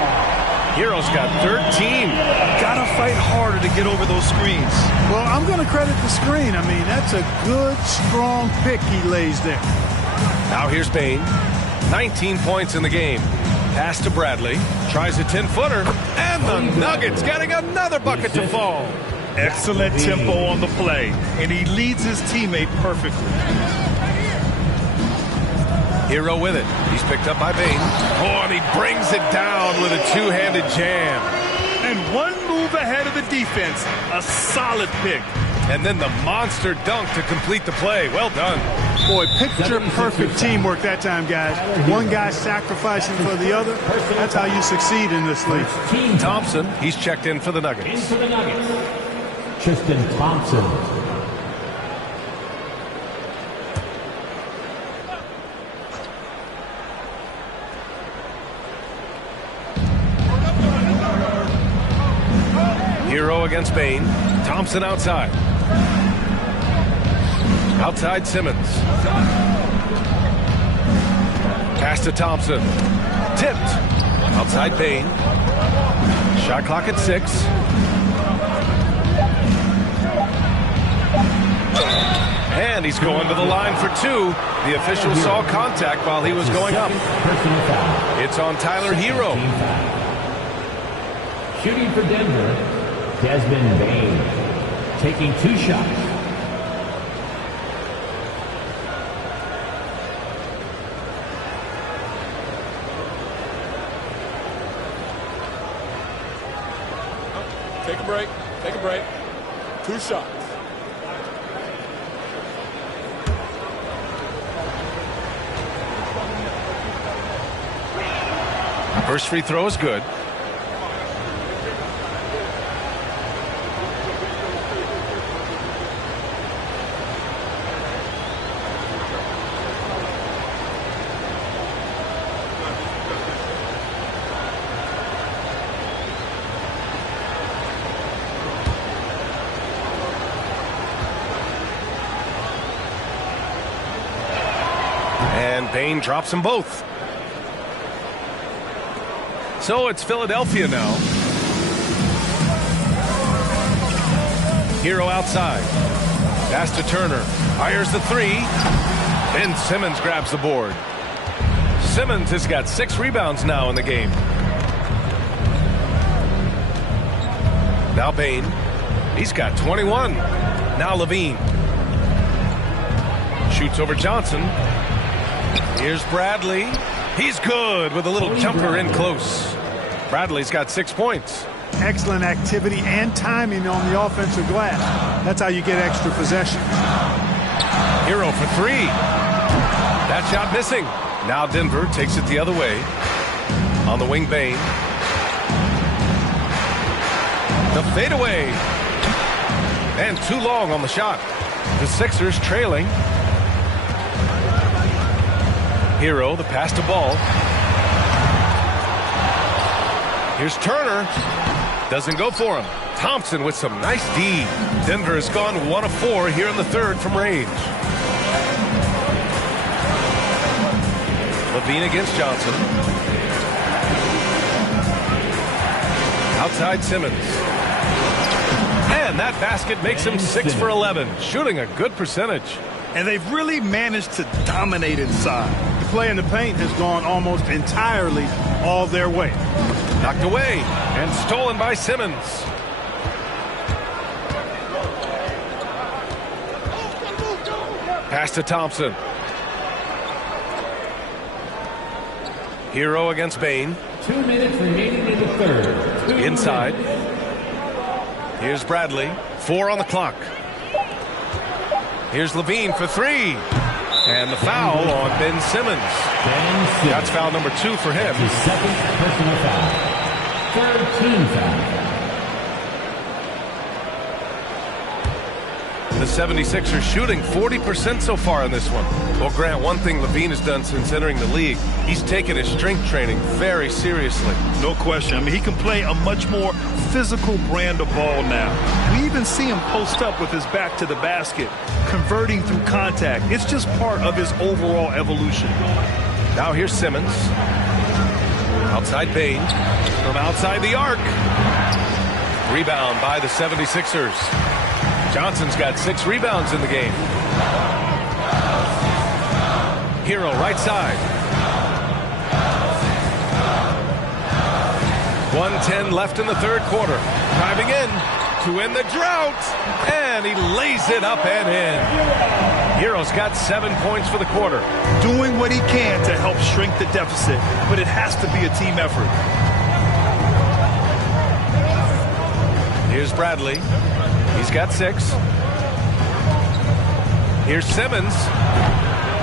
Hero's got 13. Gotta fight harder to get over those screens. Well, I'm going to credit the screen. I mean, that's a good, strong pick he lays there. Now here's Bane. 19 points in the game. Pass to Bradley. Tries a 10-footer. And the Nuggets getting another bucket to fall. Excellent tempo on the play. And he leads his teammate perfectly. Hero with it. He's picked up by Bane. Oh, and he brings it down with a two-handed jam. And one move ahead of the defense. A solid pick. And then the monster dunk to complete the play. Well done. Boy, picture-perfect teamwork that time, guys. One guy sacrificing for the other. That's how you succeed in this league. Thompson, he's checked in for the Nuggets. Tristan Thompson. Hero against Bane. Thompson outside. Outside Simmons. Pass to Thompson. Tipped. Outside Bane. Shot clock at 6. And he's going to the line for 2. The official saw contact while he was going up. It's on Tyler Hero. Shooting for Denver, Desmond Bane, taking 2 shots. Take a break. Take a break. 2 shots. First free throw is good. And Bane drops them both. So it's Philadelphia now. Hero outside. Pass to Turner. Fires the three. Ben Simmons grabs the board. Simmons has got 6 rebounds now in the game. Now Bane. He's got 21. Now Levine. Shoots over Johnson. Here's Bradley. He's good with a little jumper in close. Bradley's got 6 points. Excellent activity and timing on the offensive glass. That's how you get extra possession. Hero for 3. That shot missing. Now Denver takes it the other way. On the wing, Bane. The fadeaway. And too long on the shot. The Sixers trailing. Hero, the pass to Ball. Here's Turner. Doesn't go for him. Thompson with some nice D. Denver has gone 1 of 4 here in the third from range. Levine against Johnson. Outside Simmons. And that basket makes him 6 for 11. Shooting a good percentage. And they've really managed to dominate inside. The play in the paint has gone almost entirely all their way. Knocked away and stolen by Simmons. Pass to Thompson. Hero against Bane. 2 minutes remaining in the third. Inside. Here's Bradley. 4 on the clock. Here's Levine for 3. And the foul on Ben Simmons. That's foul number 2 for him. His 2nd personal foul. 3rd team foul. The 76ers shooting 40% so far in this one. Well, Grant, one thing Levine has done since entering the league, he's taken his strength training very seriously. No question. I mean, he can play a much more physical brand of ball now. We even see him post up with his back to the basket, converting through contact. It's just part of his overall evolution. Now here's Simmons. Outside Bane. From outside the arc. Rebound by the 76ers. Johnson's got 6 rebounds in the game. Hero right side. 1:10 left in the third quarter. Driving in to end the drought. And he lays it up and in. Hero's got 7 points for the quarter. Doing what he can to help shrink the deficit, but it has to be a team effort. Here's Bradley. He's got 6. Here's Simmons.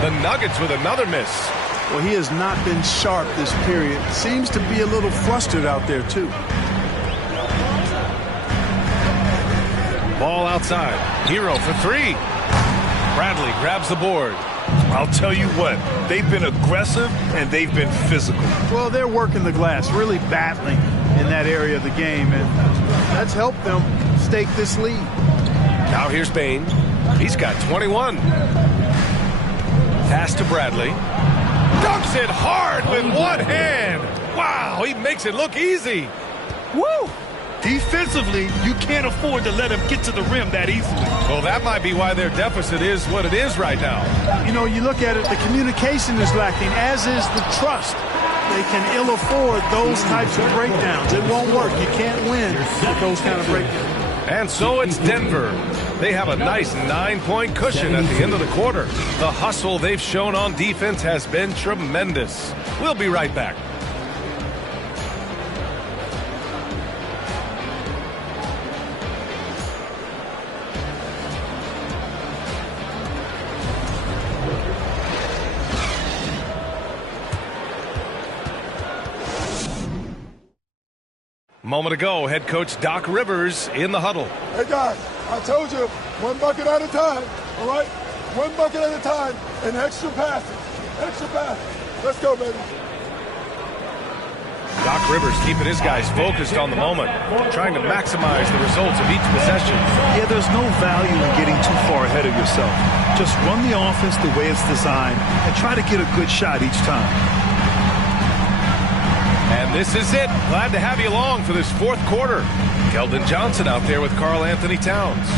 The Nuggets with another miss. Well, he has not been sharp this period. Seems to be a little flustered out there, too. Ball outside. Hero for 3. Bradley grabs the board. I'll tell you what, they've been aggressive and they've been physical. Well, they're working the glass, really battling in that area of the game, and that's helped them stake this lead. Now here's Bane. He's got 21. Pass to Bradley. Dunks it hard with one hand. Wow, he makes it look easy. Woo! Defensively, you can't afford to let him get to the rim that easily. Well, that might be why their deficit is what it is right now. You know, you look at it, the communication is lacking, as is the trust. They can ill afford those types of breakdowns. It won't work. You can't win with those kind of breakdowns. And so it's Denver. They have a nice 9-point cushion at the end of the quarter. The hustle they've shown on defense has been tremendous. We'll be right back. Moment ago, head coach Doc Rivers in the huddle. Hey, guys, I told you, 1 bucket at a time, all right? 1 bucket at a time and extra passes. Extra passes. Let's go, baby. Doc Rivers keeping his guys focused on the moment, trying to maximize the results of each possession. Yeah, there's no value in getting too far ahead of yourself. Just run the offense the way it's designed and try to get a good shot each time. And this is it. Glad to have you along for this fourth quarter. Keldon Johnson out there with Karl Anthony Towns.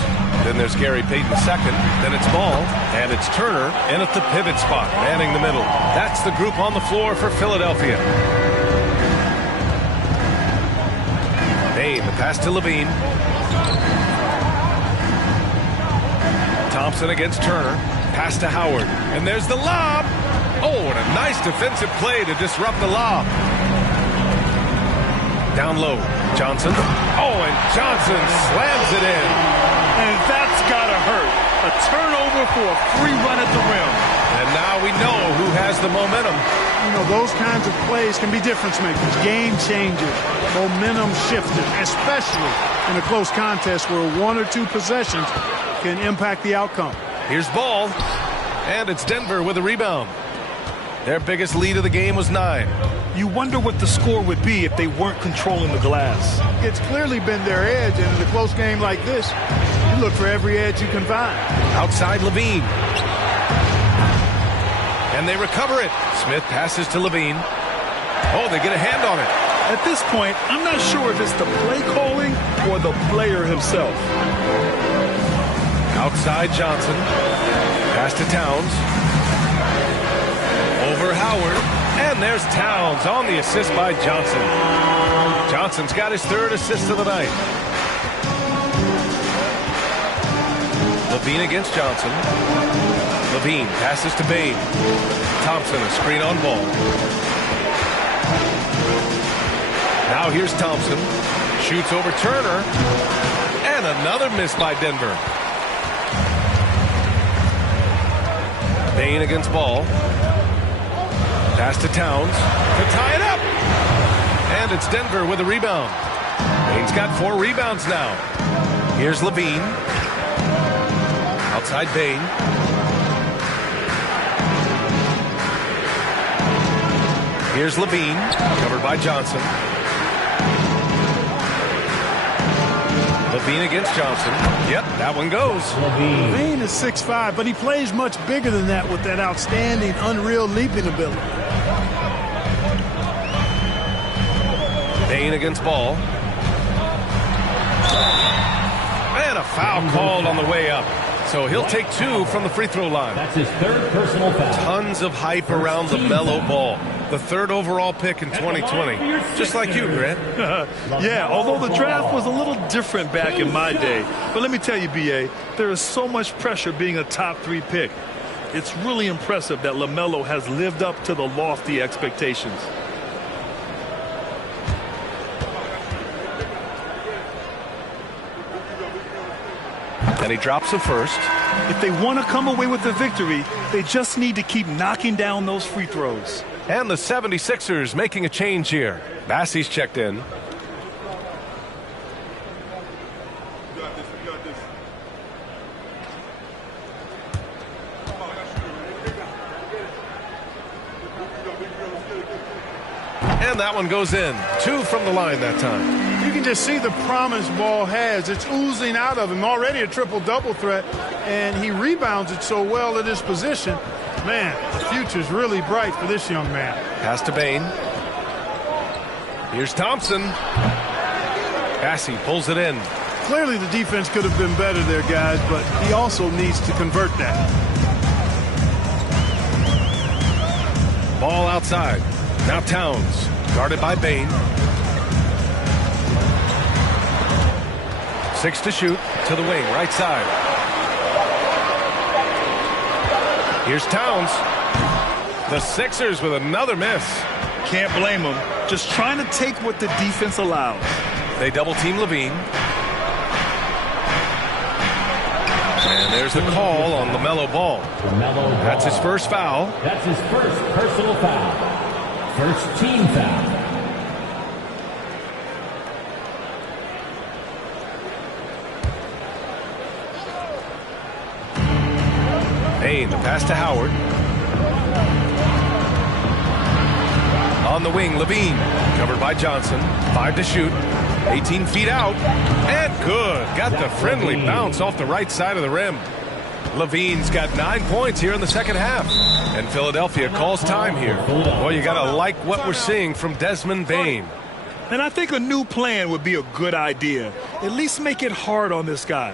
Then there's Gary Payton second. Then it's Ball. And it's Turner in at the pivot spot, manning the middle. That's the group on the floor for Philadelphia. Bane, the pass to Levine. Thompson against Turner. Pass to Howard. And there's the lob. Oh, and a nice defensive play to disrupt the lob. Down low, Johnson. Oh, and Johnson slams it in. And that's got to hurt. A turnover for a free run at the rim. And now we know who has the momentum. You know, those kinds of plays can be difference makers, game changers, momentum shifters, especially in a close contest where 1 or 2 possessions can impact the outcome. Here's Ball, and it's Denver with a rebound. Their biggest lead of the game was 9. You wonder what the score would be if they weren't controlling the glass. It's clearly been their edge, and in a close game like this, you look for every edge you can find. Outside Levine. And they recover it. Smith passes to Levine. Oh, they get a hand on it. At this point, I'm not sure if it's the play calling or the player himself. Outside Johnson. Pass to Towns. Over Howard. And there's Towns on the assist by Johnson. Johnson's got his 3rd assist of the night. Levine against Johnson. Levine passes to Bane. Thompson, a screen on Ball. Now here's Thompson. Shoots over Turner. And another miss by Denver. Bane against Ball. Pass to Towns to tie it up. And it's Denver with a rebound. Bane's got 4 rebounds now. Here's Levine. Outside Bane. Here's Levine, covered by Johnson. Levine against Johnson. Yep, that one goes. Levine is 6'5", but he plays much bigger than that with that outstanding, unreal leaping ability. Bane against Ball. And a foul called on the way up. So he'll take 2 from the free throw line. That's his 3rd personal foul. Tons of hype around LaMelo Ball. The 3rd overall pick in 2020. Just like you, Grant. Yeah, although the draft was a little different back in my day. But let me tell you, B.A., there is so much pressure being a top 3 pick. It's really impressive that LaMelo has lived up to the lofty expectations. And he drops the first. If they want to come away with the victory, they just need to keep knocking down those free throws. And the 76ers making a change here. Bassey's checked in. And that one goes in. 2 from the line that time. You can just see the promise Ball has. It's oozing out of him. Already a triple-double threat, and he rebounds it so well at his position. Man, the future's really bright for this young man. Pass to Bane. Here's Thompson. Bassey pulls it in. Clearly the defense could have been better there, guys, but he also needs to convert that. Ball outside. Now Towns, guarded by Bane. 6 to shoot, to the wing, right side. Here's Towns. The Sixers with another miss. Can't blame them. Just trying to take what the defense allows. They double-team Levine. And there's the call on LaMelo Ball. That's his first foul. That's his first personal foul. First team foul. Bane, the pass to Howard. On the wing, Levine. Covered by Johnson. 5 to shoot. 18 feet out. And good. Got the friendly bounce off the right side of the rim. Levine's got 9 points here in the second half. And Philadelphia calls time here. Boy, you got to like what we're seeing from Desmond Bane. And I think a new plan would be a good idea. At least make it hard on this guy.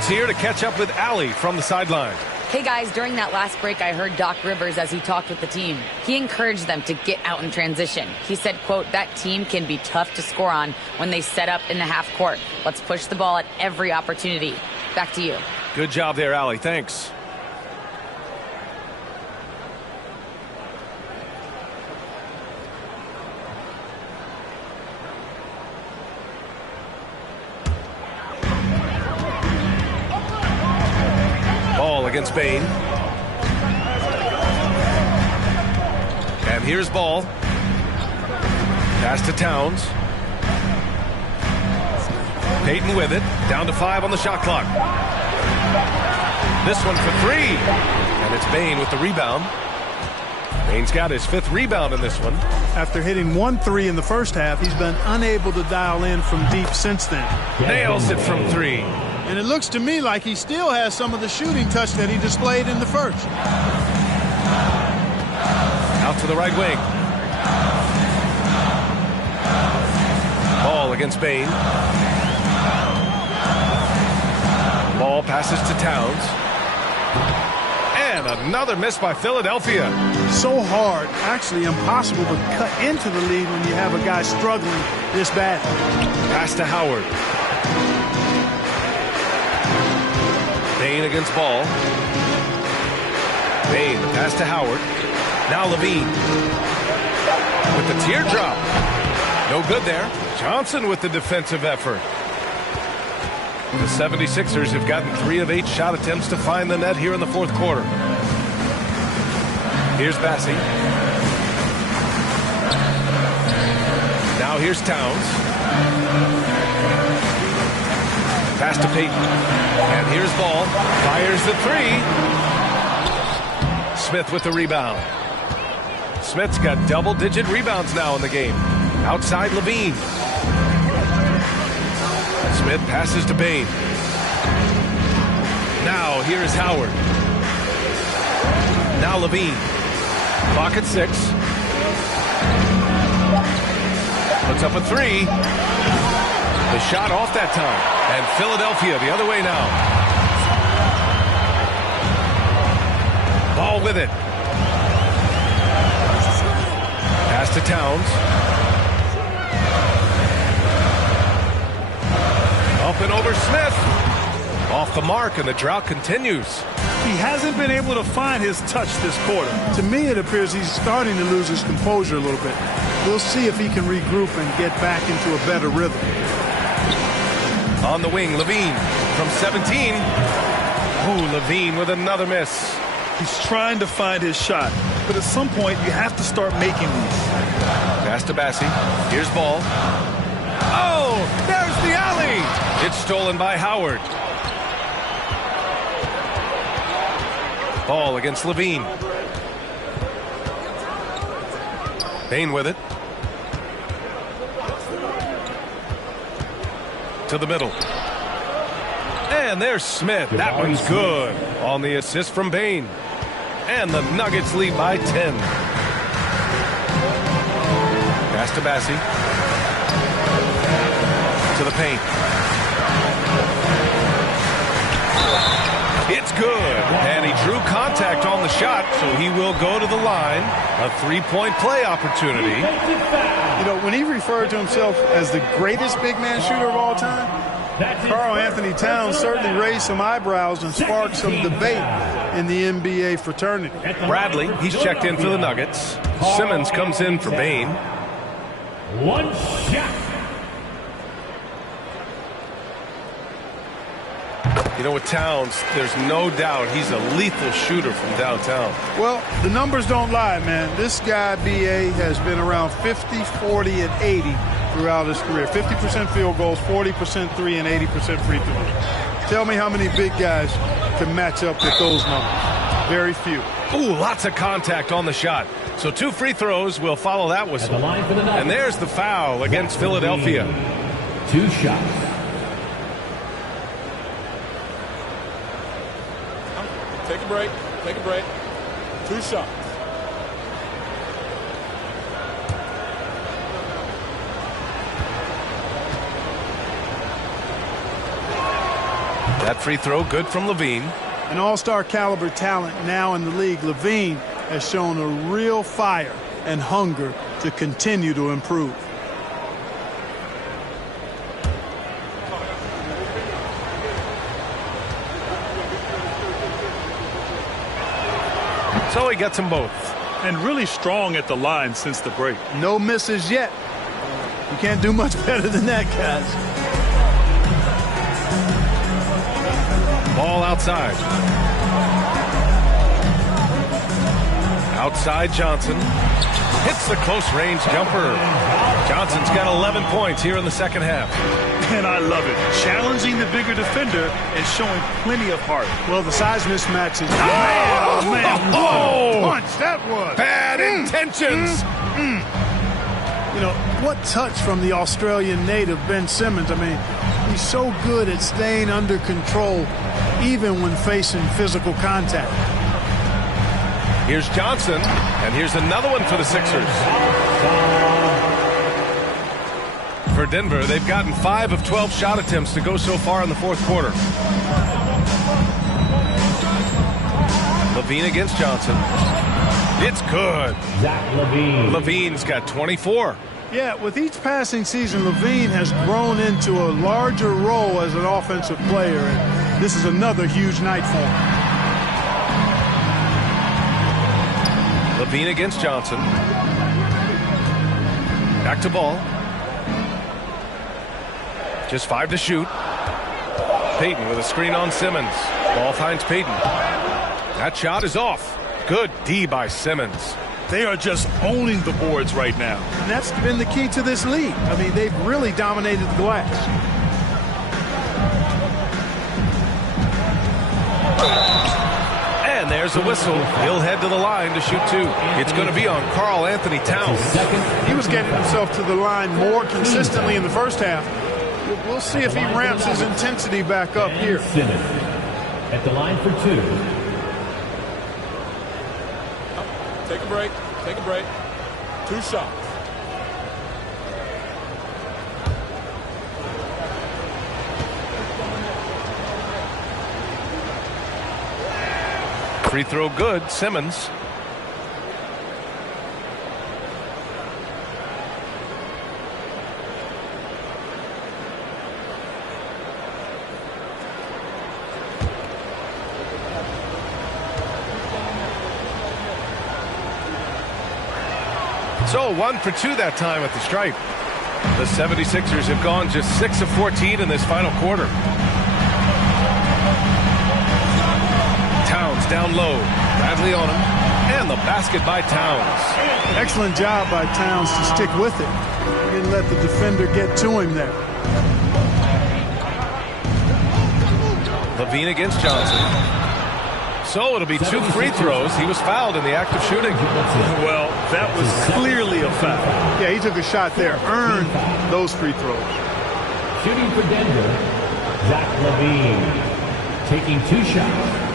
Chance here to catch up with Allie from the sideline. Hey guys, during that last break, I heard Doc Rivers as he talked with the team. He encouraged them to get out in transition. He said, quote, that team can be tough to score on when they set up in the half court. Let's push the ball at every opportunity. Back to you. Good job there, Allie. Thanks. Ball against Bane. And here's Ball. Pass to Towns. Payton with it. Down to 5 on the shot clock. This one for 3. And it's Bane with the rebound. Bane's got his 5th rebound in this one. After hitting 1 3 in the first half, he's been unable to dial in from deep since then. Nails it from 3. And it looks to me like he still has some of the shooting touch that he displayed in the first. Out to the right wing. Ball against Bane. Ball passes to Towns. And another miss by Philadelphia. So hard, actually impossible to cut into the lead when you have a guy struggling this bad. Pass to Howard. Bane against Ball. Bane, the pass to Howard. Now Levine. With the teardrop. No good there. Johnson with the defensive effort. The 76ers have gotten 3 of 8 shot attempts to find the net here in the 4th quarter. Here's Bassey. Now here's Towns. Pass to Payton. And here's Ball. Fires the 3. Smith with the rebound. Smith's got double-digit rebounds now in the game. Outside Levine. Smith passes to Bane. Now here is Howard. Now Levine. Clock at 6. Puts up a 3. The shot off that time. And Philadelphia the other way now. Ball with it. Pass to Towns. Up and over Smith. Off the mark, and the drought continues. He hasn't been able to find his touch this quarter. To me, it appears he's starting to lose his composure a little bit. We'll see if he can regroup and get back into a better rhythm. On the wing, Levine from 17. Ooh, Levine with another miss. He's trying to find his shot, but at some point you have to start making these. Pass to Bassey. Here's Ball. Oh, there's the alley. It's stolen by Howard. Ball against Levine. Bane with it. To the middle. And there's Smith. That one's good. On the assist from Bane. And the Nuggets lead by 10. Pass to Bassey. To the paint. It's good. And he drew contact on the shot, so he will go to the line. A 3-point play opportunity. You know, when he referred to himself as the greatest big man shooter of all time, Karl Anthony Towns certainly raised some eyebrows and sparked some debate in the NBA fraternity. Bradley, he's checked in for the Nuggets. Simmons comes in for Bane. One shot. You know, with Towns, there's no doubt he's a lethal shooter from downtown. Well, the numbers don't lie, man. This guy, B.A., has been around 50, 40, and 80 throughout his career. 50% field goals, 40% 3, and 80% free throws. Tell me how many big guys can match up with those numbers. Very few. Ooh, lots of contact on the shot. So 2 free throws will follow that whistle. And there's the foul against Philadelphia. 2 shots. Take a break. Take a break. 2 shots. That free throw good from LaVine. An all-star caliber talent now in the league. LaVine has shown a real fire and hunger to continue to improve. So he gets them both. And really strong at the line since the break. No misses yet. You can't do much better than that, guys. Ball outside. Outside Johnson. Hits the close range jumper. Johnson's got 11 points here in the second half. And I love it. Challenging the bigger defender and showing plenty of heart. Well, the size mismatch is... Oh, man. Oh, what a punch that was. Bad intentions. You know, what touch from the Australian native, Ben Simmons. I mean, he's so good at staying under control, even when facing physical contact. Here's Johnson, and here's another one for the Sixers. For Denver, they've gotten 5 of 12 shot attempts to go so far in the fourth quarter. LaVine against Johnson. It's good. Zach LaVine. LaVine's got 24. Yeah, with each passing season, LaVine has grown into a larger role as an offensive player, and this is another huge night for him. LaVine against Johnson. Back to Ball. Just 5 to shoot. Payton with a screen on Simmons. Ball finds Payton. That shot is off. Good D by Simmons. They are just owning the boards right now. And that's been the key to this league. I mean, they've really dominated the glass. And there's a whistle. He'll head to the line to shoot 2. It's going to be on Karl Anthony Towns. He was getting himself to the line more consistently in the first half. We'll see if he ramps his intensity back up here. Simmons at the line for 2. Take a break. Take a break. 2 shots. Free throw good. Simmons. So 1 for 2 that time at the stripe. The 76ers have gone just 6 of 14 in this final quarter. Towns down low. Bradley on him. And the basket by Towns. Excellent job by Towns to stick with it. He didn't let the defender get to him there. LaVine against Johnson. So it'll be 2 free throws. He was fouled in the act of shooting. Well, that was clearly a foul. Yeah, he took a shot there. Earned those free throws. Shooting for Denver, Zach LaVine. Taking 2 shots.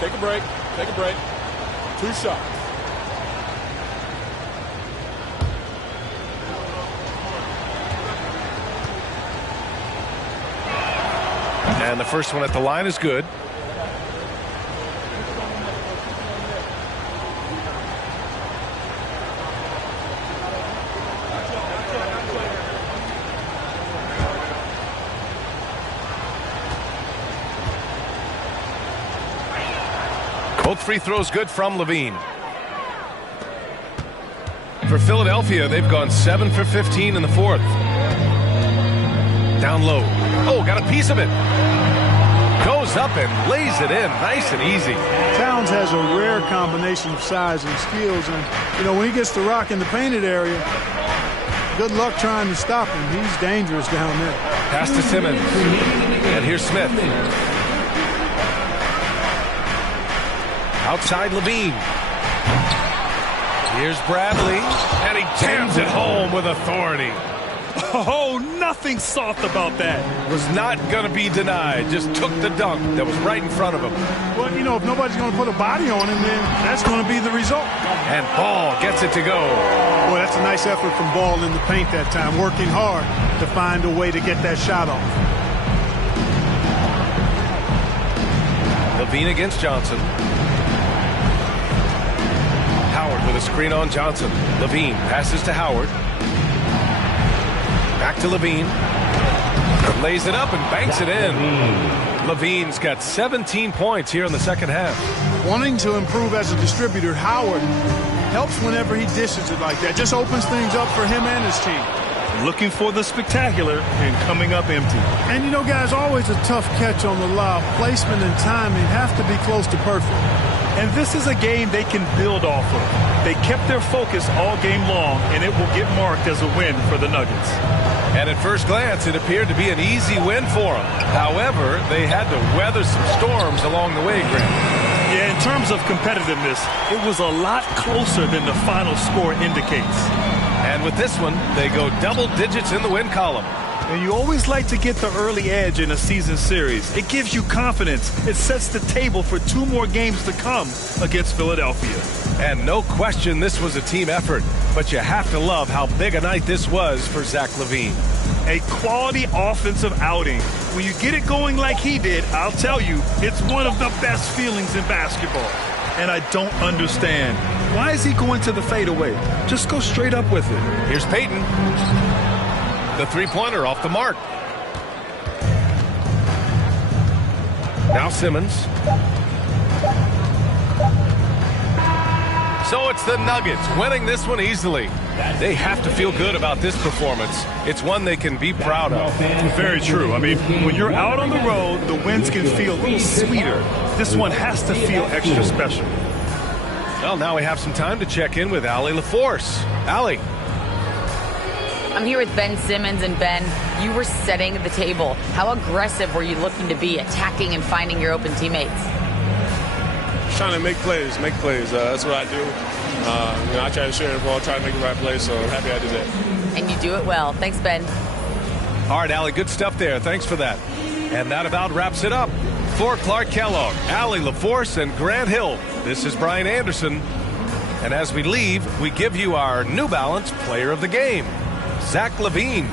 Take a break. Take a break. 2 shots. And the first one at the line is good. Both free throws good from LaVine. For Philadelphia, they've gone 7 for 15 in the fourth. Down low. Oh, got a piece of it. Goes up and lays it in nice and easy. Towns has a rare combination of size and skills, and you know when he gets the rock in the painted area, good luck trying to stop him. He's dangerous down there. Pass to Simmons. And here's Smith. Outside LaVine. Here's Bradley, and he jams it home with authority. Oh, nothing soft about that. Was not going to be denied. Just took the dunk that was right in front of him. Well, you know, if nobody's going to put a body on him, then that's going to be the result. And Ball gets it to go. Boy, that's a nice effort from Ball in the paint that time, working hard to find a way to get that shot off. LaVine against Johnson. Howard with a screen on Johnson. LaVine passes to Howard. Back to LaVine. Lays it up and banks it in. LaVine's got 17 points here in the second half. Wanting to improve as a distributor, Howard helps whenever he dishes it like that. Just opens things up for him and his team. Looking for the spectacular and coming up empty. And you know, guys, always a tough catch on the lob. Placement and timing have to be close to perfect. And this is a game they can build off of. They kept their focus all game long, and it will get marked as a win for the Nuggets. And at first glance, it appeared to be an easy win for them. However, they had to weather some storms along the way, Grant. Yeah, in terms of competitiveness, it was a lot closer than the final score indicates. And with this one, they go double digits in the win column. And you always like to get the early edge in a season series. It gives you confidence. It sets the table for 2 more games to come against Philadelphia. And no question this was a team effort. But you have to love how big a night this was for Zach LaVine. A quality offensive outing. When you get it going like he did, I'll tell you, it's one of the best feelings in basketball. And I don't understand. Why is he going to the fadeaway? Just go straight up with it. Here's Payton. The three-pointer off the mark. Now Simmons. So it's the Nuggets winning this one easily. They have to feel good about this performance. It's one they can be proud of. Very true. I mean, when you're out on the road, the wins can feel a little sweeter. This one has to feel extra special. Well, now we have some time to check in with Allie LaForce. Allie. I'm here with Ben Simmons, and Ben, you were setting the table. How aggressive were you looking to be, attacking and finding your open teammates? Trying to make plays. That's what I do. I try to share the ball, try to make the right play, so I'm happy I did that. And you do it well. Thanks, Ben. All right, Allie, good stuff there. Thanks for that. And that about wraps it up. For Clark Kellogg, Allie LaForce, and Grant Hill, this is Brian Anderson. And as we leave, we give you our New Balance Player of the Game, Zach LaVine.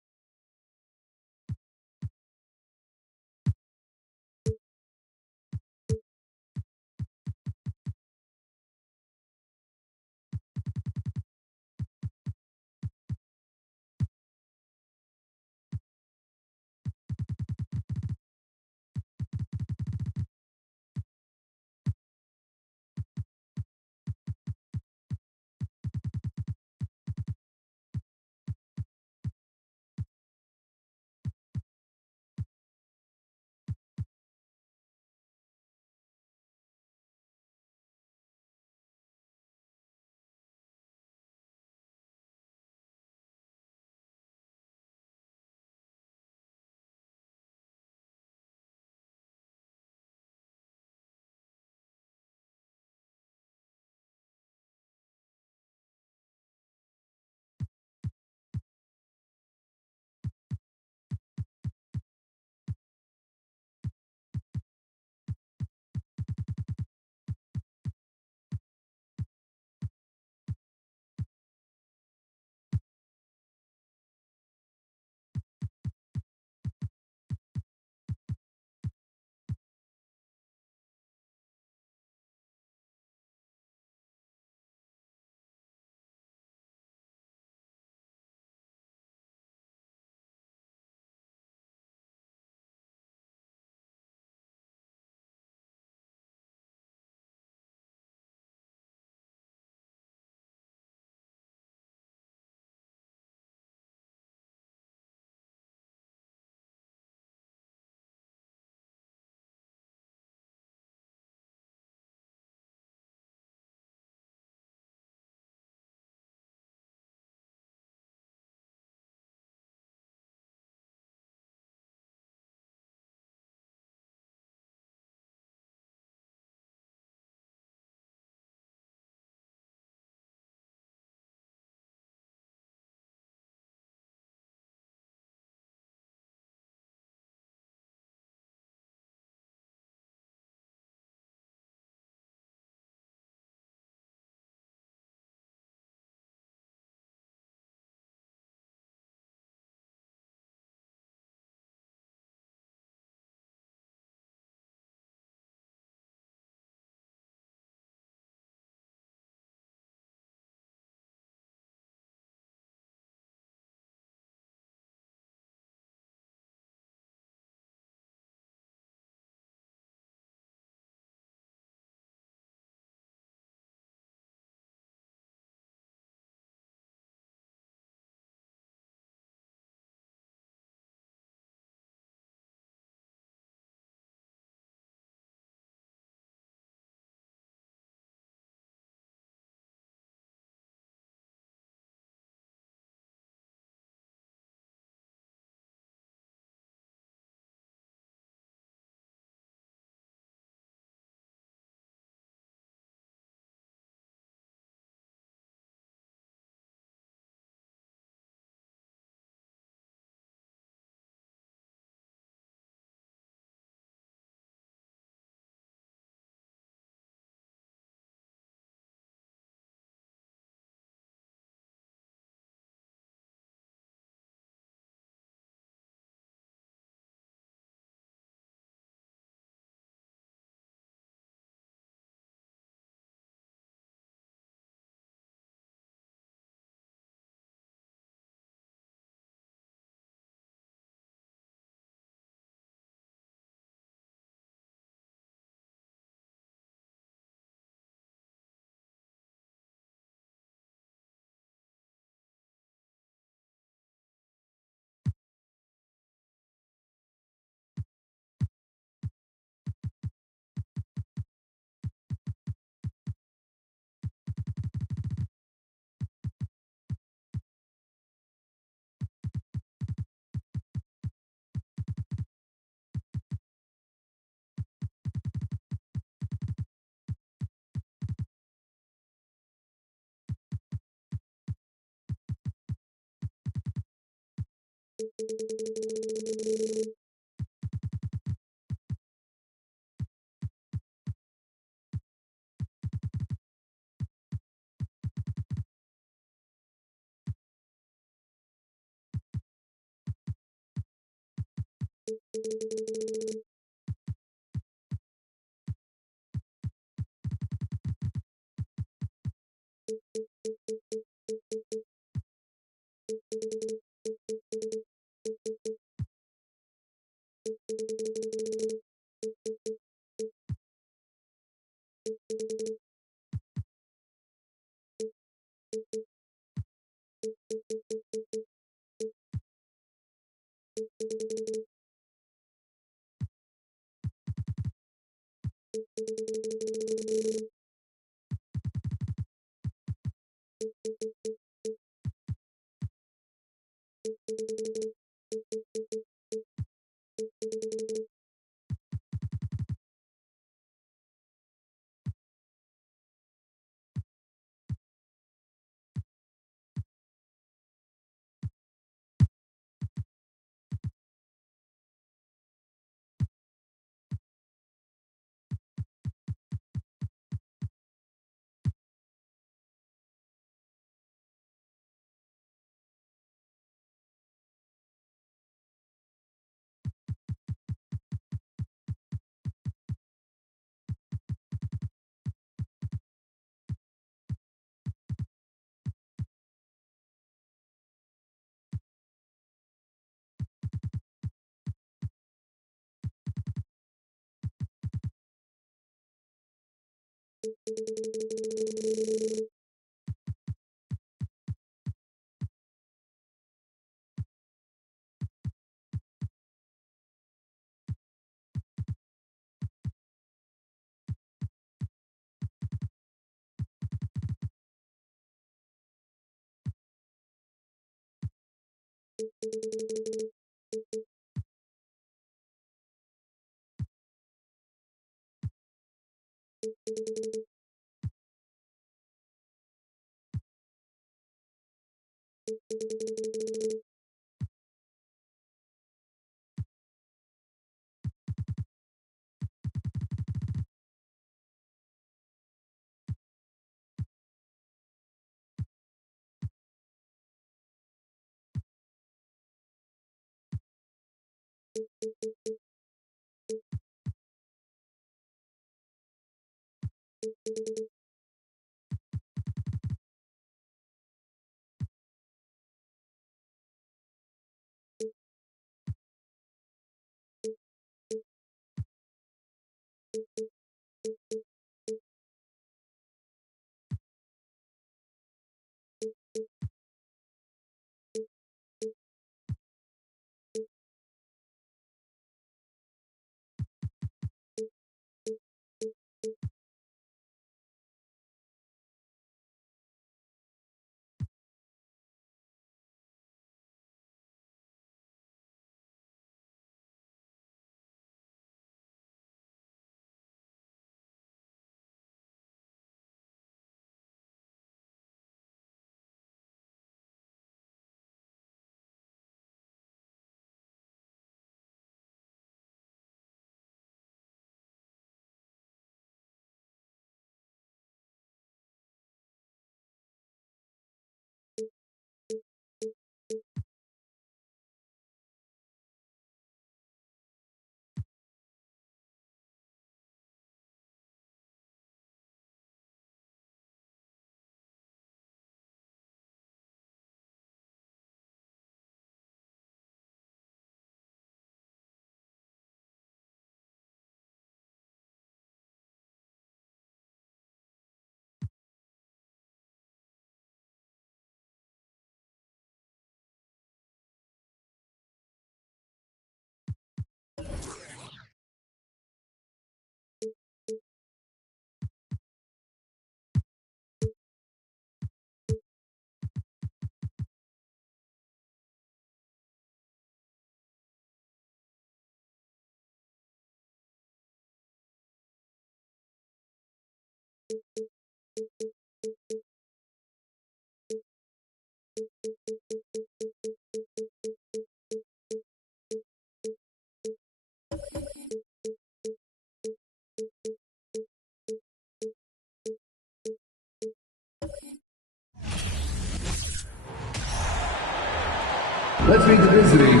Let's meet the visiting.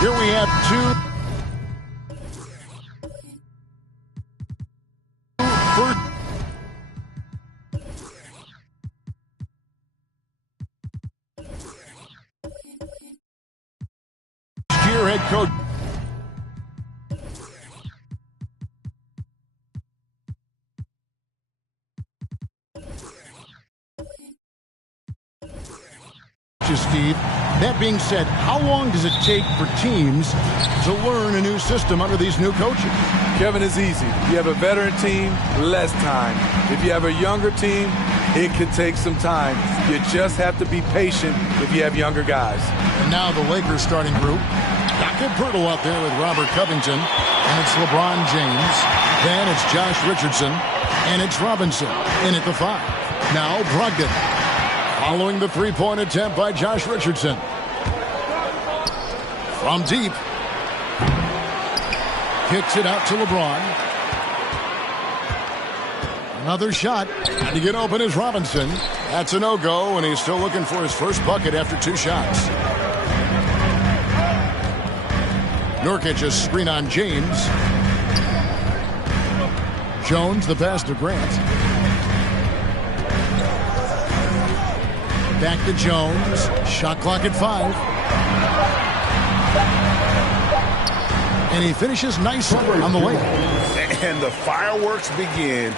Here we have two. Year head coach. Steve, that being said, how long does it take for teams to learn a new system under these new coaches? Kevin, is easy. If you have a veteran team, less time. If you have a younger team, it can take some time. You just have to be patient if you have younger guys. And now the Lakers starting group. Jakob Poeltl out there with Robert Covington. And it's LeBron James. Then it's Josh Richardson. And it's Robinson in at the 5. Now Brogdon. Following the three-point attempt by Josh Richardson. From deep. Kicks it out to LeBron. Another shot. And to get open is Robinson. That's a no-go, and he's still looking for his first bucket after 2 shots. Nurkic a screen on James. Jones the pass to Grant. Back to Jones. Shot clock at 5. And he finishes nicely on the layup. And the fireworks begin.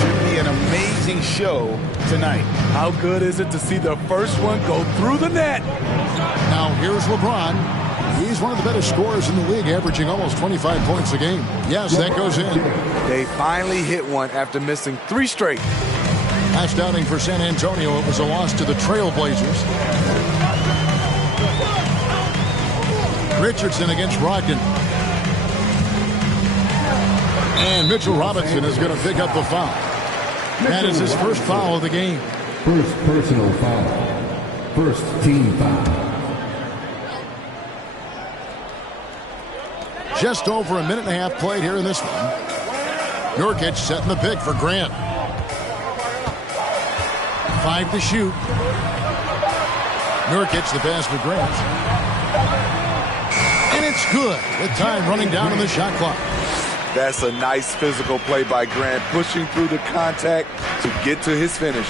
Should be an amazing show tonight. How good is it to see the first one go through the net? Now here's LeBron. He's one of the better scorers in the league, averaging almost 25 points a game. Yes, that goes in. They finally hit one after missing 3 straight. Last outing for San Antonio, it was a loss to the Trail Blazers. Richardson against Brogdon. And Mitchell Robinson is going to pick up the foul. That is his first foul of the game. First personal foul. First team foul. Just over a minute and a half played here in this one. Nurkic setting the pick for Grant. 5 to shoot. Nurkic the pass to Grant. And it's good with time running down on the shot clock. That's a nice physical play by Grant, pushing through the contact to get to his finish.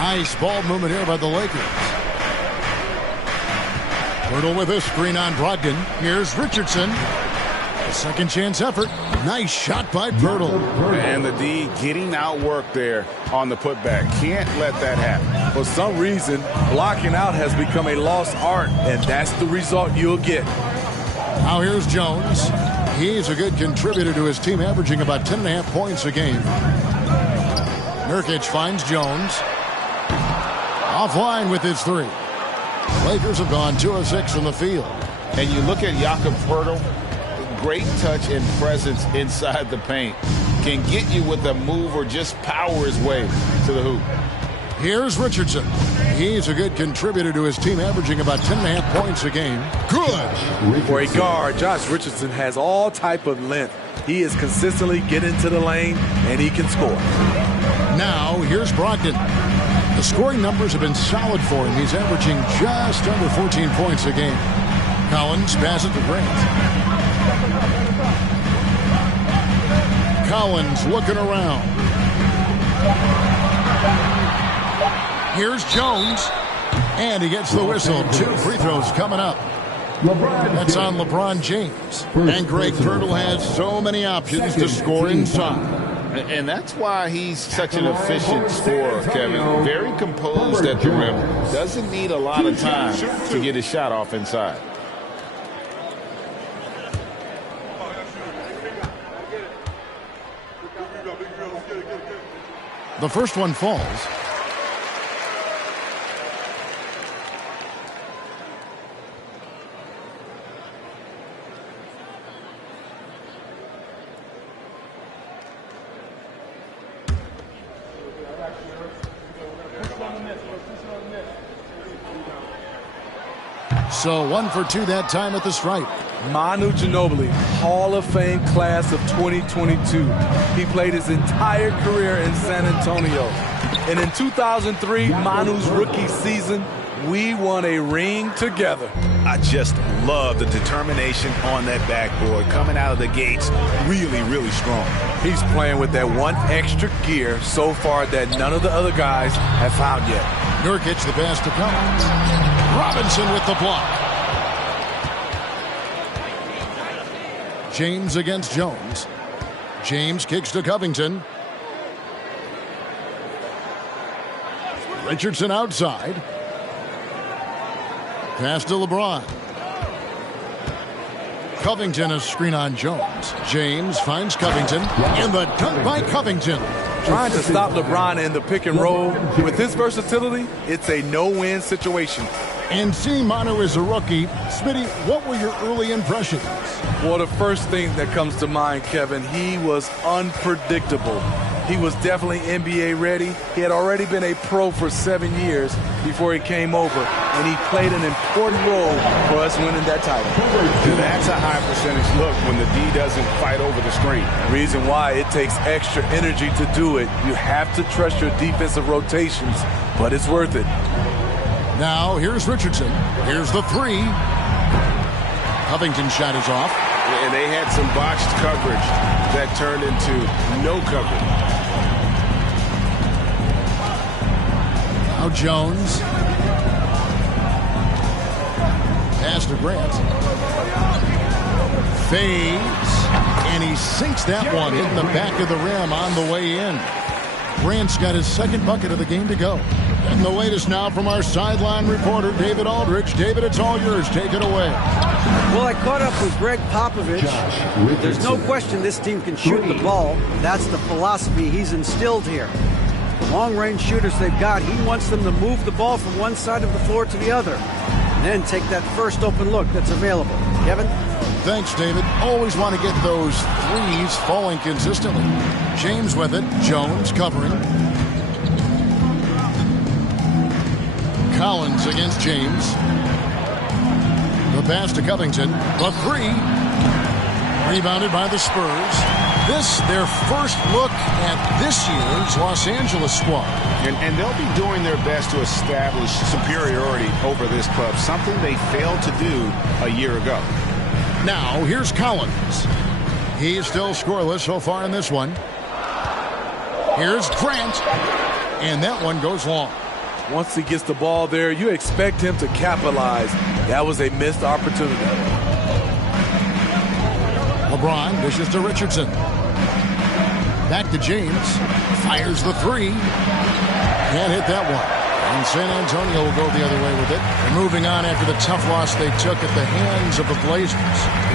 Nice ball movement here by the Lakers. Poeltl with a screen on Brogdon. Here's Richardson. A second chance effort. Nice shot by Poeltl. And the D getting outworked there on the putback. Can't let that happen. For some reason, blocking out has become a lost art, and that's the result you'll get. Now here's Jones. He's a good contributor to his team, averaging about 10.5 points a game. Nurkic finds Jones. Offline with his 3. Lakers have gone 2 of 6 from the field. And you look at Jakob Poeltl, great touch and presence inside the paint. Can get you with a move or just power his way to the hoop. Here's Richardson. He's a good contributor to his team, averaging about 10.5 points a game. Good. For a guard, Josh Richardson has all type of length. He is consistently getting to the lane, and he can score. Now, here's Brogdon. The scoring numbers have been solid for him. He's averaging just under 14 points a game. Collins passes to Grant. Collins looking around. Here's Jones. And he gets the whistle. 2 free throws coming up. That's on LeBron James. And Greg Poeltl has so many options to score inside. And that's why he's such an efficient scorer, Kevin. Very composed at the rim. Doesn't need a lot of time to get his shot off inside. The first one falls. So 1 for 2 that time at the stripe. Manu Ginobili, Hall of Fame class of 2022. He played his entire career in San Antonio. And in 2003, Manu's rookie season, we won a ring together. I just love the determination on that backboard. Coming out of the gates really, really strong. He's playing with that one extra gear so far that none of the other guys have found yet. Nurkic, the pass to Cummings. Robinson with the block. James against Jones. James kicks to Covington. Richardson outside. Pass to LeBron. Covington, a screen on Jones. James finds Covington. And the dunk by Covington. Trying to stop LeBron in the pick and roll. With his versatility, it's a no-win situation. And seeing Manu as a rookie, Smitty, what were your early impressions? Well, the first thing that comes to mind, Kevin, he was unpredictable. He was definitely NBA ready. He had already been a pro for 7 years before he came over, and he played an important role for us winning that title. That's a high percentage look when the D doesn't fight over the screen. Reason why it takes extra energy to do it. You have to trust your defensive rotations, but it's worth it. Now, here's Richardson. Here's the three. Covington's shot is off. And they had some botched coverage that turned into no coverage. Now Jones. Pass to Grant. Fades. And he sinks that one in the back of the rim on the way in. Grant's got his second bucket of the game to go. And the latest now from our sideline reporter, David Aldridge. David, it's all yours. Take it away. Well, I caught up with Greg Popovich. There's no question this team can shoot the ball. That's the philosophy he's instilled here. The long-range shooters they've got, he wants them to move the ball from one side of the floor to the other. And then take that first open look that's available. Kevin? Thanks, David. Always want to get those threes falling consistently. James with it. Jones covering. Collins against James. The pass to Covington. The three. Rebounded by the Spurs. This, their first look at this year's Los Angeles squad. And they'll be doing their best to establish superiority over this club, something they failed to do a year ago. Now, here's Collins. He's still scoreless so far in this one. Here's Grant. And that one goes long. Once he gets the ball there, you expect him to capitalize. That was a missed opportunity. LeBron dishes to Richardson. Back to James. Fires the three. Can't hit that one. And San Antonio will go the other way with it. And moving on after the tough loss they took at the hands of the Blazers.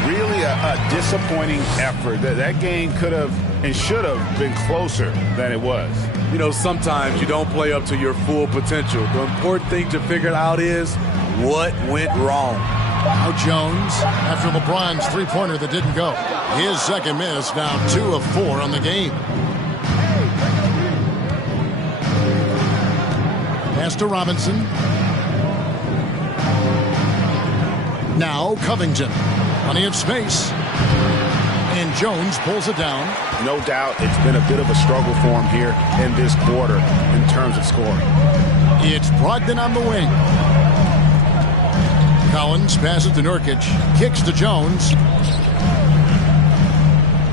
Really a disappointing effort. That game could have and should have been closer than it was. You know, sometimes you don't play up to your full potential. The important thing to figure out is what went wrong. Now Jones, after LeBron's three-pointer that didn't go. His second miss, now 2 of 4 on the game. Pass to Robinson. Now Covington. Plenty of space. And Jones pulls it down. No doubt it's been a bit of a struggle for him here in this quarter in terms of scoring. It's Brogdon on the wing. Collins passes to Nurkic. Kicks to Jones.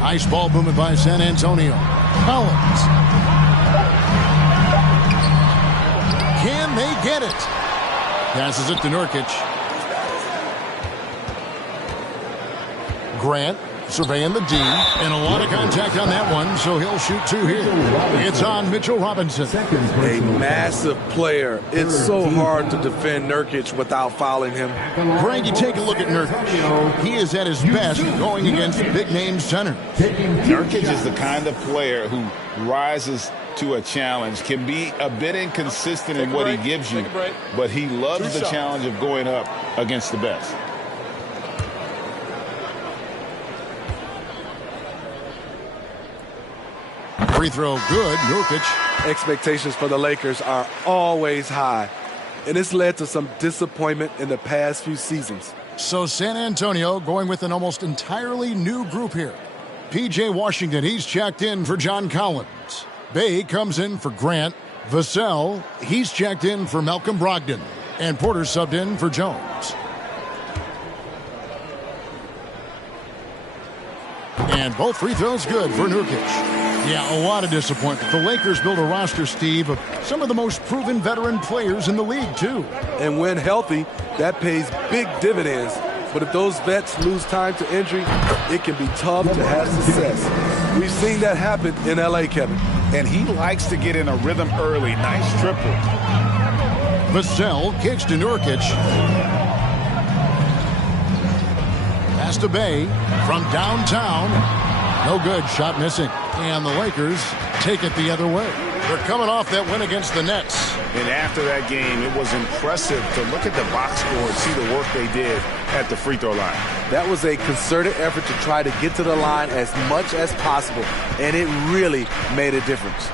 Ice ball movement by San Antonio. Collins. Can they get it? Passes it to Nurkic. Grant surveying the D, and a lot of contact on that one, so he'll shoot 2 here. It's on Mitchell Robinson. A massive player. It's so hard to defend Nurkic without fouling him. Greg, you take a look at Nurkic. He is at his best going against big-name centers. Nurkic is the kind of player who rises to a challenge, can be a bit inconsistent in what he gives you, but he loves the challenge of going up against the best. Free throw good. Nurkic. Expectations for the Lakers are always high, and it's led to some disappointment in the past few seasons. So San Antonio going with an almost entirely new group here. P.J. Washington, he's checked in for John Collins. Bay comes in for Grant. Vassell, he's checked in for Malcolm Brogdon. And Porter subbed in for Jones. And both free throws good for Nurkic. Yeah, a lot of disappointment. The Lakers built a roster, Steve, of some of the most proven veteran players in the league, too. And when healthy, that pays big dividends. But if those vets lose time to injury, it can be tough to have success. We've seen that happen in L.A., Kevin. And he likes to get in a rhythm early. Nice triple. Vassell kicks to Nurkic. Pass to Bay from downtown. No good. Shot missing. And the Lakers take it the other way. They're coming off that win against the Nets. And after that game, it was impressive to look at the box score and see the work they did at the free throw line. That was a concerted effort to try to get to the line as much as possible, and it really made a difference.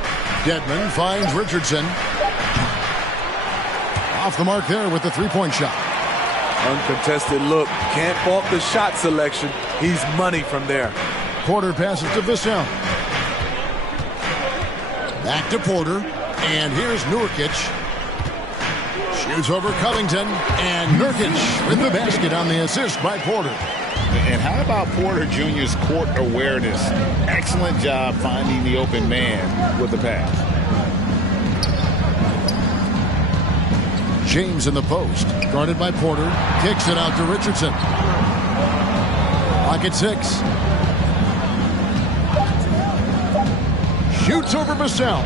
Dedmon finds Richardson. Off the mark there with the three-point shot. Uncontested look. Can't fault the shot selection. He's money from there. Porter passes to Vassell. Back to Porter. And here's Nurkic. Shoots over Covington. And Nurkic with the basket on the assist by Porter. And how about Porter Jr.'s court awareness? Excellent job finding the open man with the pass. James in the post. Guarded by Porter. Kicks it out to Richardson. Clock at 6. Shoots over Vassell.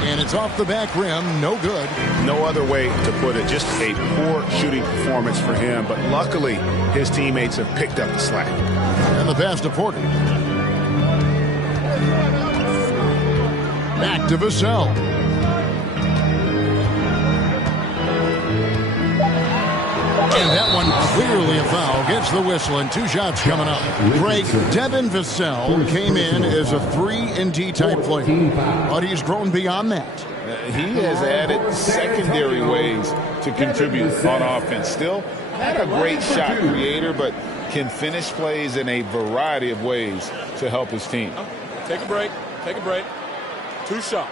And it's off the back rim. No good. No other way to put it. Just a poor shooting performance for him. But luckily, his teammates have picked up the slack. And the pass to Porter. Back to Vassell. And that one clearly a foul. Gets the whistle and 2 shots coming up. Greg, Devin Vassell came in as a 3-and-D type player, but he's grown beyond that. He has added secondary ways to contribute on offense. Still not a great shot creator, but can finish plays in a variety of ways to help his team. Take a break. Take a break. 2 shots.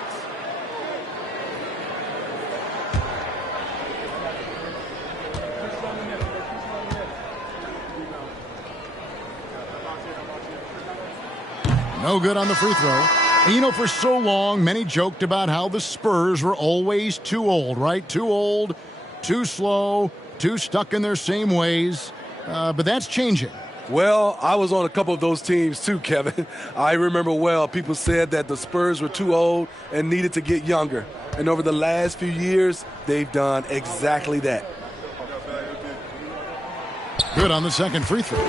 No good on the free throw. And you know, for so long, many joked about how the Spurs were always too old, right? Too old, too slow, too stuck in their same ways. But that's changing. Well, I was on a couple of those teams too, Kevin. I remember well, people said that the Spurs were too old and needed to get younger. And over the last few years, they've done exactly that. Good on the second free throw.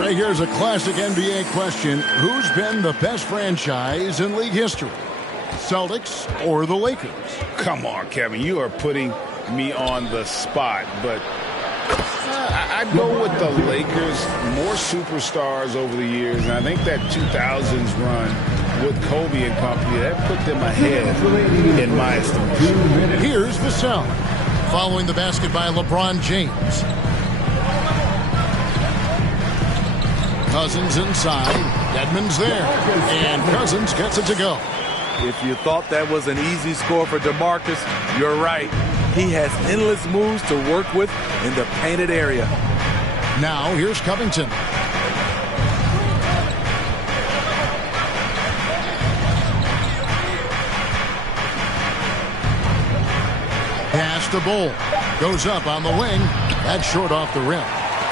Right, here's a classic NBA question. Who's been the best franchise in league history? Celtics or the Lakers? Come on, Kevin. You are putting me on the spot. But I'd go with the Lakers. More superstars over the years. And I think that 2000s run with Kobe and company, that put them ahead in my estimation. Here's Vassell. Following the basket by LeBron James. Cousins inside. Dedmon's there. And Cousins gets it to go. If you thought that was an easy score for DeMarcus, you're right. He has endless moves to work with in the painted area. Now here's Covington. Pass to Bull. Goes up on the wing. That's short off the rim.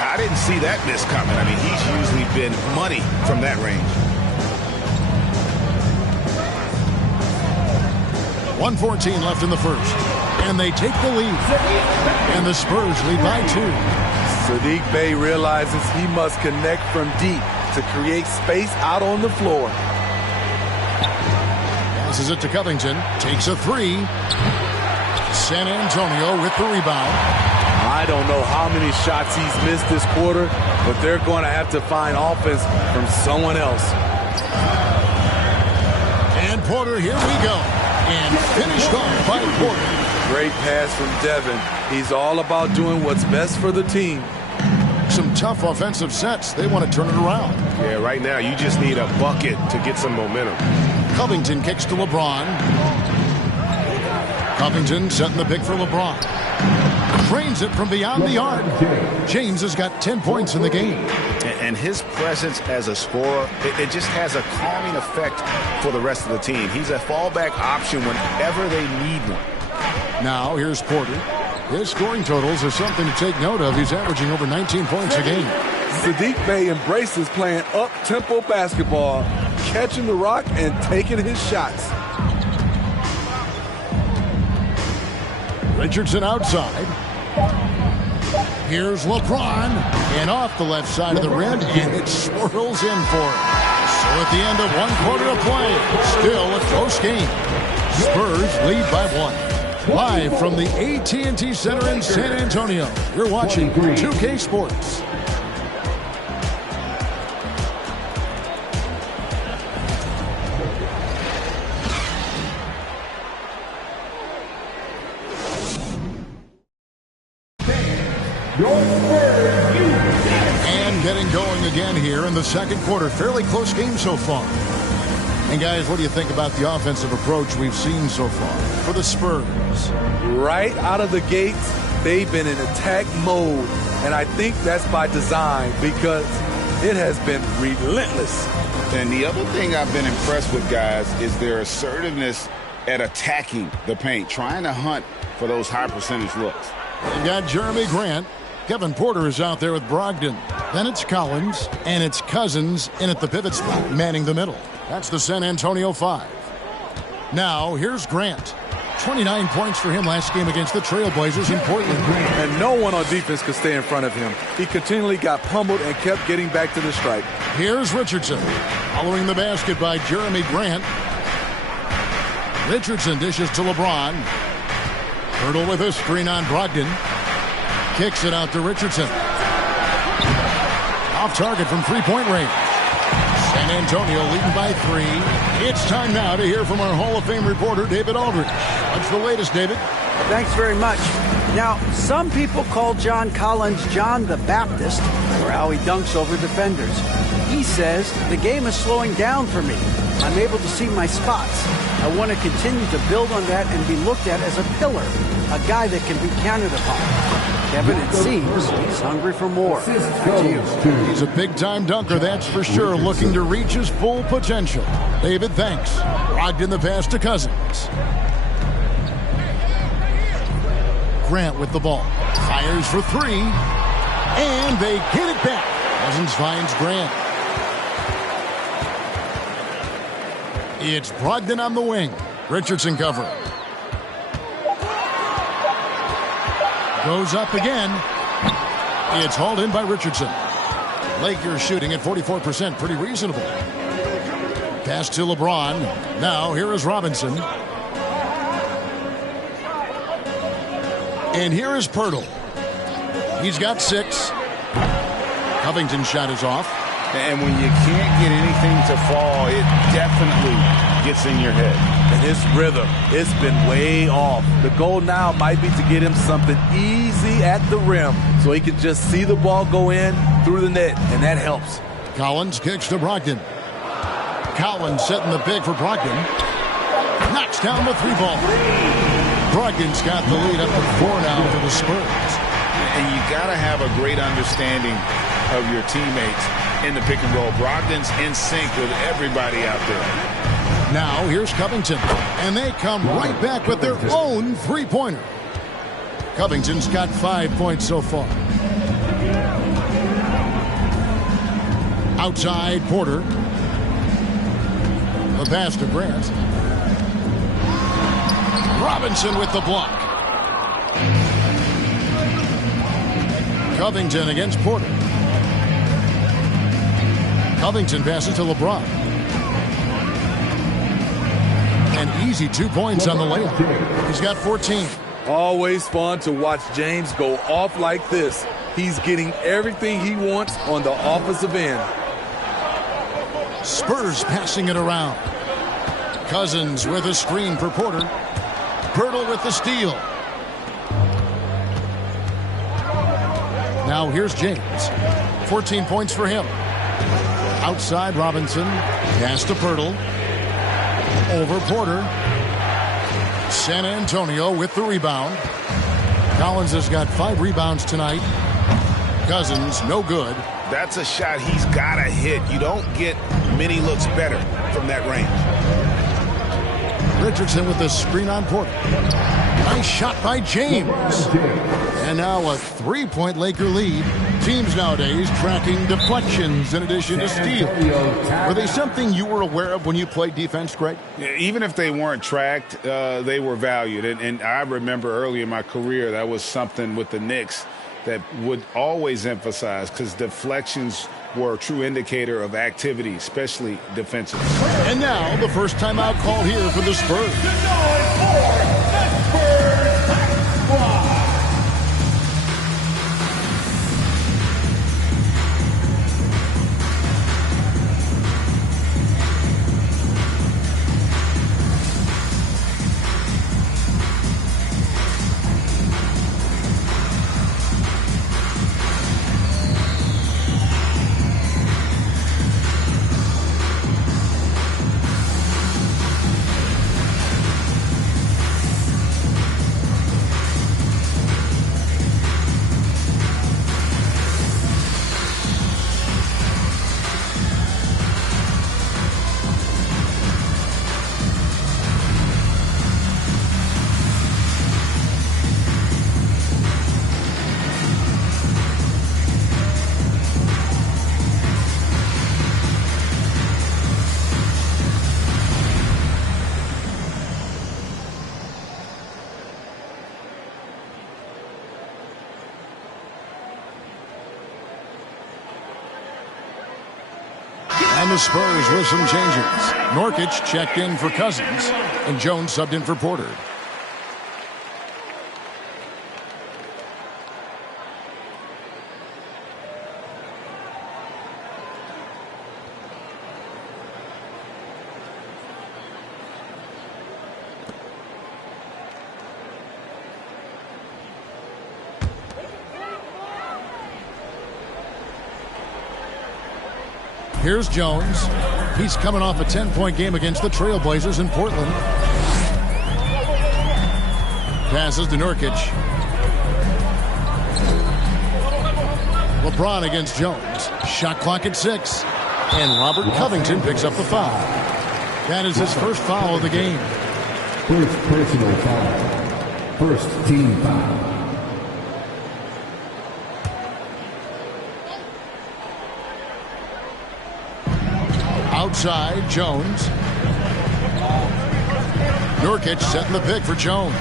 I didn't see that miss coming. I mean, he's usually been money from that range. 1:14 left in the first. And they take the lead. And the Spurs lead by 2. Saddiq Bey realizes he must connect from deep to create space out on the floor. Passes it to Covington. Takes a 3. San Antonio with the rebound. I don't know how many shots he's missed this quarter, but they're going to have to find offense from someone else. And Porter, here we go. And finished off by Porter. Great pass from Devin. He's all about doing what's best for the team. Some tough offensive sets. They want to turn it around. Yeah, right now you just need a bucket to get some momentum. Covington kicks to LeBron. Covington setting the pick for LeBron. Trains it from beyond the arc. James has got 10 points in the game. And his presence as a scorer, it just has a calming effect for the rest of the team. He's a fallback option whenever they need one. Now here's Porter. His scoring totals are something to take note of. He's averaging over 19 points a game. Saddiq Bey embraces playing up-tempo basketball, catching the rock and taking his shots. Richardson outside. Here's LeBron. And off the left side of the rim, and it swirls in for him. So at the end of 1 quarter of play, still a close game. Spurs lead by 1. Live from the AT&T Center in San Antonio, you're watching 2K Sports. And getting going again here in the second quarter. Fairly close game so far. And guys, what do you think about the offensive approach we've seen so far for the Spurs? Right out of the gates, they've been in attack mode. And I think that's by design because it has been relentless. And the other thing I've been impressed with, guys, is their assertiveness at attacking the paint, trying to hunt for those high percentage looks. You got Jeremy Grant. Kevin Porter is out there with Brogdon. Then it's Collins, and it's Cousins in at the pivot spot, manning the middle. That's the San Antonio 5. Now, here's Grant. 29 points for him last game against the Trailblazers in Portland. And no one on defense could stay in front of him. He continually got pummeled and kept getting back to the stripe. Here's Richardson. Following the basket by Jeremy Grant. Richardson dishes to LeBron. Hurdle with a screen on Brogdon. Kicks it out to Richardson. Off target from three-point range. San Antonio leading by 3. It's time now to hear from our Hall of Fame reporter, David Aldridge. What's the latest, David? Thanks very much. Now, some people call John Collins John the Baptist for how he dunks over defenders. He says, the game is slowing down for me. I'm able to see my spots. I want to continue to build on that and be looked at as a pillar, a guy that can be counted upon. Kevin, it seems he's hungry for more. He's a big-time dunker, that's for sure, looking to reach his full potential. David, thanks. Brogdon the pass to Cousins. Grant with the ball. Fires for 3. And they get it back. Cousins finds Grant. It's Brogdon on the wing. Richardson covering. Goes up again. It's hauled in by Richardson. Lakers shooting at 44%. Pretty reasonable. Pass to LeBron. Now here is Robinson. And here is Pirtle. He's got 6. Covington's shot is off. And when you can't get anything to fall, it definitely gets in your head. And his rhythm, it's been way off. The goal now might be to get him something easy at the rim so he can just see the ball go in through the net, and that helps. Collins kicks to Brogdon. Collins setting the pick for Brogdon. Knocks down the 3-ball. Brogdon's got the lead up to 4 now for the Spurs. And you got to have a great understanding of your teammates in the pick and roll. Brogdon's in sync with everybody out there. Now here's Covington, and they come right back with their own 3-pointer. Covington's got 5 points so far. Outside Porter. The pass to Grant. Robinson with the block. Covington against Porter. Covington passes to LeBron. An easy 2 points on the layup. He's got 14. Always fun to watch James go off like this. He's getting everything he wants on the offensive end. Spurs passing it around. Cousins with a screen for Porter. Pirtle with the steal. Now here's James. 14 points for him. Outside Robinson. Pass to Pirtle. Over Porter. San Antonio with the rebound. Collins has got 5 rebounds tonight. Cousins, no good. That's a shot he's got to hit. You don't get many looks better from that range. Richardson with the screen on Porter. Nice shot by James. And now a 3-point Laker lead. Teams nowadays tracking deflections in addition to steals. Were they something you were aware of when you played defense, Greg? Yeah, even if they weren't tracked, they were valued. And I remember early in my career, that was something with the Knicks that would always emphasize, because deflections were a true indicator of activity, especially defensively. And now the first timeout call here for the Spurs. And the Spurs with some changes. Nurkic checked in for Cousins, and Jones subbed in for Porter. Here's Jones. He's coming off a 10-point game against the Trailblazers in Portland. Passes to Nurkic. LeBron against Jones. Shot clock at 6. And Robert Covington picks up the foul. That is his first foul of the game. First personal foul. First team foul. Outside, Jones. Nurkic setting the pick for Jones.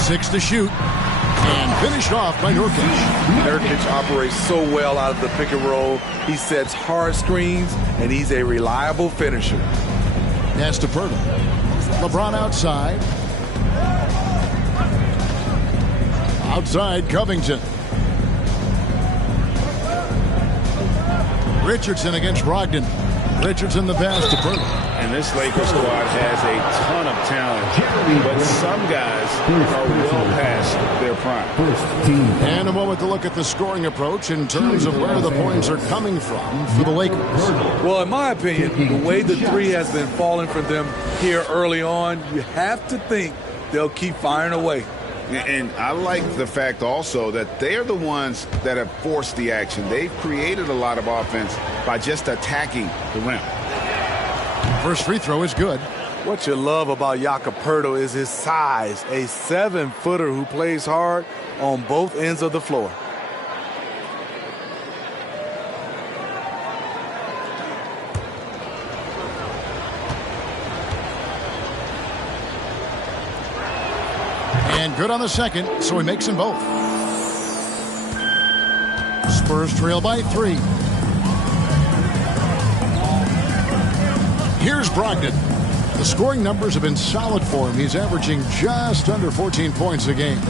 6 to shoot. And finished off by Nurkic. Nurkic operates so well out of the pick and roll. He sets hard screens, and he's a reliable finisher. Pass to Pirtle. LeBron outside. Outside, Covington. Richardson against Brogdon. Richardson the pass to Pirtle. And this Lakers squad has a ton of talent, but some guys are well past their prime. And a moment to look at the scoring approach in terms of where the points are coming from for the Lakers. Well, in my opinion, the way the three has been falling for them here early on, you have to think they'll keep firing away. And I like the fact also that they're the ones that have forced the action. They've created a lot of offense by just attacking the rim. First free throw is good. What you love about Jakob Poeltl is his size, a 7-footer who plays hard on both ends of the floor. And good on the second, so he makes them both. Spurs trail by 3. Here's Brogdon. The scoring numbers have been solid for him. He's averaging just under 14 points a game.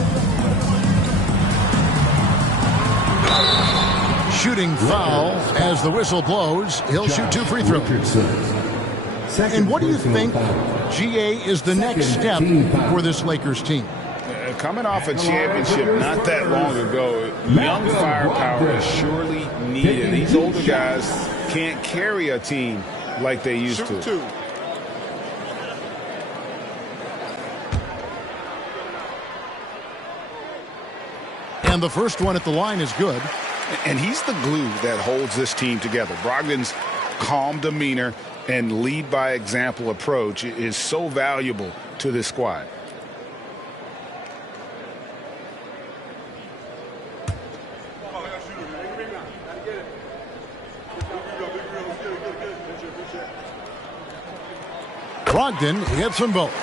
Shooting foul as the whistle blows. He'll shoot 2 free throws. And what do you think, GA, is the next step for this Lakers team? Coming off a championship not that long ago, young firepower is surely needed. These older guys can't carry a team like they used to. And the first one at the line is good. And he's the glue that holds this team together. Brogdon's calm demeanor and lead by example approach is so valuable to this squad. Brogdon hits them both.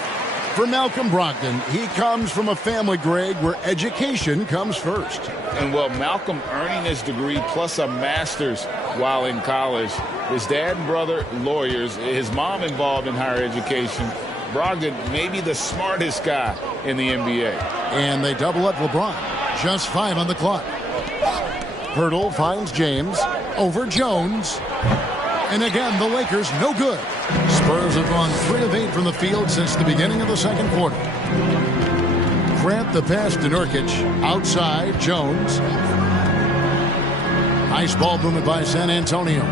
For Malcolm Brogdon, he comes from a family, Greg, where education comes first. And well, Malcolm earning his degree plus a master's while in college. His dad and brother, lawyers. His mom involved in higher education. Brogdon may be the smartest guy in the NBA. And they double up LeBron. Just 5 on the clock. Hurdle finds James over Jones. And again, the Lakers no good. Spurs have gone 3 of 8 from the field since the beginning of the second quarter. Grant the pass to Nurkic. Outside, Jones. Nice ball movement by San Antonio.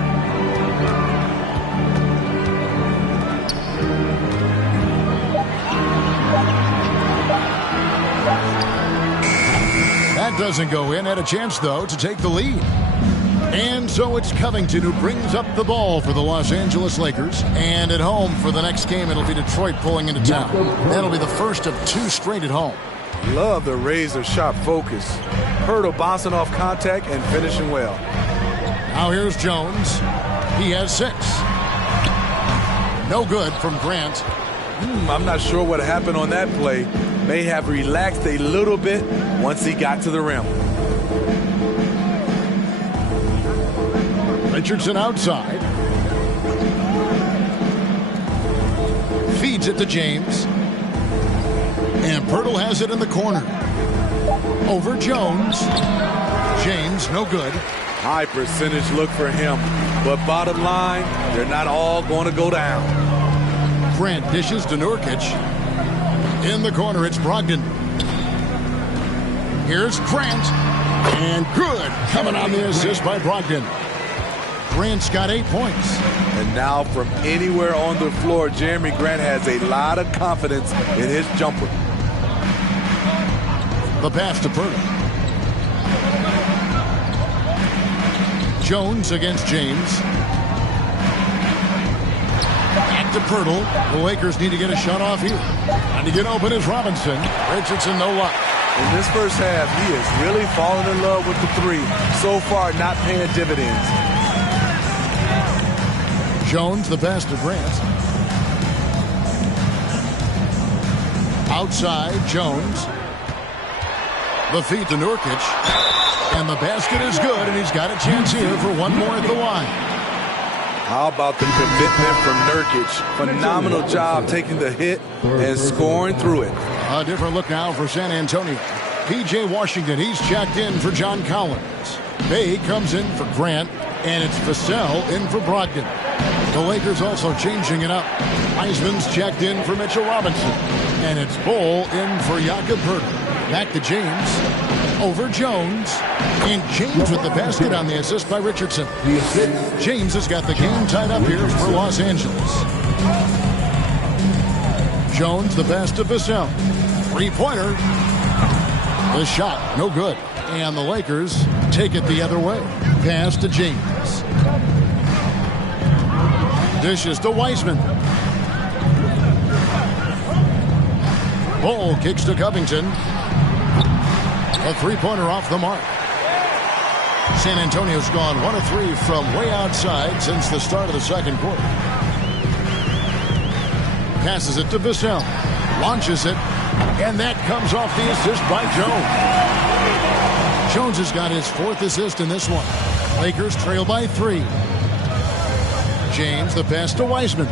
That doesn't go in. Had a chance, though, to take the lead. And so it's Covington who brings up the ball for the Los Angeles Lakers. And at home for the next game, it'll be Detroit pulling into town. That'll be the first of 2 straight at home. Love the razor-sharp focus. Hurdle bouncing off contact and finishing well. Now here's Jones. He has 6. No good from Grant. I'm not sure what happened on that play. May have relaxed a little bit once he got to the rim. Richardson outside. Feeds it to James. And Pirtle has it in the corner. Over Jones. James, no good. High percentage look for him. But bottom line, they're not all going to go down. Grant dishes to Nurkic. In the corner, it's Brogdon. Here's Grant. And good. Coming on the assist by Brogdon. Grant's got 8 points. And now from anywhere on the floor, Jeremy Grant has a lot of confidence in his jumper. The pass to Pirtle. Jones against James. Back to Pirtle. The Lakers need to get a shot off here. And to get open is Robinson. Richardson, no luck. In this first half, he is really falling in love with the 3. So far, not paying dividends. Jones, the pass to Grant. Outside, Jones. The feed to Nurkic. And the basket is good, and he's got a chance here for one more at the line. How about the commitment from Nurkic? Phenomenal job taking the hit and scoring through it. A different look now for San Antonio. P.J. Washington, he's checked in for John Collins. Bay comes in for Grant, and it's Vassell in for Brogdon. The Lakers also changing it up. Wiseman's checked in for Mitchell Robinson. And it's Bull in for Jakob Hurtle. Back to James. Over Jones. And James with the basket on the assist by Richardson. James has got the game tied up here for Los Angeles. Jones the pass to Vassell. 3-pointer. The shot, no good. And the Lakers take it the other way. Pass to James. Dishes to Wiseman. Bull kicks to Covington. A 3-pointer off the mark. San Antonio's gone 1 of 3 from way outside since the start of the second quarter. Passes it to Vassell. Launches it. And that comes off the assist by Jones. Jones has got his 4th assist in this one. Lakers trail by 3. James, the pass to Wiseman.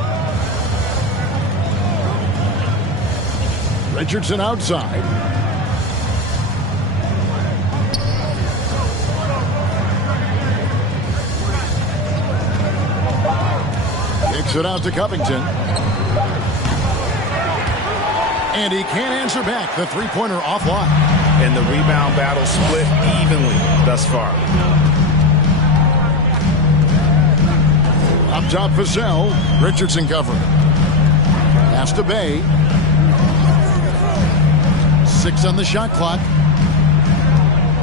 Richardson outside. Kicks it out to Covington. And he can't answer back. The 3-pointer offline. And the rebound battle split evenly thus far. Up top, Vassell. Richardson covering. Pass to Bay. 6 on the shot clock.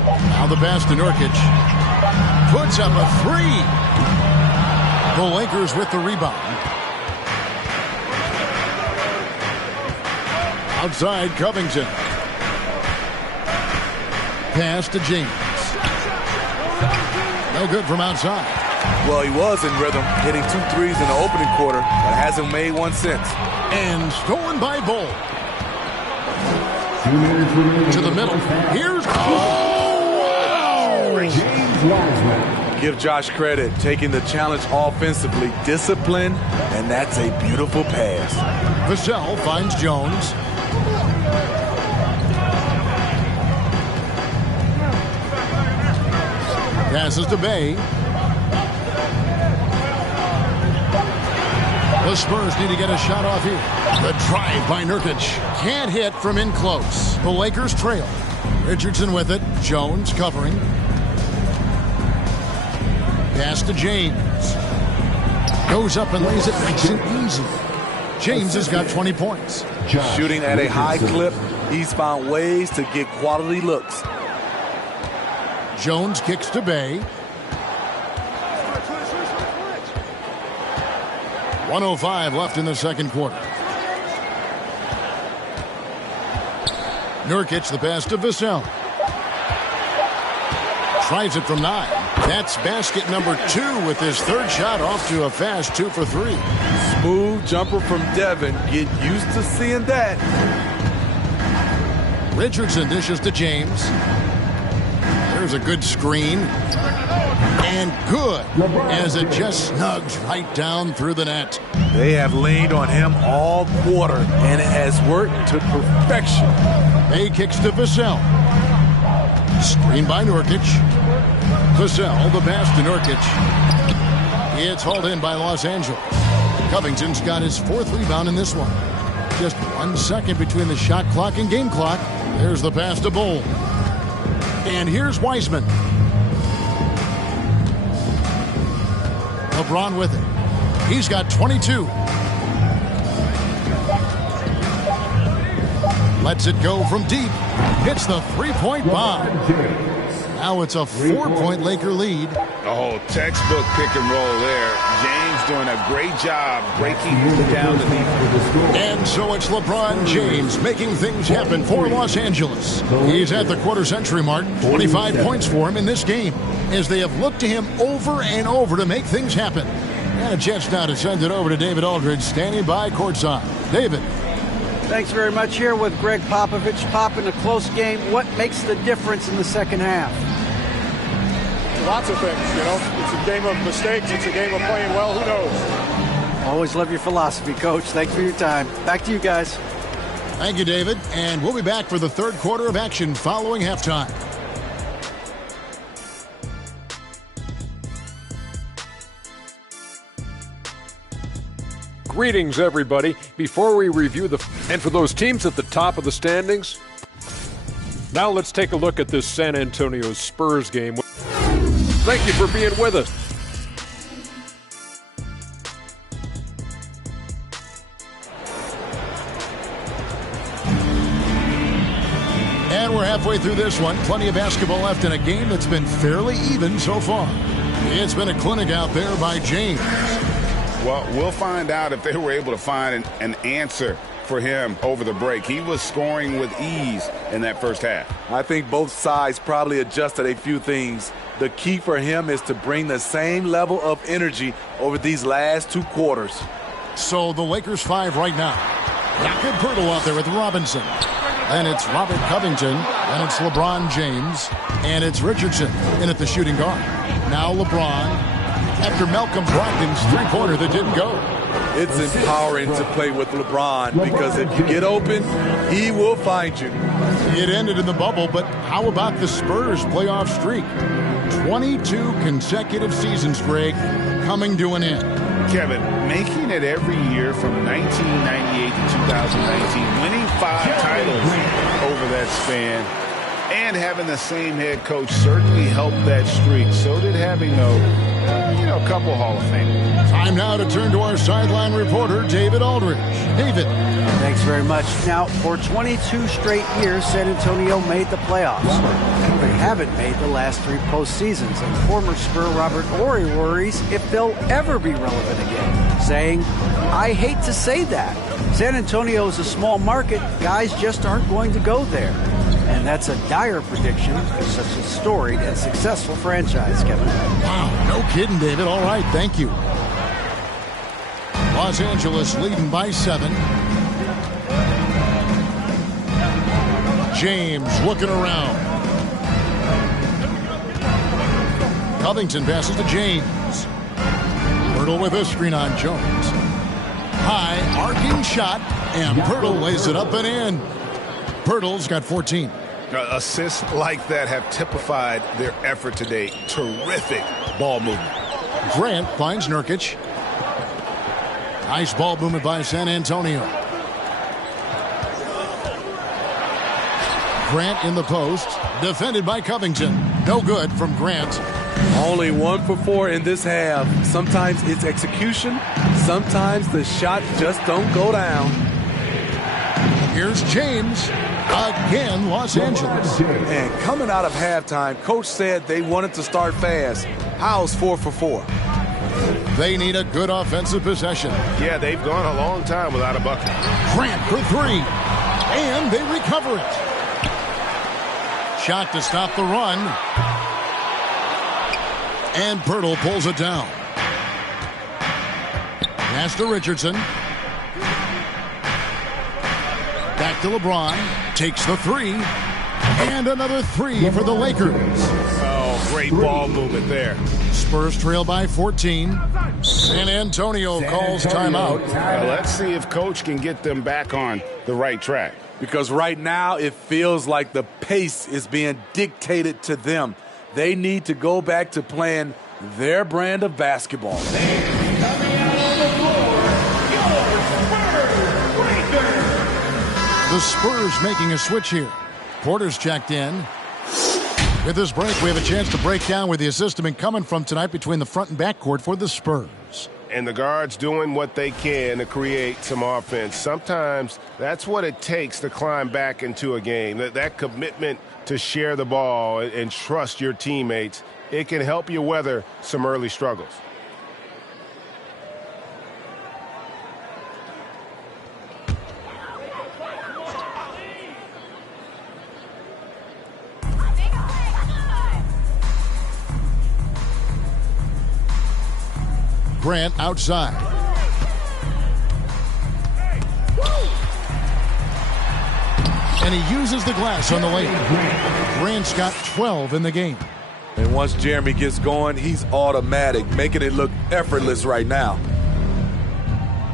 Now the pass to Nurkic. Puts up a three. The Lakers with the rebound. Outside Covington. Pass to James. No good from outside. Well, he was in rhythm, hitting 2 threes in the opening quarter, but hasn't made one since. And stolen by Bull. To the middle. Here's James Wiseman. Give Josh credit, taking the challenge offensively, discipline, and that's a beautiful pass. Vassell finds Jones. Passes to Bay. The Spurs need to get a shot off here. The drive by Nurkic. Can't hit from in close. The Lakers trail. Richardson with it. Jones covering. Pass to James. Goes up and lays it nice and easy. James has got 20 points. Shooting at a high clip, he's found ways to get quality looks. Jones kicks to Bay. 1:05 left in the second quarter. Nurkic the pass to Vassell. Tries it from 9. That's basket number 2 with his third shot off to a fast 2 for 3. Smooth jumper from Devin. Get used to seeing that. Richardson dishes to James. There's a good screen. And good as it just snugs right down through the net. They have leaned on him all quarter, and it has worked to perfection. Bay kicks to Vassell. Screen by Nurkic. Vassell, the pass to Nurkic. It's hauled in by Los Angeles. Covington's got his 4th rebound in this one. Just 1 second between the shot clock and game clock. There's the pass to Bull. And here's Wiseman. LeBron with it. He's got 22. Lets it go from deep. Hits the 3-point bomb. Now it's a 4-point Laker lead. Oh, textbook pick and roll there. James doing a great job breaking down the defense. And so it's LeBron James making things happen for Los Angeles. He's at the quarter-century mark. 25 points for him in this game as they have looked to him over and over to make things happen. And a chance now to send it over to David Aldridge standing by courtside. David. Thanks very much. Here with Greg Popovich. Pop, in a close game, what makes the difference in the second half? Lots of things, you know. It's a game of mistakes. It's a game of playing well. Who knows? Always love your philosophy, Coach. Thanks for your time. Back to you guys. Thank you, David. And we'll be back for the third quarter of action following halftime. Greetings, everybody. Before we review and for those teams at the top of the standings, now let's take a look at this San Antonio Spurs game. Thank you for being with us. And we're halfway through this one. Plenty of basketball left in a game that's been fairly even so far. It's been a clinic out there by James. Well, we'll find out if they were able to find an answer for him over the break. He was scoring with ease in that first half. I think both sides probably adjusted a few things. The key for him is to bring the same level of energy over these last 2 quarters. So the Lakers 5 right now. Jakob Poeltl out there with Robinson. Then it's Robert Covington. Then it's LeBron James. And it's Richardson in at the shooting guard. Now LeBron after Malcolm Brogdon's 3-pointer that didn't go. It's empowering to play with LeBron because if you get open, he will find you. It ended in the bubble, but how about the Spurs playoff streak? 22 consecutive seasons, Greg, coming to an end. Kevin, making it every year from 1998 to 2019, winning 5 titles over that span, and having the same head coach certainly helped that streak. So did having a couple Hall of Fame. Time now to turn to our sideline reporter, David Aldridge. David. Thanks very much. Now, for 22 straight years, San Antonio made the playoffs. They haven't made the last 3 postseasons, and former Spur Robert Horry worries if they'll ever be relevant again, saying, "I hate to say that. San Antonio is a small market. Guys just aren't going to go there." And that's a dire prediction for such a storied and successful franchise, Kevin. Wow, no kidding, David. All right, thank you. Los Angeles leading by 7. James looking around. Covington passes to James. Pirtle with a screen on Jones. High arcing shot, and Pirtle lays it up and in. Pirtle's got 14. Assists like that have typified their effort today. Terrific ball movement. Grant finds Nurkic. Nice ball movement by San Antonio. Grant in the post, defended by Covington. No good from Grant. Only 1 for 4 in this half. Sometimes it's execution. Sometimes the shots just don't go down. Here's James. Again, Los Angeles. And coming out of halftime, Coach said they wanted to start fast. How's 4 for 4? They need a good offensive possession. Yeah, they've gone a long time without a bucket. Grant for 3. And they recover it. Shot to stop the run. And Pirtle pulls it down. Pass to Richardson. Back to LeBron. Takes the 3. And another 3 for the Lakers. Oh, great ball movement there. Spurs trail by 14. San Antonio calls timeout. Let's see if Coach can get them back on the right track. Because right now it feels like the pace is being dictated to them. They need to go back to playing their brand of basketball. The Spurs making a switch here. Porter's checked in. With this break, we have a chance to break down where the assist has been coming from tonight between the front and back court for the Spurs. And the guards doing what they can to create some offense. Sometimes that's what it takes to climb back into a game. That commitment to share the ball and trust your teammates, it can help you weather some early struggles. Grant outside. And he uses the glass on the lane. Grant's got 12 in the game. And once Jeremy gets going, he's automatic, making it look effortless right now.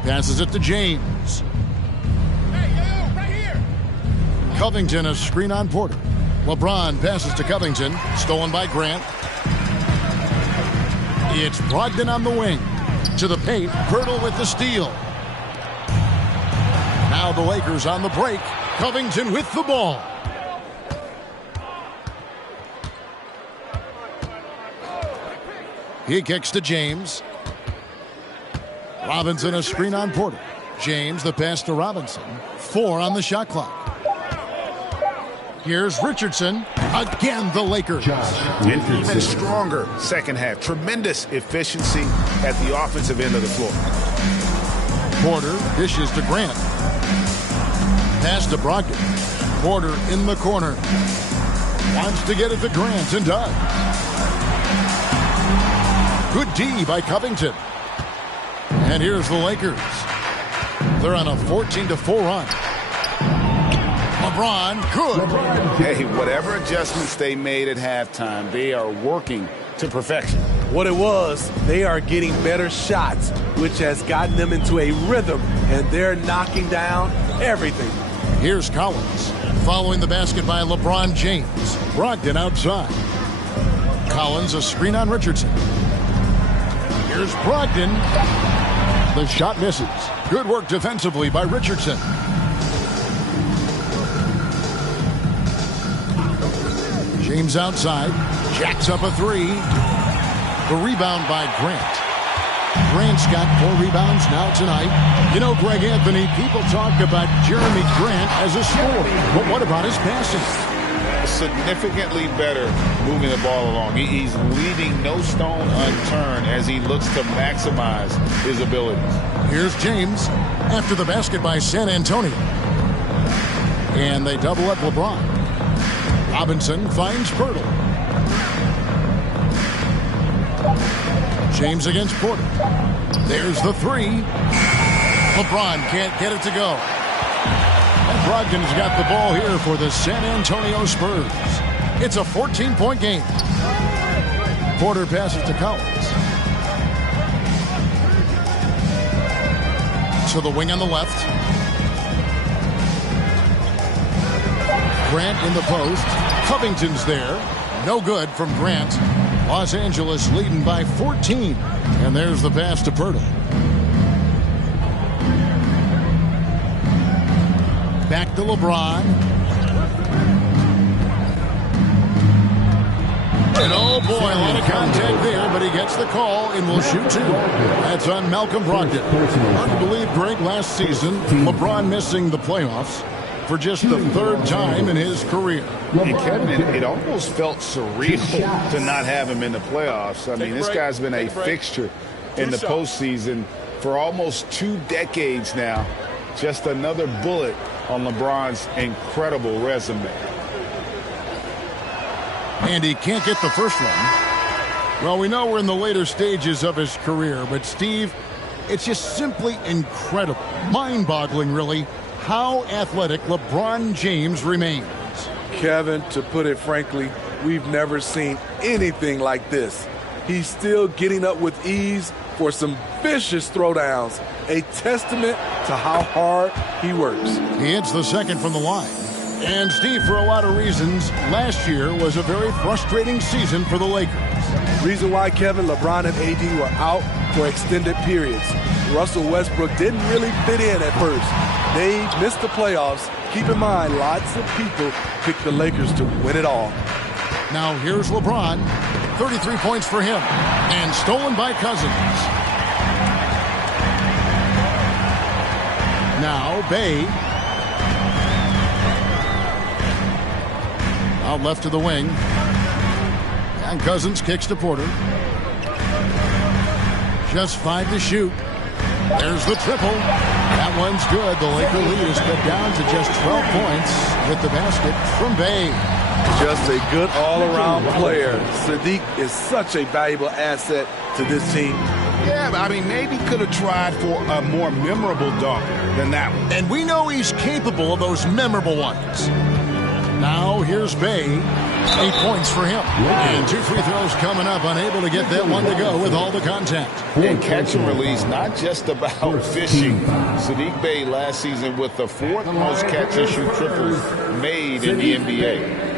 Passes it to James. Right here. Covington, a screen on Porter. LeBron passes to Covington. Stolen by Grant. It's Brogdon on the wing. To the paint, Pirtle with the steal. Now the Lakers on the break. Covington with the ball. He kicks to James. Robinson a screen on Porter. James the pass to Robinson. 4 on the shot clock. Here's Richardson. Again, the Lakers. An even stronger second half. Tremendous efficiency at the offensive end of the floor. Porter dishes to Grant. Pass to Brogdon. Porter in the corner. Wants to get it to Grant and does. Good D by Covington. And here's the Lakers. They're on a 14-4 run. LeBron, good. Hey, whatever adjustments they made at halftime, they are working to perfection. What it was, they are getting better shots, which has gotten them into a rhythm, and they're knocking down everything. Here's Collins. Following the basket by LeBron James. Brogdon outside. Collins a screen on Richardson. Here's Brogdon. The shot misses. Good work defensively by Richardson. James outside. Jacks up a 3. The rebound by Grant. Grant's got 4 rebounds now tonight. You know, Greg Anthony, people talk about Jeremy Grant as a scorer, but what about his passing? Significantly better moving the ball along. He's leaving no stone unturned as he looks to maximize his abilities. Here's James after the basket by San Antonio. And they double up LeBron. Robinson finds Pirtle. James against Porter. There's the 3. LeBron can't get it to go. And Brogdon's got the ball here for the San Antonio Spurs. It's a 14-point game. Porter passes to Collins. To the wing on the left. Grant in the post. Covington's there. No good from Grant. Los Angeles leading by 14. And there's the pass to Pirtle. Back to LeBron. And oh boy, a lot of contact there, but he gets the call and will shoot 2. That's on Malcolm Brogdon. Hard to believe, Greg, last season, LeBron missing the playoffs for just the 3rd time in his career. And Kevin, it almost felt surreal to not have him in the playoffs. I mean, this guy's been a fixture in the postseason for almost 2 decades now. Just another bullet on LeBron's incredible resume. And he can't get the first one. Well, we know we're in the later stages of his career, but Steve, it's just simply incredible, mind-boggling really, how athletic LeBron James remains. Kevin, to put it frankly, we've never seen anything like this. He's still getting up with ease for some vicious throwdowns, a testament to how hard he works. He hits the second from the line. And Steve, for a lot of reasons, last year was a very frustrating season for the Lakers. Reason why, Kevin, LeBron and AD were out for extended periods. Russell Westbrook didn't really fit in at first. They missed the playoffs. Keep in mind, lots of people picked the Lakers to win it all. Now here's LeBron. 33 points for him. And stolen by Cousins. Now Bay. Out left to the wing. And Cousins kicks to Porter. Just 5 to shoot. There's the triple. That one's good. The Laker lead is cut down to just 12 points with the basket from Bay. Just a good all-around player. Sadiq is such a valuable asset to this team. Yeah, but I mean, maybe could have tried for a more memorable dunk than that one. And we know he's capable of those memorable ones. Now here's Bay. 8 points for him. And 2 free throws coming up. Unable to get that one to go with all the contact. And catch and release, not just about fishing. Sadiq Bey last season with the 4th most catch and shoot triples made in the NBA.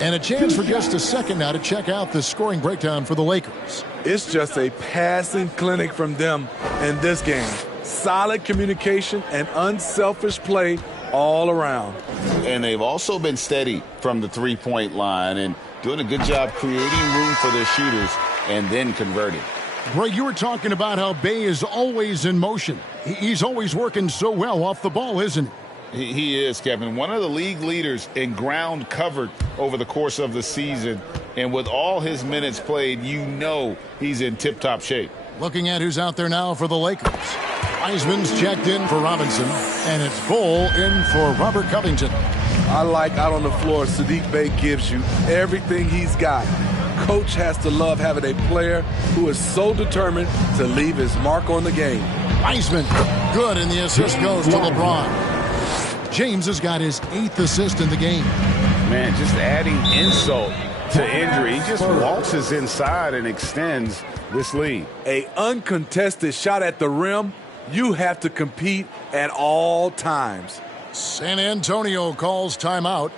And a chance for just a second now to check out the scoring breakdown for the Lakers. It's just a passing clinic from them in this game. Solid communication and unselfish play all around. And they've also been steady from the 3-point line and doing a good job creating room for their shooters and then converting. Greg, you were talking about how Bay is always in motion. He's always working so well off the ball, isn't he? He is, Kevin. One of the league leaders in ground covered over the course of the season. And with all his minutes played, you know he's in tip-top shape. Looking at who's out there now for the Lakers. Wiseman's checked in for Robinson, and it's Bull in for Robert Covington. I like out on the floor, Sadiq Bey gives you everything he's got. Coach has to love having a player who is so determined to leave his mark on the game. Wiseman, good, and the assist goes to LeBron. James has got his 8th assist in the game. Man, just adding insult to injury. He just waltzes inside and extends this lead. A uncontested shot at the rim. You have to compete at all times. San Antonio calls timeout.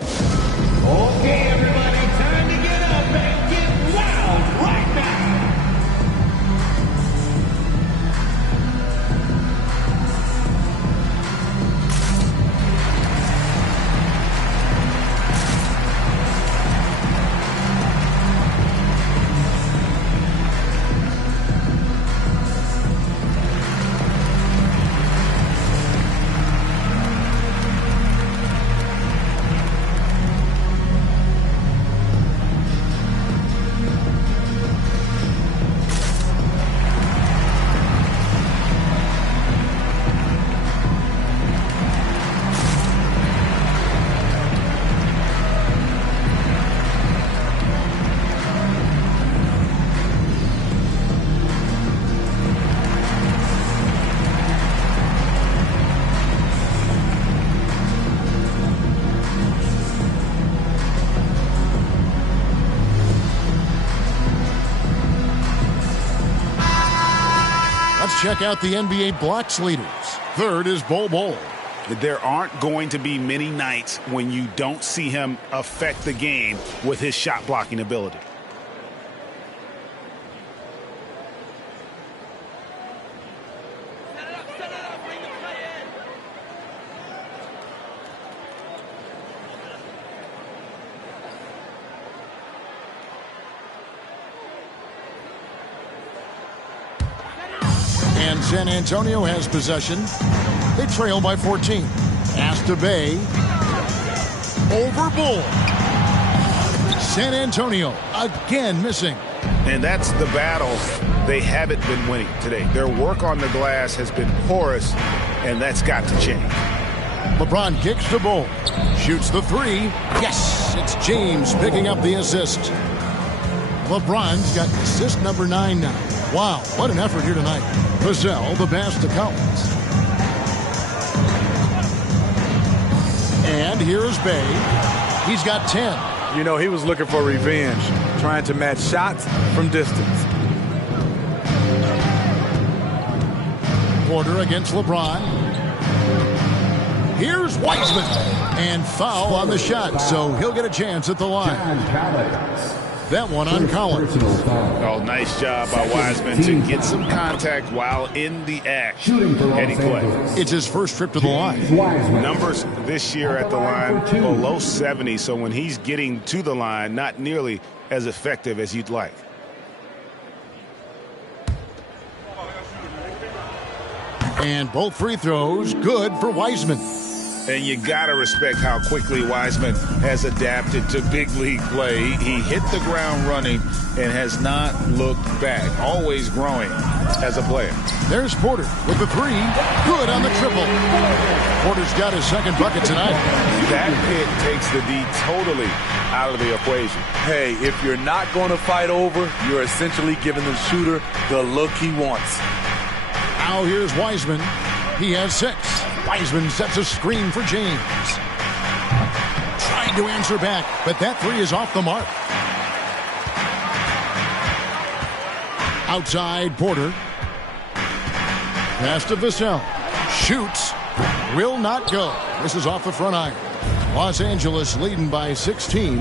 Okay, everybody, time to get up and get wild right now. check out the NBA blocks leaders. Third is Bol Bol. There aren't going to be many nights when you don't see him affect the game with his shot blocking ability. And San Antonio has possession. They trail by 14. Pass to Bay. Over Bull. San Antonio again missing. And that's the battle they haven't been winning today. Their work on the glass has been porous, and that's got to change. LeBron kicks to Bull. Shoots the three. Yes! It's James picking up the assist. LeBron's got assist number 9 now. Wow, what an effort here tonight. Vassell, the pass to Collins. And here's Bay. He's got 10. You know, he was looking for revenge, trying to match shots from distance. Porter against LeBron. Here's Wiseman. And foul on the shot, so he'll get a chance at the line. That one on Collins. Oh, nice job by Wiseman to get some contact while in the act. And he played. It's his first trip to the line. Numbers this year at the line below 70, so when he's getting to the line, not nearly as effective as you'd like. And both free throws good for Wiseman. And you got to respect how quickly Wiseman has adapted to big league play. He hit the ground running and has not looked back. Always growing as a player. There's Porter with the three. Good on the triple. Porter's got his second bucket tonight. That hit takes the D totally out of the equation. Hey, if you're not going to fight over, you're essentially giving the shooter the look he wants. Now here's Wiseman. He has 6. Wiseman sets a screen for James. Trying to answer back, but that three is off the mark. Outside Porter. Pass to Vassell. Shoots. Will not go. This is off the front iron. Los Angeles leading by 16.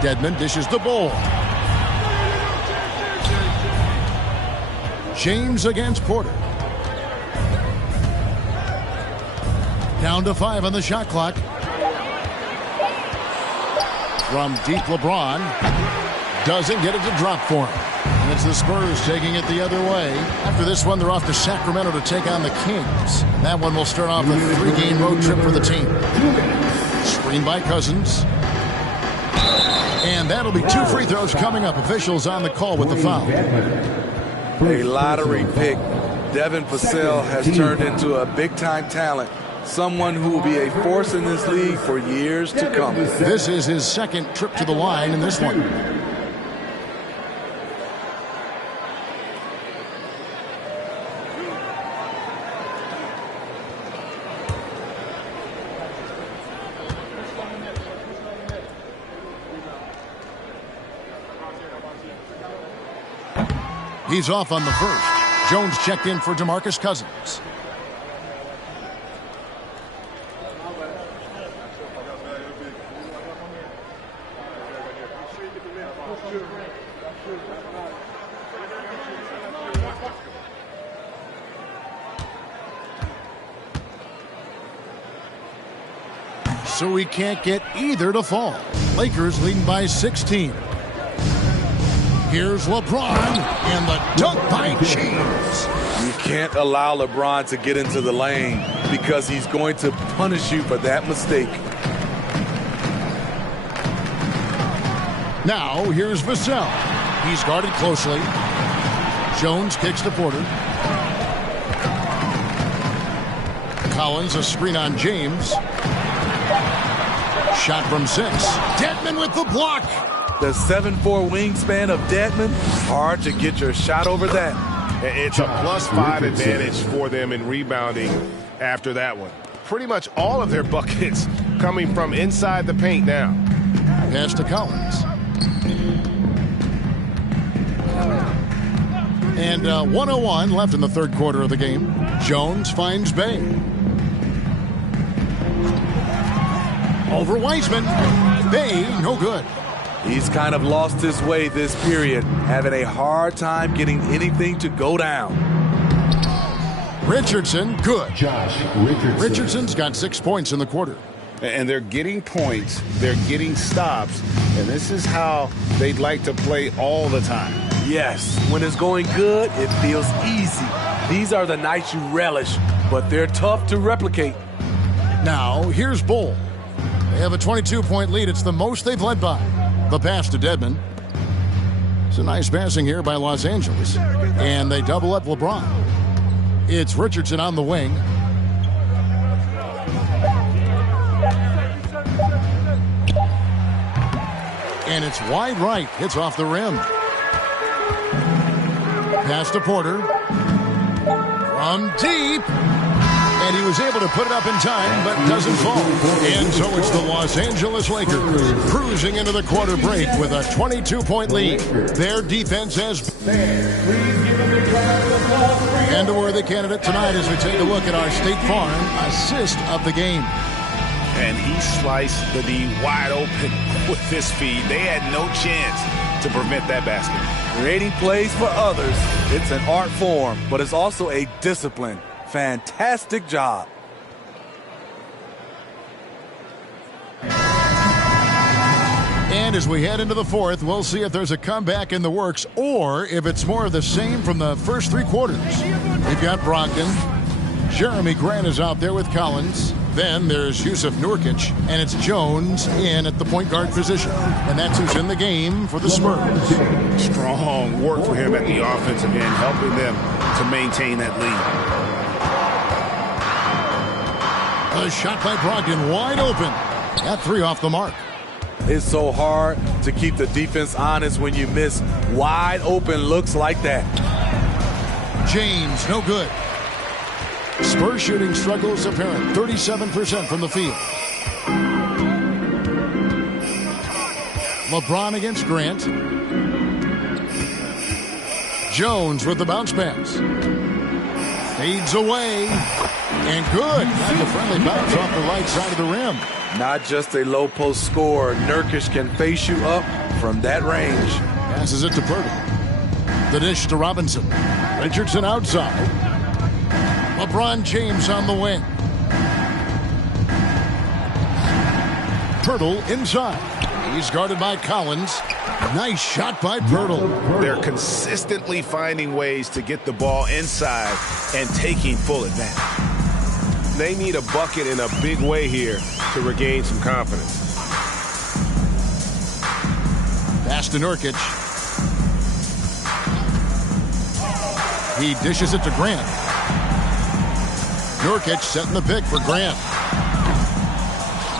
Dedmon dishes the ball. James against Porter. Down to 5 on the shot clock. From deep, LeBron doesn't get it to drop for him. And it's the Spurs taking it the other way. After this one, they're off to Sacramento to take on the Kings. That one will start off a 3-game road trip for the team. Screen by Cousins. And that'll be 2 free throws coming up. Officials on the call with the foul. A lottery pick. Devin Vassell has turned into a big-time talent. Someone who will be a force in this league for years to come. This is his second trip to the line in this one. He's off on the first. Jones checked in for DeMarcus Cousins. So we can't get either to fall. Lakers leading by 16. Here's LeBron and the dunk by James. You can't allow LeBron to get into the lane because he's going to punish you for that mistake. Now here's Vassell. He's guarded closely. Jones kicks to Porter. Collins a screen on James. Shot from 6. Dedmon with the block. The 7'4" wingspan of Dedmon, hard to get your shot over that. It's a +5 advantage for them in rebounding after that one. Pretty much all of their buckets coming from inside the paint now. Pass to Collins. And 1:01 left in the third quarter of the game. Jones finds Bay. Over Wiseman. Bay, no good. He's kind of lost his way this period, having a hard time getting anything to go down. Richardson, good. Josh Richardson. Richardson's got 6 points in the quarter. And they're getting points, they're getting stops, and this is how they'd like to play all the time. Yes, when it's going good, it feels easy. These are the nights you relish, but they're tough to replicate. Now, here's Bull. They have a 22-point lead. It's the most they've led by. The pass to Dedmon. It's a nice passing here by Los Angeles. And they double up LeBron. It's Richardson on the wing. And it's wide right. Hits off the rim. Pass to Porter. From deep. And he was able to put it up in time, but doesn't fall. And so it's the Los Angeles Lakers cruising into the quarter break with a 22-point lead. Their defense has... And a worthy candidate tonight as we take a look at our State Farm assist of the game. And he sliced the D wide open with his feed. They had no chance to prevent that basket. Creating plays for others, it's an art form, but it's also a discipline. Fantastic job. And as we head into the fourth, we'll see if there's a comeback in the works or if it's more of the same from the first three quarters. We've got Brogdon. Jeremy Grant is out there with Collins. Then there's Yusuf Nurkic, and it's Jones in at the point guard position. And that's who's in the game for the Spurs. Strong work for him at the offensive end, helping them to maintain that lead. A shot by Brogdon, wide open. That three off the mark. It's so hard to keep the defense honest when you miss wide open looks like that. James, no good. Spurs shooting struggles apparent. 37% from the field. LeBron against Grant. Jones with the bounce pass. Fades away. And good. That's a friendly bounce off the right side of the rim. Not just a low post score. Nurkic can face you up from that range. Passes it to Purtle. The dish to Robinson. Richardson outside. LeBron James on the wing. Purtle inside. He's guarded by Collins. Nice shot by Purtle. They're consistently finding ways to get the ball inside and taking full advantage. They need a bucket in a big way here to regain some confidence. Pass to Nurkic. He dishes it to Grant. Nurkic setting the pick for Grant.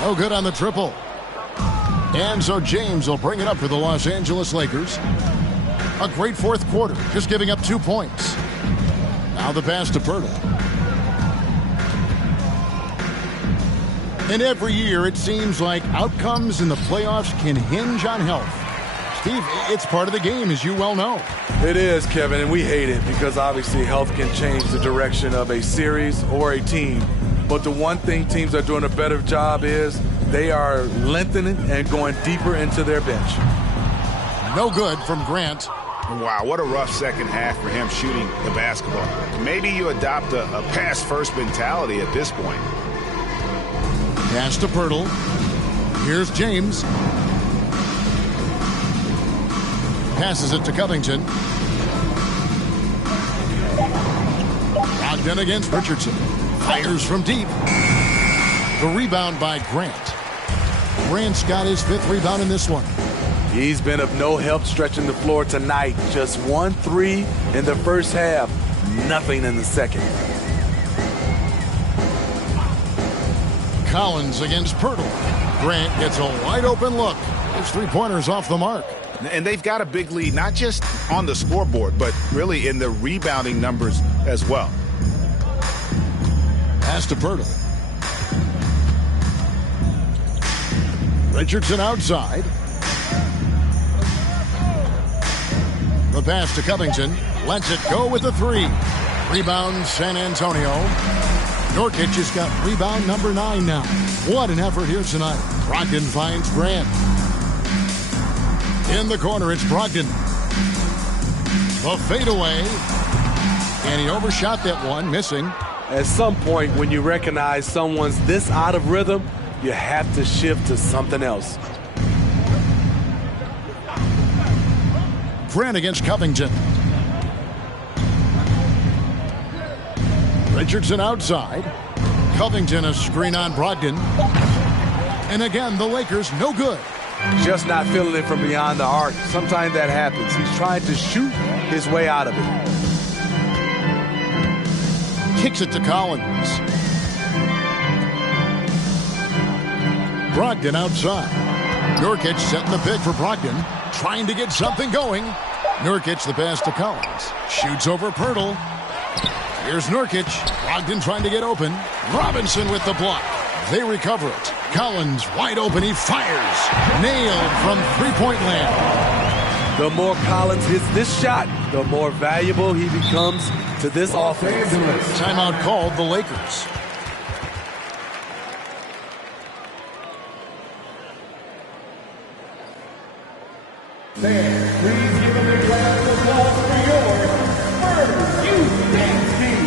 No good on the triple. And so James will bring it up for the Los Angeles Lakers. A great fourth quarter, just giving up 2 points. Now the pass to Purtle. And every year it seems like outcomes in the playoffs can hinge on health. Steve, it's part of the game, as you well know. It is, Kevin, and we hate it because obviously health can change the direction of a series or a team. But the one thing teams are doing a better job is they are lengthening and going deeper into their bench. No good from Grant. Wow, what a rough second half for him shooting the basketball. Maybe you adopt a pass-first mentality at this point. Pass to Purtle. Here's James. Passes it to Covington. Brogdon against Richardson. Fires from deep. The rebound by Grant. Grant's got his 5th rebound in this one. He's been of no help stretching the floor tonight. Just 1 3 in the first half. Nothing in the second. Collins against Purtle. Grant gets a wide open look. His 3-pointers off the mark. And they've got a big lead, not just on the scoreboard, but really in the rebounding numbers as well. Pass to Purtle. Richardson outside. The pass to Covington. Lets it go with the 3. Rebound, San Antonio. Nurkic has got rebound number 9 now. What an effort here tonight. Brogdon finds Grant. In the corner, it's Brogdon. The fadeaway. And he overshot that one, missing. At some point, when you recognize someone's this out of rhythm, you have to shift to something else. Grant against Covington. Richardson outside. Covington a screen on Brogdon. And again, the Lakers no good. Just not feeling it from beyond the arc. Sometimes that happens. He's trying to shoot his way out of it. Kicks it to Collins. Brogdon outside. Nurkic setting the pick for Brogdon. Trying to get something going. Nurkic the pass to Collins. Shoots over Pirtle. Here's Nurkic. Brogdon trying to get open. Robinson with the block. They recover it. Collins wide open. He fires. Nailed from three-point land. The more Collins hits this shot, the more valuable he becomes to this offense. Timeout called the Lakers. Fans, please give a big round of applause for your Spurs Houston team.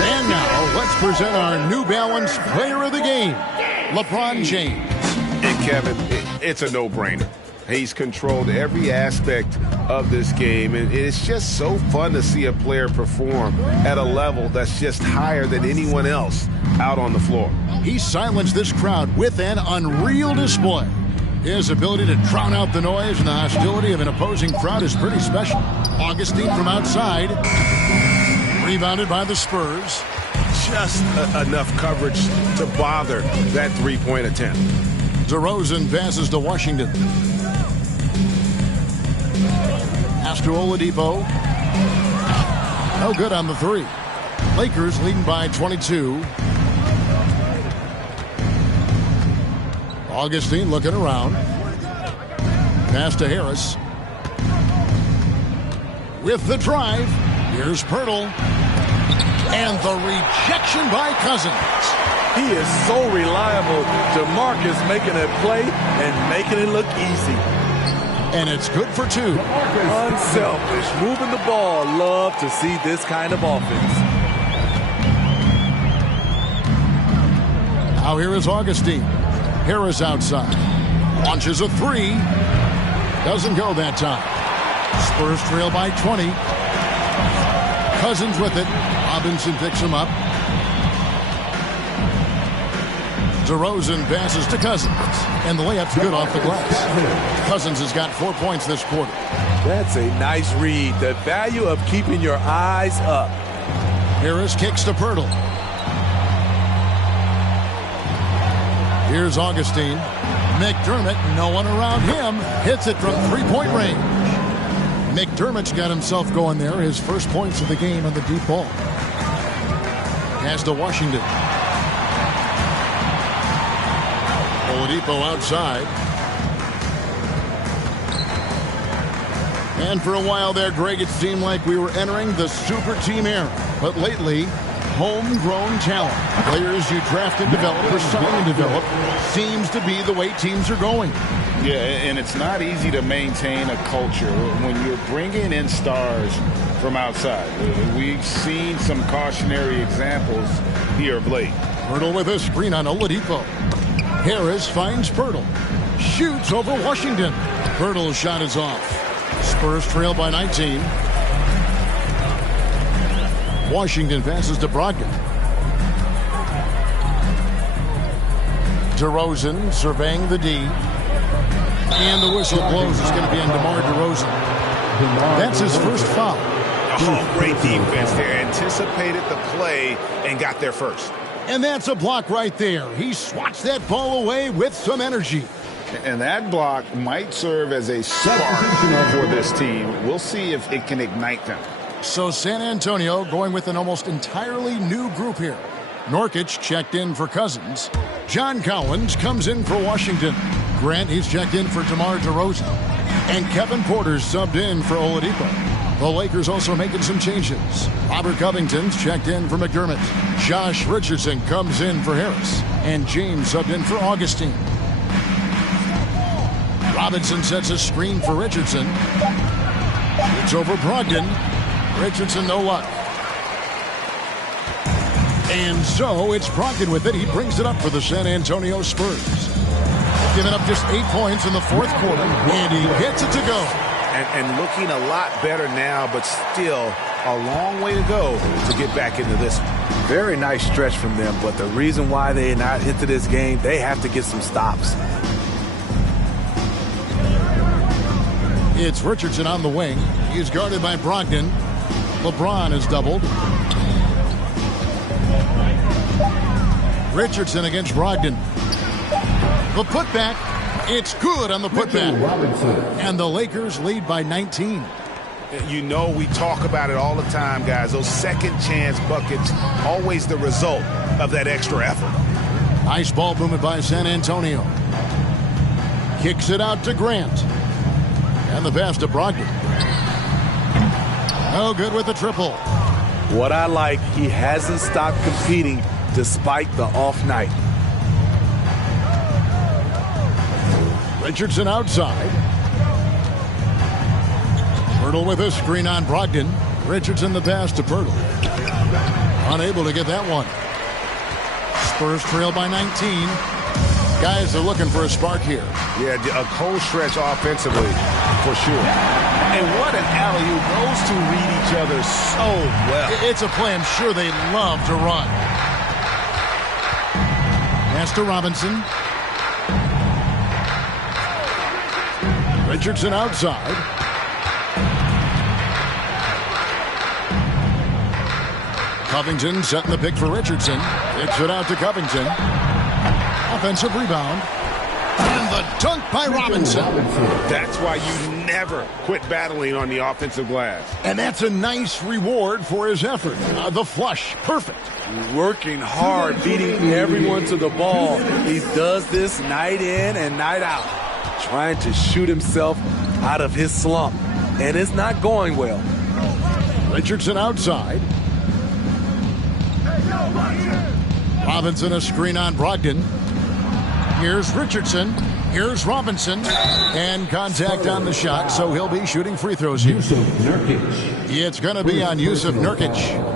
And now, let's present our New Balance Player of the Game, LeBron James. And Kevin, it's a no-brainer. He's controlled every aspect of this game, and it's just so fun to see a player perform at a level that's just higher than anyone else out on the floor. He silenced this crowd with an unreal display. His ability to drown out the noise and the hostility of an opposing crowd is pretty special. Augustine from outside. Rebounded by the Spurs. Just enough coverage to bother that three-point attempt. DeRozan passes to Washington. Pass to Oladipo. No good on the 3. Lakers leading by 22. Augustine looking around. Pass to Harris. With the drive. Here's Pirtle. And the rejection by Cousins. He is so reliable. DeMarcus making a play and making it look easy. And it's good for 2. Unselfish, moving the ball. Love to see this kind of offense. Now here is Augustine. Harris outside. Launches a 3. Doesn't go that time. Spurs trail by 20. Cousins with it. Robinson picks him up. DeRozan passes to Cousins. And the layup's good off the glass. Cousins has got 4 points this quarter. That's a nice read. The value of keeping your eyes up. Harris kicks to Pirtle. Here's Augustine. McDermott, no one around him. Hits it from three-point range. McDermott's got himself going there. His first points of the game on the deep ball. Pass to Washington. Oladipo outside. And for a while there, Greg, it seemed like we were entering the super team era. But lately, homegrown talent, players you draft and develop or sign and develop, seems to be the way teams are going. Yeah, and it's not easy to maintain a culture when you're bringing in stars from outside. We've seen some cautionary examples here of late. Pirtle with a screen on Oladipo. Harris finds Pirtle. Shoots over Washington. Pirtle's shot is off. Spurs trail by 19. Washington passes to Brogdon. DeRozan surveying the D. And the whistle blows. It's going to be on DeMar DeRozan. That's his first foul. Oh, great defense there. Anticipated the play and got there first. And that's a block right there. He swats that ball away with some energy. And that block might serve as a spark for this team. We'll see if it can ignite them. So San Antonio going with an almost entirely new group here. Nurkic checked in for Cousins. John Collins comes in for Washington. Grant, he's checked in for DeMar DeRozan. And Kevin Porter's subbed in for Oladipo. The Lakers also making some changes. Robert Covington's checked in for McDermott. Josh Richardson comes in for Harris. And James subbed in for Augustine. Robinson sets a screen for Richardson. It's over Brogdon. Richardson, no luck. And so it's Brogdon with it. He brings it up for the San Antonio Spurs. Giving up just 8 points in the fourth quarter. And he gets it to go. And looking a lot better now, but still a long way to go to get back into this one. Very nice stretch from them, but the reason why they're not into this game, they have to get some stops. It's Richardson on the wing. He's guarded by Brogdon. LeBron is doubled. Richardson against Brogdon. The putback. It's good on the putback. And the Lakers lead by 19. You know, we talk about it all the time, guys. Those second chance buckets, always the result of that extra effort. Nice ball movement by San Antonio. Kicks it out to Grant. And the pass to Brogdon. No good with the triple. What I like, he hasn't stopped competing despite the off night. Richardson outside. Pirtle with a screen on Brogdon. Richardson the pass to Pirtle. Unable to get that one. Spurs trail by 19. Guys are looking for a spark here. Yeah, a cold stretch offensively, for sure. And what an alley-oop. Those two read each other so well. It's a play I'm sure they love to run. Pass to Robinson. Richardson outside. Covington setting the pick for Richardson. Kicks it out to Covington. Offensive rebound. And the dunk by Robinson. That's why you never quit battling on the offensive glass. And that's a nice reward for his effort. The flush. Perfect. Working hard, beating everyone to the ball. He does this night in and night out. Trying to shoot himself out of his slump. And it's not going well. Richardson outside. Robinson a screen on Brogdon. Here's Richardson. Here's Robinson. And contact on the shot, so he'll be shooting free throws here. It's going to be on Jusuf Nurkic.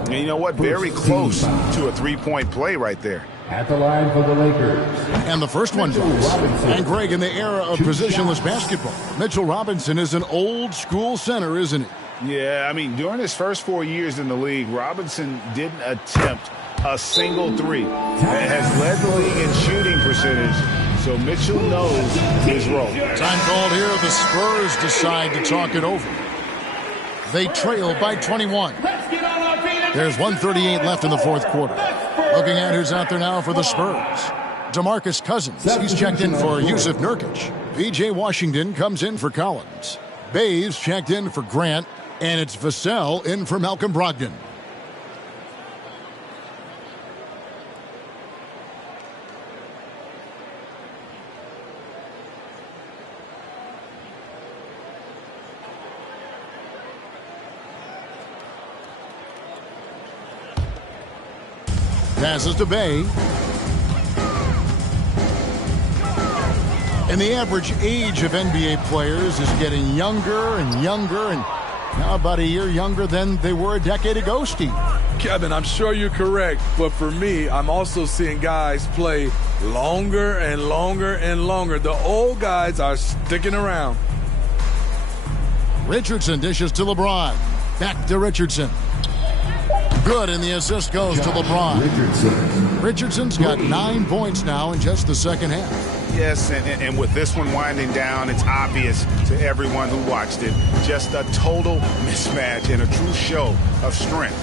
And you know what? Very close to a three-point play right there. At the line for the Lakers. And the first one goes. And Greg, in the era of positionless basketball, Mitchell Robinson is an old-school center, isn't he? Yeah, I mean, during his first 4 years in the league, Robinson didn't attempt a single three. Has led the league in shooting percentage, so Mitchell knows his role. Time called here. The Spurs decide to talk it over. They trail by 21. There's 1:38 left in the fourth quarter. Looking at who's out there now for the Spurs. DeMarcus Cousins. He's checked in for Jusuf Nurkic. P.J. Washington comes in for Collins. Bays checked in for Grant. And it's Vassell in for Malcolm Brogdon. Passes to Bay. And the average age of NBA players is getting younger and younger, and now about a year younger than they were a decade ago, Steve. Kevin, I'm sure you're correct, but for me, I'm also seeing guys play longer and longer and longer. The old guys are sticking around. Richardson dishes to LeBron. Back to Richardson. Good, and the assist goes to LeBron. Richardson's got 9 points now in just the second half. Yes, and with this one winding down, it's obvious to everyone who watched it. Just a total mismatch and a true show of strength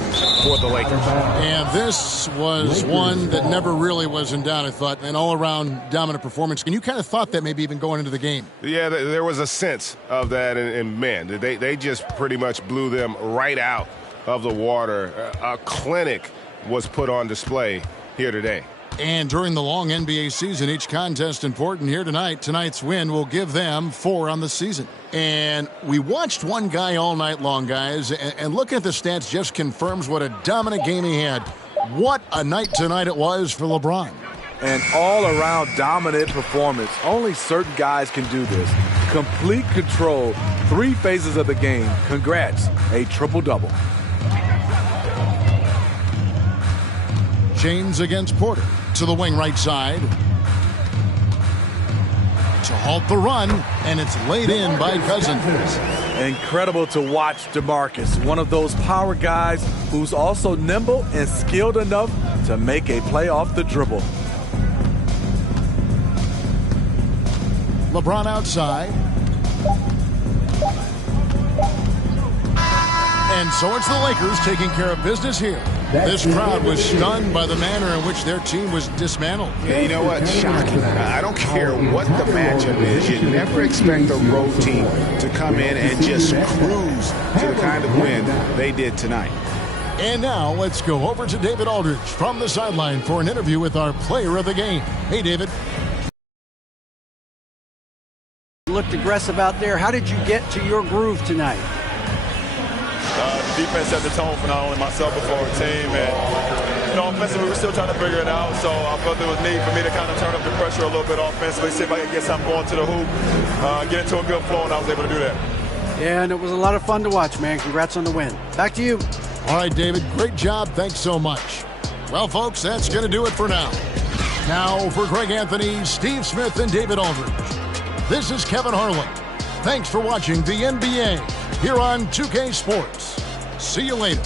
for the Lakers. And this was one that never really was in doubt, I thought, an all-around dominant performance. And you kind of thought that maybe even going into the game. Yeah, there was a sense of that, and man, they just pretty much blew them right out of the water. A clinic was put on display here today. And during the long NBA season, each contest important. Here tonight. Tonight's win will give them 4 on the season. And we watched one guy all night long, guys, and looking at the stats just confirms what a dominant game he had. What a night tonight it was for LeBron. An all-around dominant performance. Only certain guys can do this. Complete control, 3 phases of the game. Congrats, a triple-double. James against Porter. To the wing right side. To halt the run, and it's laid in by Cousins. Incredible to watch DeMarcus, one of those power guys who's also nimble and skilled enough to make a play off the dribble. LeBron outside. And so it's the Lakers taking care of business here. This crowd was stunned by the manner in which their team was dismantled. Yeah, you know what? Shocking. I don't care what the matchup is. You never expect a road team to come in and just cruise to the kind of win they did tonight. And now let's go over to David Aldridge from the sideline for an interview with our player of the game. Hey, David. Looked aggressive out there. How did you get to your groove tonight? The defense set the tone for not only myself but for our team. And, offensively, we're still trying to figure it out. So I felt there was need for me to kind of turn up the pressure a little bit offensively, see if I could get something going to the hoop, get into a good flow, and I was able to do that. Yeah, and it was a lot of fun to watch, man. Congrats on the win. Back to you. All right, David, great job. Thanks so much. Well, folks, that's going to do it for now. Now, for Greg Anthony, Steve Smith, and David Aldridge, this is Kevin Harlan. Thanks for watching the NBA here on 2K Sports. See you later.